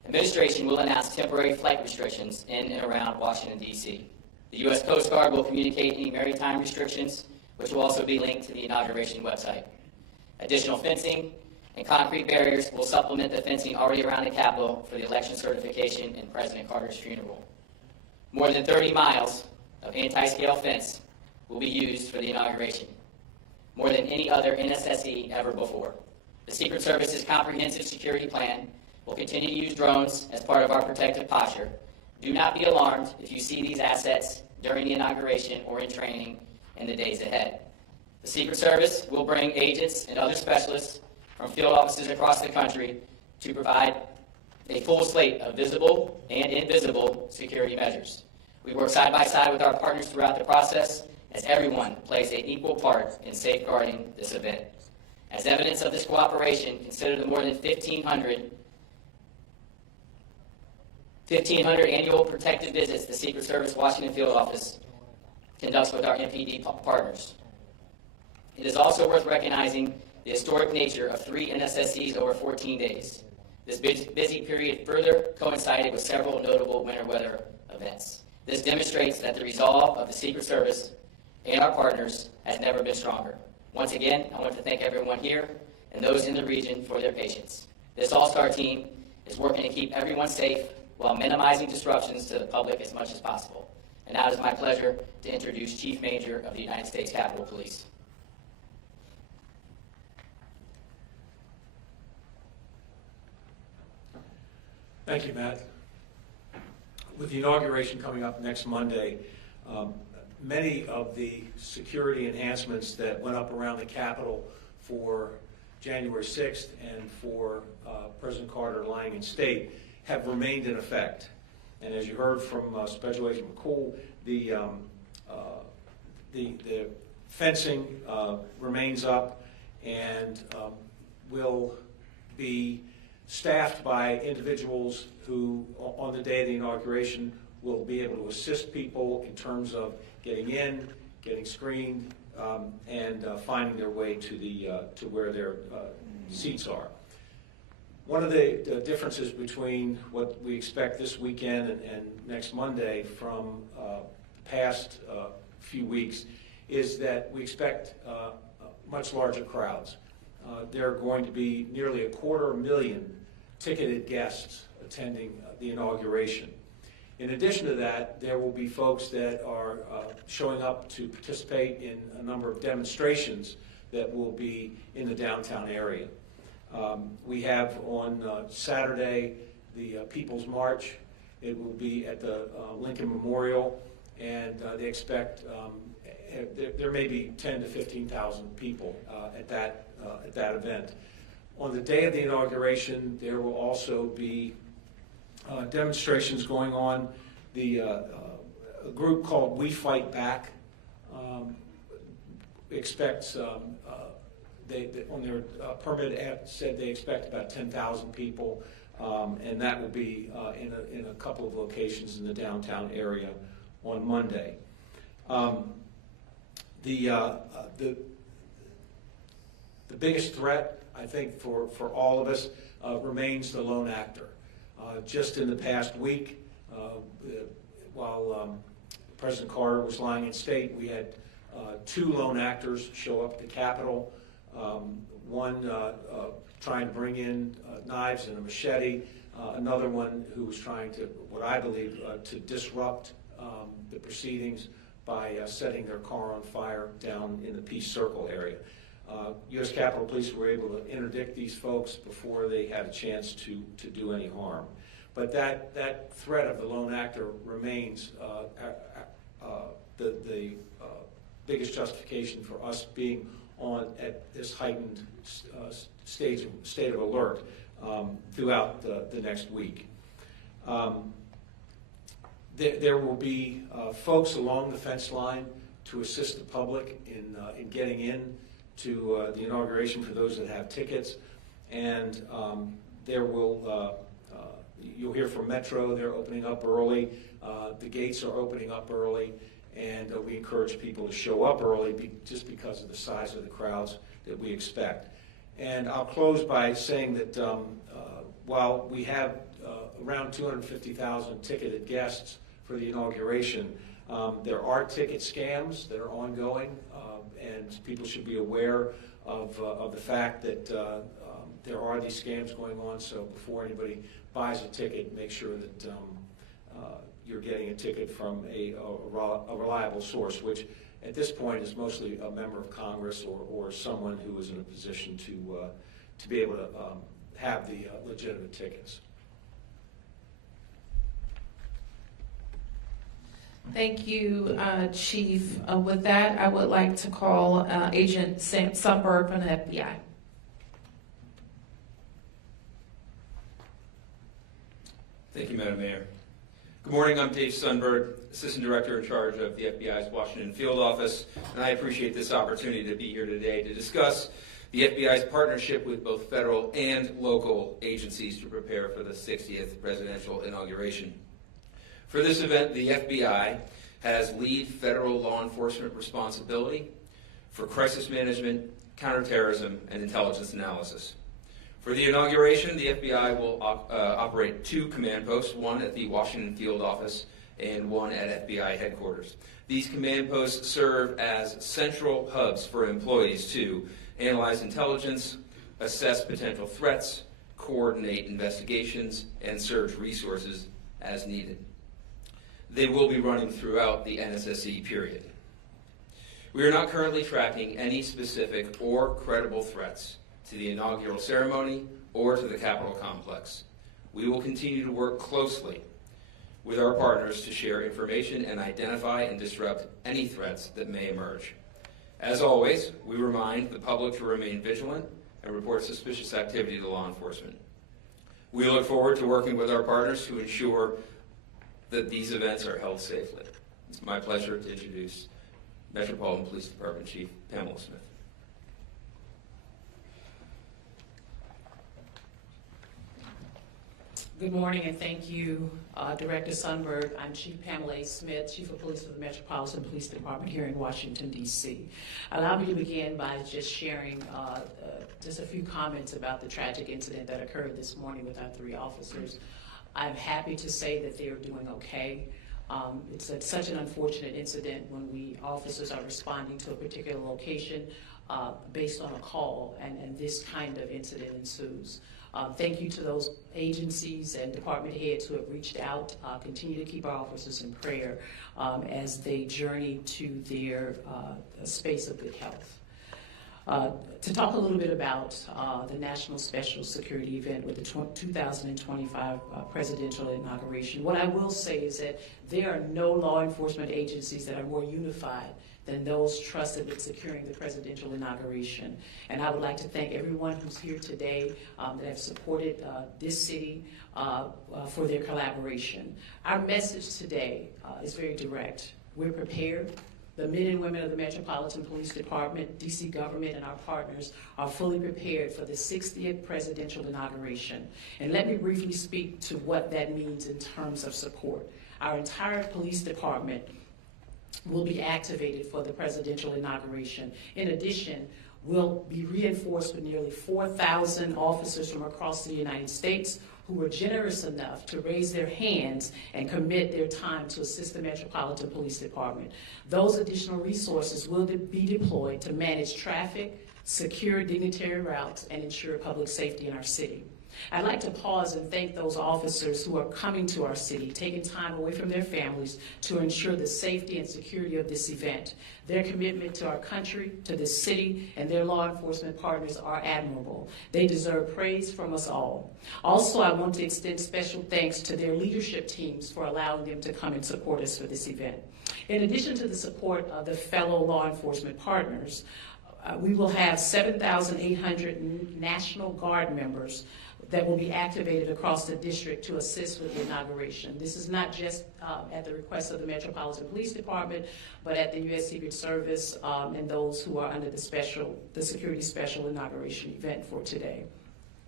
Administration will announce temporary flight restrictions in and around Washington, D.C. The U.S. Coast Guard will communicate any maritime restrictions, which will also be linked to the inauguration website. Additional fencing and concrete barriers will supplement the fencing already around the Capitol for the election certification and President Carter's funeral. More than 30 miles of anti-scale fence will be used for the inauguration, more than any other NSSE ever before. The Secret Service's comprehensive security plan will continue to use drones as part of our protective posture. Do not be alarmed if you see these assets during the inauguration or in training in the days ahead. The Secret Service will bring agents and other specialists from field offices across the country to provide a full slate of visible and invisible security measures. We work side by side with our partners throughout the process as everyone plays an equal part in safeguarding this event. As evidence of this cooperation, consider the more than 1,500 annual protective visits the Secret Service Washington Field Office conducts with our MPD partners. It is also worth recognizing the historic nature of 3 NSSEs over 14 days. This busy period further coincided with several notable winter weather events. This demonstrates that the resolve of the Secret Service and our partners has never been stronger. Once again, I want to thank everyone here and those in the region for their patience. This all-star team is working to keep everyone safe while minimizing disruptions to the public as much as possible. And now it is my pleasure to introduce Chief Major of the United States Capitol Police. Thank you, Matt. With the inauguration coming up next Monday, many of the security enhancements that went up around the Capitol for January 6th and for President Carter lying in state have remained in effect. And as you heard from Special Agent McCool, the fencing remains up and will be staffed by individuals who, on the day of the inauguration, will be able to assist people in terms of getting in, getting screened, and finding their way to where their seats are. One of the differences between what we expect this weekend and next Monday from past few weeks is that we expect much larger crowds. There are going to be nearly 250,000 ticketed guests attending the inauguration. In addition to that, there will be folks that are showing up to participate in a number of demonstrations that will be in the downtown area. We have on Saturday the People's March. It will be at the Lincoln Memorial, and they expect there may be 10,000 to 15,000 people at that event. On the day of the inauguration, there will also be demonstrations going on. A group called We Fight Back expects, on their permit app said they expect about 10,000 people, and that will be in a couple of locations in the downtown area on Monday. The biggest threat, I think, for all of us remains the lone actor. Just in the past week, while President Carter was lying in state, we had 2 lone actors show up at the Capitol. One trying to bring in knives and a machete, another one who was trying to, what I believe, to disrupt the proceedings by setting their car on fire down in the Peace Circle area. U.S. Capitol Police were able to interdict these folks before they had a chance to do any harm. But that threat of the lone actor remains the biggest justification for us being at this heightened state of alert throughout the next week. There will be folks along the fence line to assist the public in getting in to the inauguration for those that have tickets, and there will you'll hear from Metro. They're opening up early. The gates are opening up early, and we encourage people to show up early just because of the size of the crowds that we expect. And I'll close by saying that while we have around 250,000 ticketed guests for the inauguration. There are ticket scams that are ongoing, and people should be aware of the fact that there are these scams going on. So before anybody buys a ticket, make sure that you're getting a ticket from a reliable source, which at this point is mostly a member of Congress or someone who is in a position to be able to have the legitimate tickets. Thank you, Chief. With that, I would like to call Agent Sundberg from the FBI. Thank you, Madam Mayor. Good morning, I'm Dave Sundberg, Assistant Director in charge of the FBI's Washington Field Office, and I appreciate this opportunity to be here today to discuss the FBI's partnership with both federal and local agencies to prepare for the 60th presidential inauguration. For this event, the FBI has lead federal law enforcement responsibility for crisis management, counterterrorism, and intelligence analysis. For the inauguration, the FBI will operate 2 command posts, one at the Washington Field Office and one at FBI headquarters. These command posts serve as central hubs for employees to analyze intelligence, assess potential threats, coordinate investigations, and surge resources as needed. They will be running throughout the NSSE period. We are not currently tracking any specific or credible threats to the inaugural ceremony or to the Capitol complex. We will continue to work closely with our partners to share information and identify and disrupt any threats that may emerge. As always, we remind the public to remain vigilant and report suspicious activity to law enforcement. We look forward to working with our partners to ensure that these events are held safely. It's my pleasure to introduce Metropolitan Police Department Chief Pamela Smith. Good morning, and thank you, Director Sundberg. I'm Chief Pamela Smith, Chief of Police for the Metropolitan Police Department here in Washington, D.C. Allow me to begin by just sharing just a few comments about the tragic incident that occurred this morning with our 3 officers. I'm happy to say that they are doing okay. It's such an unfortunate incident when officers are responding to a particular location based on a call, and this kind of incident ensues. Thank you to those agencies and department heads who have reached out. Continue to keep our officers in prayer as they journey to their space of good health. To talk a little bit about the National Special Security event with the 2025 presidential inauguration, what I will say is that there are no law enforcement agencies that are more unified than those trusted with securing the presidential inauguration. And I would like to thank everyone who's here today that have supported this city for their collaboration. Our message today is very direct. We're prepared. The men and women of the Metropolitan Police Department, D.C. government, and our partners are fully prepared for the 60th presidential inauguration. And let me briefly speak to what that means in terms of support. Our entire police department will be activated for the presidential inauguration. In addition, we'll be reinforced with nearly 4,000 officers from across the United States who were generous enough to raise their hands and commit their time to assist the Metropolitan Police Department. Those additional resources will be deployed to manage traffic, secure dignitary routes, and ensure public safety in our city. I'd like to pause and thank those officers who are coming to our city, taking time away from their families to ensure the safety and security of this event. Their commitment to our country, to this city, and their law enforcement partners are admirable. They deserve praise from us all. Also, I want to extend special thanks to their leadership teams for allowing them to come and support us for this event. In addition to the support of the fellow law enforcement partners, we will have 7,800 National Guard members that will be activated across the district to assist with the inauguration. This is not just at the request of the Metropolitan Police Department, but at the U.S. Secret Service and those who are under the Security Special Inauguration event for today.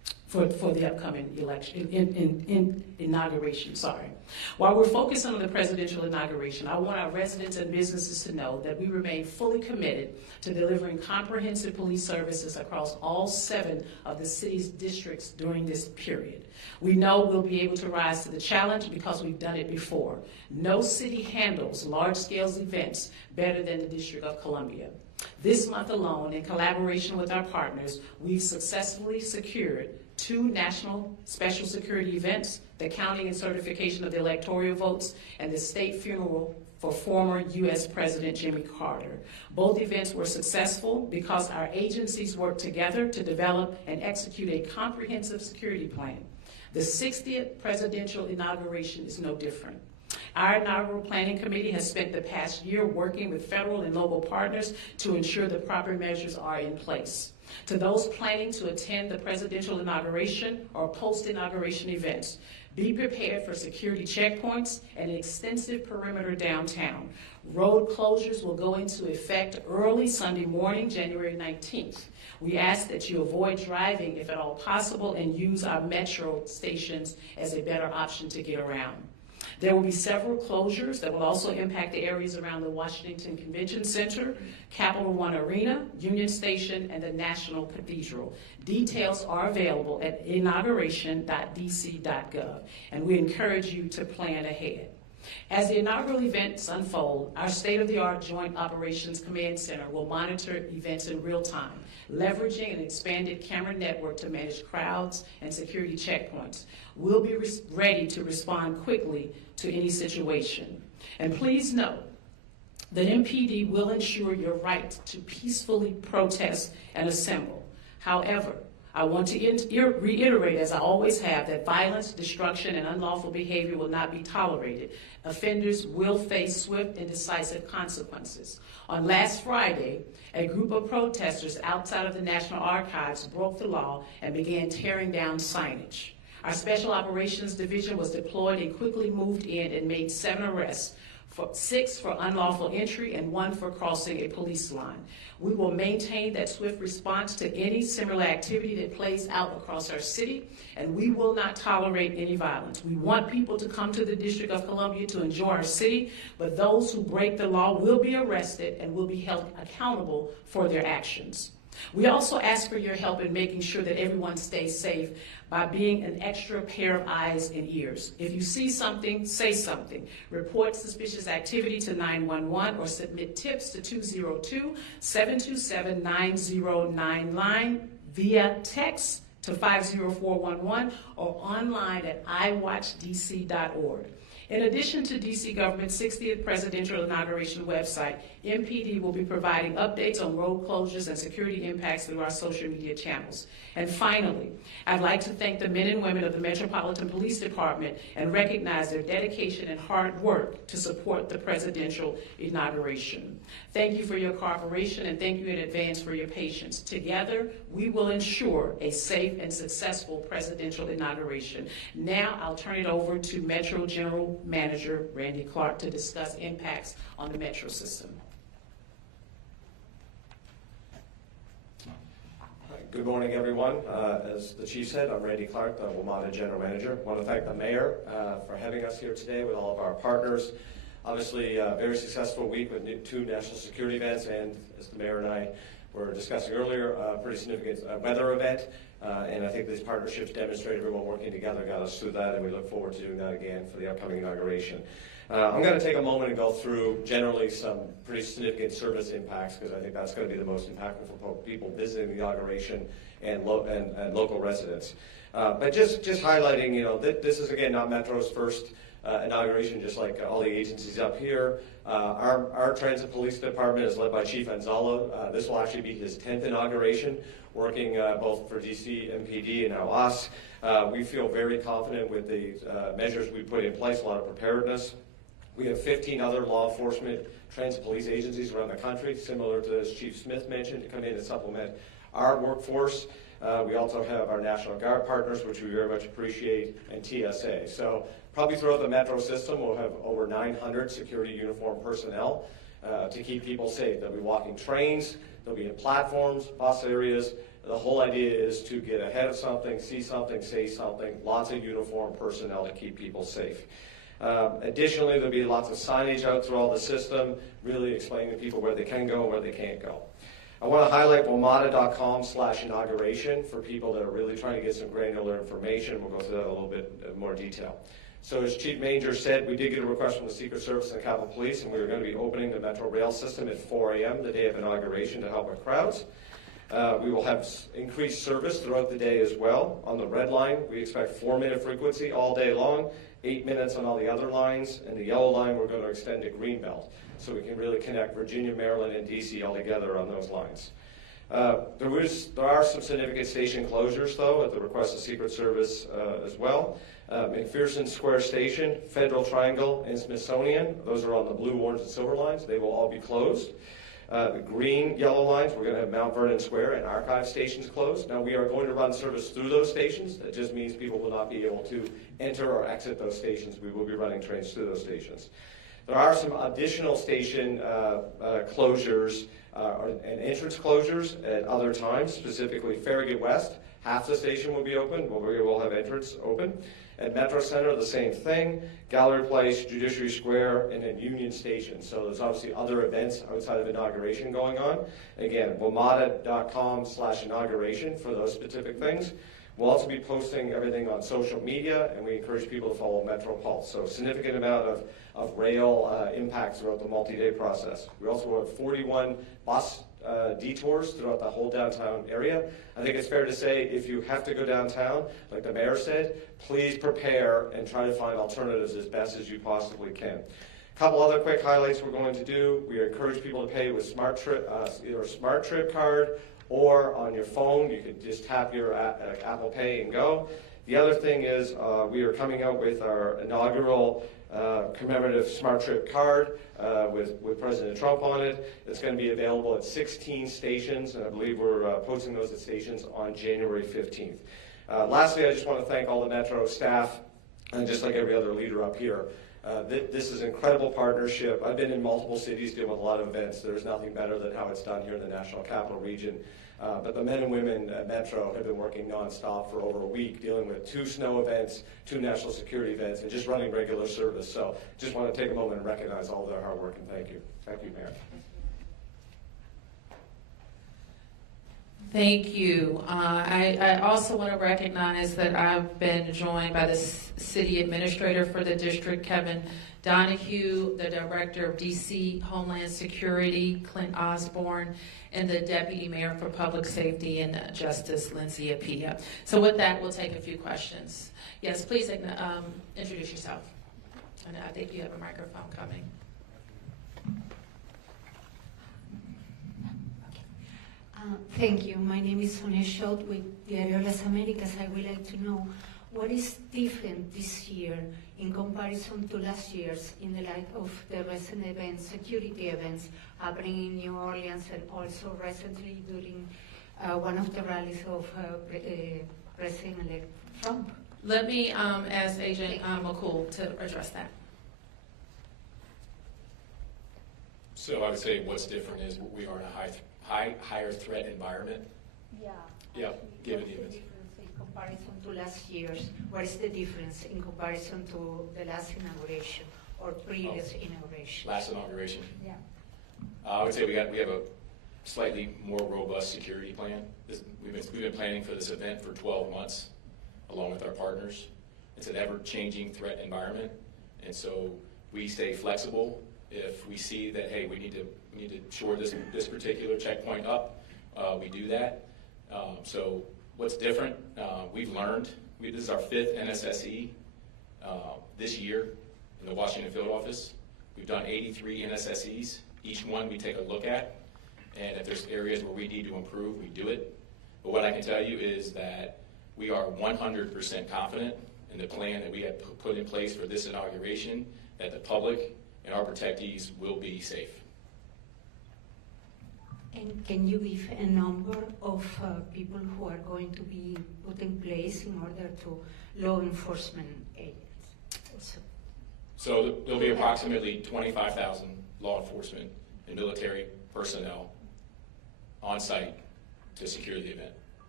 for the upcoming election, inauguration, sorry. While we're focused on the presidential inauguration, I want our residents and businesses to know that we remain fully committed to delivering comprehensive police services across all 7 of the city's districts during this period. We know we'll be able to rise to the challenge because we've done it before. No city handles large-scale events better than the District of Columbia. This month alone, in collaboration with our partners, we've successfully secured 2 national special security events, the counting and certification of the electoral votes, and the state funeral for former U.S. President Jimmy Carter. Both events were successful because our agencies worked together to develop and execute a comprehensive security plan. The 60th presidential inauguration is no different. Our inaugural planning committee has spent the past year working with federal and local partners to ensure the proper measures are in place. To those planning to attend the presidential inauguration or post-inauguration events, be prepared for security checkpoints and an extensive perimeter downtown. Road closures will go into effect early Sunday morning, January 19th. We ask that you avoid driving if at all possible and use our metro stations as a better option to get around. There will be several closures that will also impact the areas around the Washington Convention Center, Capital One Arena, Union Station, and the National Cathedral. Details are available at inauguration.dc.gov, and we encourage you to plan ahead. As the inaugural events unfold, our state-of-the-art Joint Operations Command Center will monitor events in real time, leveraging an expanded camera network to manage crowds and security checkpoints. We'll be ready to respond quickly to any situation. And please note that MPD will ensure your right to peacefully protest and assemble. However, I want to reiterate, as I always have, that violence, destruction, and unlawful behavior will not be tolerated. Offenders will face swift and decisive consequences. On last Friday, a group of protesters outside of the National Archives broke the law and began tearing down signage. Our Special Operations Division was deployed and quickly moved in and made 7 arrests, 6 for unlawful entry and 1 for crossing a police line. We will maintain that swift response to any similar activity that plays out across our city, and we will not tolerate any violence. We want people to come to the District of Columbia to enjoy our city, but those who break the law will be arrested and will be held accountable for their actions. We also ask for your help in making sure that everyone stays safe by being an extra pair of eyes and ears. If you see something, say something. Report suspicious activity to 911 or submit tips to 202-727-9099 via text to 50411 or online at iwatchdc.org. In addition to DC government's 60th presidential inauguration website, MPD will be providing updates on road closures and security impacts through our social media channels. And finally, I'd like to thank the men and women of the Metropolitan Police Department and recognize their dedication and hard work to support the presidential inauguration. Thank you for your cooperation and thank you in advance for your patience. Together, we will ensure a safe and successful presidential inauguration. Now, I'll turn it over to Metro General Manager Randy Clark to discuss impacts on the Metro system. Good morning, everyone. As the chief said, I'm Randy Clark, the WMATA General Manager. I want to thank the mayor for having us here today with all of our partners. Obviously, a very successful week with 2 national security events, and as the mayor and I were discussing earlier, a pretty significant weather event. And I think these partnerships demonstrate everyone working together got us through that, and we look forward to doing that again for the upcoming inauguration. I'm going to take a moment and go through generally some pretty significant service impacts, because I think that's going to be the most impactful for people visiting the inauguration and local residents. But just highlighting, this is again not Metro's first inauguration, just like all the agencies up here. Our Transit Police Department is led by Chief Anzalo. This will actually be his 10th inauguration, working both for DC, MPD, and now us. We feel very confident with the measures we put in place, a lot of preparedness. We have 15 other law enforcement transit police agencies around the country, similar to as Chief Smith mentioned, to come in and supplement our workforce. We also have our National Guard partners, which we very much appreciate, and TSA. So probably throughout the Metro system, we'll have over 900 security uniform personnel to keep people safe. They'll be walking trains, they'll be in platforms, bus areas, The whole idea is to get ahead of something, see something, say something, lots of uniformed personnel to keep people safe. Additionally, there'll be lots of signage out through all the system, really explaining to people where they can go and where they can't go. I want to highlight WMATA.com/inauguration for people that are really trying to get some granular information. We'll go through that in a little bit more detail. So as Chief Manger said, we did get a request from the Secret Service and the Capitol Police, and we are going to be opening the Metro Rail system at 4 a.m. the day of inauguration to help with crowds. We will have increased service throughout the day as well. On the red line, we expect 4-minute frequency all day long, 8 minutes on all the other lines, and the yellow line we're going to extend to Greenbelt, so we can really connect Virginia, Maryland, and DC all together on those lines. There are some significant station closures, though, at the request of Secret Service as well. McPherson Square Station, Federal Triangle, and Smithsonian, those are on the blue, orange, and silver lines. They will all be closed. The green, yellow lines, we're going to have Mount Vernon Square and Archive stations closed. Now, we are going to run service through those stations. That just means people will not be able to enter or exit those stations. We will be running trains through those stations. There are some additional station closures and entrance closures at other times, specifically Farragut West. Half the station will be open, but we will have entrance open. At Metro Center, the same thing. Gallery Place, Judiciary Square, and then Union Station. So there's obviously other events outside of inauguration going on. Again, WMATA.com/inauguration for those specific things. We'll also be posting everything on social media, and we encourage people to follow Metro Pulse. So a significant amount of rail impact throughout the multi-day process. We also have 41 bus detours throughout the whole downtown area. I think it's fair to say if you have to go downtown, like the mayor said, please prepare and try to find alternatives as best as you possibly can. A couple other quick highlights we're going to do. We encourage people to pay with either a Smart Trip card or on your phone. You can just tap your Apple Pay and go. The other thing is we are coming out with our inaugural commemorative Smart Trip card with President Trump on it. It's going to be available at 16 stations, and I believe we're posting those at stations on January 15th. Lastly, I just want to thank all the Metro staff, and just like every other leader up here. This is an incredible partnership. I've been in multiple cities doing a lot of events. There's nothing better than how it's done here in the National Capital Region. But the men and women at Metro have been working nonstop for over a week, dealing with 2 snow events, 2 national security events, and just running regular service. So just want to take a moment and recognize all their hard work, and thank you. Thank you, Mayor. Thank you. I also want to recognize that I've been joined by the city administrator for the district, Kevin Donahue, the director of DC Homeland Security, Clint Osborne, and the deputy mayor for public safety and justice, Lindsay Apia. So with that, we'll take a few questions. Yes, please introduce yourself. And I think you have a microphone coming. Thank you. My name is Sonia Schott with Diario Las Américas. I would like to know what is different this year in comparison to last year's in the light of the recent events, security events happening in New Orleans, and also recently during one of the rallies of President-elect Trump. Let me ask Agent McCool to address that. So I would say what's different is we are in a higher threat environment. Yeah, given the events. In comparison to last year's, what is the difference in comparison to the last inauguration or previous inauguration? Last inauguration. Yeah. I would say we have a slightly more robust security plan. We've been planning for this event for 12 months, along with our partners. It's an ever-changing threat environment, and so we stay flexible. If we see that, hey, we need to shore this particular checkpoint up, we do that. So what's different? We've learned. This is our 5th NSSE this year in the Washington field office. We've done 83 NSSEs. Each one we take a look at, and if there's areas where we need to improve, we do it. But what I can tell you is that we are 100% confident in the plan that we have put in place for this inauguration, that the public and our protectees will be safe. And can you give a number of people who are going to be put in place in order to law enforcement agents? So there'll be approximately 25,000 law enforcement and military personnel on site to secure the event.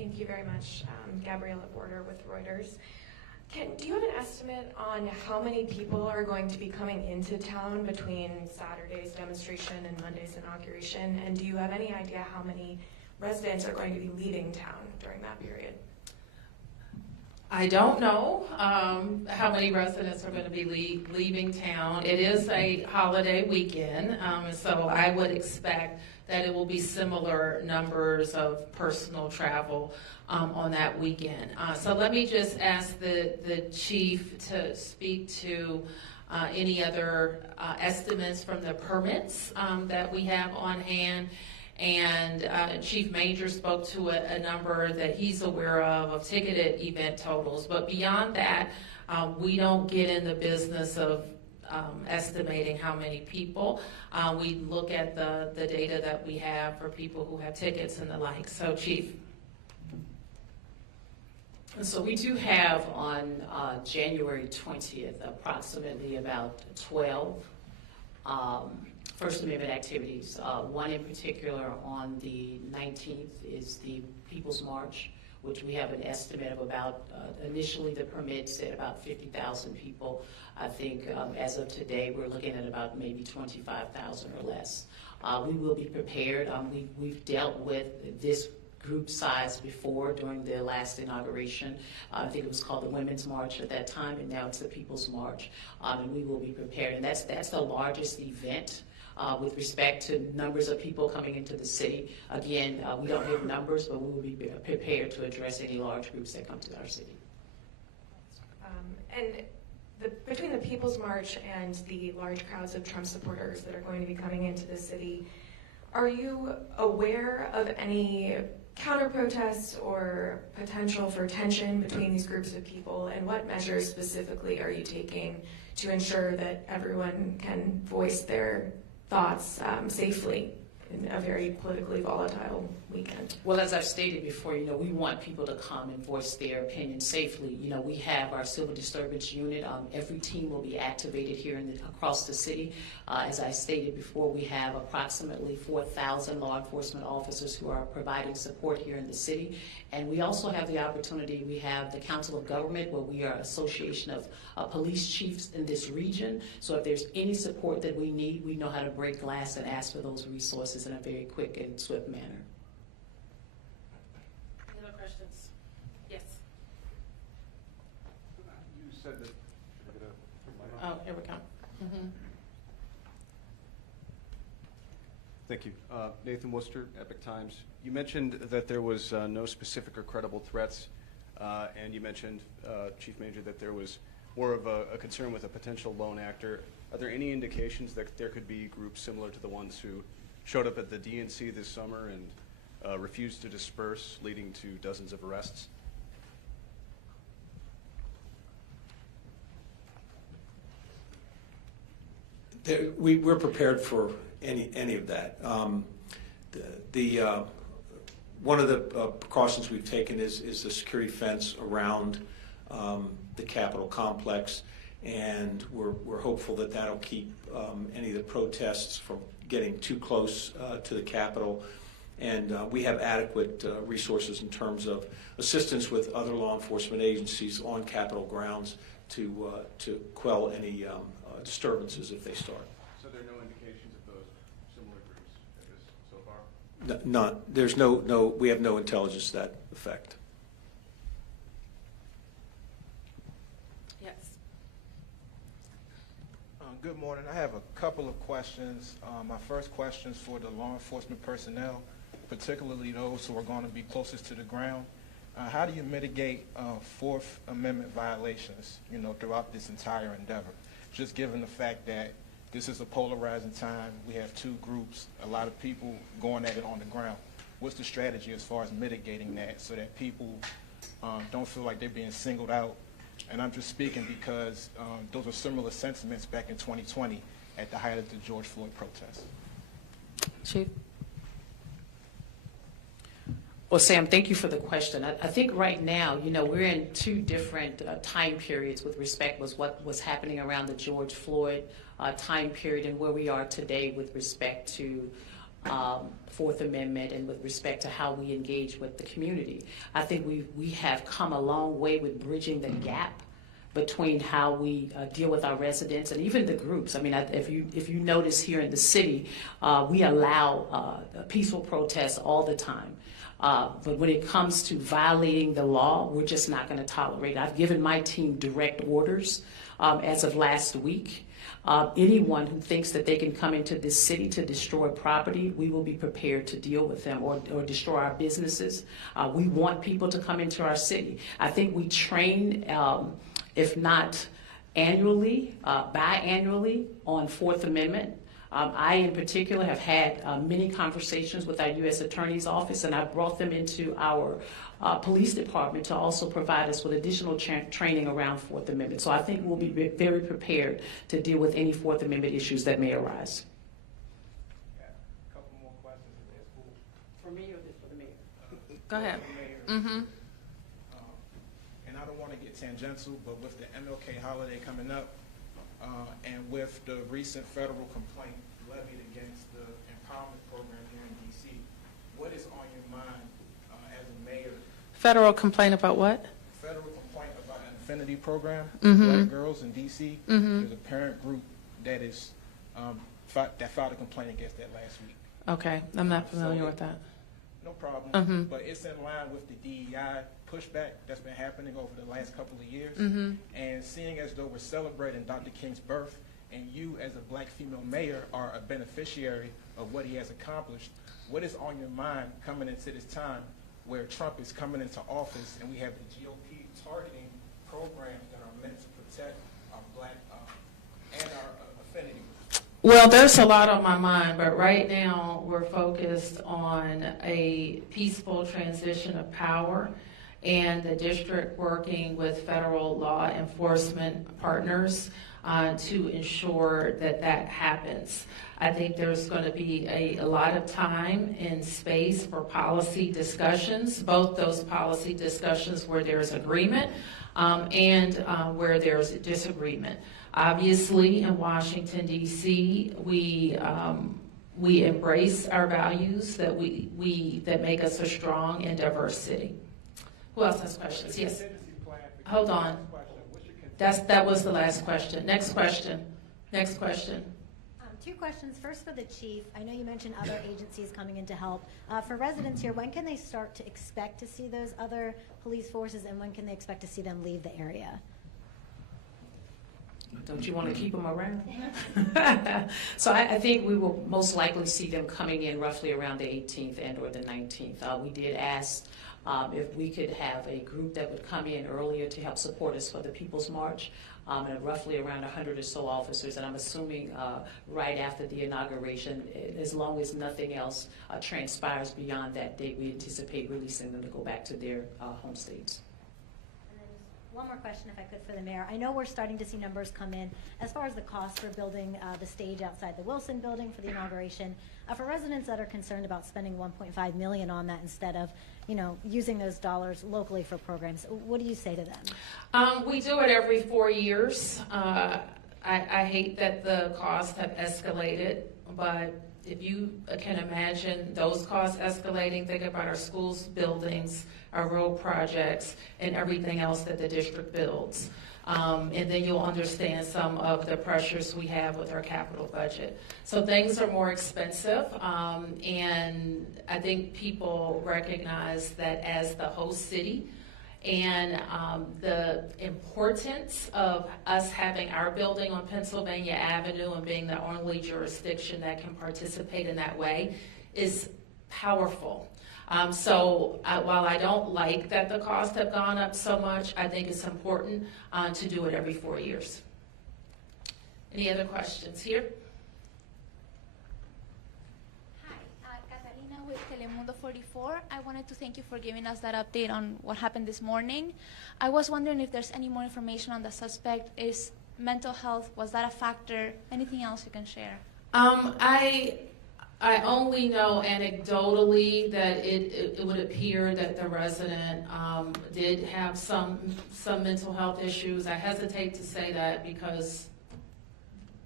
Thank you very much. Gabriella Border with Reuters. Do you have an estimate on how many people are going to be coming into town between Saturday's demonstration and Monday's inauguration? And do you have any idea how many residents are going to be leaving town during that period? I don't know how many residents are going to be leaving town. It is a holiday weekend, so I would expect that it will be similar numbers of personal travel on that weekend. So let me just ask the chief to speak to any other estimates from the permits that we have on hand. And Chief Major spoke to a number that he's aware of ticketed event totals. But beyond that, we don't get in the business of estimating how many people. We look at the data that we have for people who have tickets and the like. So, Chief. So we do have on January 20th approximately about 12 First Amendment activities. One in particular on the 19th is the People's March, which we have an estimate of about, initially the permit said about 50,000 people. I think as of today, we're looking at about maybe 25,000 or less. We will be prepared. We've dealt with this group size before during the last inauguration. I think it was called the Women's March at that time, and now it's the People's March. And we will be prepared. And that's the largest event with respect to numbers of people coming into the city. Again, we don't have numbers, but we will be prepared to address any large groups that come to our city. Between the People's March and the large crowds of Trump supporters that are going to be coming into the city, are you aware of any counter-protests or potential for tension between these groups of people, and what measures specifically are you taking to ensure that everyone can voice their thoughts safely in a very politically volatile weekend? Well, as I've stated before, we want people to come and voice their opinion safely. We have our civil disturbance unit. Every team will be activated here across the city. As I stated before, we have approximately 4,000 law enforcement officers who are providing support here in the city. And we also have the opportunity, we have the Council of Government, where we are an association of police chiefs in this region. So if there's any support that we need, we know how to break glass and ask for those resources in a very quick and swift manner. Any other questions? Yes. You said that. Oh, here we go. Mm-hmm. Thank you. Nathan Worcester, Epic Times. You mentioned that there was no specific or credible threats, and you mentioned, Chief Major, that there was more of a concern with a potential lone actor. Are there any indications that there could be groups similar to the ones who showed up at the DNC this summer and refused to disperse, leading to dozens of arrests? We're prepared for any of that. One of the precautions we've taken is the security fence around the Capitol complex, and we're hopeful that that'll keep any of the protests from getting too close to the Capitol. And we have adequate resources in terms of assistance with other law enforcement agencies on Capitol grounds to quell any disturbances if they start. So there are no indications of those similar groups at this so far? None. There's we have no intelligence to that effect. Yes. Good morning. I have a couple of questions. My first question is for the law enforcement personnel, particularly those who are going to be closest to the ground. How do you mitigate Fourth Amendment violations, throughout this entire endeavor? Just given the fact that this is a polarizing time, we have two groups, a lot of people going at it on the ground. What's the strategy as far as mitigating that so that people don't feel like they're being singled out? And I'm just speaking because those are similar sentiments back in 2020 at the height of the George Floyd protests. Chief? Well, Sam, thank you for the question. I think right now, we're in two different time periods with respect with what was happening around the George Floyd time period and where we are today with respect to Fourth Amendment and with respect to how we engage with the community. I think we have come a long way with bridging the gap between how we deal with our residents and even the groups. I mean, if you notice here in the city, we allow peaceful protests all the time. But when it comes to violating the law, we're just not going to tolerate it. I've given my team direct orders as of last week. Anyone who thinks that they can come into this city to destroy property, we will be prepared to deal with them or destroy our businesses. We want people to come into our city. I think we train, if not annually, biannually on Fourth Amendment. I, in particular, have had many conversations with our U.S. Attorney's Office, and I've brought them into our police department to also provide us with additional training around Fourth Amendment. So I think we'll be very prepared to deal with any Fourth Amendment issues that may arise. A couple more questions if that's cool. For me or for the mayor? Go ahead. And I don't want to get tangential, but with the MLK holiday coming up, and with the recent federal complaint levied against the empowerment program here in D.C., what is on your mind as a mayor? Federal complaint about what? Federal complaint about an affinity program for Mm-hmm. black girls in D.C. Mm-hmm. There's a parent group that is that filed a complaint against that last week. Okay, I'm not familiar with that. No problem. Mm-hmm. But it's in line with the DEI pushback that's been happening over the last couple of years. Mm-hmm. And seeing as though we're celebrating Dr. King's birth, and you as a black female mayor are a beneficiary of what he has accomplished, what is on your mind coming into this time where Trump is coming into office and we have the GOP targeting programs that are meant to protect our black and our affinity? Well, there's a lot on my mind, but right now we're focused on a peaceful transition of power and the district working with federal law enforcement partners to ensure that that happens. I think there's going to be a lot of time and space for policy discussions, both those policy discussions where there's agreement and where there's disagreement. Obviously, in Washington, D.C., we embrace our values that that make us a strong and diverse city. Who else has questions? Yes. Hold on. That was the last question. Next question. Next question. Two questions. First for the chief. I know you mentioned other agencies coming in to help. For residents here, when can they start to expect to see those other police forces, and when can they expect to see them leave the area? Don't you want to keep them around? So I think we will most likely see them coming in roughly around the 18th and or the 19th. We did ask if we could have a group that would come in earlier to help support us for the People's March, and roughly around 100 or so officers, and I'm assuming right after the inauguration, as long as nothing else transpires beyond that date, we anticipate releasing them to go back to their home states. One more question, if I could, for the mayor. I know we're starting to see numbers come in as far as the cost for building the stage outside the Wilson building for the inauguration. For residents that are concerned about spending $1.5 million on that instead of, using those dollars locally for programs, what do you say to them? We do it every 4 years. I hate that the costs have escalated, but if you can imagine those costs escalating, think about our schools, buildings, our road projects, and everything else that the district builds. And then you'll understand some of the pressures we have with our capital budget. So things are more expensive, and I think people recognize that as the host city, and the importance of us having our building on Pennsylvania Avenue and being the only jurisdiction that can participate in that way is powerful. So while I don't like that the costs have gone up so much, I think it's important to do it every 4 years. Any other questions here? With Telemundo 44, I wanted to thank you for giving us that update on what happened this morning. I was wondering if there's any more information on the suspect. Is mental health, was that a factor? Anything else you can share? I only know anecdotally that it would appear that the resident did have some mental health issues. I hesitate to say that because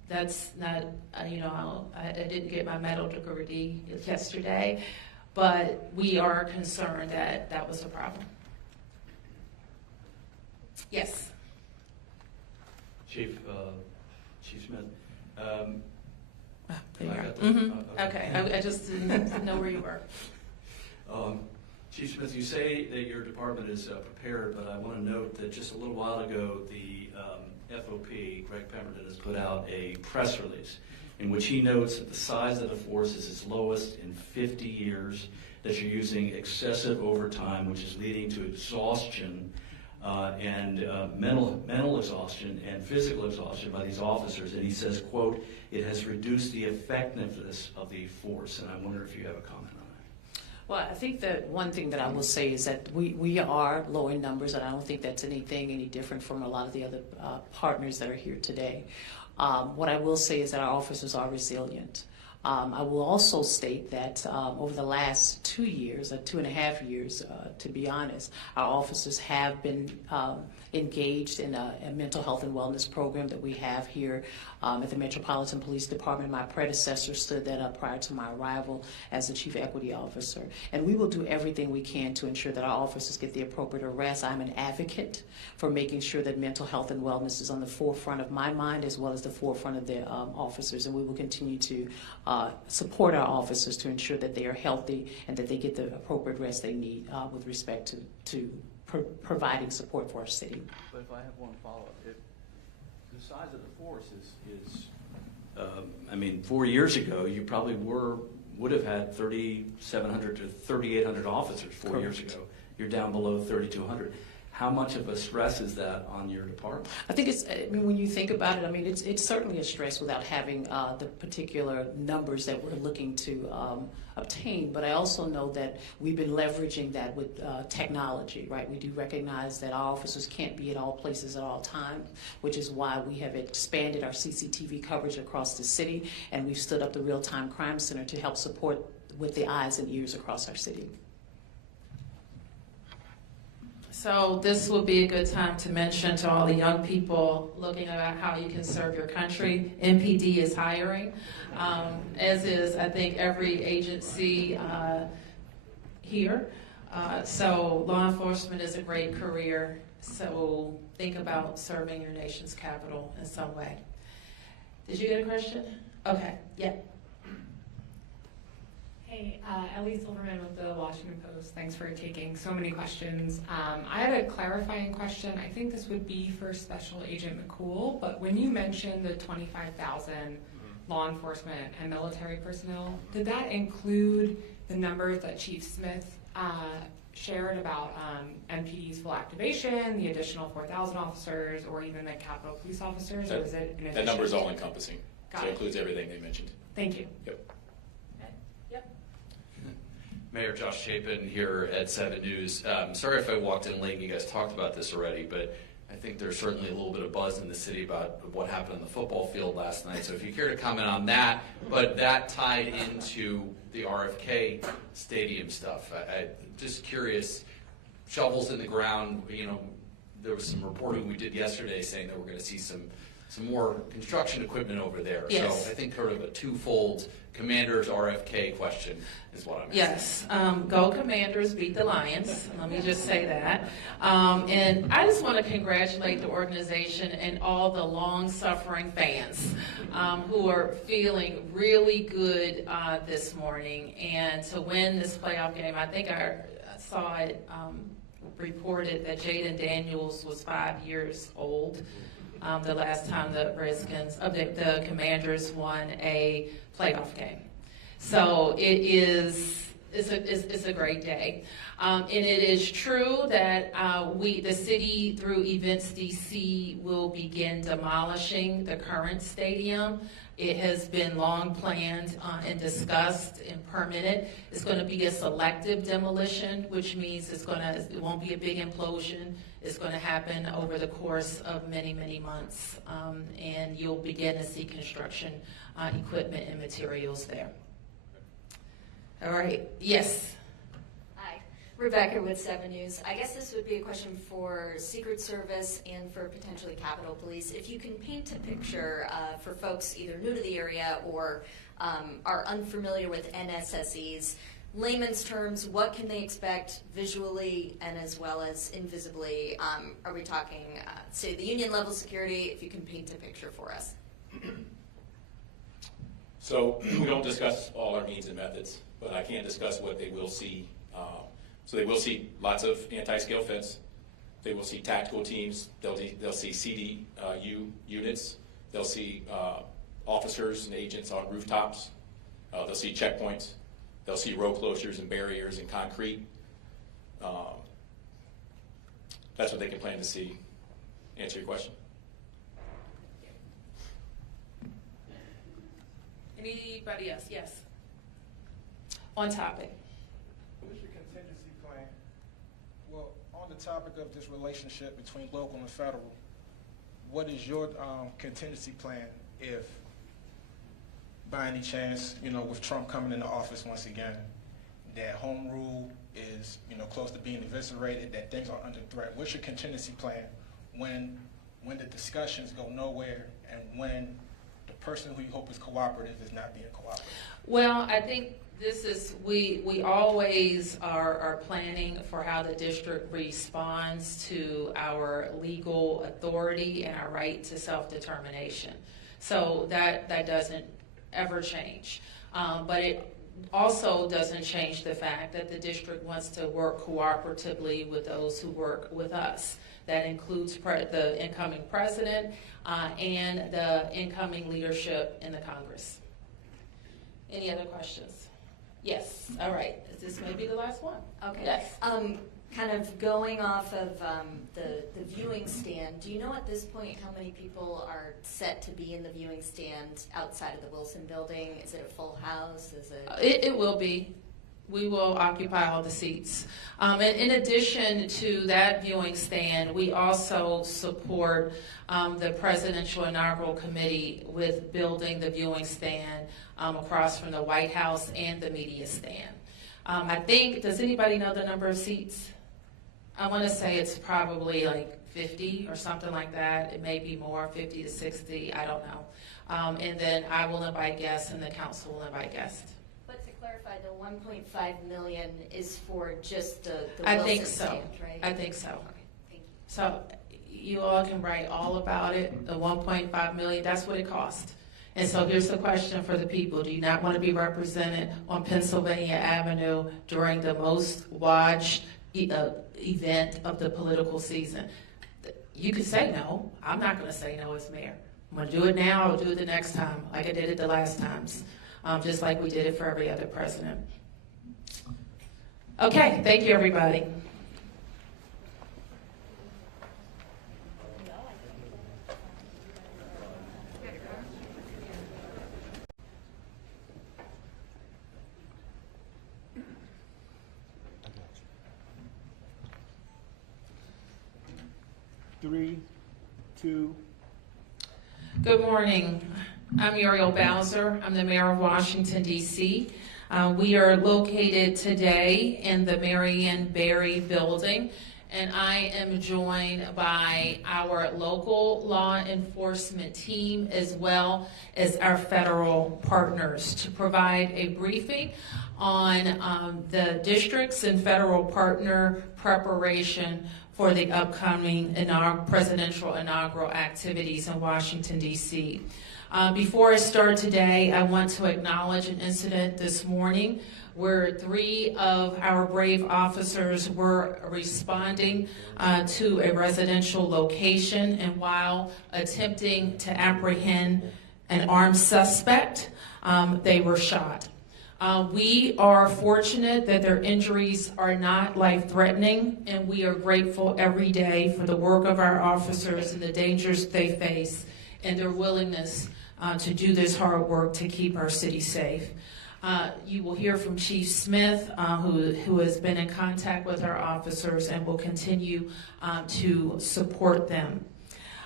That's not, I didn't get my medical degree yesterday, but we are concerned that that was a problem. Yes. Chief Smith. There you I are. got the- Okay, I just didn't know where you were. Chief Smith, you say that your department is prepared, but I want to note that just a little while ago, the FOP, Greg Pemberton, has put out a press release in which he notes that the size of the force is its lowest in 50 years, that you're using excessive overtime, which is leading to exhaustion and mental exhaustion and physical exhaustion by these officers. And he says, quote, it has reduced the effectiveness of the force. And I wonder if you have a comment on that. Well, I think that one thing that I will say is that we are low in numbers, and I don't think that's any different from a lot of the other partners that are here today. What I will say is that our officers are resilient. I will also state that over the last 2 years, 2.5 years, to be honest, our officers have been engaged in a mental health and wellness program that we have here at the Metropolitan Police Department. My predecessor stood that up prior to my arrival as the Chief Equity Officer. And we will do everything we can to ensure that our officers get the appropriate arrest. I'm an advocate for making sure that mental health and wellness is on the forefront of my mind as well as the forefront of the officers. And we will continue to support our officers to ensure that they are healthy and that they get the appropriate rest they need with respect to providing support for our city. But if I have one follow-up, the size of the force is 4 years ago, you probably would have had 3,700 to 3,800 officers 4 years ago. You're down below 3,200. How much of a stress is that on your department? I think when you think about it, it's certainly a stress without having the particular numbers that we're looking to obtain. But I also know that we've been leveraging that with technology, right? We do recognize that our officers can't be at all places at all times, which is why we have expanded our CCTV coverage across the city, and we've stood up the Real-Time Crime Center to help support with the eyes and ears across our city. So this would be a good time to mention to all the young people looking at how you can serve your country. MPD is hiring, as is, I think, every agency here. So law enforcement is a great career. So think about serving your nation's capital in some way. Did you get a question? Okay, yeah. Hey, Ellie Silverman with the Washington Post. Thanks for taking so many questions. I had a clarifying question. I think this would be for Special Agent McCool, but when you mentioned the 25,000 law enforcement and military personnel, did that include the numbers that Chief Smith shared about MPD's full activation, the additional 4,000 officers, or even the Capitol Police officers, or is it in addition? That number is all encompassing. Got So it. it includes everything they mentioned. Thank you. Yep. Mayor Josh Chapin here at 7 News. Sorry if I walked in late and you guys talked about this already, but I think there's certainly a little bit of buzz in the city about what happened on the football field last night. So if you care to comment on that, but that tied into the RFK stadium stuff. I'm just curious, shovels in the ground, there was some reporting we did yesterday saying that we're going to see some more construction equipment over there. Yes. So I think sort of a twofold Commanders RFK question is what I'm asking. Yes, go Commanders, beat the Lions. Let me just say that. And I just want to congratulate the organization and all the long-suffering fans who are feeling really good this morning. And to win this playoff game, I think I saw it reported that Jaden Daniels was 5 years old the last time the the Commanders won a playoff game. So it's a great day. And it is true that the city, through Events DC, will begin demolishing the current stadium. It has been long planned and discussed and permitted. It's going to be a selective demolition, which means it won't be a big implosion. It's going to happen over the course of many, many months, and you'll begin to see construction equipment and materials there. All right. Yes. Hi. Rebecca with 7 News. I guess this would be a question for Secret Service and for potentially Capitol Police. If you can paint a picture for folks either new to the area or are unfamiliar with NSSEs, layman's terms, what can they expect visually and as well as invisibly? Are we talking, say, the union level security, if you can paint a picture for us? So we don't discuss all our means and methods, but I can discuss what they will see. So they will see lots of anti-scale fence. They will see tactical teams. They'll see CDU units. They'll see officers and agents on rooftops. They'll see checkpoints. They'll see road closures and barriers and concrete. That's what they can plan to see. Answer your question. Anybody else? Yes. On topic. What is your contingency plan? Well, on the topic of this relationship between local and federal, what is your contingency plan if, by any chance, with Trump coming into office once again, that home rule is, close to being eviscerated, that things are under threat? What's your contingency plan when the discussions go nowhere and when the person who you hope is cooperative is not being cooperative? Well, I think this is, we always are planning for how the district responds to our legal authority and our right to self-determination. So that doesn't ever change. But it also doesn't change the fact that the district wants to work cooperatively with those who work with us. That includes the incoming president and the incoming leadership in the Congress. Any other questions? Yes. All right. This may be the last one. Okay. Yes. Kind of going off of the viewing stand, do you know at this point how many people are set to be in the viewing stand outside of the Wilson building? Is it a full house? Is it? It will be. We will occupy all the seats. And in addition to that viewing stand, we also support the Presidential Inaugural Committee with building the viewing stand across from the White House and the media stand. I think, does anybody know the number of seats? I want to say it's probably like 50 or something like that. It may be more, 50 to 60, I don't know. And then I will invite guests and the council will invite guests. But to clarify, the $1.5 million is for just the I Wilson think so. stand, right? I think so. Okay, thank you. So you all can write all about it, the 1.5 million, that's what it cost. And so here's the question for the people. Do you not want to be represented on Pennsylvania Avenue during the most watched event of the political season? You could say no. I'm not going to say no as mayor. I'm going to do it now. I'll do it the next time, like I did it the last times, just like we did it for every other president. Okay, thank you, everybody. Three, two. Good morning. I'm Muriel Bowser. I'm the mayor of Washington, D.C. We are located today in the Marion Barry building, and I am joined by our local law enforcement team as well as our federal partners to provide a briefing on the districts and federal partner preparation for the upcoming presidential inaugural activities in Washington, D.C. Before I start today, I want to acknowledge an incident this morning where 3 of our brave officers were responding to a residential location, and while attempting to apprehend an armed suspect, they were shot. We are fortunate that their injuries are not life-threatening, and we are grateful every day for the work of our officers and the dangers they face and their willingness to do this hard work to keep our city safe. You will hear from Chief Smith, who has been in contact with our officers and will continue to support them.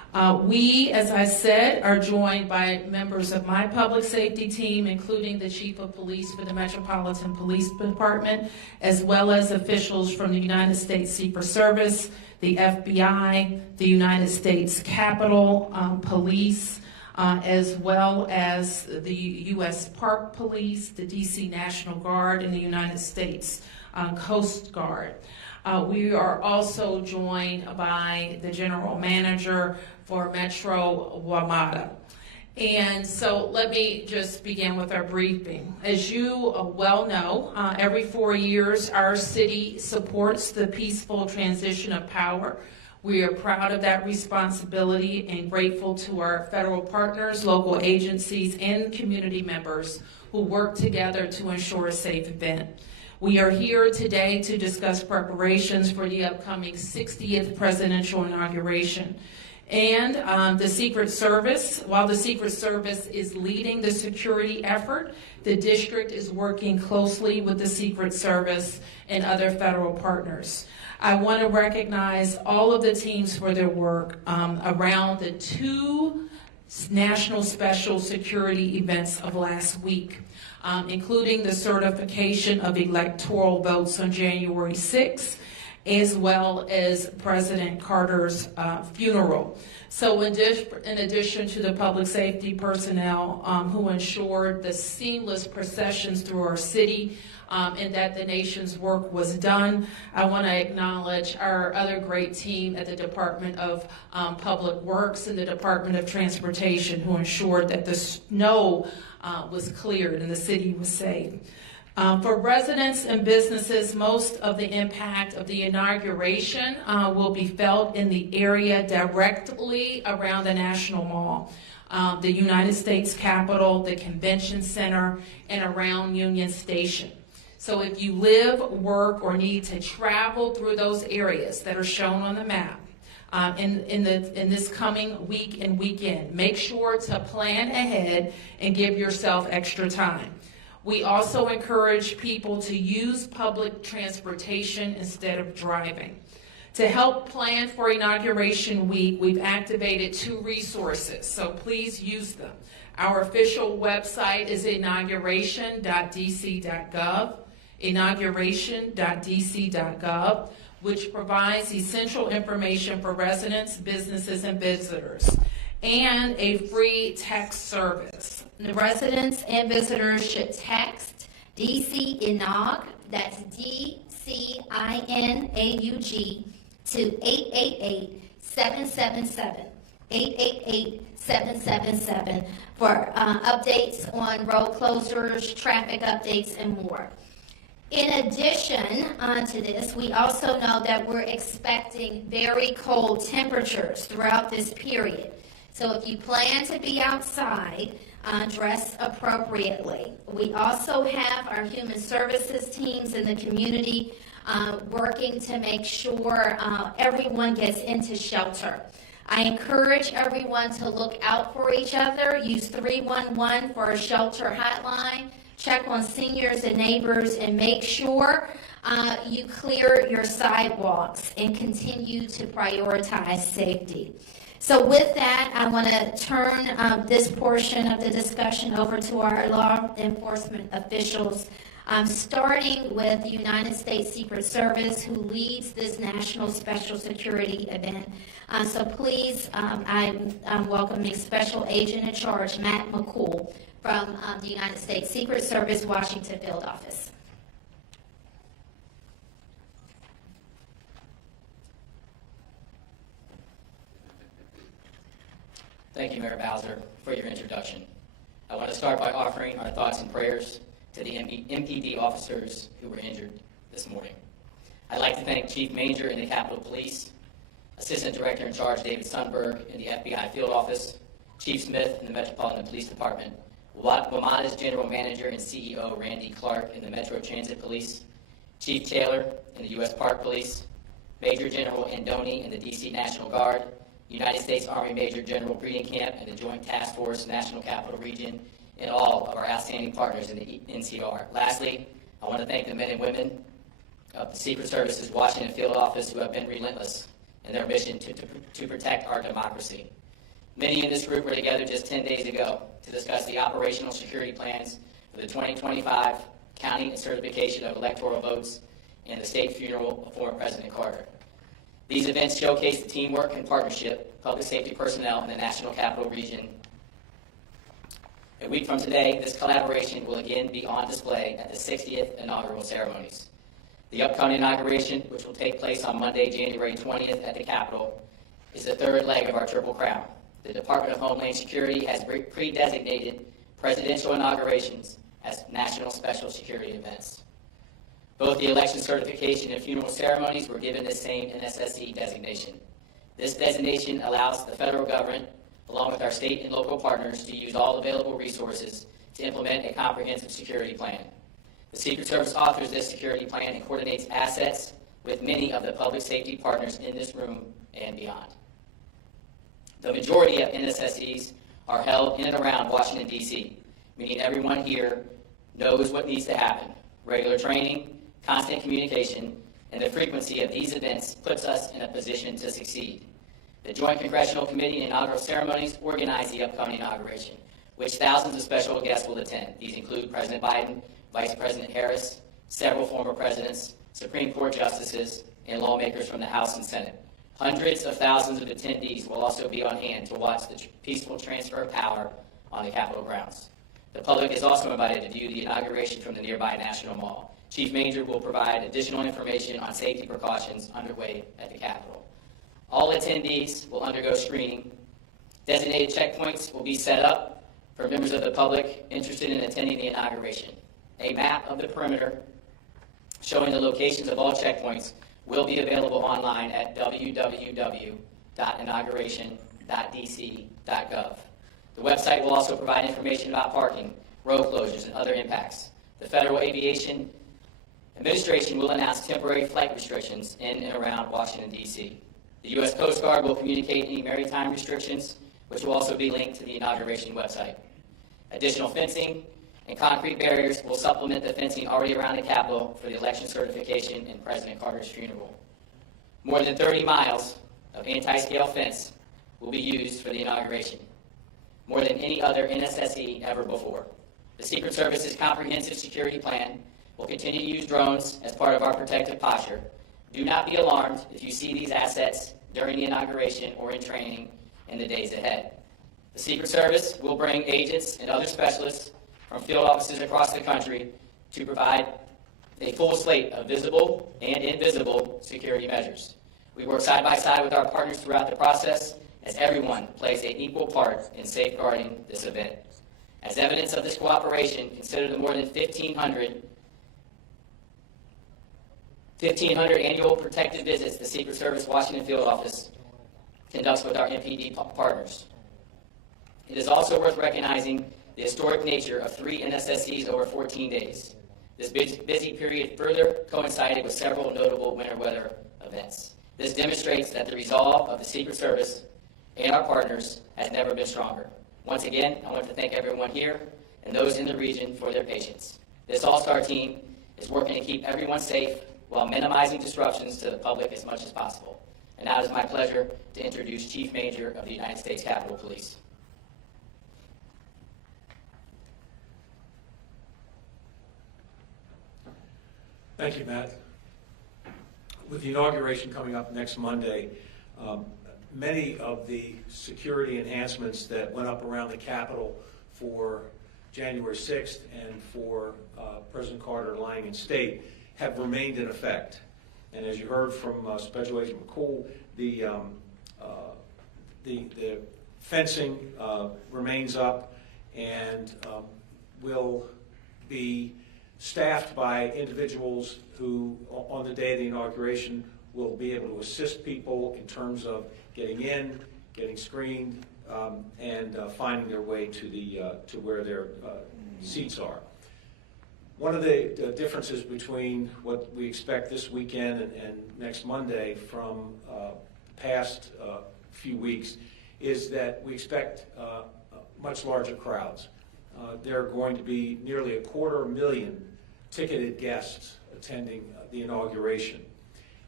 We, as I said, are joined by members of my public safety team, including the Chief of Police for the Metropolitan Police Department, as well as officials from the United States Secret Service, the FBI, the United States Capitol Police, as well as the U.S. Park Police, the D.C. National Guard, and the United States Coast Guard. We are also joined by the General Manager for Metro WMATA. And so let me just begin with our briefing. As you well know, every 4 years our city supports the peaceful transition of power. We are proud of that responsibility and grateful to our federal partners, local agencies, and community members who work together to ensure a safe event. We are here today to discuss preparations for the upcoming 60th presidential inauguration. And the Secret Service, while the Secret Service is leading the security effort, the district is working closely with the Secret Service and other federal partners. I want to recognize all of the teams for their work around the 2 national special security events of last week, including the certification of electoral votes on January 6th, as well as President Carter's funeral. So in addition to the public safety personnel who ensured the seamless processions through our city and that the nation's work was done, I want to acknowledge our other great team at the Department of Public Works and the Department of Transportation who ensured that the snow was cleared and the city was safe. For residents and businesses, most of the impact of the inauguration will be felt in the area directly around the National Mall, the United States Capitol, the Convention Center, and around Union Station. So if you live, work, or need to travel through those areas that are shown on the map in this coming week and weekend, make sure to plan ahead and give yourself extra time. We also encourage people to use public transportation instead of driving. To help plan for Inauguration Week, we've activated 2 resources, so please use them. Our official website is inauguration.dc.gov, inauguration.dc.gov, which provides essential information for residents, businesses, and visitors, and a free text service. The residents and visitors should text DC Inaug, that's DCINAUG, to 888-777, 888-777 for updates on road closures, traffic updates, and more. In addition to this, we also know that we're expecting very cold temperatures throughout this period. So if you plan to be outside, dress appropriately. We also have our human services teams in the community working to make sure everyone gets into shelter. I encourage everyone to look out for each other. Use 311 for a shelter hotline. Check on seniors and neighbors and make sure you clear your sidewalks and continue to prioritize safety. So with that, I want to turn this portion of the discussion over to our law enforcement officials, starting with the United States Secret Service, who leads this national special security event. So please, I'm welcoming Special Agent in Charge, Matt McCool, from the United States Secret Service, Washington Field Office. Thank you, Mayor Bowser, for your introduction. I want to start by offering our thoughts and prayers to the MPD officers who were injured this morning. I'd like to thank Chief Manger in the Capitol Police, Assistant Director in Charge David Sundberg in the FBI Field Office, Chief Smith in the Metropolitan Police Department, WMATA's General Manager and CEO Randy Clark in the Metro Transit Police, Chief Taylor in the U.S. Park Police, Major General Andoni in the D.C. National Guard, United States Army Major General Breeding Camp and the Joint Task Force National Capital Region, and all of our outstanding partners in the NCR. Lastly, I want to thank the men and women of the Secret Service's Washington Field Office who have been relentless in their mission to protect our democracy. Many in this group were together just 10 days ago to discuss the operational security plans for the 2025 counting and certification of electoral votes and the state funeral of former President Carter. These events showcase the teamwork and partnership of public safety personnel in the National Capital Region. A week from today, this collaboration will again be on display at the 60th inaugural ceremonies. The upcoming inauguration, which will take place on Monday, January 20th at the Capitol, is the third leg of our Triple Crown. The Department of Homeland Security has pre-designated presidential inaugurations as national special security events. Both the election certification and funeral ceremonies were given the same NSSE designation. This designation allows the federal government, along with our state and local partners, to use all available resources to implement a comprehensive security plan. The Secret Service authors this security plan and coordinates assets with many of the public safety partners in this room and beyond. The majority of NSSEs are held in and around Washington, D.C., meaning everyone here knows what needs to happen. Regular training, constant communication, and the frequency of these events puts us in a position to succeed. The Joint Congressional Committee and inaugural ceremonies organize the upcoming inauguration, which thousands of special guests will attend. These include President Biden, Vice President Harris, several former presidents, Supreme Court justices, and lawmakers from the House and Senate. Hundreds of thousands of attendees will also be on hand to watch the peaceful transfer of power on the Capitol grounds. The public is also invited to view the inauguration from the nearby National Mall. Chief Manger will provide additional information on safety precautions underway at the Capitol. All attendees will undergo screening. Designated checkpoints will be set up for members of the public interested in attending the inauguration. A map of the perimeter showing the locations of all checkpoints will be available online at www.inauguration.dc.gov. The website will also provide information about parking, road closures, and other impacts. The Federal Aviation Administration will announce temporary flight restrictions in and around Washington, D.C. The U.S. Coast Guard will communicate any maritime restrictions, which will also be linked to the inauguration website. Additional fencing and concrete barriers will supplement the fencing already around the Capitol for the election certification and President Carter's funeral. More than 30 miles of anti-scale fence will be used for the inauguration, more than any other NSSE ever before. The Secret Service's comprehensive security plan will continue to use drones as part of our protective posture. Do not be alarmed if you see these assets during the inauguration or in training in the days ahead. The Secret Service will bring agents and other specialists from field offices across the country to provide a full slate of visible and invisible security measures. We work side by side with our partners throughout the process as everyone plays an equal part in safeguarding this event. As evidence of this cooperation, consider the more than 1,500 annual protective visits the Secret Service Washington Field Office conducts with our MPD partners. It is also worth recognizing the historic nature of 3 NSSEs over 14 days. This busy period further coincided with several notable winter weather events. This demonstrates that the resolve of the Secret Service and our partners has never been stronger. Once again, I want to thank everyone here and those in the region for their patience. This all-star team is working to keep everyone safe while minimizing disruptions to the public as much as possible. And now it is my pleasure to introduce Chief Manger of the United States Capitol Police. Thank you, Matt. With the inauguration coming up next Monday, many of the security enhancements that went up around the Capitol for January 6th and for President Carter lying in state have remained in effect. And as you heard from Special Agent McCool, the fencing remains up and will be staffed by individuals who, on the day of the inauguration, will be able to assist people in terms of getting in, getting screened, and finding their way to where their seats are. One of the differences between what we expect this weekend and next Monday from the past few weeks is that we expect much larger crowds. There are going to be nearly 250,000 ticketed guests attending the inauguration.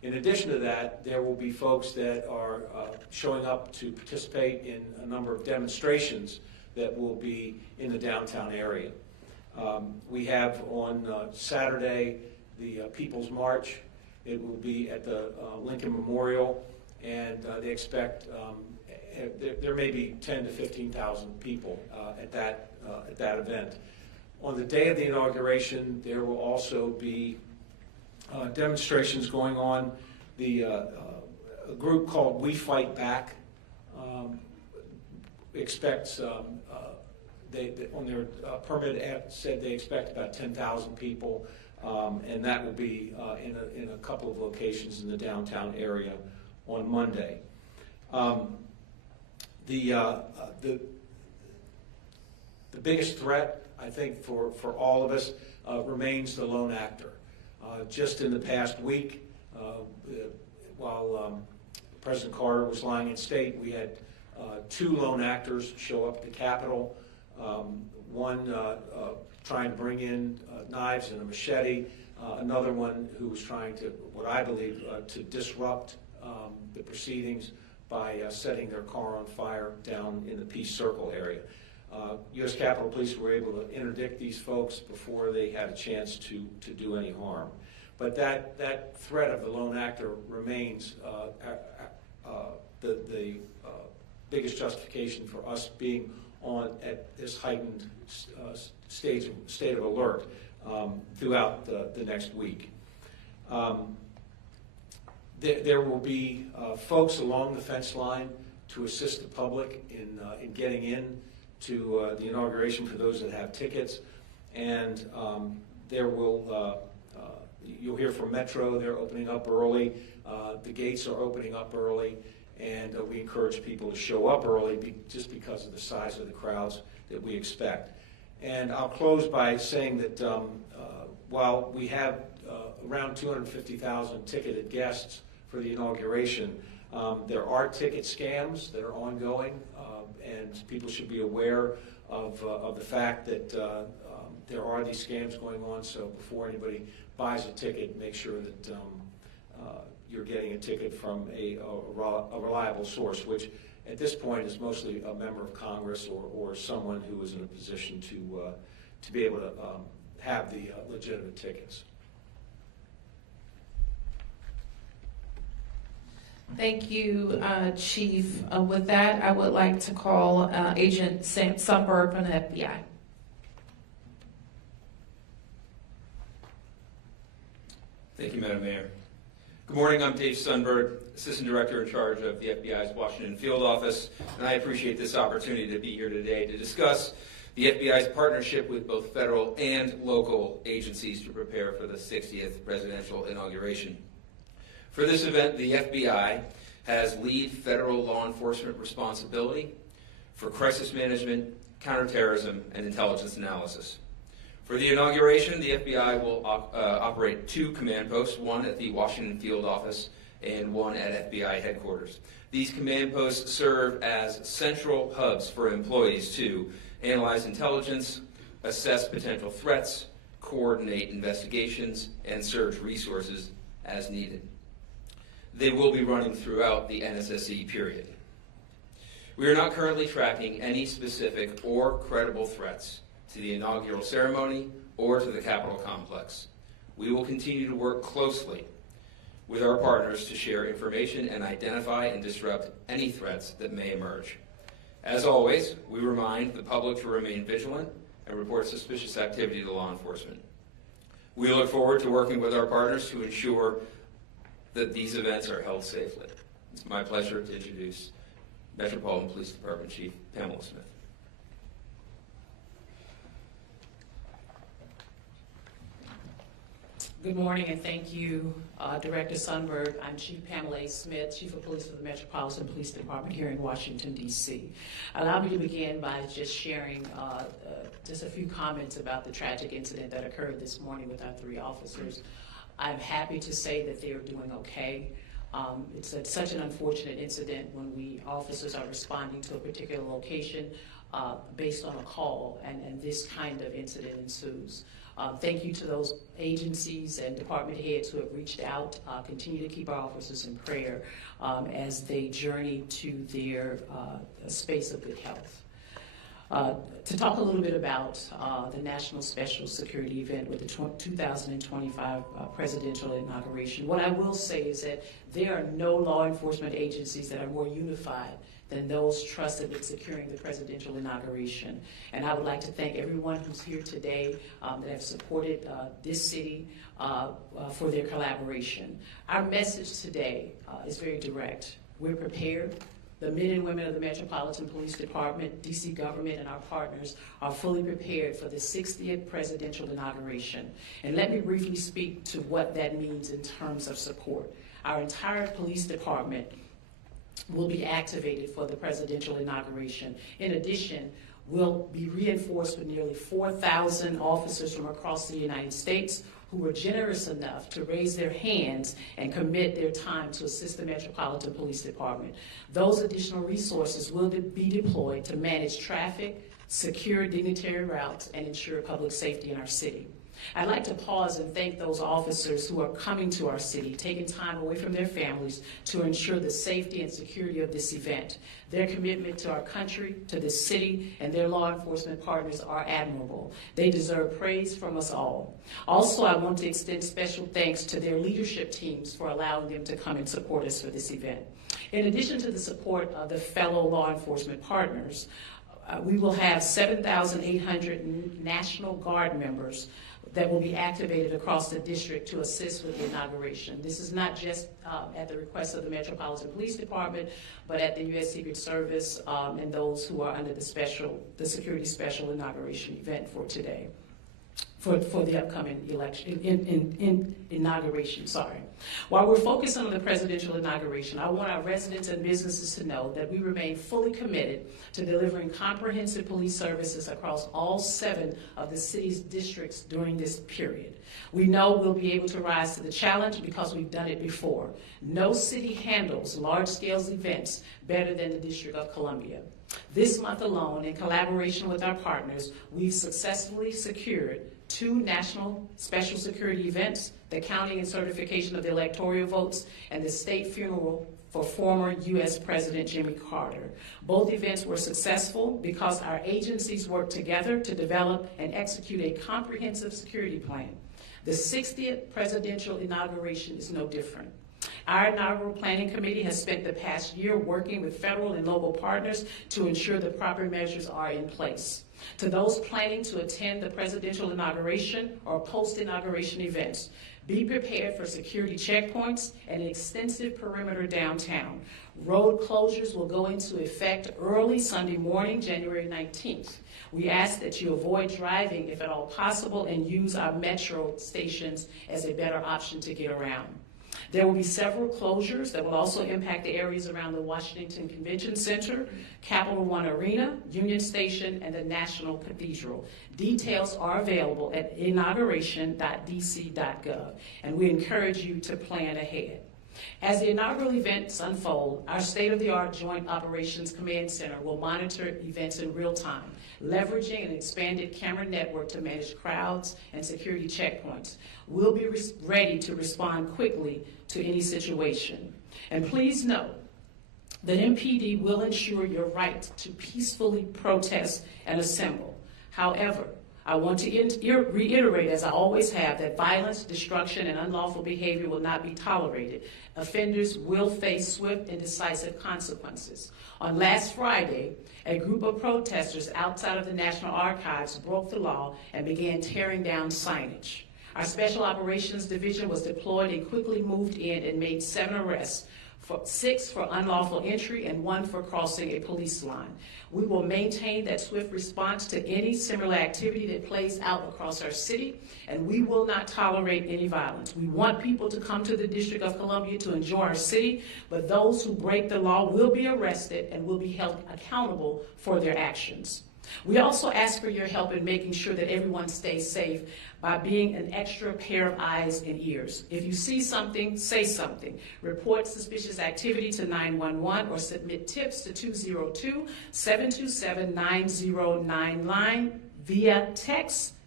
In addition to that, there will be folks that are showing up to participate in a number of demonstrations that will be in the downtown area. We have on Saturday the People's March. It will be at the Lincoln Memorial, and they expect there may be 10 to 15,000 people at that event. On the day of the inauguration, there will also be demonstrations going on. A group called We Fight Back expects, they on their permit app said they expect about 10,000 people, and that will be in a couple of locations in the downtown area on Monday. The biggest threat, I think, for all of us remains the lone actor. Just in the past week, while President Carter was lying in state, we had 2 lone actors show up at the Capitol. One trying to bring in knives and a machete, another one who was trying to, what I believe, to disrupt the proceedings by setting their car on fire down in the Peace Circle area. U.S. Capitol Police were able to interdict these folks before they had a chance to do any harm. But that threat of the lone actor remains the biggest justification for us being on at this heightened state of alert throughout the next week. There will be folks along the fence line to assist the public in getting in to the inauguration for those that have tickets, and there will you'll hear from Metro. They're opening up early. The gates are opening up early, and we encourage people to show up early just because of the size of the crowds that we expect. And I'll close by saying that while we have around 250,000 ticketed guests for the inauguration, there are ticket scams that are ongoing, and people should be aware of the fact that there are these scams going on. So before anybody buys a ticket, make sure that you're getting a ticket from a reliable source, which at this point is mostly a member of Congress or someone who is in a position to be able to have the legitimate tickets. Thank you, Chief. With that, I would like to call Agent Sundberg from the FBI. Thank you, Madam Mayor. Good morning, I'm Dave Sundberg, Assistant Director in charge of the FBI's Washington Field Office, and I appreciate this opportunity to be here today to discuss the FBI's partnership with both federal and local agencies to prepare for the 60th presidential inauguration. For this event, the FBI has lead federal law enforcement responsibility for crisis management, counterterrorism, and intelligence analysis. For the inauguration, the FBI will operate 2 command posts, one at the Washington Field Office and one at FBI headquarters. These command posts serve as central hubs for employees to analyze intelligence, assess potential threats, coordinate investigations, and surge resources as needed. They will be running throughout the NSSE period. We are not currently tracking any specific or credible threats to the inaugural ceremony or to the Capitol complex. We will continue to work closely with our partners to share information and identify and disrupt any threats that may emerge. As always, we remind the public to remain vigilant and report suspicious activity to law enforcement. We look forward to working with our partners to ensure that these events are held safely. It's my pleasure to introduce Metropolitan Police Department Chief Pamela Smith. Good morning, and thank you, Director Sundberg. I'm Chief Pamela Smith, Chief of Police for the Metropolitan Police Department here in Washington, D.C. Allow me to begin by just sharing just a few comments about the tragic incident that occurred this morning with our 3 officers. I'm happy to say that they are doing okay. It's such an unfortunate incident when officers are responding to a particular location based on a call, and this kind of incident ensues. Thank you to those agencies and department heads who have reached out. Continue to keep our officers in prayer as they journey to their space of good health. To talk a little bit about the National Special Security event with the 2025 presidential inauguration, what I will say is that there are no law enforcement agencies that are more unified than those trusted with securing the presidential inauguration. And I would like to thank everyone who's here today that have supported this city for their collaboration. Our message today is very direct. We're prepared. The men and women of the Metropolitan Police Department, DC government, and our partners are fully prepared for the 60th presidential inauguration. And let me briefly speak to what that means in terms of support. Our entire police department will be activated for the presidential inauguration. In addition, we'll be reinforced with nearly 4,000 officers from across the United States who were generous enough to raise their hands and commit their time to assist the Metropolitan Police Department. Those additional resources will be deployed to manage traffic, secure dignitary routes, and ensure public safety in our city. I'd like to pause and thank those officers who are coming to our city, taking time away from their families to ensure the safety and security of this event. Their commitment to our country, to this city, and their law enforcement partners are admirable. They deserve praise from us all. Also, I want to extend special thanks to their leadership teams for allowing them to come and support us for this event. In addition to the support of the fellow law enforcement partners, we will have 7,800 National Guard members that will be activated across the district to assist with the inauguration. This is not just at the request of the Metropolitan Police Department, but at the U.S. Secret Service and those who are under the Security Special Inauguration event for today, for the upcoming election, inauguration, sorry. While we're focused on the presidential inauguration, I want our residents and businesses to know that we remain fully committed to delivering comprehensive police services across all 7 of the city's districts during this period. We know we'll be able to rise to the challenge because we've done it before. No city handles large-scale events better than the District of Columbia. This month alone, in collaboration with our partners, we've successfully secured 2 national special security events, the counting and certification of the electoral votes, and the state funeral for former U.S. President Jimmy Carter. Both events were successful because our agencies worked together to develop and execute a comprehensive security plan. The 60th presidential inauguration is no different. Our inaugural planning committee has spent the past year working with federal and local partners to ensure the proper measures are in place. To those planning to attend the presidential inauguration or post-inauguration events, be prepared for security checkpoints and an extensive perimeter downtown. Road closures will go into effect early Sunday morning, January 19th. We ask that you avoid driving if at all possible and use our metro stations as a better option to get around. There will be several closures that will also impact the areas around the Washington Convention Center, Capital One Arena, Union Station, and the National Cathedral. Details are available at inauguration.dc.gov, and we encourage you to plan ahead. As the inaugural events unfold, our state-of-the-art Joint Operations Command Center will monitor events in real time, leveraging an expanded camera network to manage crowds and security checkpoints. We'll be ready to respond quickly to any situation. And please note that MPD will ensure your right to peacefully protest and assemble. However, I want to reiterate, as I always have, that violence, destruction, and unlawful behavior will not be tolerated. Offenders will face swift and decisive consequences. On last Friday, a group of protesters outside of the National Archives broke the law and began tearing down signage. Our Special Operations Division was deployed and quickly moved in and made 7 arrests, 6 for unlawful entry and 1 for crossing a police line. We will maintain that swift response to any similar activity that plays out across our city, and we will not tolerate any violence. We want people to come to the District of Columbia to enjoy our city, but those who break the law will be arrested and will be held accountable for their actions. We also ask for your help in making sure that everyone stays safe by being an extra pair of eyes and ears. If you see something, say something. Report suspicious activity to 911 or submit tips to 202-727-9099 via text,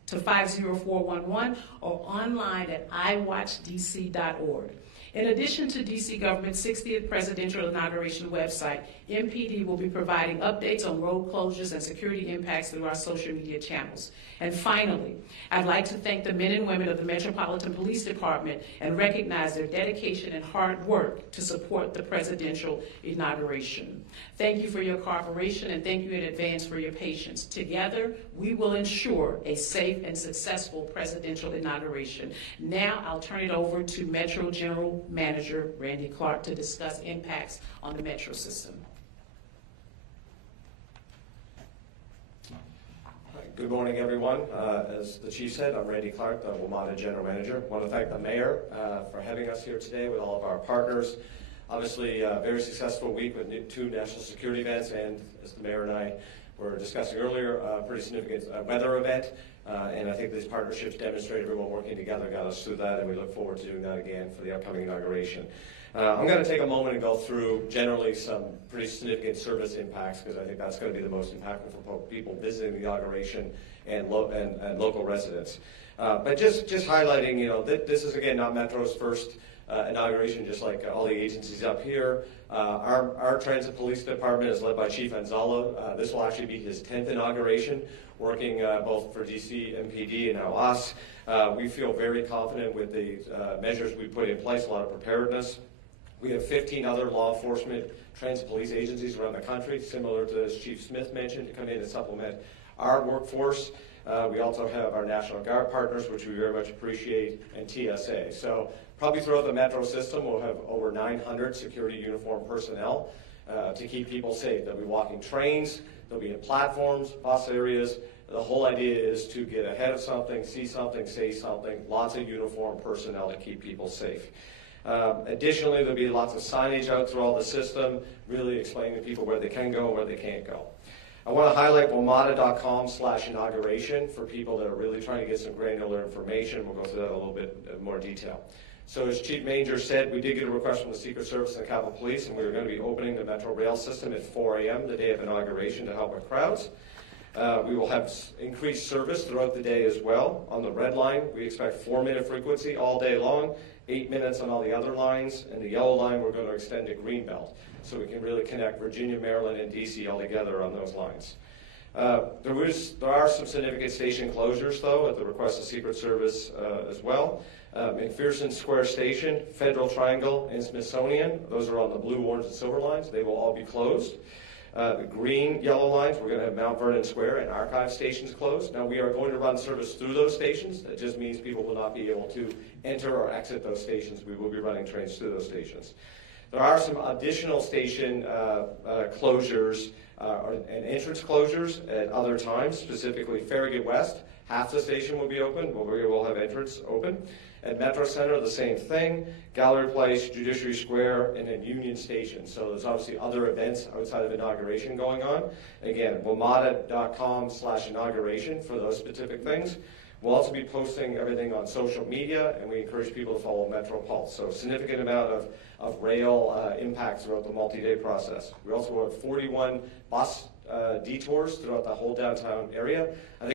to 50411 or online at iwatchdc.org. In addition to DC government's 60th presidential inauguration website, MPD will be providing updates on road closures and security impacts through our social media channels. And finally, I'd like to thank the men and women of the Metropolitan Police Department and recognize their dedication and hard work to support the presidential inauguration. Thank you for your cooperation and thank you in advance for your patience. Together, we will ensure a safe and successful presidential inauguration. Now, I'll turn it over to Metro General Manager Randy Clark to discuss impacts on the Metro system. Good morning, everyone. As the chief said, I'm Randy Clark, the WMATA General Manager. I want to thank the mayor for having us here today with all of our partners. Obviously, a very successful week with 2 national security events, and as the mayor and I were discussing earlier, a pretty significant weather event. And I think these partnerships demonstrate everyone working together got us through that, and we look forward to doing that again for the upcoming inauguration. I'm going to take a moment and go through generally some pretty significant service impacts, because I think that's going to be the most impactful for people visiting the inauguration and local residents. But just highlighting, this is again not Metro's first inauguration, just like all the agencies up here. Our transit police department is led by Chief Anzalo. This will actually be his 10th inauguration, working both for DC, MPD, and now us. We feel very confident with the measures we put in place, a lot of preparedness. We have 15 other law enforcement transit police agencies around the country, similar to as Chief Smith mentioned, to come in and supplement our workforce. We also have our National Guard partners, which we very much appreciate, and TSA. So probably throughout the Metro system, we'll have over 900 security uniformed personnel to keep people safe. They'll be walking trains, they'll be in platforms, bus areas. The whole idea is to get ahead of something, see something, say something, lots of uniformed personnel to keep people safe. Additionally, there'll be lots of signage out through all the system, really explaining to people where they can go and where they can't go. I want to highlight WMATA.com/inauguration for people that are really trying to get some granular information. We'll go through that in a little bit more detail. So as Chief Manger said, we did get a request from the Secret Service and the Capitol Police, and we were going to be opening the Metro Rail system at 4 a.m. the day of inauguration to help with crowds. We will have increased service throughout the day as well. On the red line, we expect 4-minute frequency all day long, 8 minutes on all the other lines, and the yellow line we're going to extend to Greenbelt, so we can really connect Virginia, Maryland, and DC all together on those lines. There are some significant station closures, though, at the request of Secret Service as well. McPherson Square Station, Federal Triangle, and Smithsonian, those are on the blue, orange, and silver lines. They will all be closed. The green, yellow lines, we're going to have Mount Vernon Square and Archive stations closed. Now, we are going to run service through those stations. That just means people will not be able to enter or exit those stations. We will be running trains through those stations. There are some additional station closures and entrance closures at other times, specifically Farragut West. Half the station will be open, but we will have entrance open. At Metro Center, the same thing. Gallery Place, Judiciary Square, and then Union Station. So there's obviously other events outside of inauguration going on. Again, WMATA.com/inauguration for those specific things. We'll also be posting everything on social media, and we encourage people to follow Metro Pulse. So a significant amount of rail impacts throughout the multi-day process. We also have 41 bus detours throughout the whole downtown area. I think